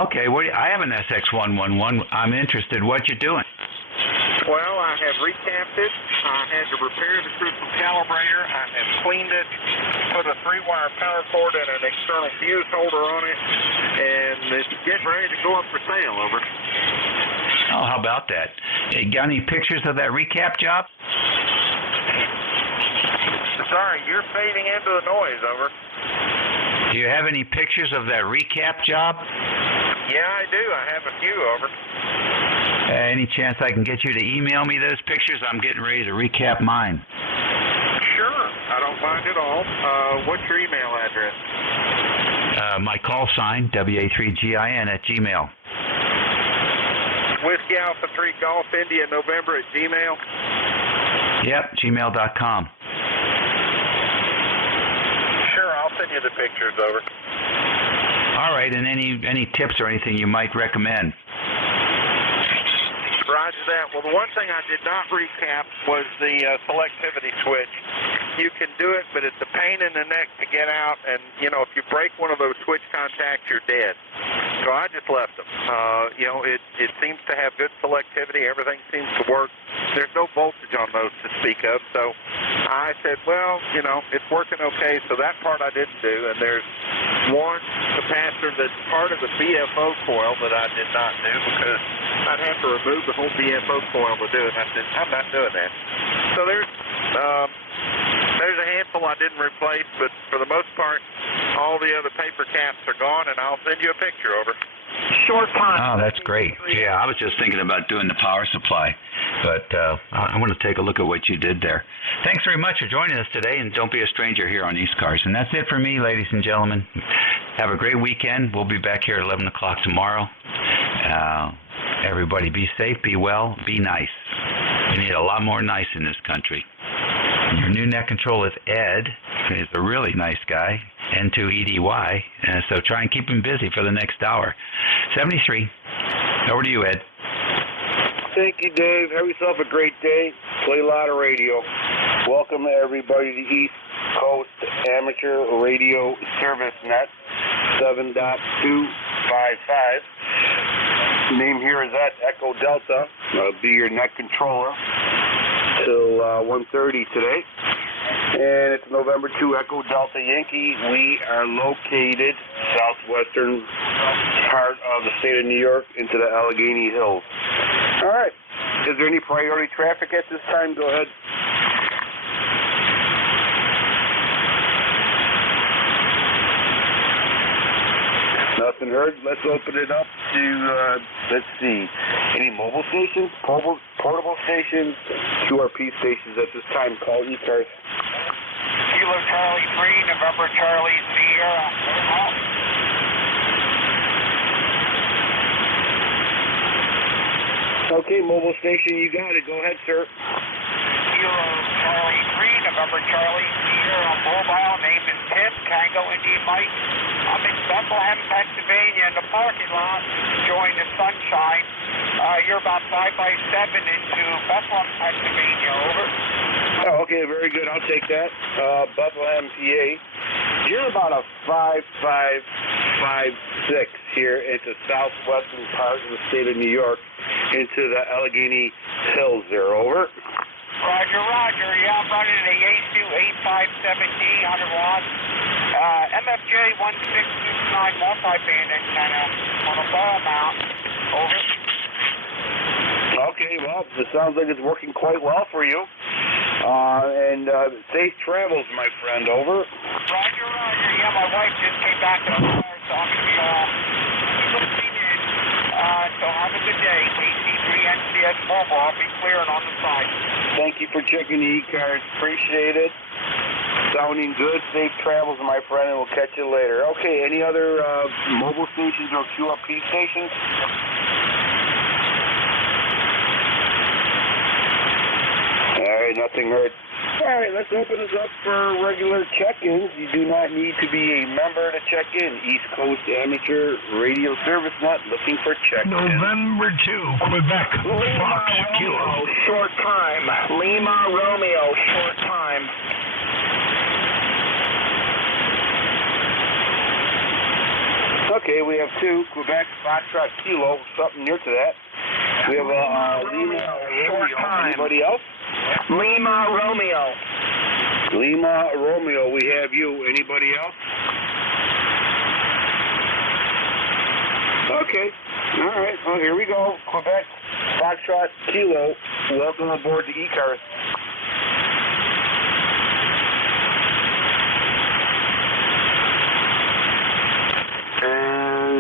Okay, I have an SX111. I'm interested. What you doing? Well, I have recapped it. I had to repair the crystal calibrator. I have cleaned it, put a 3-wire power cord and an external fuse holder on it, and it's getting ready to go up for sale, over. Oh, how about that? Hey, got any pictures of that recap job? Sorry, you're fading into the noise, over. Do you have any pictures of that recap job? Yeah, I do. I have a few, over. Any chance I can get you to email me those pictures? I'm getting ready to recap mine. Sure, I don't mind at all. What's your email address? My call sign, WA3GIN@gmail. Whiskey Alpha 3 Golf India November @gmail. Yep, gmail.com. Sure, I'll send you the pictures, over. All right, and any tips or anything you might recommend? Roger that. Well, the one thing I did not recap was the selectivity switch. You can do it, but it's a pain in the neck to get out, and, you know, if you break one of those switch contacts, you're dead. So I just left them. You know, it seems to have good selectivity. Everything seems to work. There's no voltage on those to speak of, so I said, well, you know, it's working okay, so that part I didn't do, and there's one capacitor that's part of the BFO coil that I did not do because I'd have to remove the whole BFO coil to do it. I said, I'm not doing that. So there's a handful I didn't replace, but for the most part, all the other paper caps are gone, and I'll send you a picture, over. Short time. Oh, that's great. Yeah, I was just thinking about doing the power supply, but I want to take a look at what you did there. Thanks very much for joining us today, and don't be a stranger here on ECARS. And that's it for me, ladies and gentlemen. Have a great weekend. We'll be back here at 11 o'clock tomorrow. Everybody be safe, be well, be nice. We need a lot more nice in this country. Your new net control is Ed. He's a really nice guy, N2EDY, so try and keep him busy for the next hour. 73. Over to you, Ed. Thank you, Dave. Have yourself a great day. Play a lot of radio. Welcome everybody to East Coast Amateur Radio Service Net 7.255. Name here is Echo Delta. I'll be your net controller till 1:30 today. And it's November 2 Echo Delta Yankee. We are located southwestern part of the state of New York into the Allegheny Hills. All right. Is there any priority traffic at this time? Go ahead. Nothing heard. Let's open it up to, let's see, any mobile stations, portable stations, QRP stations at this time. Call ECARS. Kilo Charlie 3, November Charlie Sierra. Okay, mobile station, you got it. Go ahead, sir. Kilo Charlie 3, November Charlie Sierra. Mobile, name is Tim, Tango Indy Mike. I'm in Bethlehem, Pennsylvania, in the parking lot, enjoying the sunshine. You're about 5 by 7 into Bethlehem, Pennsylvania, over. Oh, okay, very good. I'll take that. Bethlehem, PA. You're about a 5.556 here into southwestern part of the state of New York, into the Allegheny Hills there, over. Roger, roger. Yeah, I'm running an ASU 857D, 100 watts. MFJ 1669 multi-band antenna on a ball mount. Over. Okay, well, it sounds like it's working quite well for you. And safe travels, my friend, over. Roger, roger. Yeah, my wife just came back to the car, so I'm going to be listening in. So have a good day. KC3NCS Mobile. I'll be clearing on the side. Thank you for checking the ECARS. Appreciate it. Sounding good. Safe travels, my friend, and we'll catch you later. Okay, any other mobile stations or QRP stations? All right, Okay, nothing heard. All right, let's open this up for regular check-ins. You do not need to be a member to check in. East Coast Amateur Radio Service Net looking for check-in. November 2, Quebec, Fox, Kilo. Short time. Lima Romeo, short time. Okay, we have 2, Quebec, Foxtrot, Kilo, something near to that. We have Lima short Romeo. time. Anybody else? Lima Romeo. Lima Romeo, we have you. Anybody else? Okay. All right. Well, here we go. Quebec, Foxtrot, Kilo. Welcome aboard the ECARS.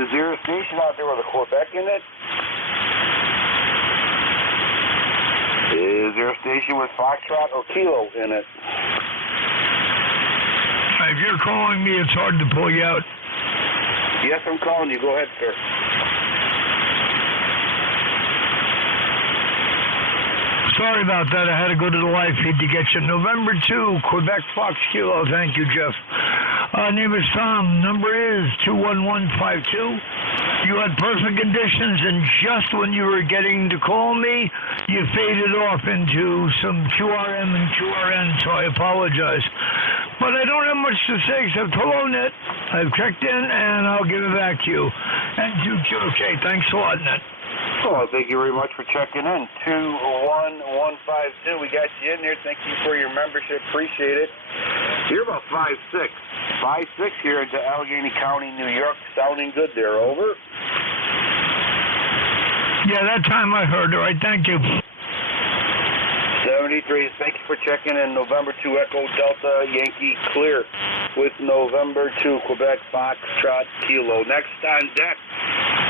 Is there a station out there with a Quebec in it? Is there a station with Foxtrot or Kilo in it? If you're calling me, it's hard to pull you out. Yes, I'm calling you. Go ahead, sir. Sorry about that. I had to go to the live feed to get you. November 2, Quebec, Fox, Kilo. Thank you, Jeff. Name is Tom. Number is 21152. You had perfect conditions, and just when you were getting to call me, you faded off into some QRM and QRN, so I apologize. But I don't have much to say except hello, Net. I've checked in, and I'll give it back to you. And okay, thanks a lot, Net. Oh, thank you very much for checking in. 21152. We got you in there. Thank you for your membership. Appreciate it. You're about 5'6". 5'6" here into Allegheny County, New York. Sounding good there. Over. Yeah, that time I heard. All right, thank you. 73. Thank you for checking in. November 2 Echo Delta Yankee clear with November 2 Quebec Foxtrot Kilo. Next on deck,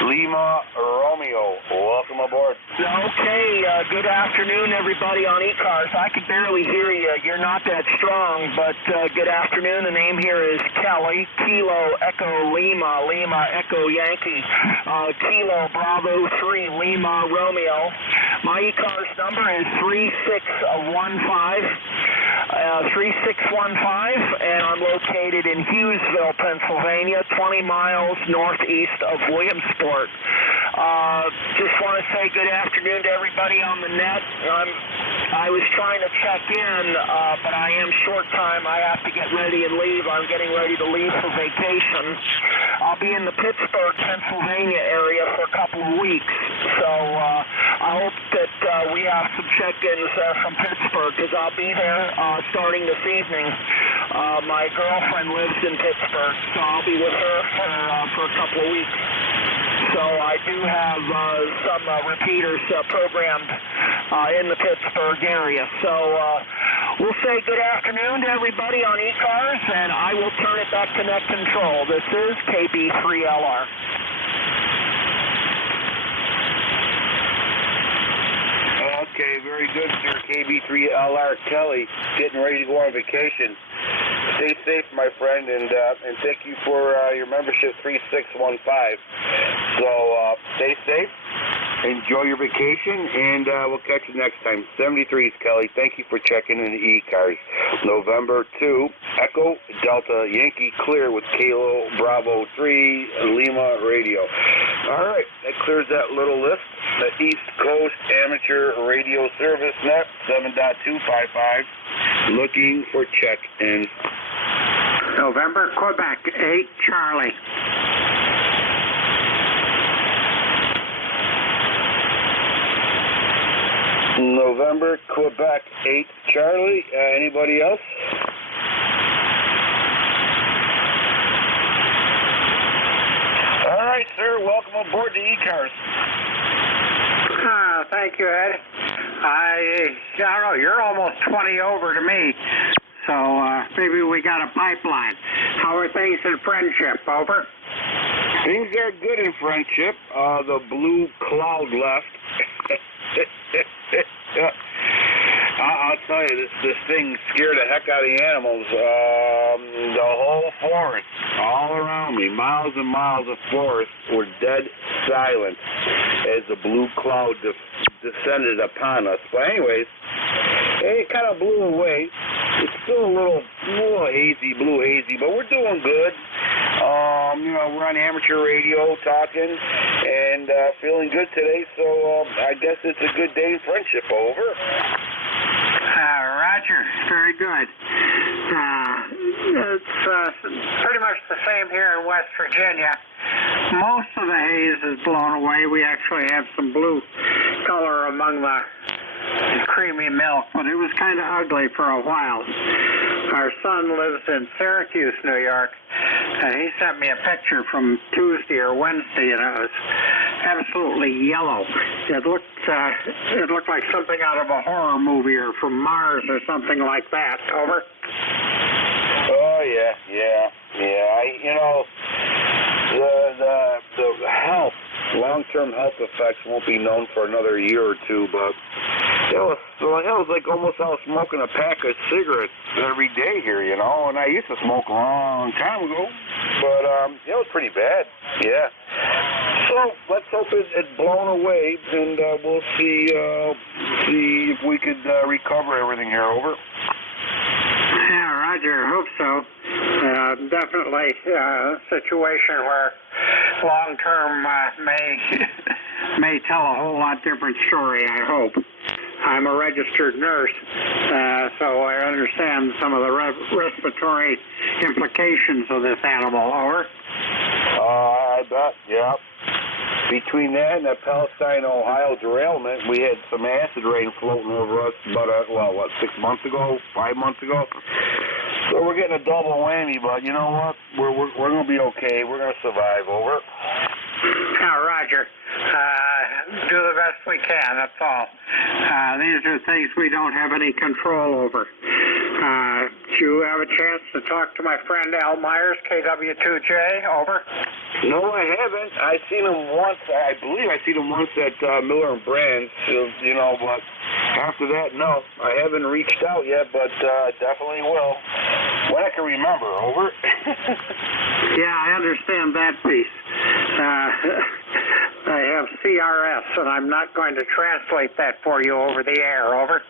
Lima Romeo. Welcome aboard. Okay, good afternoon, everybody on ECARS. I can barely hear you. You're not that strong, but good afternoon. The name here is Kelly. Kilo Echo Lima, Lima Echo Yankee. Kilo Bravo 3 Lima Romeo. My ECARS number is 3615. 3615, and I'm located in Hughesville, Pennsylvania, 20 miles northeast of Williamsport. Just want to say good afternoon to everybody on the net. I was trying to check in, but I am short time. I have to get ready and leave. I'm getting ready to leave for vacation. I'll be in the Pittsburgh, Pennsylvania area for a couple of weeks. So I hope that we have some check-ins from Pittsburgh, because I'll be there starting this evening. My girlfriend lives in Pittsburgh, so I'll be with her for a couple of weeks. So I do have some repeaters programmed in the Pittsburgh area. So we'll say good afternoon to everybody on ECARS, and I will turn it back to Net Control. This is KB3LR. Okay, very good, sir. KB3LR Kelly, getting ready to go on vacation. Stay safe, my friend, and thank you for your membership, 3615. So stay safe, enjoy your vacation, and we'll catch you next time. 73 is Kelly. Thank you for checking in the ECARS. November 2, Echo Delta Yankee clear with Kilo Bravo 3 Lima Radio. All right, that clears that little list. The East Coast Amateur Radio Service Net 7.255. Looking for check-in. November, Quebec, 8 Charlie. November, Quebec, 8 Charlie. Anybody else? All right, sir. Welcome aboard the ECARS. Thank you, Ed. I don't know, you're almost 20 over to me, so maybe we got a pipeline. How are things in friendship? Over? Things are good in friendship. The blue cloud left. I'll tell you, this thing scared the heck out of the animals. The whole forest, all around me, miles and miles of forest were dead silent as the blue cloud descended upon us. But anyways, it kind of blew away. It's still a little hazy, blue hazy, but we're doing good. We're on amateur radio talking and feeling good today, so I guess it's a good day in friendship. Over. Roger. Very good. It's pretty much the same here in West Virginia. Most of the haze is blown away. We actually have some blue color among the creamy milk, but it was kind of ugly for a while. Our son lives in Syracuse, New York, and he sent me a picture from Tuesday or Wednesday, and it was absolutely yellow. It looked like something out of a horror movie or from Mars or something like that. Over. Oh yeah. The health, long-term health effects won't be known for another year or two, but it was like almost I was smoking a pack of cigarettes every day here, and I used to smoke a long time ago, but it was pretty bad. Yeah. So let's hope it's blown away, and we'll see if we could recover everything here. Over. Yeah, Roger. Hope so. Definitely a situation where long-term may tell a whole lot different story, I hope. I'm a registered nurse, so I understand some of the respiratory implications of this animal. Over. I bet, yeah. Between that and the Palestine, Ohio derailment, we had some acid rain floating over us about, 6 months ago, 5 months ago. So we're getting a double whammy, but you know what? We're going to be okay. We're going to survive. Over. Roger. Do the best we can, that's all. These are things we don't have any control over. Did you have a chance to talk to my friend Al Myers, KW2J? Over. No, I haven't. I've seen him once. I believe I've seen him once at Miller and Brand's, but after that, no. I haven't reached out yet, but definitely will. When I can remember. Over. Yeah, I understand that piece. I have CRS, and I'm not going to translate that for you over the air. Over.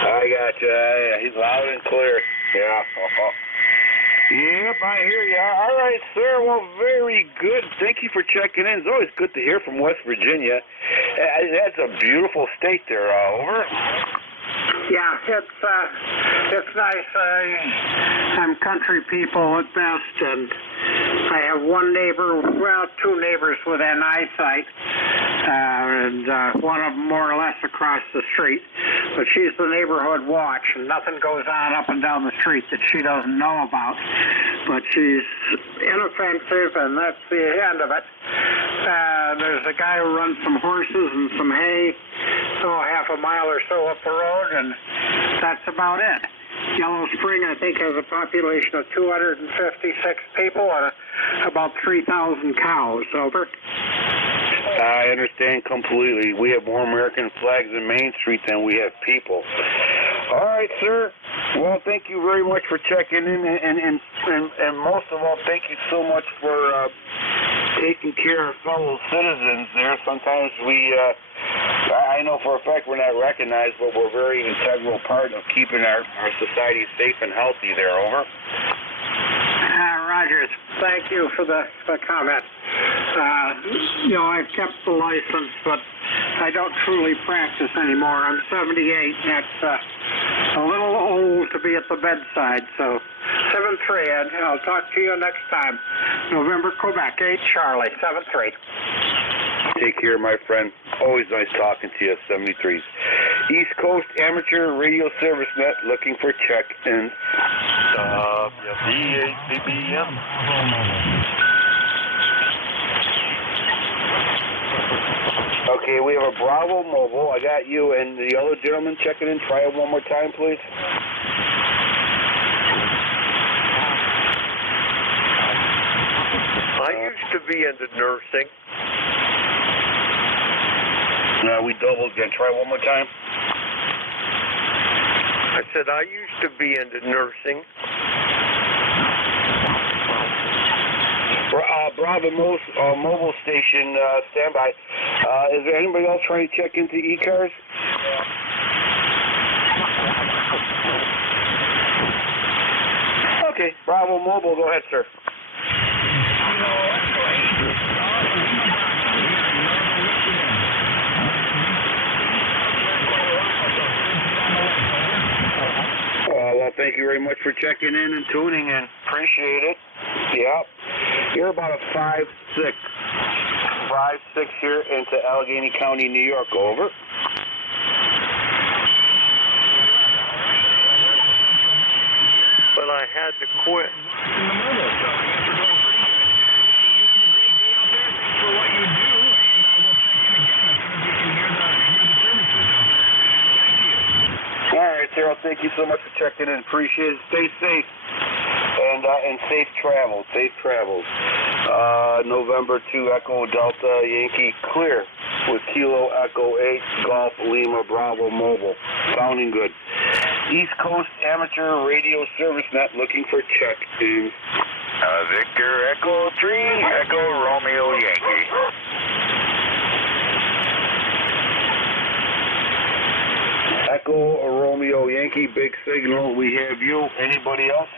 I got you. He's loud and clear. Yeah. Yep, I hear you. All right, sir. Well, very good. Thank you for checking in. It's always good to hear from West Virginia. That's a beautiful state there. Over. Yeah, it's nice. I'm country people at best, and I have two neighbors within eyesight, and one of them more or less across the street. But she's the neighborhood watch, and nothing goes on up and down the street that she doesn't know about. But she's inoffensive, and that's the end of it. There's a guy who runs some horses and some hay, half a mile or so up the road, and that's about it. Yellow Spring, I think, has a population of 256 people and about 3,000 cows. Over. I understand completely. We have more American flags in Main Street than we have people. All right, sir. Well, thank you very much for checking in, and most of all, thank you so much for taking care of fellow citizens there. Sometimes I know for a fact we're not recognized, but we're a very integral part of keeping our society safe and healthy there. Over. Rogers, thank you for the comment. I've kept the license, but I don't truly practice anymore. I'm 78. That's a little old to be at the bedside. So 7-3, Ed. I'll talk to you next time. November, Quebec, 8 Charlie, 7-3. Take care, my friend. Always nice talking to you, 73s. East Coast Amateur Radio Service Net looking for check-ins. WBACBM. Okay, we have a Bravo Mobile. I got you and the other gentleman checking in. Try it one more time, please. I used to be into nursing. We doubled again. Try one more time. I said I used to be into nursing. Bravo Mobile Station, standby. Is there anybody else trying to check into ECARS? Okay, Bravo Mobile, go ahead, sir. Well, thank you very much for checking in and tuning in. Appreciate it. Yep. You're about a 5-6 here into Allegheny County, New York. Over. But I had to quit. All right, Cyril, thank you so much for checking in. Appreciate it. Stay safe and safe travels. Safe travels. November 2 Echo Delta Yankee clear with Kilo Echo 8 Golf Lima Bravo Mobile. Sounding good. East Coast Amateur Radio Service Net looking for check-in. Victor Echo 3 Echo Romeo Yankee. Echo Romeo Yankee, big signal. We have you. Anybody else?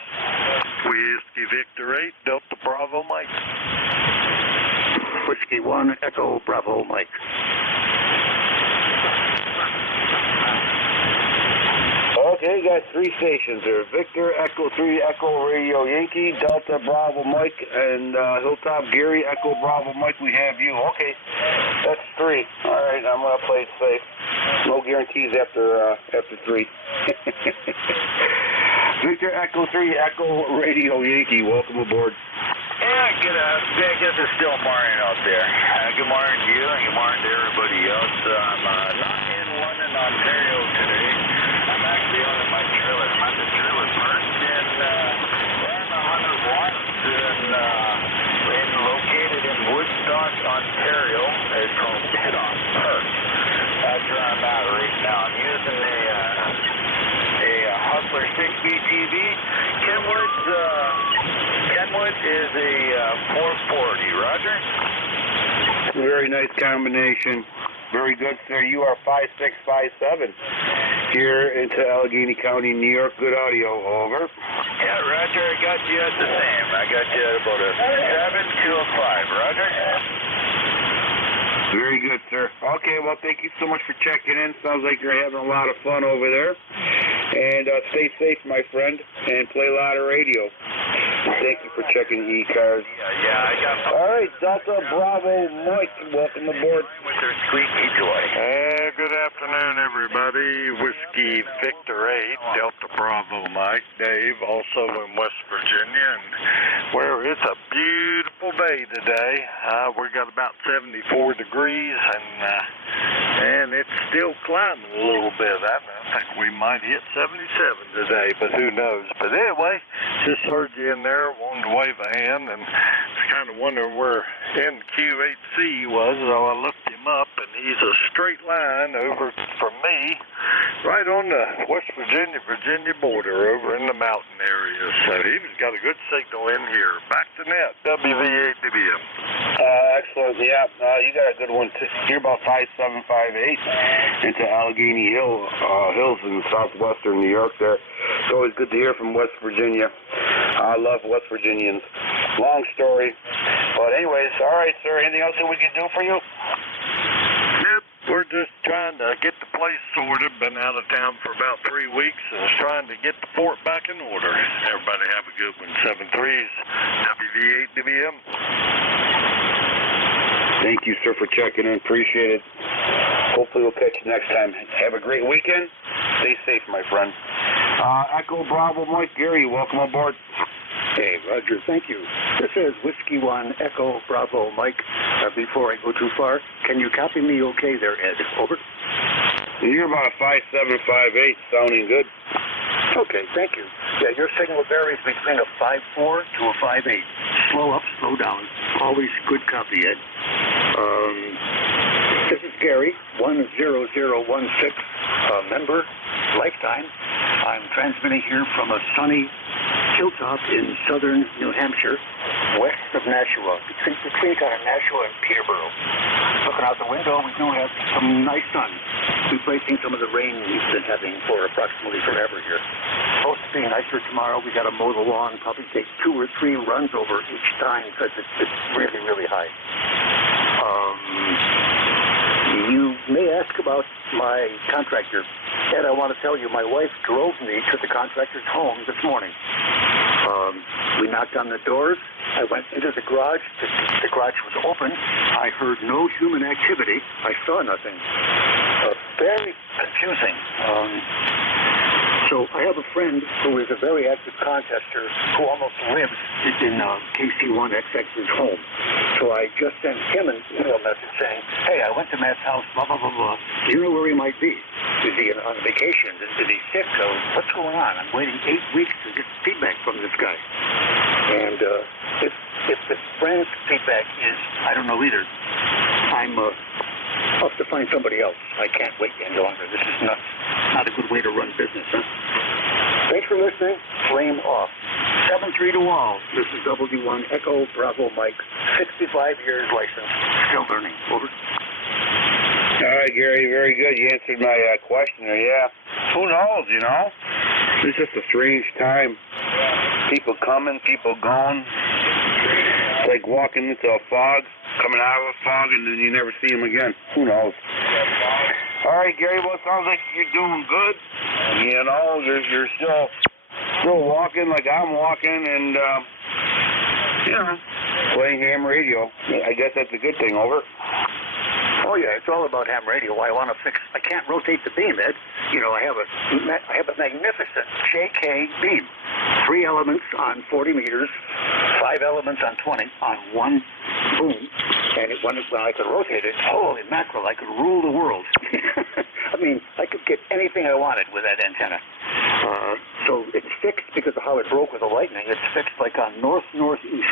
Whiskey Victor 8 Delta Bravo Mike. Whiskey 1 Echo Bravo Mike. Okay, you got 3 stations there. Victor, Echo 3, Echo Radio Yankee, Delta Bravo Mike, and Hilltop Gary, Echo Bravo Mike, we have you. Okay, that's 3. All right, I'm going to play it safe. No guarantees after 3. Victor, Echo 3, Echo Radio Yankee, welcome aboard. Yeah, I guess it's still morning out there. Good morning to you and good morning to everybody else. I'm not in London, Ontario today. I'm actually out of my trailer. I'm at the trailer park in around 100 watts and located in Woodstock, Ontario. It's called Piton Park. That's where I'm at right now. I'm using a Hustler 6B TV. Kenwood is a 440. Roger? Very nice combination. Very good, sir. You are 5657 here into Allegheny County, New York. Good audio. Over. Yeah, Roger. I got you at the same. I got you at about a 7 to a 5. Roger? Very good, sir. Okay, well, thank you so much for checking in. Sounds like you're having a lot of fun over there. And stay safe, my friend, and play a lot of radio. Thank you for checking ECARS. Yeah, I got... All right, Delta Bravo Mike, welcome aboard. With their squeaky toy. Good afternoon, everybody. Whiskey Victor 8, Delta Bravo Mike, Dave, also in West Virginia, and where it's a beautiful day today. We got about 74 degrees, and it's still climbing a little bit. I think we might hit 77 today, but who knows? But anyway, just heard you in there, wanted to wave a hand, and was kind of wondering where NQ8C was, so I looked him up, and he's a straight line over from me, right on the West Virginia border, over in the mountain area. So he's got a good signal in here. Back to net, WV8WM. Excellent. Yeah, you got a good one too. You're about 5758 into Allegheny Hills in southwestern New York there. It's always good to hear from West Virginia. I love West Virginians. Long story. But anyways, all right, sir. Anything else that we can do for you? Yep. We're just trying to get the place sorted. Been out of town for about 3 weeks and trying to get the fort back in order. Everybody have a good one. 7-3s, WV8WM. Thank you, sir, for checking in. Appreciate it. Hopefully we'll catch you next time. Have a great weekend. Stay safe, my friend. Echo Bravo Mike Gary, welcome aboard. Hey, Roger, thank you. This is Whiskey 1 Echo Bravo Mike. Before I go too far, can you copy me okay there, Ed? Over. You're about a 5758, sounding good. Okay, thank you. Yeah, your signal varies between a 5.4 to a 5.8. Slow up, slow down. Always good copy, Ed. This is Gary, 10016, member, lifetime. I'm transmitting here from a sunny hilltop in southern New Hampshire, west of of Nashua, between kind of Nashua and Peterborough. Looking out the window, we do have some nice sun, replacing some of the rain we've been having for approximately forever here. Supposed to be nicer tomorrow. We got to mow the lawn, probably take 2 or 3 runs over each time because it's really, really high. You may ask about my contractor. Ed, I want to tell you, my wife drove me to the contractor's home this morning. We knocked on the doors. I went into the garage. The garage was open. I heard no human activity. I saw nothing. Very confusing. So I have a friend who is a very active contester who almost lives in KC1XX's home. So I just sent him an email message saying, hey, I went to Matt's house, blah, blah, blah, blah. Do you know where he might be? Is he on vacation? Is he sick? What's going on? I'm waiting 8 weeks to get feedback from this guy. And if the friend's feedback is, I don't know either, I'll have to find somebody else. I can't wait any longer. This is not a good way to run business, huh? Thanks for listening. Flame off. 7-3 to all. This is W1 Echo Bravo Mike. 65 years license. Still learning. Over. All right, Gary, very good. You answered my question there, yeah. Who knows, you know? It's just a strange time. People coming, people going. It's like walking into a fog, coming out of a fog, and then you never see them again. Who knows? All right, Gary, well, it sounds like you're doing good. You know, you're still walking like I'm walking, and, you know, playing ham radio. I guess that's a good thing, over. Oh yeah, it's all about ham radio. I want to fix. I can't rotate the beam, Ed. You know, I have a magnificent JK beam. 3 elements on 40 meters, 5 elements on 20 on one boom. And when I could rotate it, holy mackerel, I could rule the world. I mean, I could get anything I wanted with that antenna. So it's fixed because of how it broke with the lightning. It's fixed like on north-northeast.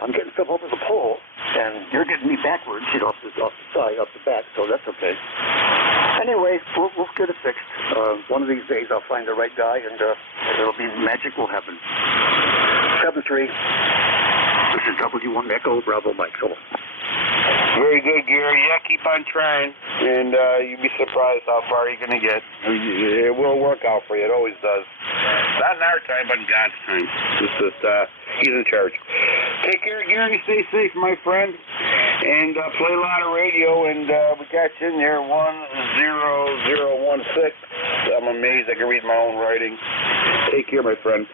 I'm getting stuff over the pole, and you're getting me backwards, you know, off the side, off the back, so that's okay. Anyway, we'll get it fixed. One of these days I'll find the right guy, and it'll be magic will happen. 7-3. This is W1 Echo Bravo Mike. So. Very good, Gary. Yeah, keep on trying, and you'd be surprised how far you're going to get. It will work out for you. It always does. Not in our time, but in God's time. It's just, he's in charge. Take care, Gary. Stay safe, my friend, and play a lot of radio, and we got you in there, 10016. I'm amazed I can read my own writing. Take care, my friend.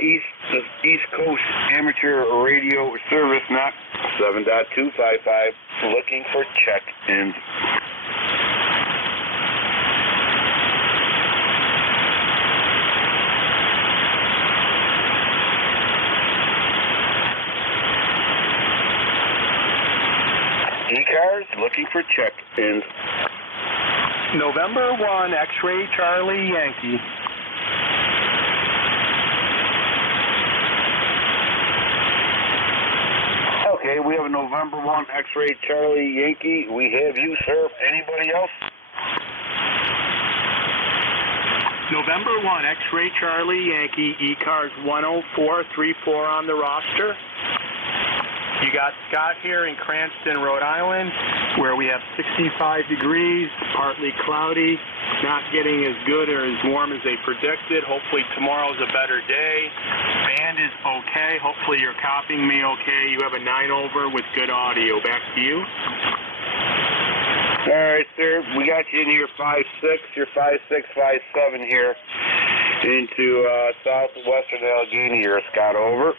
East Coast Amateur Radio Service Net 7.255, looking for check-ins. ECARS looking for check-ins. November 1, X-Ray Charlie Yankee. Okay, we have a November 1 X-Ray Charlie Yankee. We have you, sir. Anybody else? November 1 X-Ray Charlie Yankee, ECARS 10434 on the roster. You got Scott here in Cranston, Rhode Island, where we have 65 degrees, partly cloudy, not getting as good or as warm as they predicted. Hopefully tomorrow's a better day. Band is okay. Hopefully you're copying me okay. You have a 9-over with good audio. Back to you. All right, sir. We got you in here 5'6". You're 5'6", 5'7" here into southwestern Allegheny here, Scott. Over.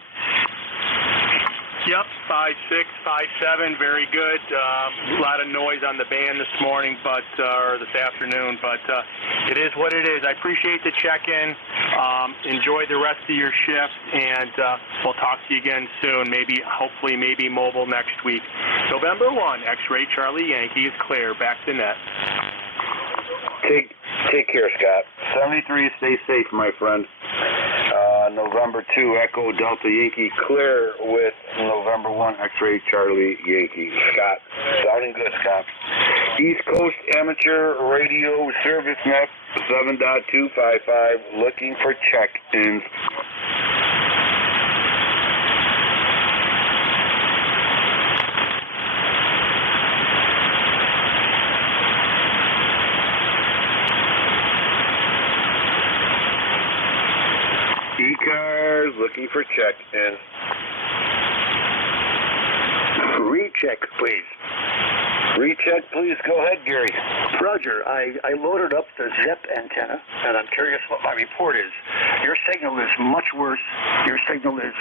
Yep, 5'6", 5'7", very good. A lot of noise on the band this morning, or this afternoon, but it is what it is. I appreciate the check-in. Enjoy the rest of your shift, and we'll talk to you again soon. Hopefully, mobile next week. November 1, X-Ray Charlie Yankee is clear. Back to net. Take care, Scott. 73, stay safe, my friend. November 2, Echo Delta Yankee, clear with November 1, X-Ray Charlie Yankee. Scott, sounding good, Scott. East Coast Amateur Radio Service Net 7.255, looking for check-ins. looking for check-ins. Recheck, please. Recheck, please. Go ahead, Gary. Roger, I loaded up the ZEP antenna, and I'm curious what my report is. Your signal is much worse. Your signal is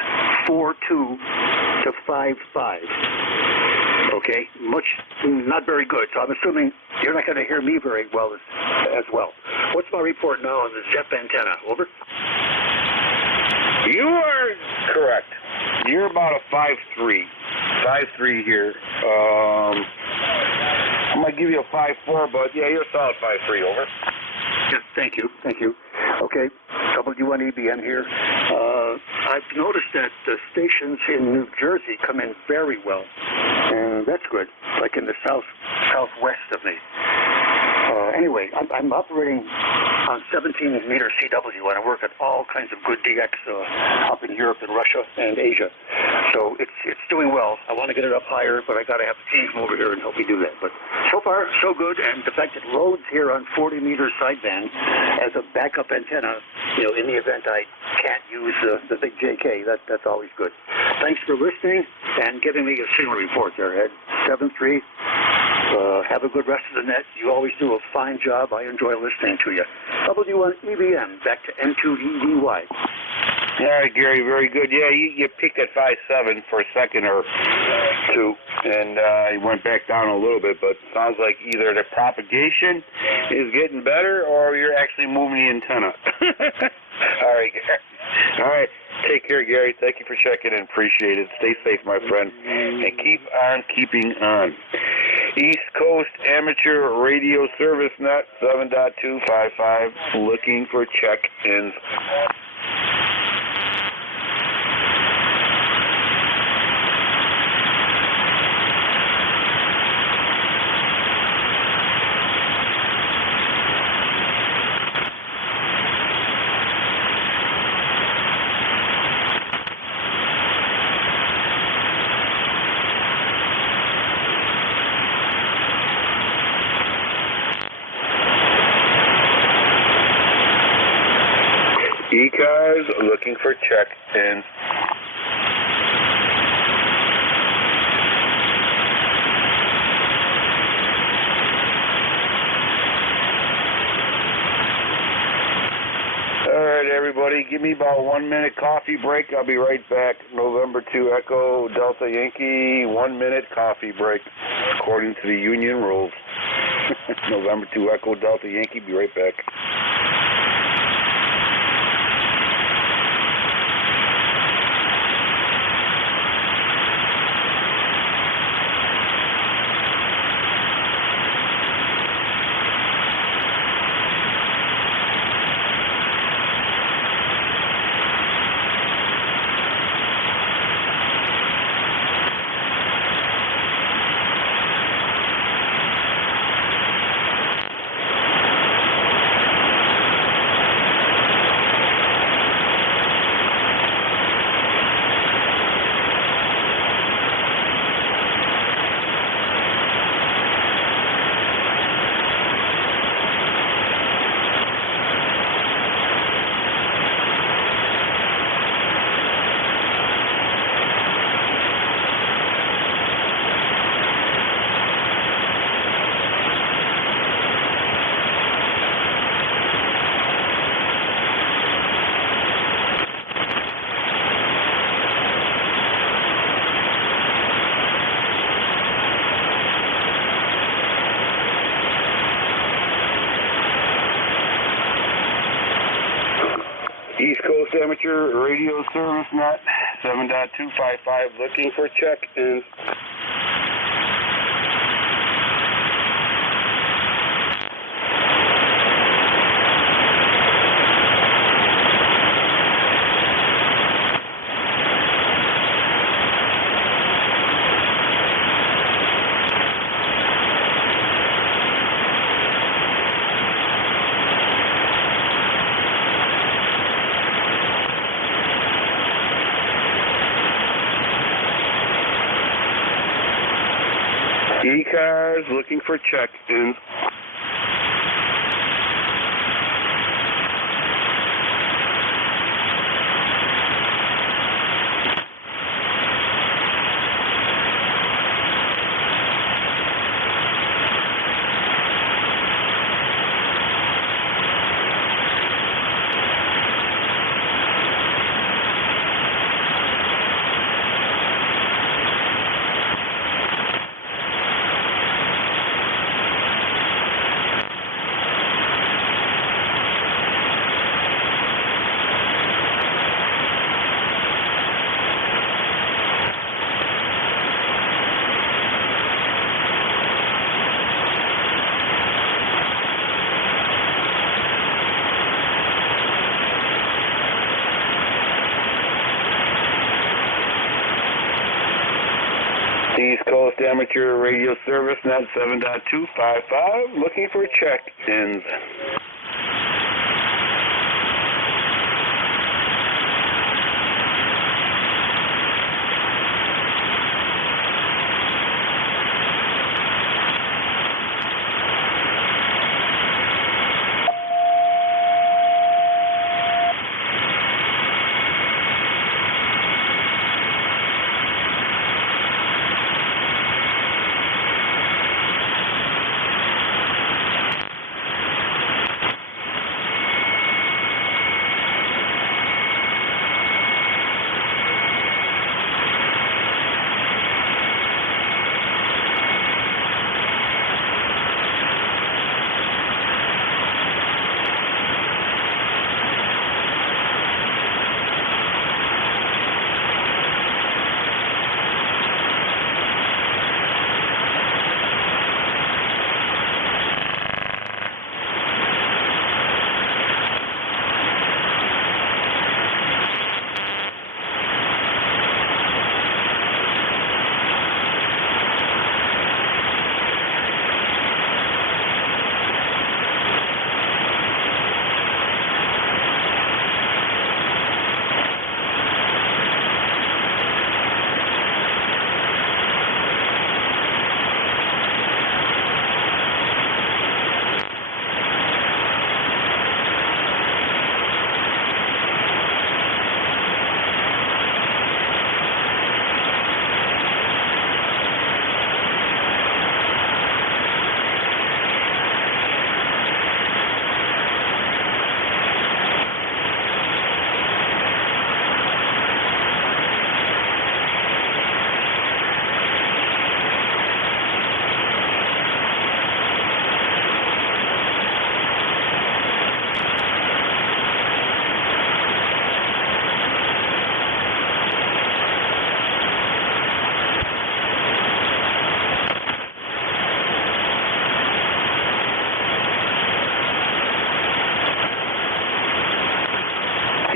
4.2 to 5.5. Okay, not very good. So I'm assuming you're not going to hear me very well as well. What's my report now on the ZEP antenna? Over. You are correct. You're about a 5.3. 5.3 here. I'm going to give you a 5.4, but yeah, you're a solid 5.3, over. Yes, thank you. Okay, W1EBM here. I've noticed that the stations in New Jersey come in very well, and that's good, like in the southwest of me. Anyway, I'm operating on 17-meter CW, and I work at all kinds of good DX up in Europe and Russia and Asia. So it's doing well. I want to get it up higher, but I got to have Steve over here and help me do that. But so far, so good, and the fact it loads here on 40-meter sideband as a backup antenna, in the event I can't use the big JK, that's always good. Thanks for listening and giving me a signal report there, Ed. 7-3. Have a good rest of the net. You always do a fine job. I enjoy listening to you. W1EBM, back to N2EDY. All right, Gary, very good. Yeah, you peaked at 5.7 for a second or two, and you went back down a little bit, but sounds like either the propagation is getting better or you're actually moving the antenna. All right, Gary. All right. Take care, Gary. Thank you for checking in. Appreciate it. Stay safe, my friend. And keep on keeping on. East Coast Amateur Radio Service Net 7.255. Looking for check-ins. ECARS looking for check-ins. All right, everybody, give me about 1 minute coffee break. I'll be right back. November 2 Echo Delta Yankee, 1 minute coffee break, according to the union rules. November 2 Echo Delta Yankee, be right back. East Coast Amateur Radio Service Net 7.255 looking for check-ins. ECARS looking for check-ins. East Coast Amateur Radio Service, net 7.255, looking for check-ins.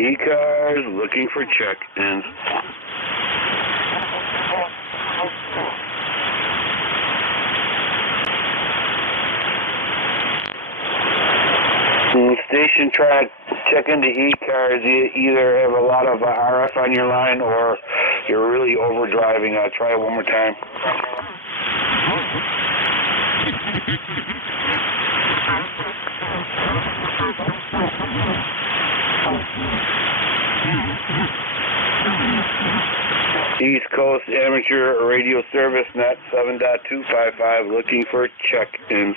ECARS looking for check-ins. Station, try to check into ECARS. You either have a lot of RF on your line or you're really overdriving. Try it one more time. East Coast Amateur Radio Service, net 7.255, looking for check-ins.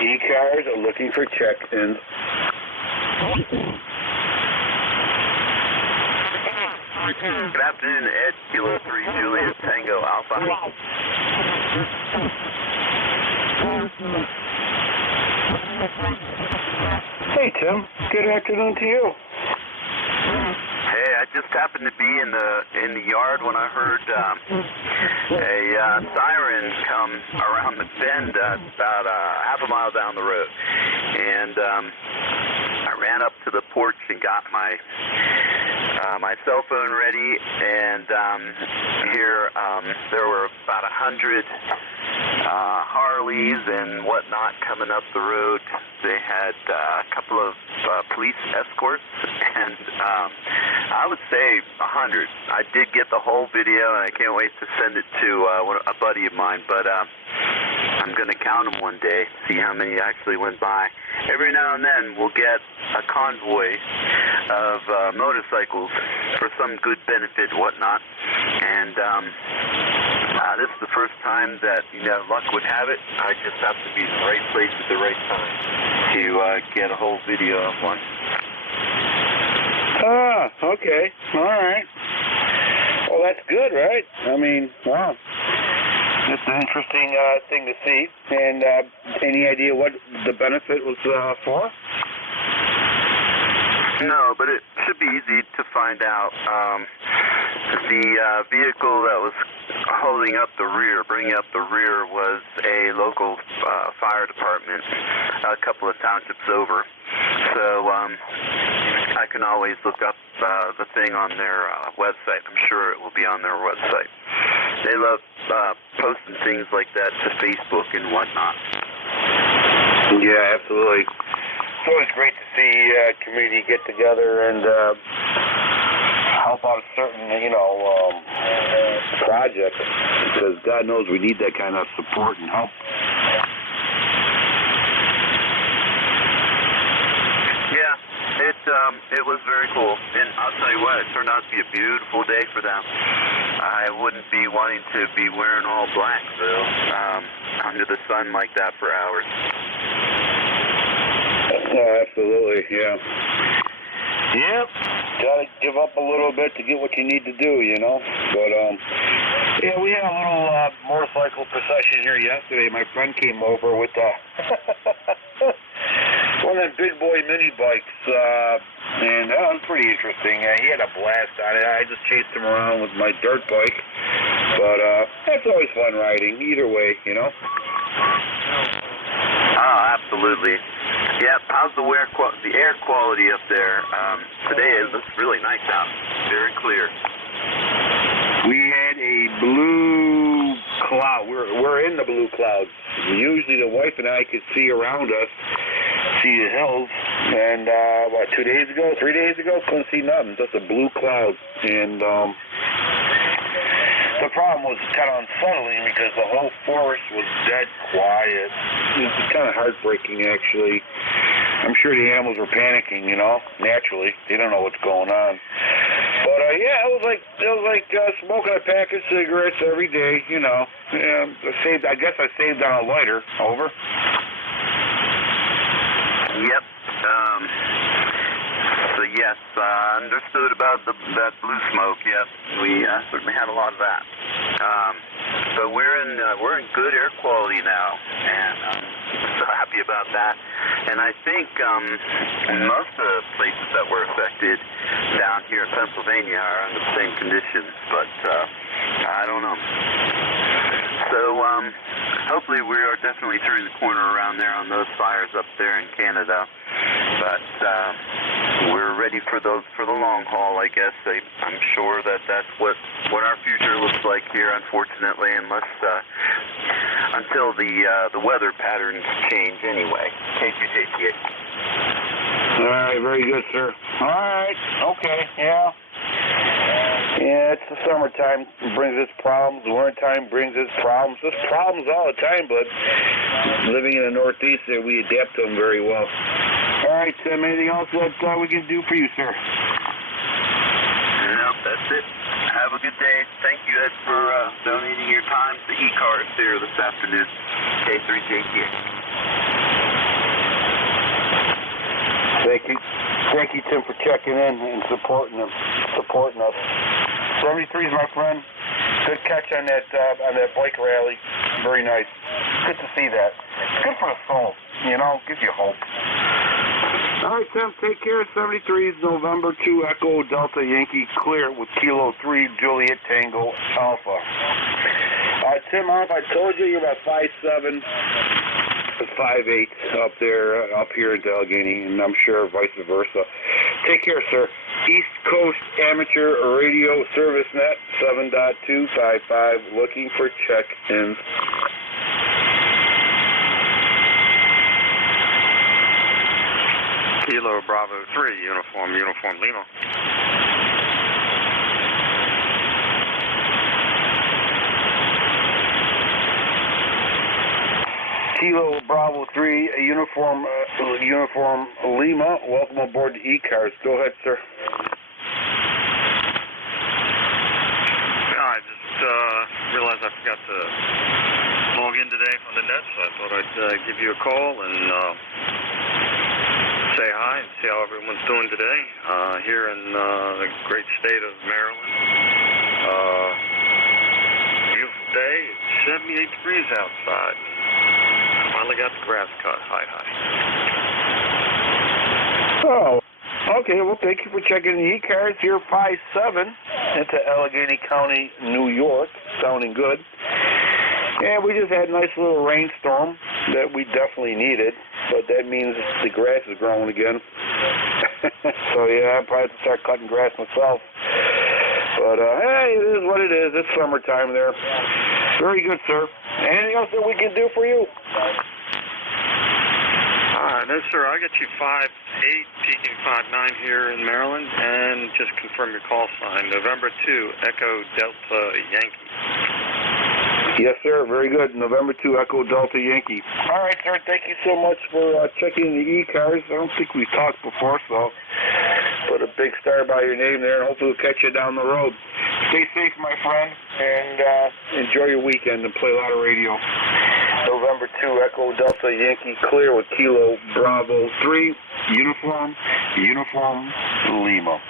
ECARS are looking for check-ins. Good afternoon, Ed, Kilo 3 Juliet Tango Alpha. Hey, Tim. Good afternoon to you. Hey, I just happened to be in the yard when I heard a siren come around the bend about half a mile down the road, and I ran up to the porch and got my cell phone ready, and here there were about 100 Harleys and whatnot coming up the road. They had a couple of police escorts, and I would say 100. I did get the whole video, and I can't wait to send it to a buddy of mine, but I'm going to count them one day, see how many actually went by. Every now and then we'll get a convoy of motorcycles for some good benefit, whatnot, and this is the first time that, luck would have it. I just have to be in the right place at the right time to get a whole video of one. Ah, okay. All right. Well, that's good, right? I mean, wow. It's an interesting thing to see. And any idea what the benefit was for? No, but it should be easy to find out. The vehicle that was holding up the rear, bringing up the rear, was a local fire department a couple of townships over. So I can always look up the thing on their website. I'm sure it will be on their website. They love posting things like that to Facebook and whatnot. Yeah, absolutely. It's always great to see community get together and help out a certain, project, because God knows we need that kind of support and help. Yeah, it was very cool, and I'll tell you what, it turned out to be a beautiful day for them. I wouldn't be wanting to be wearing all black, though, under the sun like that for hours. Oh, absolutely, yeah. Yep. Gotta give up a little bit to get what you need to do, But, yeah, we had a little motorcycle procession here yesterday. My friend came over with one of them big boy mini bikes, and that was pretty interesting. He had a blast on it. I just chased him around with my dirt bike. But that's always fun riding, either way, Oh, absolutely. Yep. How's the air quality up there? Today it looks really nice out. Very clear. We had a blue cloud. We're in the blue clouds. Usually the wife and I could see around us, see the hills. And 3 days ago, couldn't see nothing. Just a blue cloud. And the problem was kind of unsettling because the whole forest was dead quiet. It was kind of heartbreaking, actually. I'm sure the animals were panicking, naturally. They don't know what's going on. But, yeah, it was like smoking a pack of cigarettes every day, Yeah, I guess I saved on a lighter. Over. Yep. So yes, understood about that blue smoke. Yes, we certainly had a lot of that. But we're in good air quality now, and I'm so happy about that. And I think most of the places that were affected down here in Pennsylvania are under the same conditions, but I don't know. So hopefully we are definitely turning the corner around there on those fires up there in Canada. But we're ready for the long haul, I guess. I'm sure that's what our future looks like here, unfortunately, until the weather patterns change anyway. KQJTA. All right, very good, sir. All right, okay, yeah. Yeah, it's the summertime brings its problems. The wintertime brings its problems. There's problems all the time, but living in the Northeast, we adapt to them very well. All right, Tim, anything else that we can do for you, sir? Nope, that's it. Have a good day. Thank you, Ed, for donating your time to ECARS here this afternoon. K3JTA. Thank you, Tim, for checking in and supporting us. 73 is my friend. Good catch on that bike rally. Very nice. Good to see that. It's good for the soul. Gives you hope. All right, Tim, take care. 73 is November 2 Echo Delta Yankee clear with Kilo 3 Juliet Tango Alpha. Tim, I don't know if I told you, you're about 5'7", 5'8" up here in Allegheny, and I'm sure vice versa. Take care, sir. East Coast Amateur Radio Service Net 7.255, looking for check-ins. Kilo Bravo 3, Uniform Lima. Kilo Bravo 3, Uniform Lima. Welcome aboard the ECARS. Go ahead, sir. I just realized I forgot to log in today on the net, so I thought I'd give you a call and say hi and see how everyone's doing today here in the great state of Maryland. 78 degrees outside. Finally got the grass cut. Hi. Oh, okay. Well, thank you for checking the ECARS here, 5-7 into Allegheny County, New York. Sounding good. And we just had a nice little rainstorm that we definitely needed, but that means the grass is growing again. So, yeah, I'll probably have to start cutting grass myself. But, hey, it is what it is. It's summertime there. Very good, sir. Anything else that we can do for you? No, sir. I got you 5-8, peaking 5-9 here in Maryland, and just confirm your call sign, November 2, Echo Delta Yankee. Yes, sir. Very good. November 2, Echo Delta Yankee. All right, sir. Thank you so much for checking the ECARS. I don't think we've talked before, so put a big star by your name there, and hopefully we'll catch you down the road. Stay safe, my friend, and enjoy your weekend and play a lot of radio. November 2, Echo Delta Yankee, clear with Kilo Bravo 3, Uniform Lima.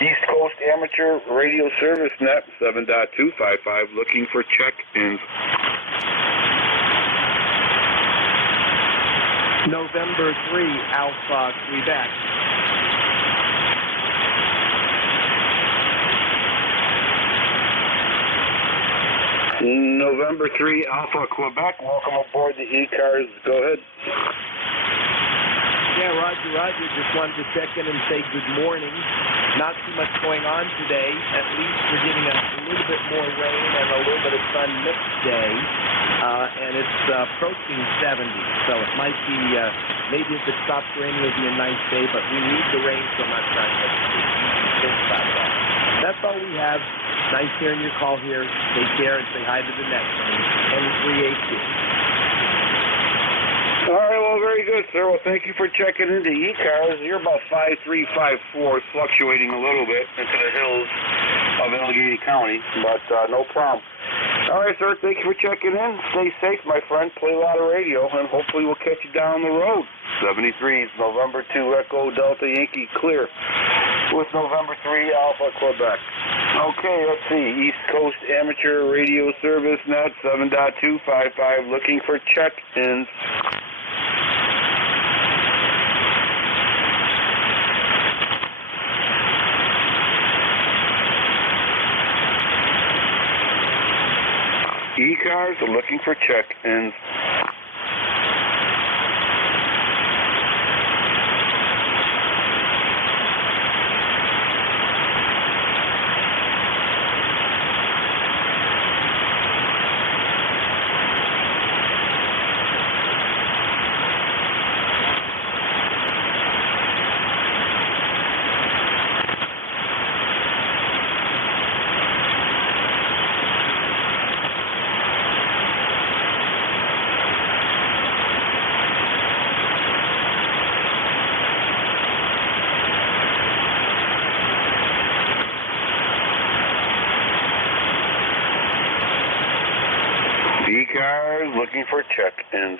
East Coast Amateur Radio Service Net 7.255, looking for check-ins. November 3, Alpha Quebec. November 3, Alpha Quebec. Welcome aboard the ECARS. Go ahead. Yeah, Roger. Just wanted to check in and say good morning. Not too much going on today. At least we're getting a little bit more rain and a little bit of sun mixed day. And it's approaching 70. So it might be, maybe if it stops raining, it'll be a nice day. But we need the rain so much. That's all we have. Nice hearing your call here. Take care and say hi to the next one. All right, well, very good, sir. Well, thank you for checking into ECARS. You're about 5.3, 5.4, fluctuating a little bit into the hills of Allegheny County, but no problem. All right, sir, thank you for checking in. Stay safe, my friend. Play a lot of radio, and hopefully we'll catch you down the road. 73 is November 2, Echo Delta Yankee, clear with November 3, Alpha Quebec. Okay, let's see. East Coast Amateur Radio Service Net 7.255, looking for check-ins. ECARS are looking for check-ins. ECARS looking for check-ins.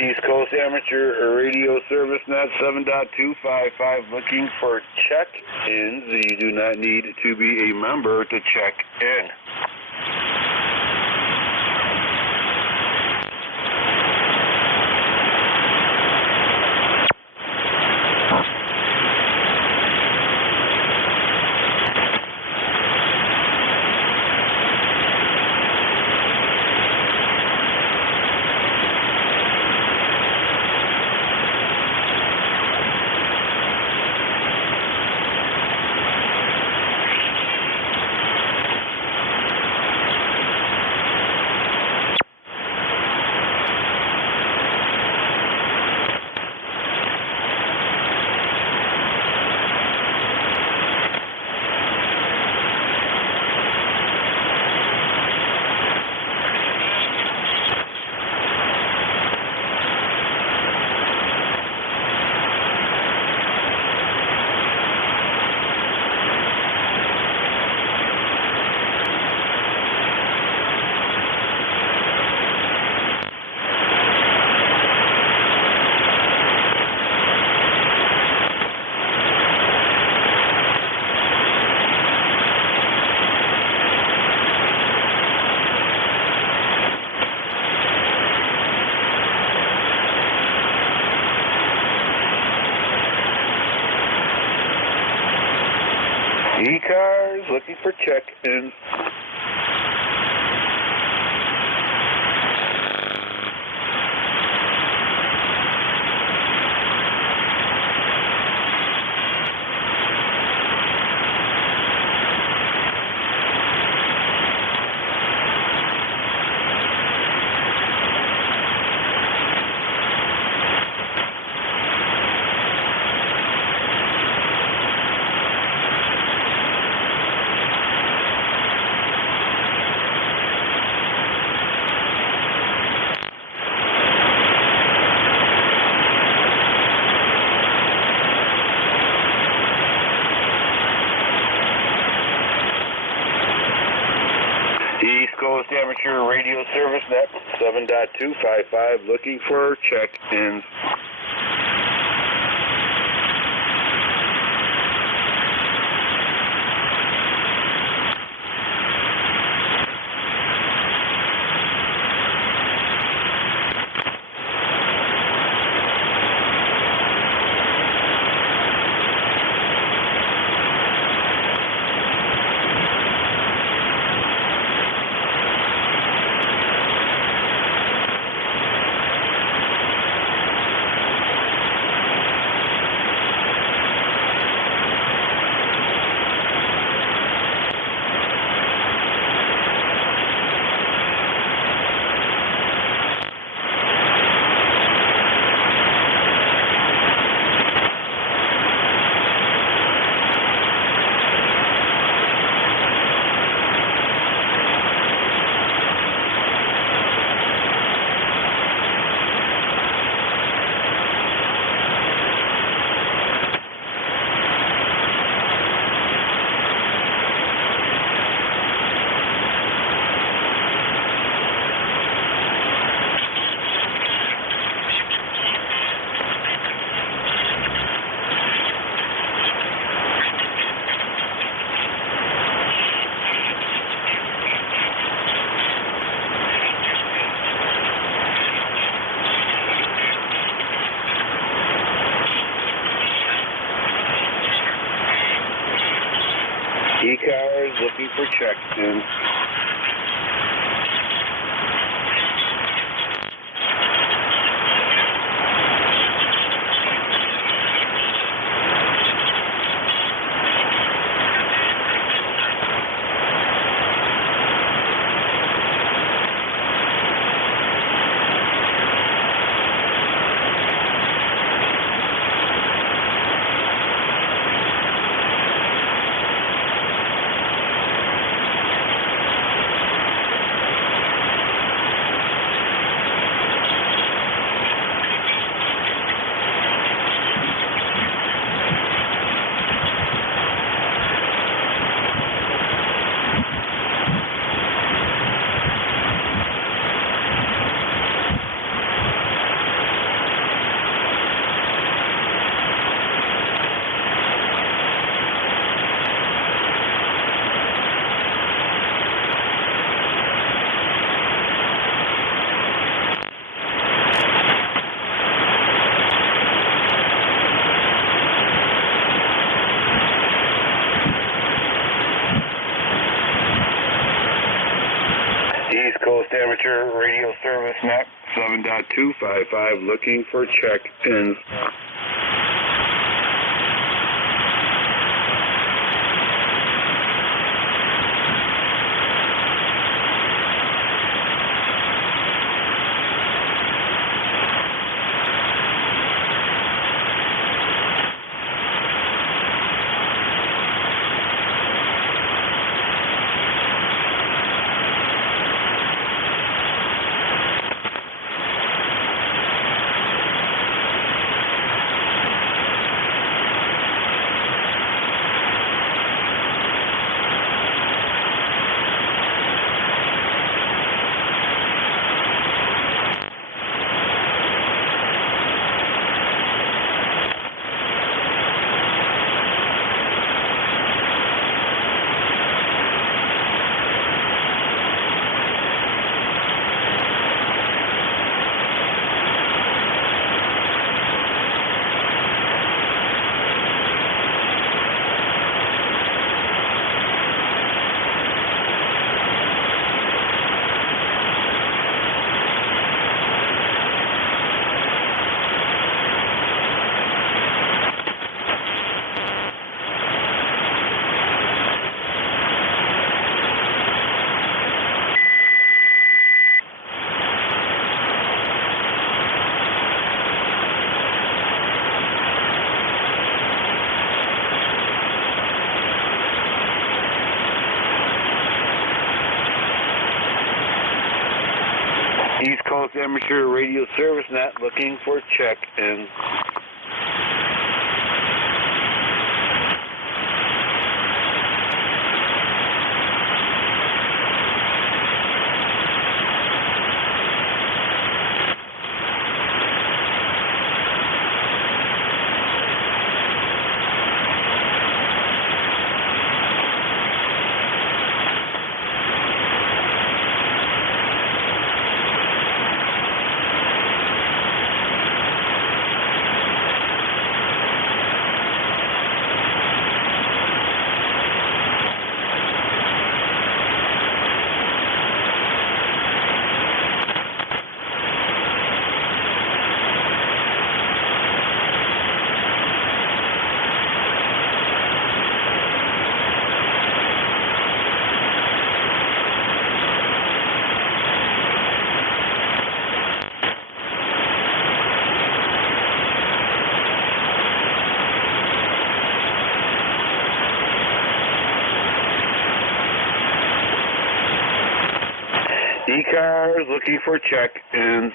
East Coast Amateur Radio Service Net 7.255, looking for check-ins. You do not need to be a member to check in. ECARS looking for check-ins. East Coast Amateur Radio Service Net 7.255 looking for check-ins. ECARS looking for check-ins. East Coast Amateur Radio Service Net 7.255 looking for check-ins. Coast Amateur Radio Service Net looking for check-in. ECARS looking for check-ins.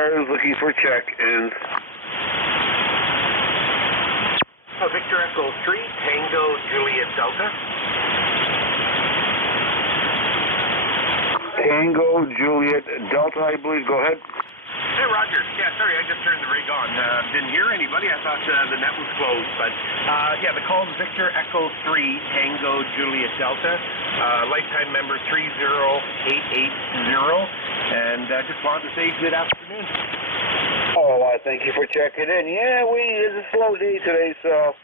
ECARS looking for check-ins. Victor Echo 3, Tango Juliet Delta. Tango Juliet Delta, I believe. Go ahead. Hey, Roger. Yeah, sorry, I just turned the rig on. Didn't hear anybody. I thought the net was closed. But, yeah, the call is Victor Echo 3, Tango Juliet Delta. Lifetime member 30880. And just wanted to say good afternoon. Oh, thank you for checking in. Yeah, it's a slow day today, so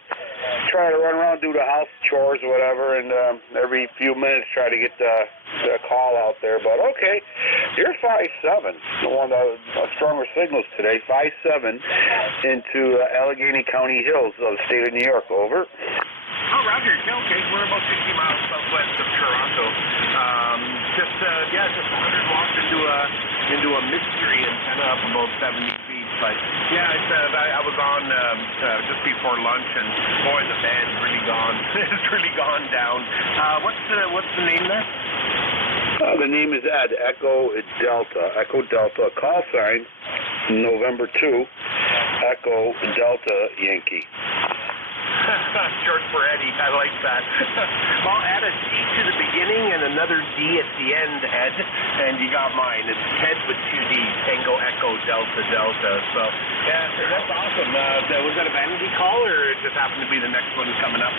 try to run around, do the house chores or whatever, and every few minutes try to get the call out there. But okay, you're 5-7, one of the stronger signals today, 5-7 into Allegheny County Hills of the state of New York. Over. Oh, Roger. Okay, we're about 60 miles southwest of Toronto. Just 100 watts into a mystery antenna up about 70 feet. But yeah, I was on just before lunch, and boy, the band's really gone. It's really gone down. What's the name there? The name is Ed. Echo Delta. Call sign November 2. Echo Delta Yankee. Short for Eddie. I like that. Well, add a D to the beginning and another D at the end, Ed, and you got mine. It's Ted with 2 D's, Tango Echo Delta Delta. So, yeah, that's awesome. Was that a vanity call, or it just happened to be the next one coming up?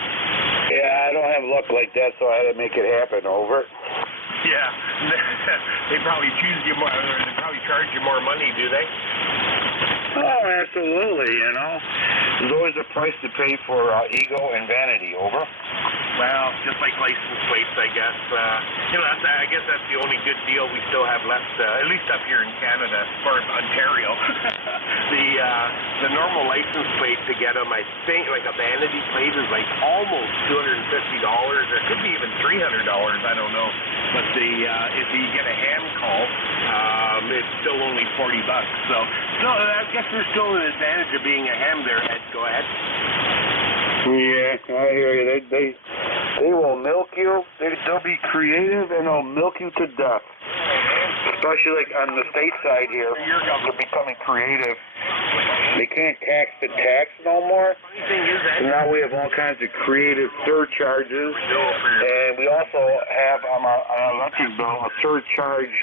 Yeah, I don't have luck like that, so I had to make it happen. Over. Yeah, they probably choose you more, or they probably charge you more money, do they? Oh, absolutely, There's always a price to pay for ego and vanity. Over. Well, just like license plates, I guess. I guess that's the only good deal we still have left, at least up here in Canada, or Ontario. The normal license plate to get them, I think, like a vanity plate is like almost $250, or it could be even $300. I don't know. But if you get a ham call, it's still only $40. So, no, I guess there's still an advantage of being a ham there, Ed. Go ahead. Yeah, I hear you. They will milk you. They'll be creative, and they'll milk you to death. Especially like on the state side here, they're becoming creative. They can't tax the tax no more. So now we have all kinds of creative surcharges, and we also have on our electric bill a surcharge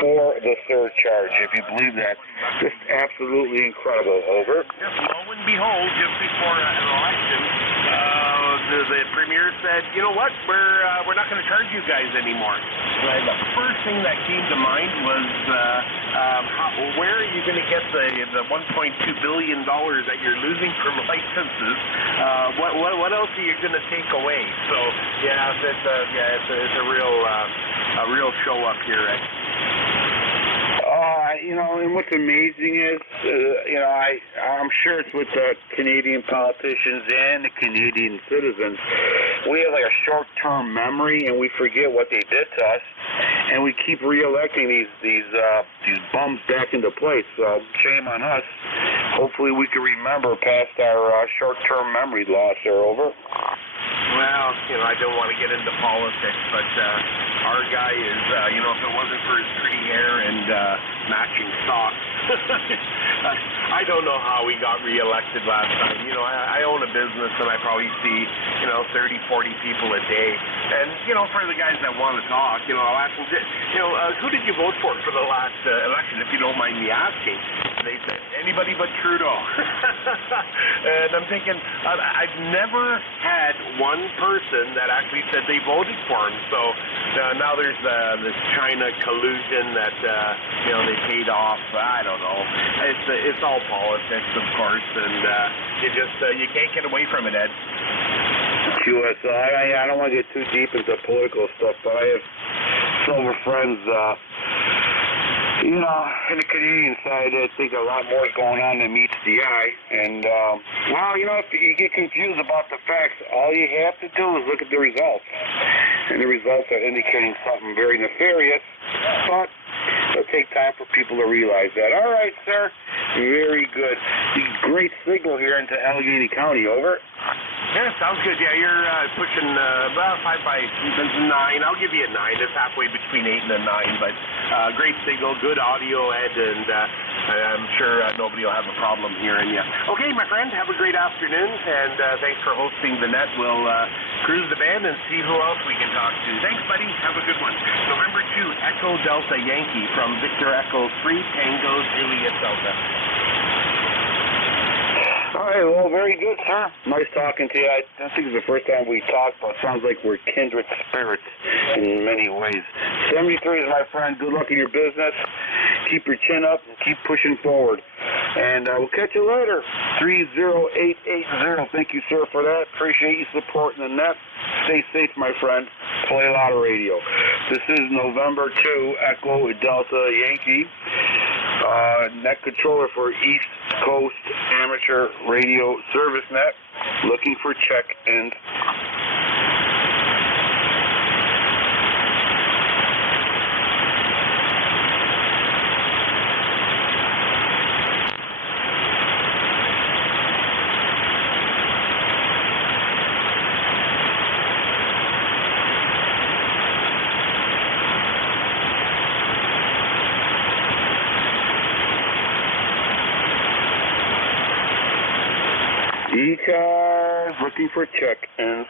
for the surcharge, if you believe that. Just absolutely incredible. Over. Just lo and behold, just before an election, the premier said, you know what, we're not going to charge you guys anymore. Right. The first thing that came to mind was, where are you going to get the $1.2 billion that you're losing from licenses? What else are you going to take away? So yeah, it's a real show up here, Ed. And what's amazing is, I'm sure it's with the Canadian politicians and the Canadian citizens. We have like a short-term memory, and we forget what they did to us, and we keep re-electing these bums back into place. So shame on us. Hopefully, we can remember past our short-term memory loss. Are over. Well, I don't want to get into politics, but our guy is, if it wasn't for his pretty hair and matching socks, I don't know how he got reelected last time. I own a business, and I probably see, 30, 40 people a day. And, for the guys that want to talk, I'll ask them, who did you vote for the last election, if you don't mind me asking? They said, anybody but Trudeau. And I'm thinking, I've never had one person that actually said they voted for him. So now there's this China collusion that, they paid off. I don't know. It's all politics, of course, and you can't get away from it, Ed. QSI, I don't want to get too deep into political stuff, but I have silver friends, in the Canadian side, I think a lot more is going on than meets the eye. And, if you get confused about the facts, all you have to do is look at the results. And the results are indicating something very nefarious, but it'll take time for people to realize that. All right, sir. Very good. Great signal here into Allegheny County. Over. Yeah, sounds good. Yeah, you're pushing about 5 by 9. I'll give you a 9. It's halfway between 8 and a 9, but great signal, good audio, Ed, and I'm sure nobody will have a problem hearing you. Okay, my friend, have a great afternoon, and thanks for hosting the net. We'll cruise the band and see who else we can talk to. Thanks, buddy. Have a good one. November 2, Echo Delta Yankee from Victor Echo 3, Tango Juliet Delta. All right, well, very good, sir. Nice talking to you. I think it's the first time we talked, but it sounds like we're kindred spirits in many ways. 73 is my friend. Good luck in your business. Keep your chin up and keep pushing forward. And we'll catch you later. 30880. Thank you, sir, for that. Appreciate you supporting the net. Stay safe, my friend. Play a lot of radio. This is November 2, Echo Delta Yankee. Net controller for East Coast Amateur Radio Service Net. Looking for check-ins. ECARS, looking for check-ins.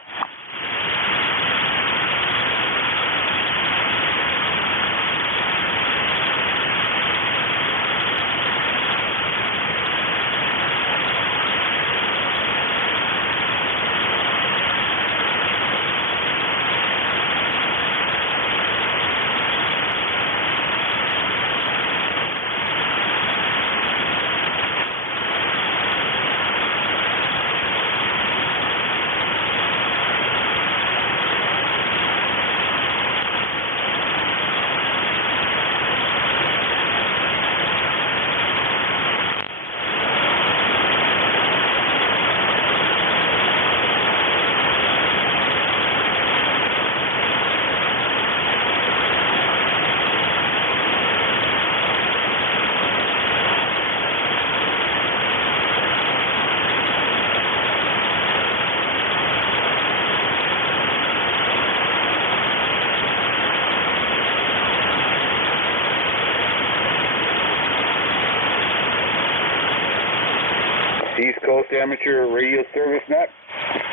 East Coast Amateur Radio Service Net,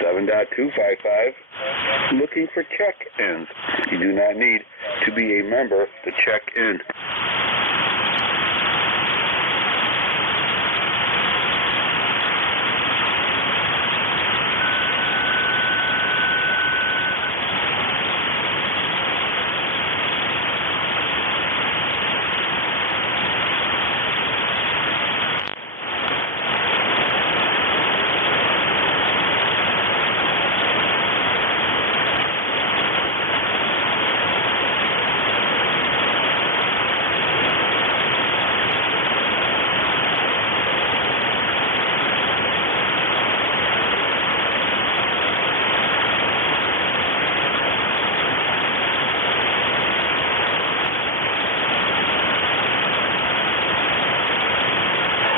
7.255. Looking for check-ins. You do not need to be a member to check in.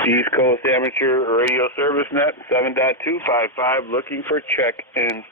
East Coast Amateur Radio Service Net, 7.255, looking for check-ins.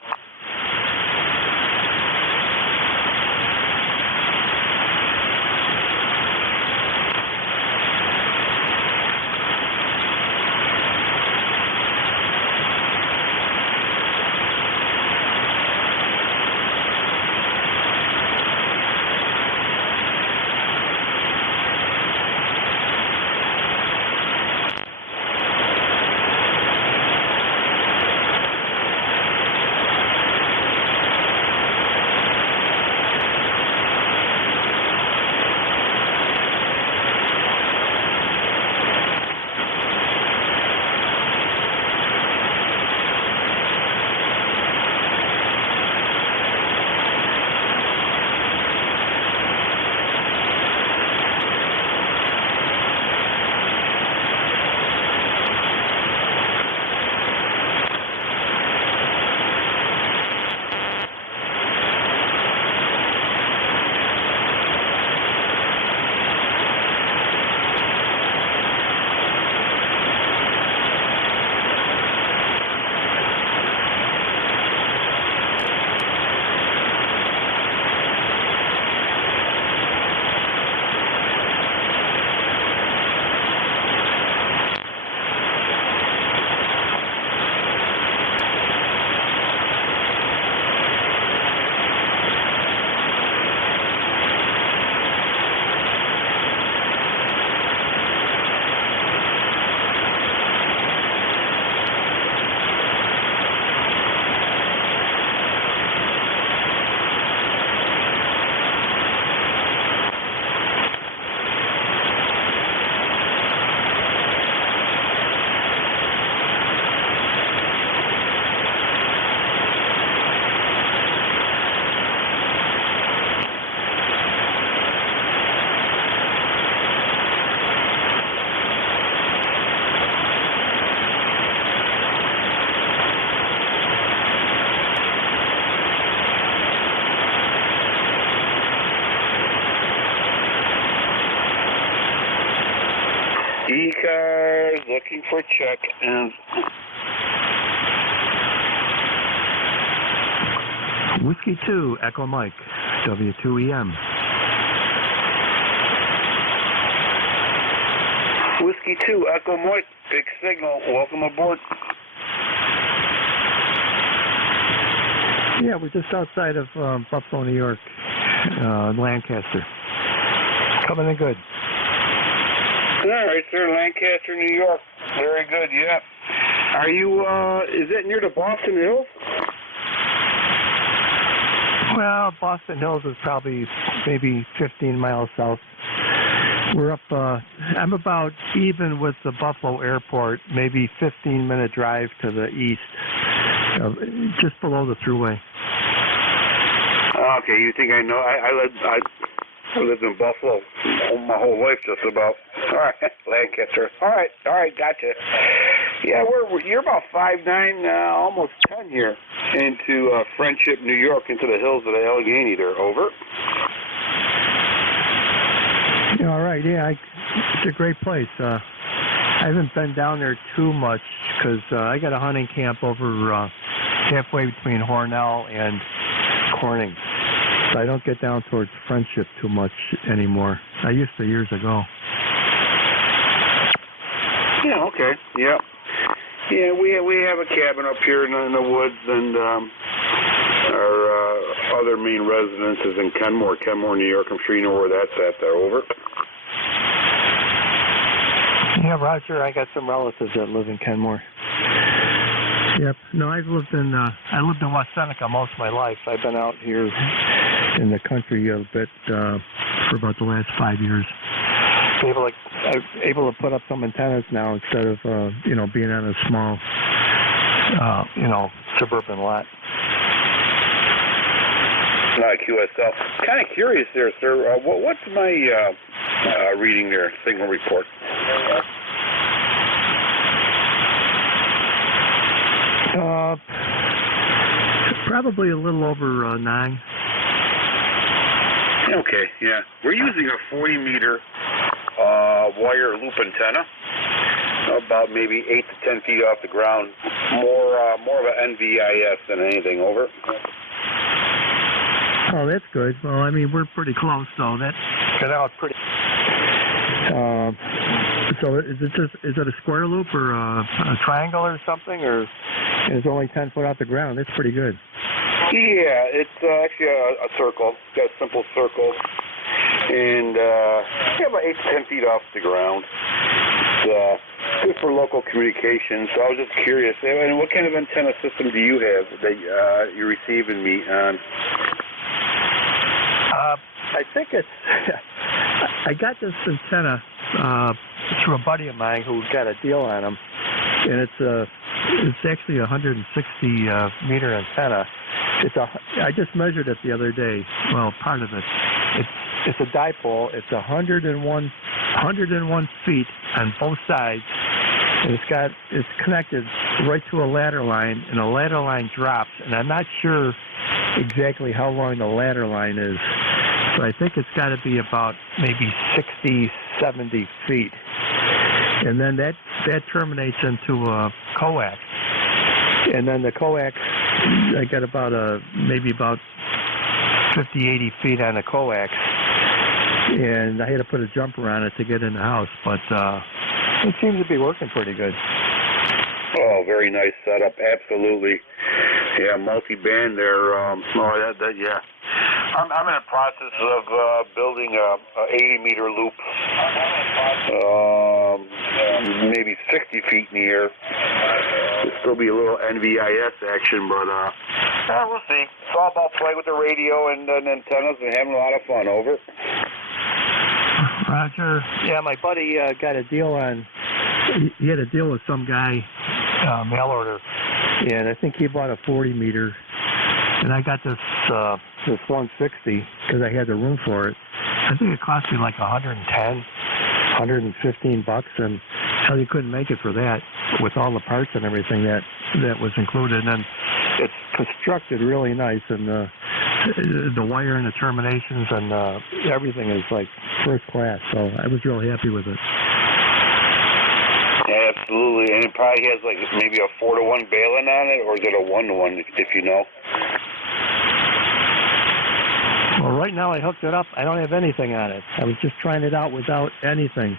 ECARS looking for check-ins. Whiskey 2, Echo Mike, W2EM. Whiskey 2, Echo Mike, big signal. Welcome aboard. Yeah, we're just outside of Buffalo, New York, Lancaster. Coming in good. All right, sir, Lancaster, New York. Very good, yeah. Are you, is that near the Boston Hills? Well, Boston Hills is probably maybe 15 miles south. We're up, I'm about even with the Buffalo Airport, maybe 15-minute drive to the east, just below the thruway. Okay, you think I know? I lived in Buffalo my whole life, just about. All right, Lancaster. All right, gotcha. Yeah, you're about 5'9", almost 10 here into Friendship, New York, into the hills of the Allegheny there. Over. All right, yeah, it's a great place. I haven't been down there too much because I got a hunting camp over halfway between Hornell and Corning. So I don't get down towards Friendship too much anymore. I used to years ago. Yeah, okay, yeah. Yeah, we have a cabin up here in the woods, and our other main residence is in Kenmore, New York. I'm sure you know where that's at there. Over. Yeah, Roger, I got some relatives that live in Kenmore. Yep. No, I lived in West Seneca most of my life. I've been out here in the country a bit for about the last 5 years. Able to put up some antennas now instead of being on a small suburban lot. Like QSL. Kind of curious there, sir. What's my reading there? Signal report. Probably a little over 9. Okay, yeah. We're using a 40-meter wire loop antenna, about maybe 8 to 10 feet off the ground. More of an NVIS than anything. Over. Oh, that's good. Well, I mean, we're pretty close, though. That got out pretty. So is it a square loop or a triangle or something, or it's only 10 foot off the ground? That's pretty good. Yeah, it's actually a circle. It's got a simple circle, and about 8 to 10 feet off the ground. It's good for local communication. So I was just curious. And what kind of antenna system do you have that you're receiving me on? I think it's. I got this antenna through a buddy of mine who got a deal on them, and it's actually a 160 meter antenna. I just measured it the other day. Well, part of it. It's a dipole. It's 101 feet on both sides. And it's connected right to a ladder line, and the ladder line drops. And I'm not sure exactly how long the ladder line is. So I think it's got to be about maybe 60, 70 feet. And then that terminates into a coax. And then the coax, I got maybe about 50, 80 feet on the coax. And I had to put a jumper on it to get in the house. But it seems to be working pretty good. Oh, very nice setup. Absolutely. Yeah, multi-band there. Yeah. I'm in the process of building a 80-meter loop, maybe 60 feet in the air. There'll still be a little NVIS action, but we'll see. It's all about playing with the radio and antennas and having a lot of fun. Over. Roger. Yeah, my buddy got a deal on. He had a deal with some guy, mail order, and I think he bought a 40-meter. And I got this 160 because I had the room for it. I think it cost me like $110, $115, and hell, you couldn't make it for that with all the parts and everything that was included. And it's constructed really nice, and the wire and the terminations and everything is like first class. So I was real happy with it. Absolutely, and it probably has like maybe a 4-to-1 baling on it, or is it a 1-to-1, if you know? Well, right now I hooked it up. I don't have anything on it. I was just trying it out without anything.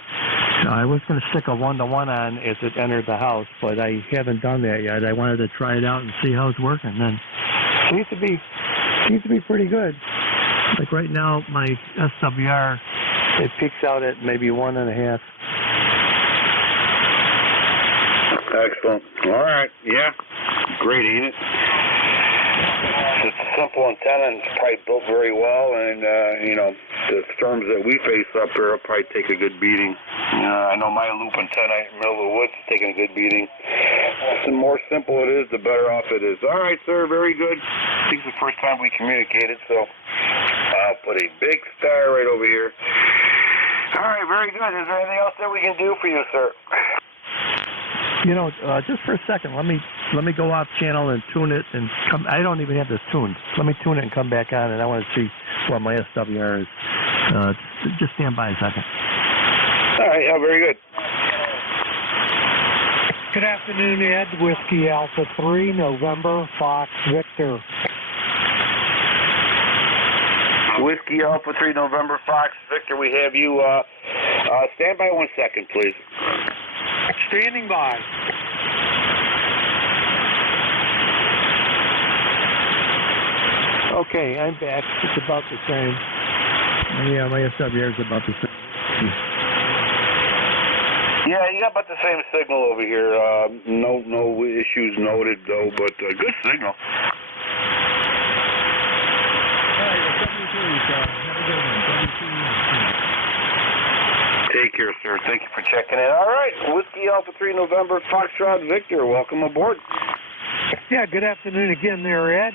I was going to stick a 1-to-1 on as it entered the house, but I haven't done that yet. I wanted to try it out and see how it's working. And seems to be pretty good. Like right now, my SWR, it peaks out at maybe 1.5. Excellent. All right. Yeah. Great, ain't it? It's a simple antenna, and it's probably built very well, and, the storms that we face up here will probably take a good beating. I know my loop antenna in the middle of the woods is taking a good beating. The more simple it is, the better off it is. All right, sir, very good. I think it's the first time we communicated, so I'll put a big star right over here. All right, very good. Is there anything else that we can do for you, sir? Just for a second, let me go off channel and tune it and come. I don't even have this tuned. Let me tune it and come back on, and I want to see what my SWR is. Just stand by a second. All right, yeah, very good. Good afternoon, Ed. Whiskey Alpha 3, November, Fox, Victor. Whiskey Alpha 3, November, Fox, Victor, we have you. Stand by 1 second, please. Standing by. Okay, I'm back. It's about the same. Yeah, my SWR is about the same. Yeah, you got about the same signal over here. No issues noted, though, but good signal. All right, well, 73, so have a good one. 72. Take care, sir. Thank you for checking in. All right, Whiskey Alpha 3, November, Foxtrot, Victor. Welcome aboard. Yeah, good afternoon again there, Ed.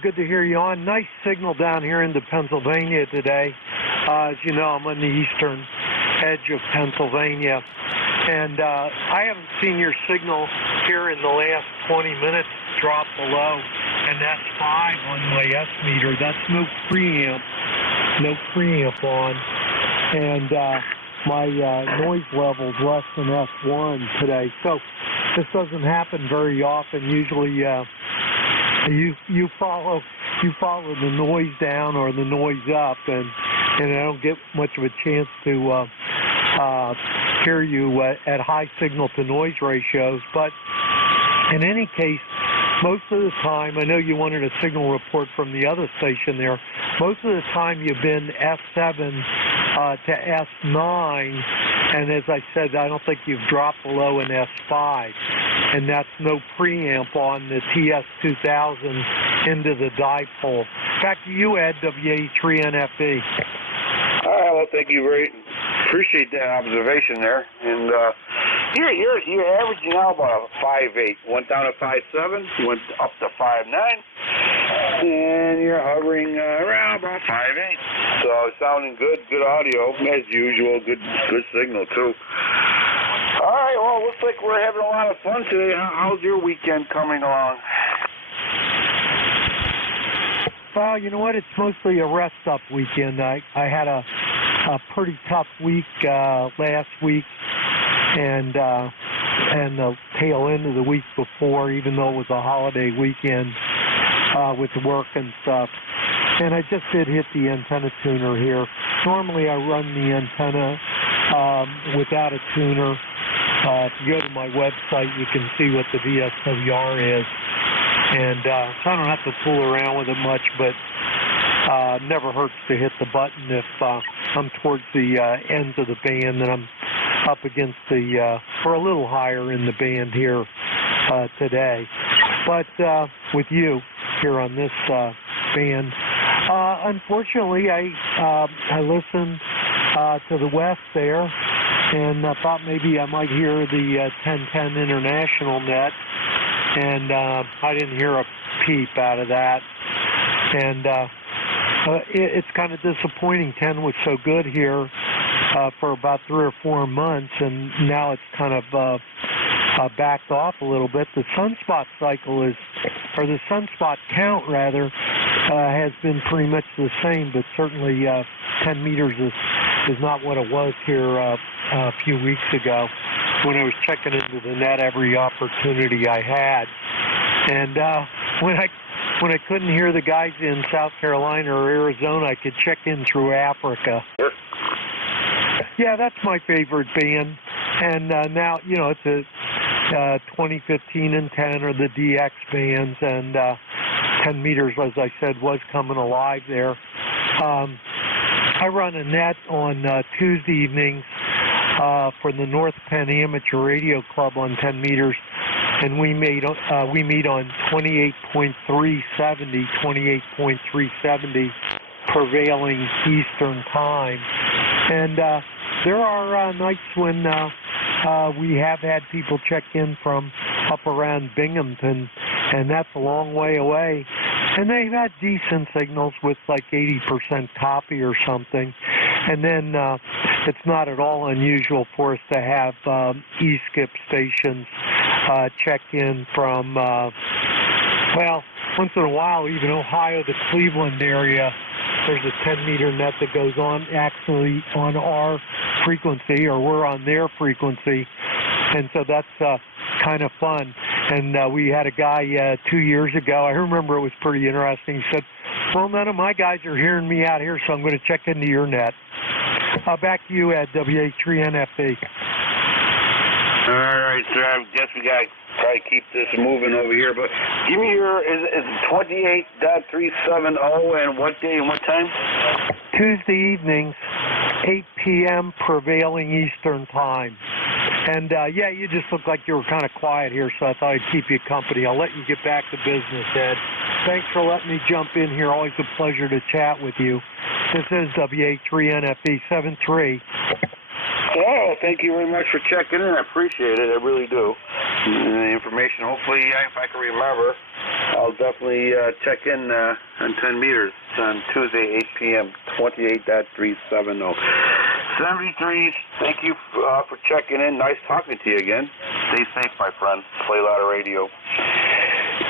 Good to hear you on. Nice signal down here into Pennsylvania today. As you know, I'm on the eastern edge of Pennsylvania, and I haven't seen your signal here in the last 20 minutes drop below, and that's 5 on my S meter. That's no preamp on, and my noise level's less than S1 today. So this doesn't happen very often. Usually you follow the noise down or the noise up, and I don't get much of a chance to hear you at high signal to noise ratios. But in any case, most of the time, I know you wanted a signal report from the other station there, most of the time you've been S7 to S9, and as I said, I don't think you've dropped below an S5, and that's no preamp on the TS2000 into the dipole. Back to you, Ed, WA3NFE. All right, well, thank you appreciate that observation there. And you're averaging out about a 5.8. Went down to 5.7, went up to 5.9, and you're hovering around about 5.8. So sounding good audio as usual, good signal too. All right, well, looks like we're having a lot of fun today. How's your weekend coming along? Well, you know what? It's mostly a rest-up weekend. I had a pretty tough week last week, and the tail end of the week before, even though it was a holiday weekend with work and stuff. And I just did hit the antenna tuner here. Normally I run the antenna without a tuner. If you go to my website, you can see what the VSWR is. And so I don't have to fool around with it much, but never hurts to hit the button if I'm towards the ends of the band, and I'm up against or a little higher in the band here today. But with you here on this band, unfortunately, I listened to the west there, and I thought maybe I might hear the 1010 International net, and I didn't hear a peep out of that. And it's kind of disappointing. 10 was so good here for about 3 or 4 months, and now it's kind of backed off a little bit. The sunspot cycle or the sunspot count rather, has been pretty much the same, but certainly 10 meters is not what it was here a few weeks ago. when I was checking into the net every opportunity I had. And when I couldn't hear the guys in South Carolina or Arizona, I could check in through Africa. Yeah, that's my favorite band. And now, you know, it's a 2015 and 10 are the DX bands, and 10 meters, as I said, was coming alive there. I run a net on Tuesday evenings for the North Penn Amateur Radio Club on 10 meters, and we meet on 28.370 prevailing Eastern time. And there are nights when we have had people check in from up around Binghamton, and that's a long way away. And they've had decent signals with like 80% copy or something. And then it's not at all unusual for us to have E-skip stations check in from, well, once in a while, even Ohio, the Cleveland area. There's a 10-meter net that goes on actually on our frequency, or we're on their frequency, and so that's kind of fun. And we had a guy 2 years ago, I remember it was pretty interesting, he said, well, none of my guys are hearing me out here, so I'm going to check into your net. Back to you at WA3NFB. All right, sir, I guess we got to probably keep this moving over here, but give me your, is it 28.370, and what day and what time? Tuesday evenings, 8 p.m. prevailing Eastern time. And, yeah, you just look like you were kind of quiet here, so I thought I'd keep you company. I'll let you get back to business, Ed. Thanks for letting me jump in here. Always a pleasure to chat with you. This is WA3NFB 73. Oh, thank you very much for checking in. I appreciate it. I really do. The information, hopefully, if I can remember, I'll definitely check in on 10 meters on Tuesday, 8 p.m., 28.370. 73, thank you for checking in. Nice talking to you again. Stay safe, my friend. Play a lot of radio.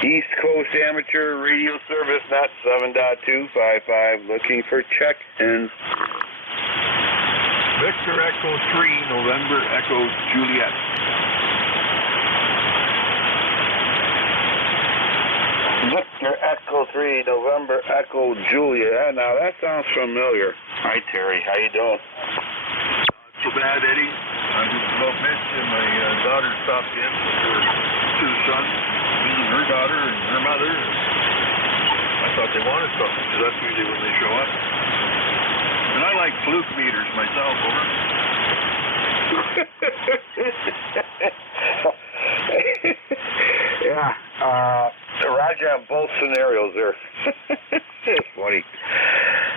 East Coast Amateur Radio Service, not 7.255, looking for check-ins. Victor Echo 3, November Echo Juliet. Victor Echo 3, November Echo Juliet. Now that sounds familiar. Hi, Terry. How you doing? Not so bad, Eddie. I'm just about missed you. My daughter stopped in with her two sons, visiting her daughter and her mother. I thought they wanted something, because that's usually when they show up. And I like fluke meters myself, over. Yeah, Roger on both scenarios there. It's funny.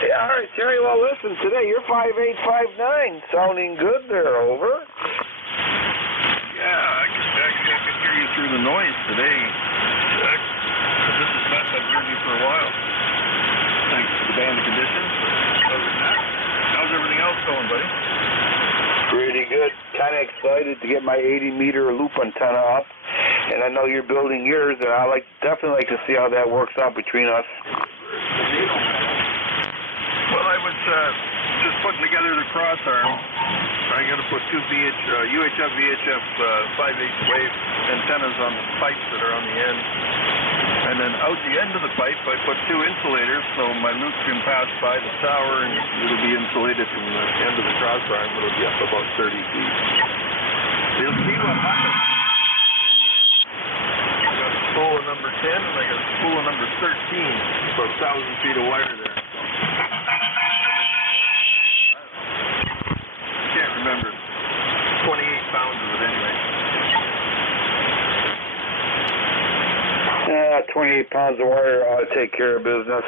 Yeah, all right, Terry, well, listen, today you're 5859, sounding good there, over. Yeah, I can hear you through the noise today. This is the best I've heard you for a while. Thanks to the band of conditions. Other than that, how's everything else going, buddy? Pretty good. Kind of excited to get my 80-meter loop antenna up. And I know you're building yours, and I definitely like to see how that works out between us. Well, I was just putting together the crossarm. I'm going to put two UHF VHF 5/8 wave antennas on the pipes that are on the end. And then out the end of the pipe, I put two insulators so my loop can pass by the tower, and it'll be insulated from the end of the crossarm. It'll be up about 30 feet. You'll see what happens. I got a spool of number 10, and I got a spool of number 13. About 1,000 feet of wire there. I can't remember. 28 pounds of it anyway. 28 pounds of wire ought to take care of business.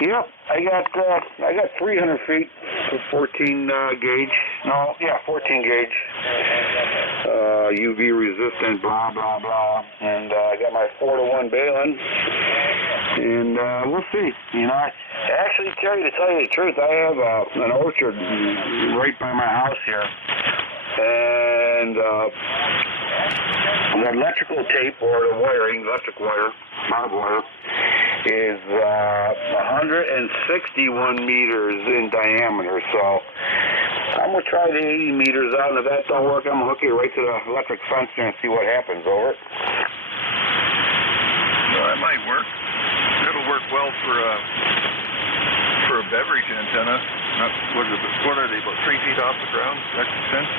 Yep, I got 300 feet for 14 gauge. No, yeah, 14 gauge. UV resistant, blah, blah, blah. And I got my 4-to-1 baling. And we'll see. You know, actually, Terry, to tell you the truth, I have an orchard right by my house here. And the electrical tape, or the wiring, electric wire, barbed wire, is 161 meters in diameter. So I'm going to try the 80 meters out, and if that don't work, I'm going to hook you right to the electric fence there and see what happens. Over. Well, that might work. It'll work well for a beverage antenna. What are they, about 3 feet off the ground? Electric fence?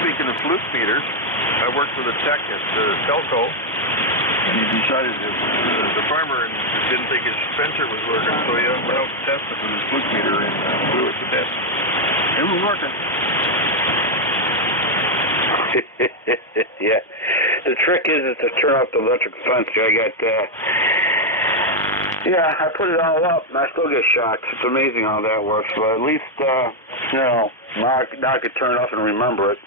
Speaking of fluke meters, I worked with a tech at Telco, and he decided that the farmer didn't think his sensor was working, so he went out to test it with his fluke meter and blew it to death. It was working. Yeah. The trick is to turn off the electric fence. I got, I put it all up, and I still get shocked. It's amazing how that works, but at least, now I could turn it off and remember it.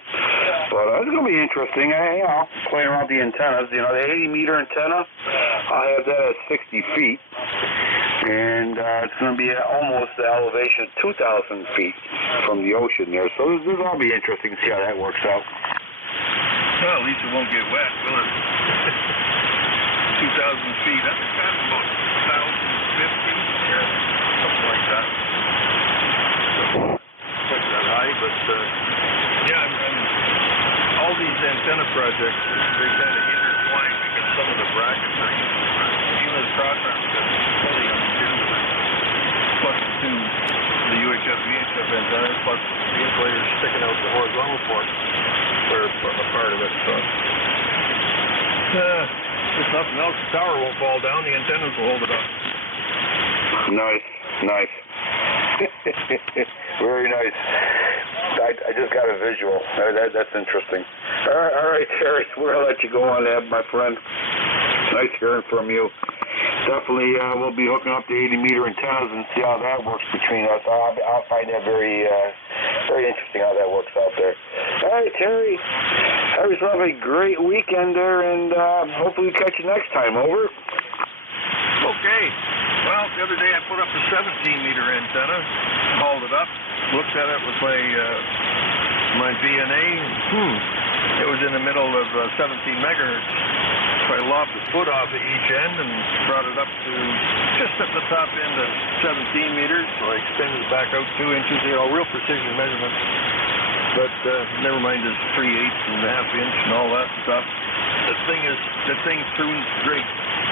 But it's going to be interesting. Playing around the antennas. The 80-meter antenna, I have that at 60 feet. And it's going to be almost the elevation of 2,000 feet from the ocean there. So this will all be interesting to see how that works out. Well, at least it won't get wet, will it? 2,000 feet. That's about 1,050, something like that. Quite that high, but all these antenna projects, they kind of intertwine because some of the brackets are even the cross arms got fully on the end of it, plus the UHF VHF antennas, plus the insulators sticking out the horizontal port for a part of it. So if nothing else, the tower won't fall down, the antennas will hold it up. Nice. Very nice. I just got a visual. That's interesting. All right, Terry, we're going to let you go on that, my friend. Nice hearing from you. Definitely, we'll be hooking up the 80-meter antennas and see how that works between us. I'll find that very interesting how that works out there. All right, Terry, have yourself a great weekend there, and hopefully we catch you next time. Over. Okay. Well, the other day I put up a 17-meter antenna, hauled it up, looked at it with my VNA. It was in the middle of 17 megahertz. So I lopped the foot off of each end and brought it up to just at the top end of 17 meters. So I extended it back out 2 inches, real precision measurement. But never mind this 3/8 and a half inch and all that stuff. The thing tunes great.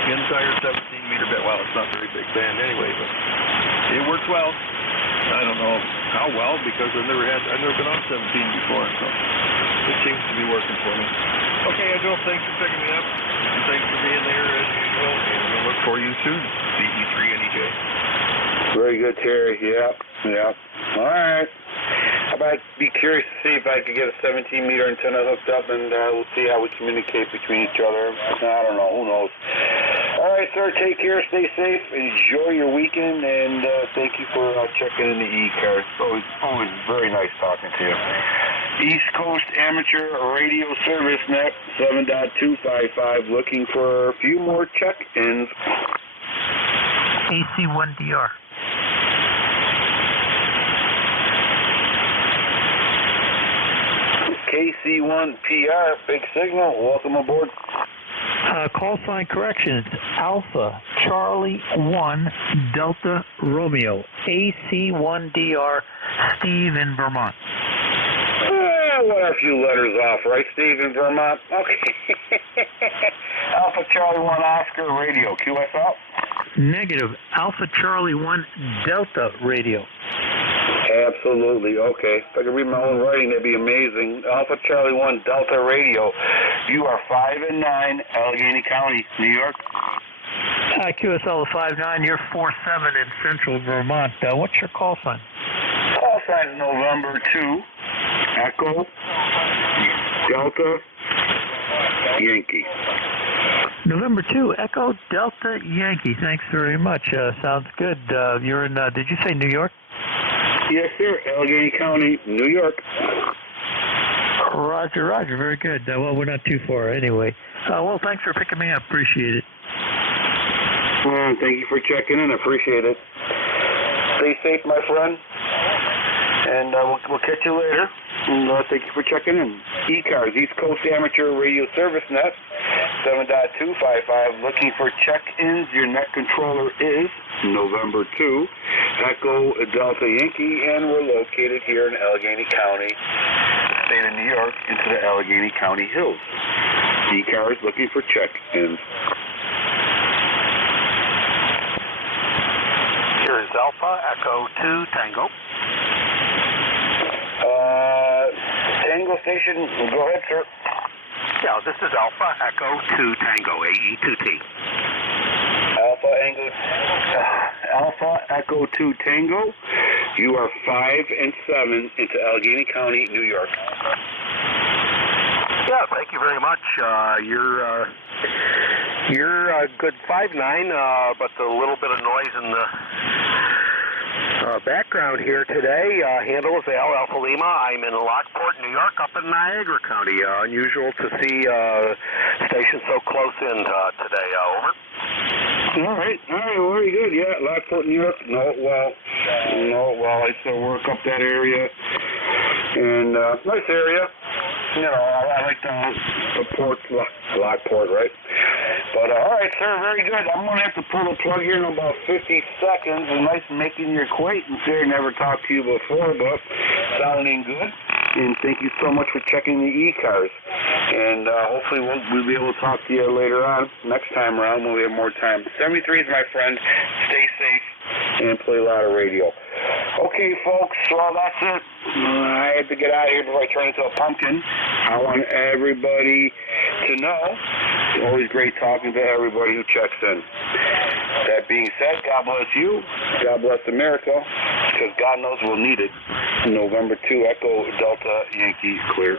The entire 17-meter band. Well, it's not a very big band anyway, but it works well. I don't know how well because I've never been on 17 before, so it seems to be working for me. Okay, Joe, thanks for picking me up. And thanks for being there as usual. And we'll look for you soon. DE3 NJ. Very good, Terry. Yeah. All right. I'd be curious to see if I could get a 17-meter antenna hooked up, and we'll see how we communicate between each other. I don't know. Who knows? All right, sir. Take care. Stay safe. Enjoy your weekend, and thank you for checking in the ECARS. Always very nice talking to you. East Coast Amateur Radio Service Net 7.255. Looking for a few more check-ins. AC1DR. KC1PR, big signal. Welcome aboard. Call sign correction. It's Alpha Charlie 1 Delta Romeo. AC1DR, Steve in Vermont. What a few letters off, right, Steve in Vermont? Okay. Alpha Charlie 1 Oscar Radio. QSL? Negative. Alpha Charlie 1 Delta Radio. Absolutely. Okay. If I could read my own writing, that'd be amazing. Alpha Charlie 1 Delta Radio. You are 5 and 9, Allegheny County, New York. QSL 59, you're 47 in central Vermont. What's your call sign? Call sign is November 2, Echo, Delta, Yankee. November 2, Echo, Delta, Yankee. Thanks very much. Sounds good. You're in, did you say New York? Yes, sir. Allegheny County, New York. Roger. Very good. Well, we're not too far anyway. Well, thanks for picking me up. Appreciate it. Thank you for checking in. I appreciate it. Stay safe, my friend. And we'll catch you later. And thank you for checking in. ECARS, East Coast Amateur Radio Service Net, 7.255. Looking for check-ins. Your net controller is November 2, Echo Delta Yankee, and we're located here in Allegheny County, state of New York, into the Allegheny County Hills. ECARS looking for check-ins. Here is Alpha, Echo 2, Tango. Tango Station, go ahead, sir. Yeah, this is Alpha, Echo 2, Tango, AE2T. Alpha Echo 2 Tango. You are 5 and 7 into Allegheny County, New York. Yeah, thank you very much. You're a good 5'9", but a little bit of noise in the background here today. Handle is Al, Alpha Lima. I'm in Lockport, New York, up in Niagara County. Unusual to see stations so close in today. Over. All right, very good. Yeah, Lockport, New York. I used to work up that area, and nice area. You know, I like the port, Lockport, right? But all right, sir, very good. I'm gonna have to pull the plug here in about 50 seconds. It's nice making your acquaintance here. Never talked to you before, but sounding good. And thank you so much for checking the ECARS. And hopefully we'll be able to talk to you later on, next time around when we have more time. 73 is my friend. Stay safe and play a lot of radio. Okay, folks, well, that's it. I have to get out of here before I turn into a pumpkin. I want everybody to know it's always great talking to everybody who checks in. That being said, God bless you. God bless America, because God knows we'll need it. November 2, Echo Delta Yankee, clear.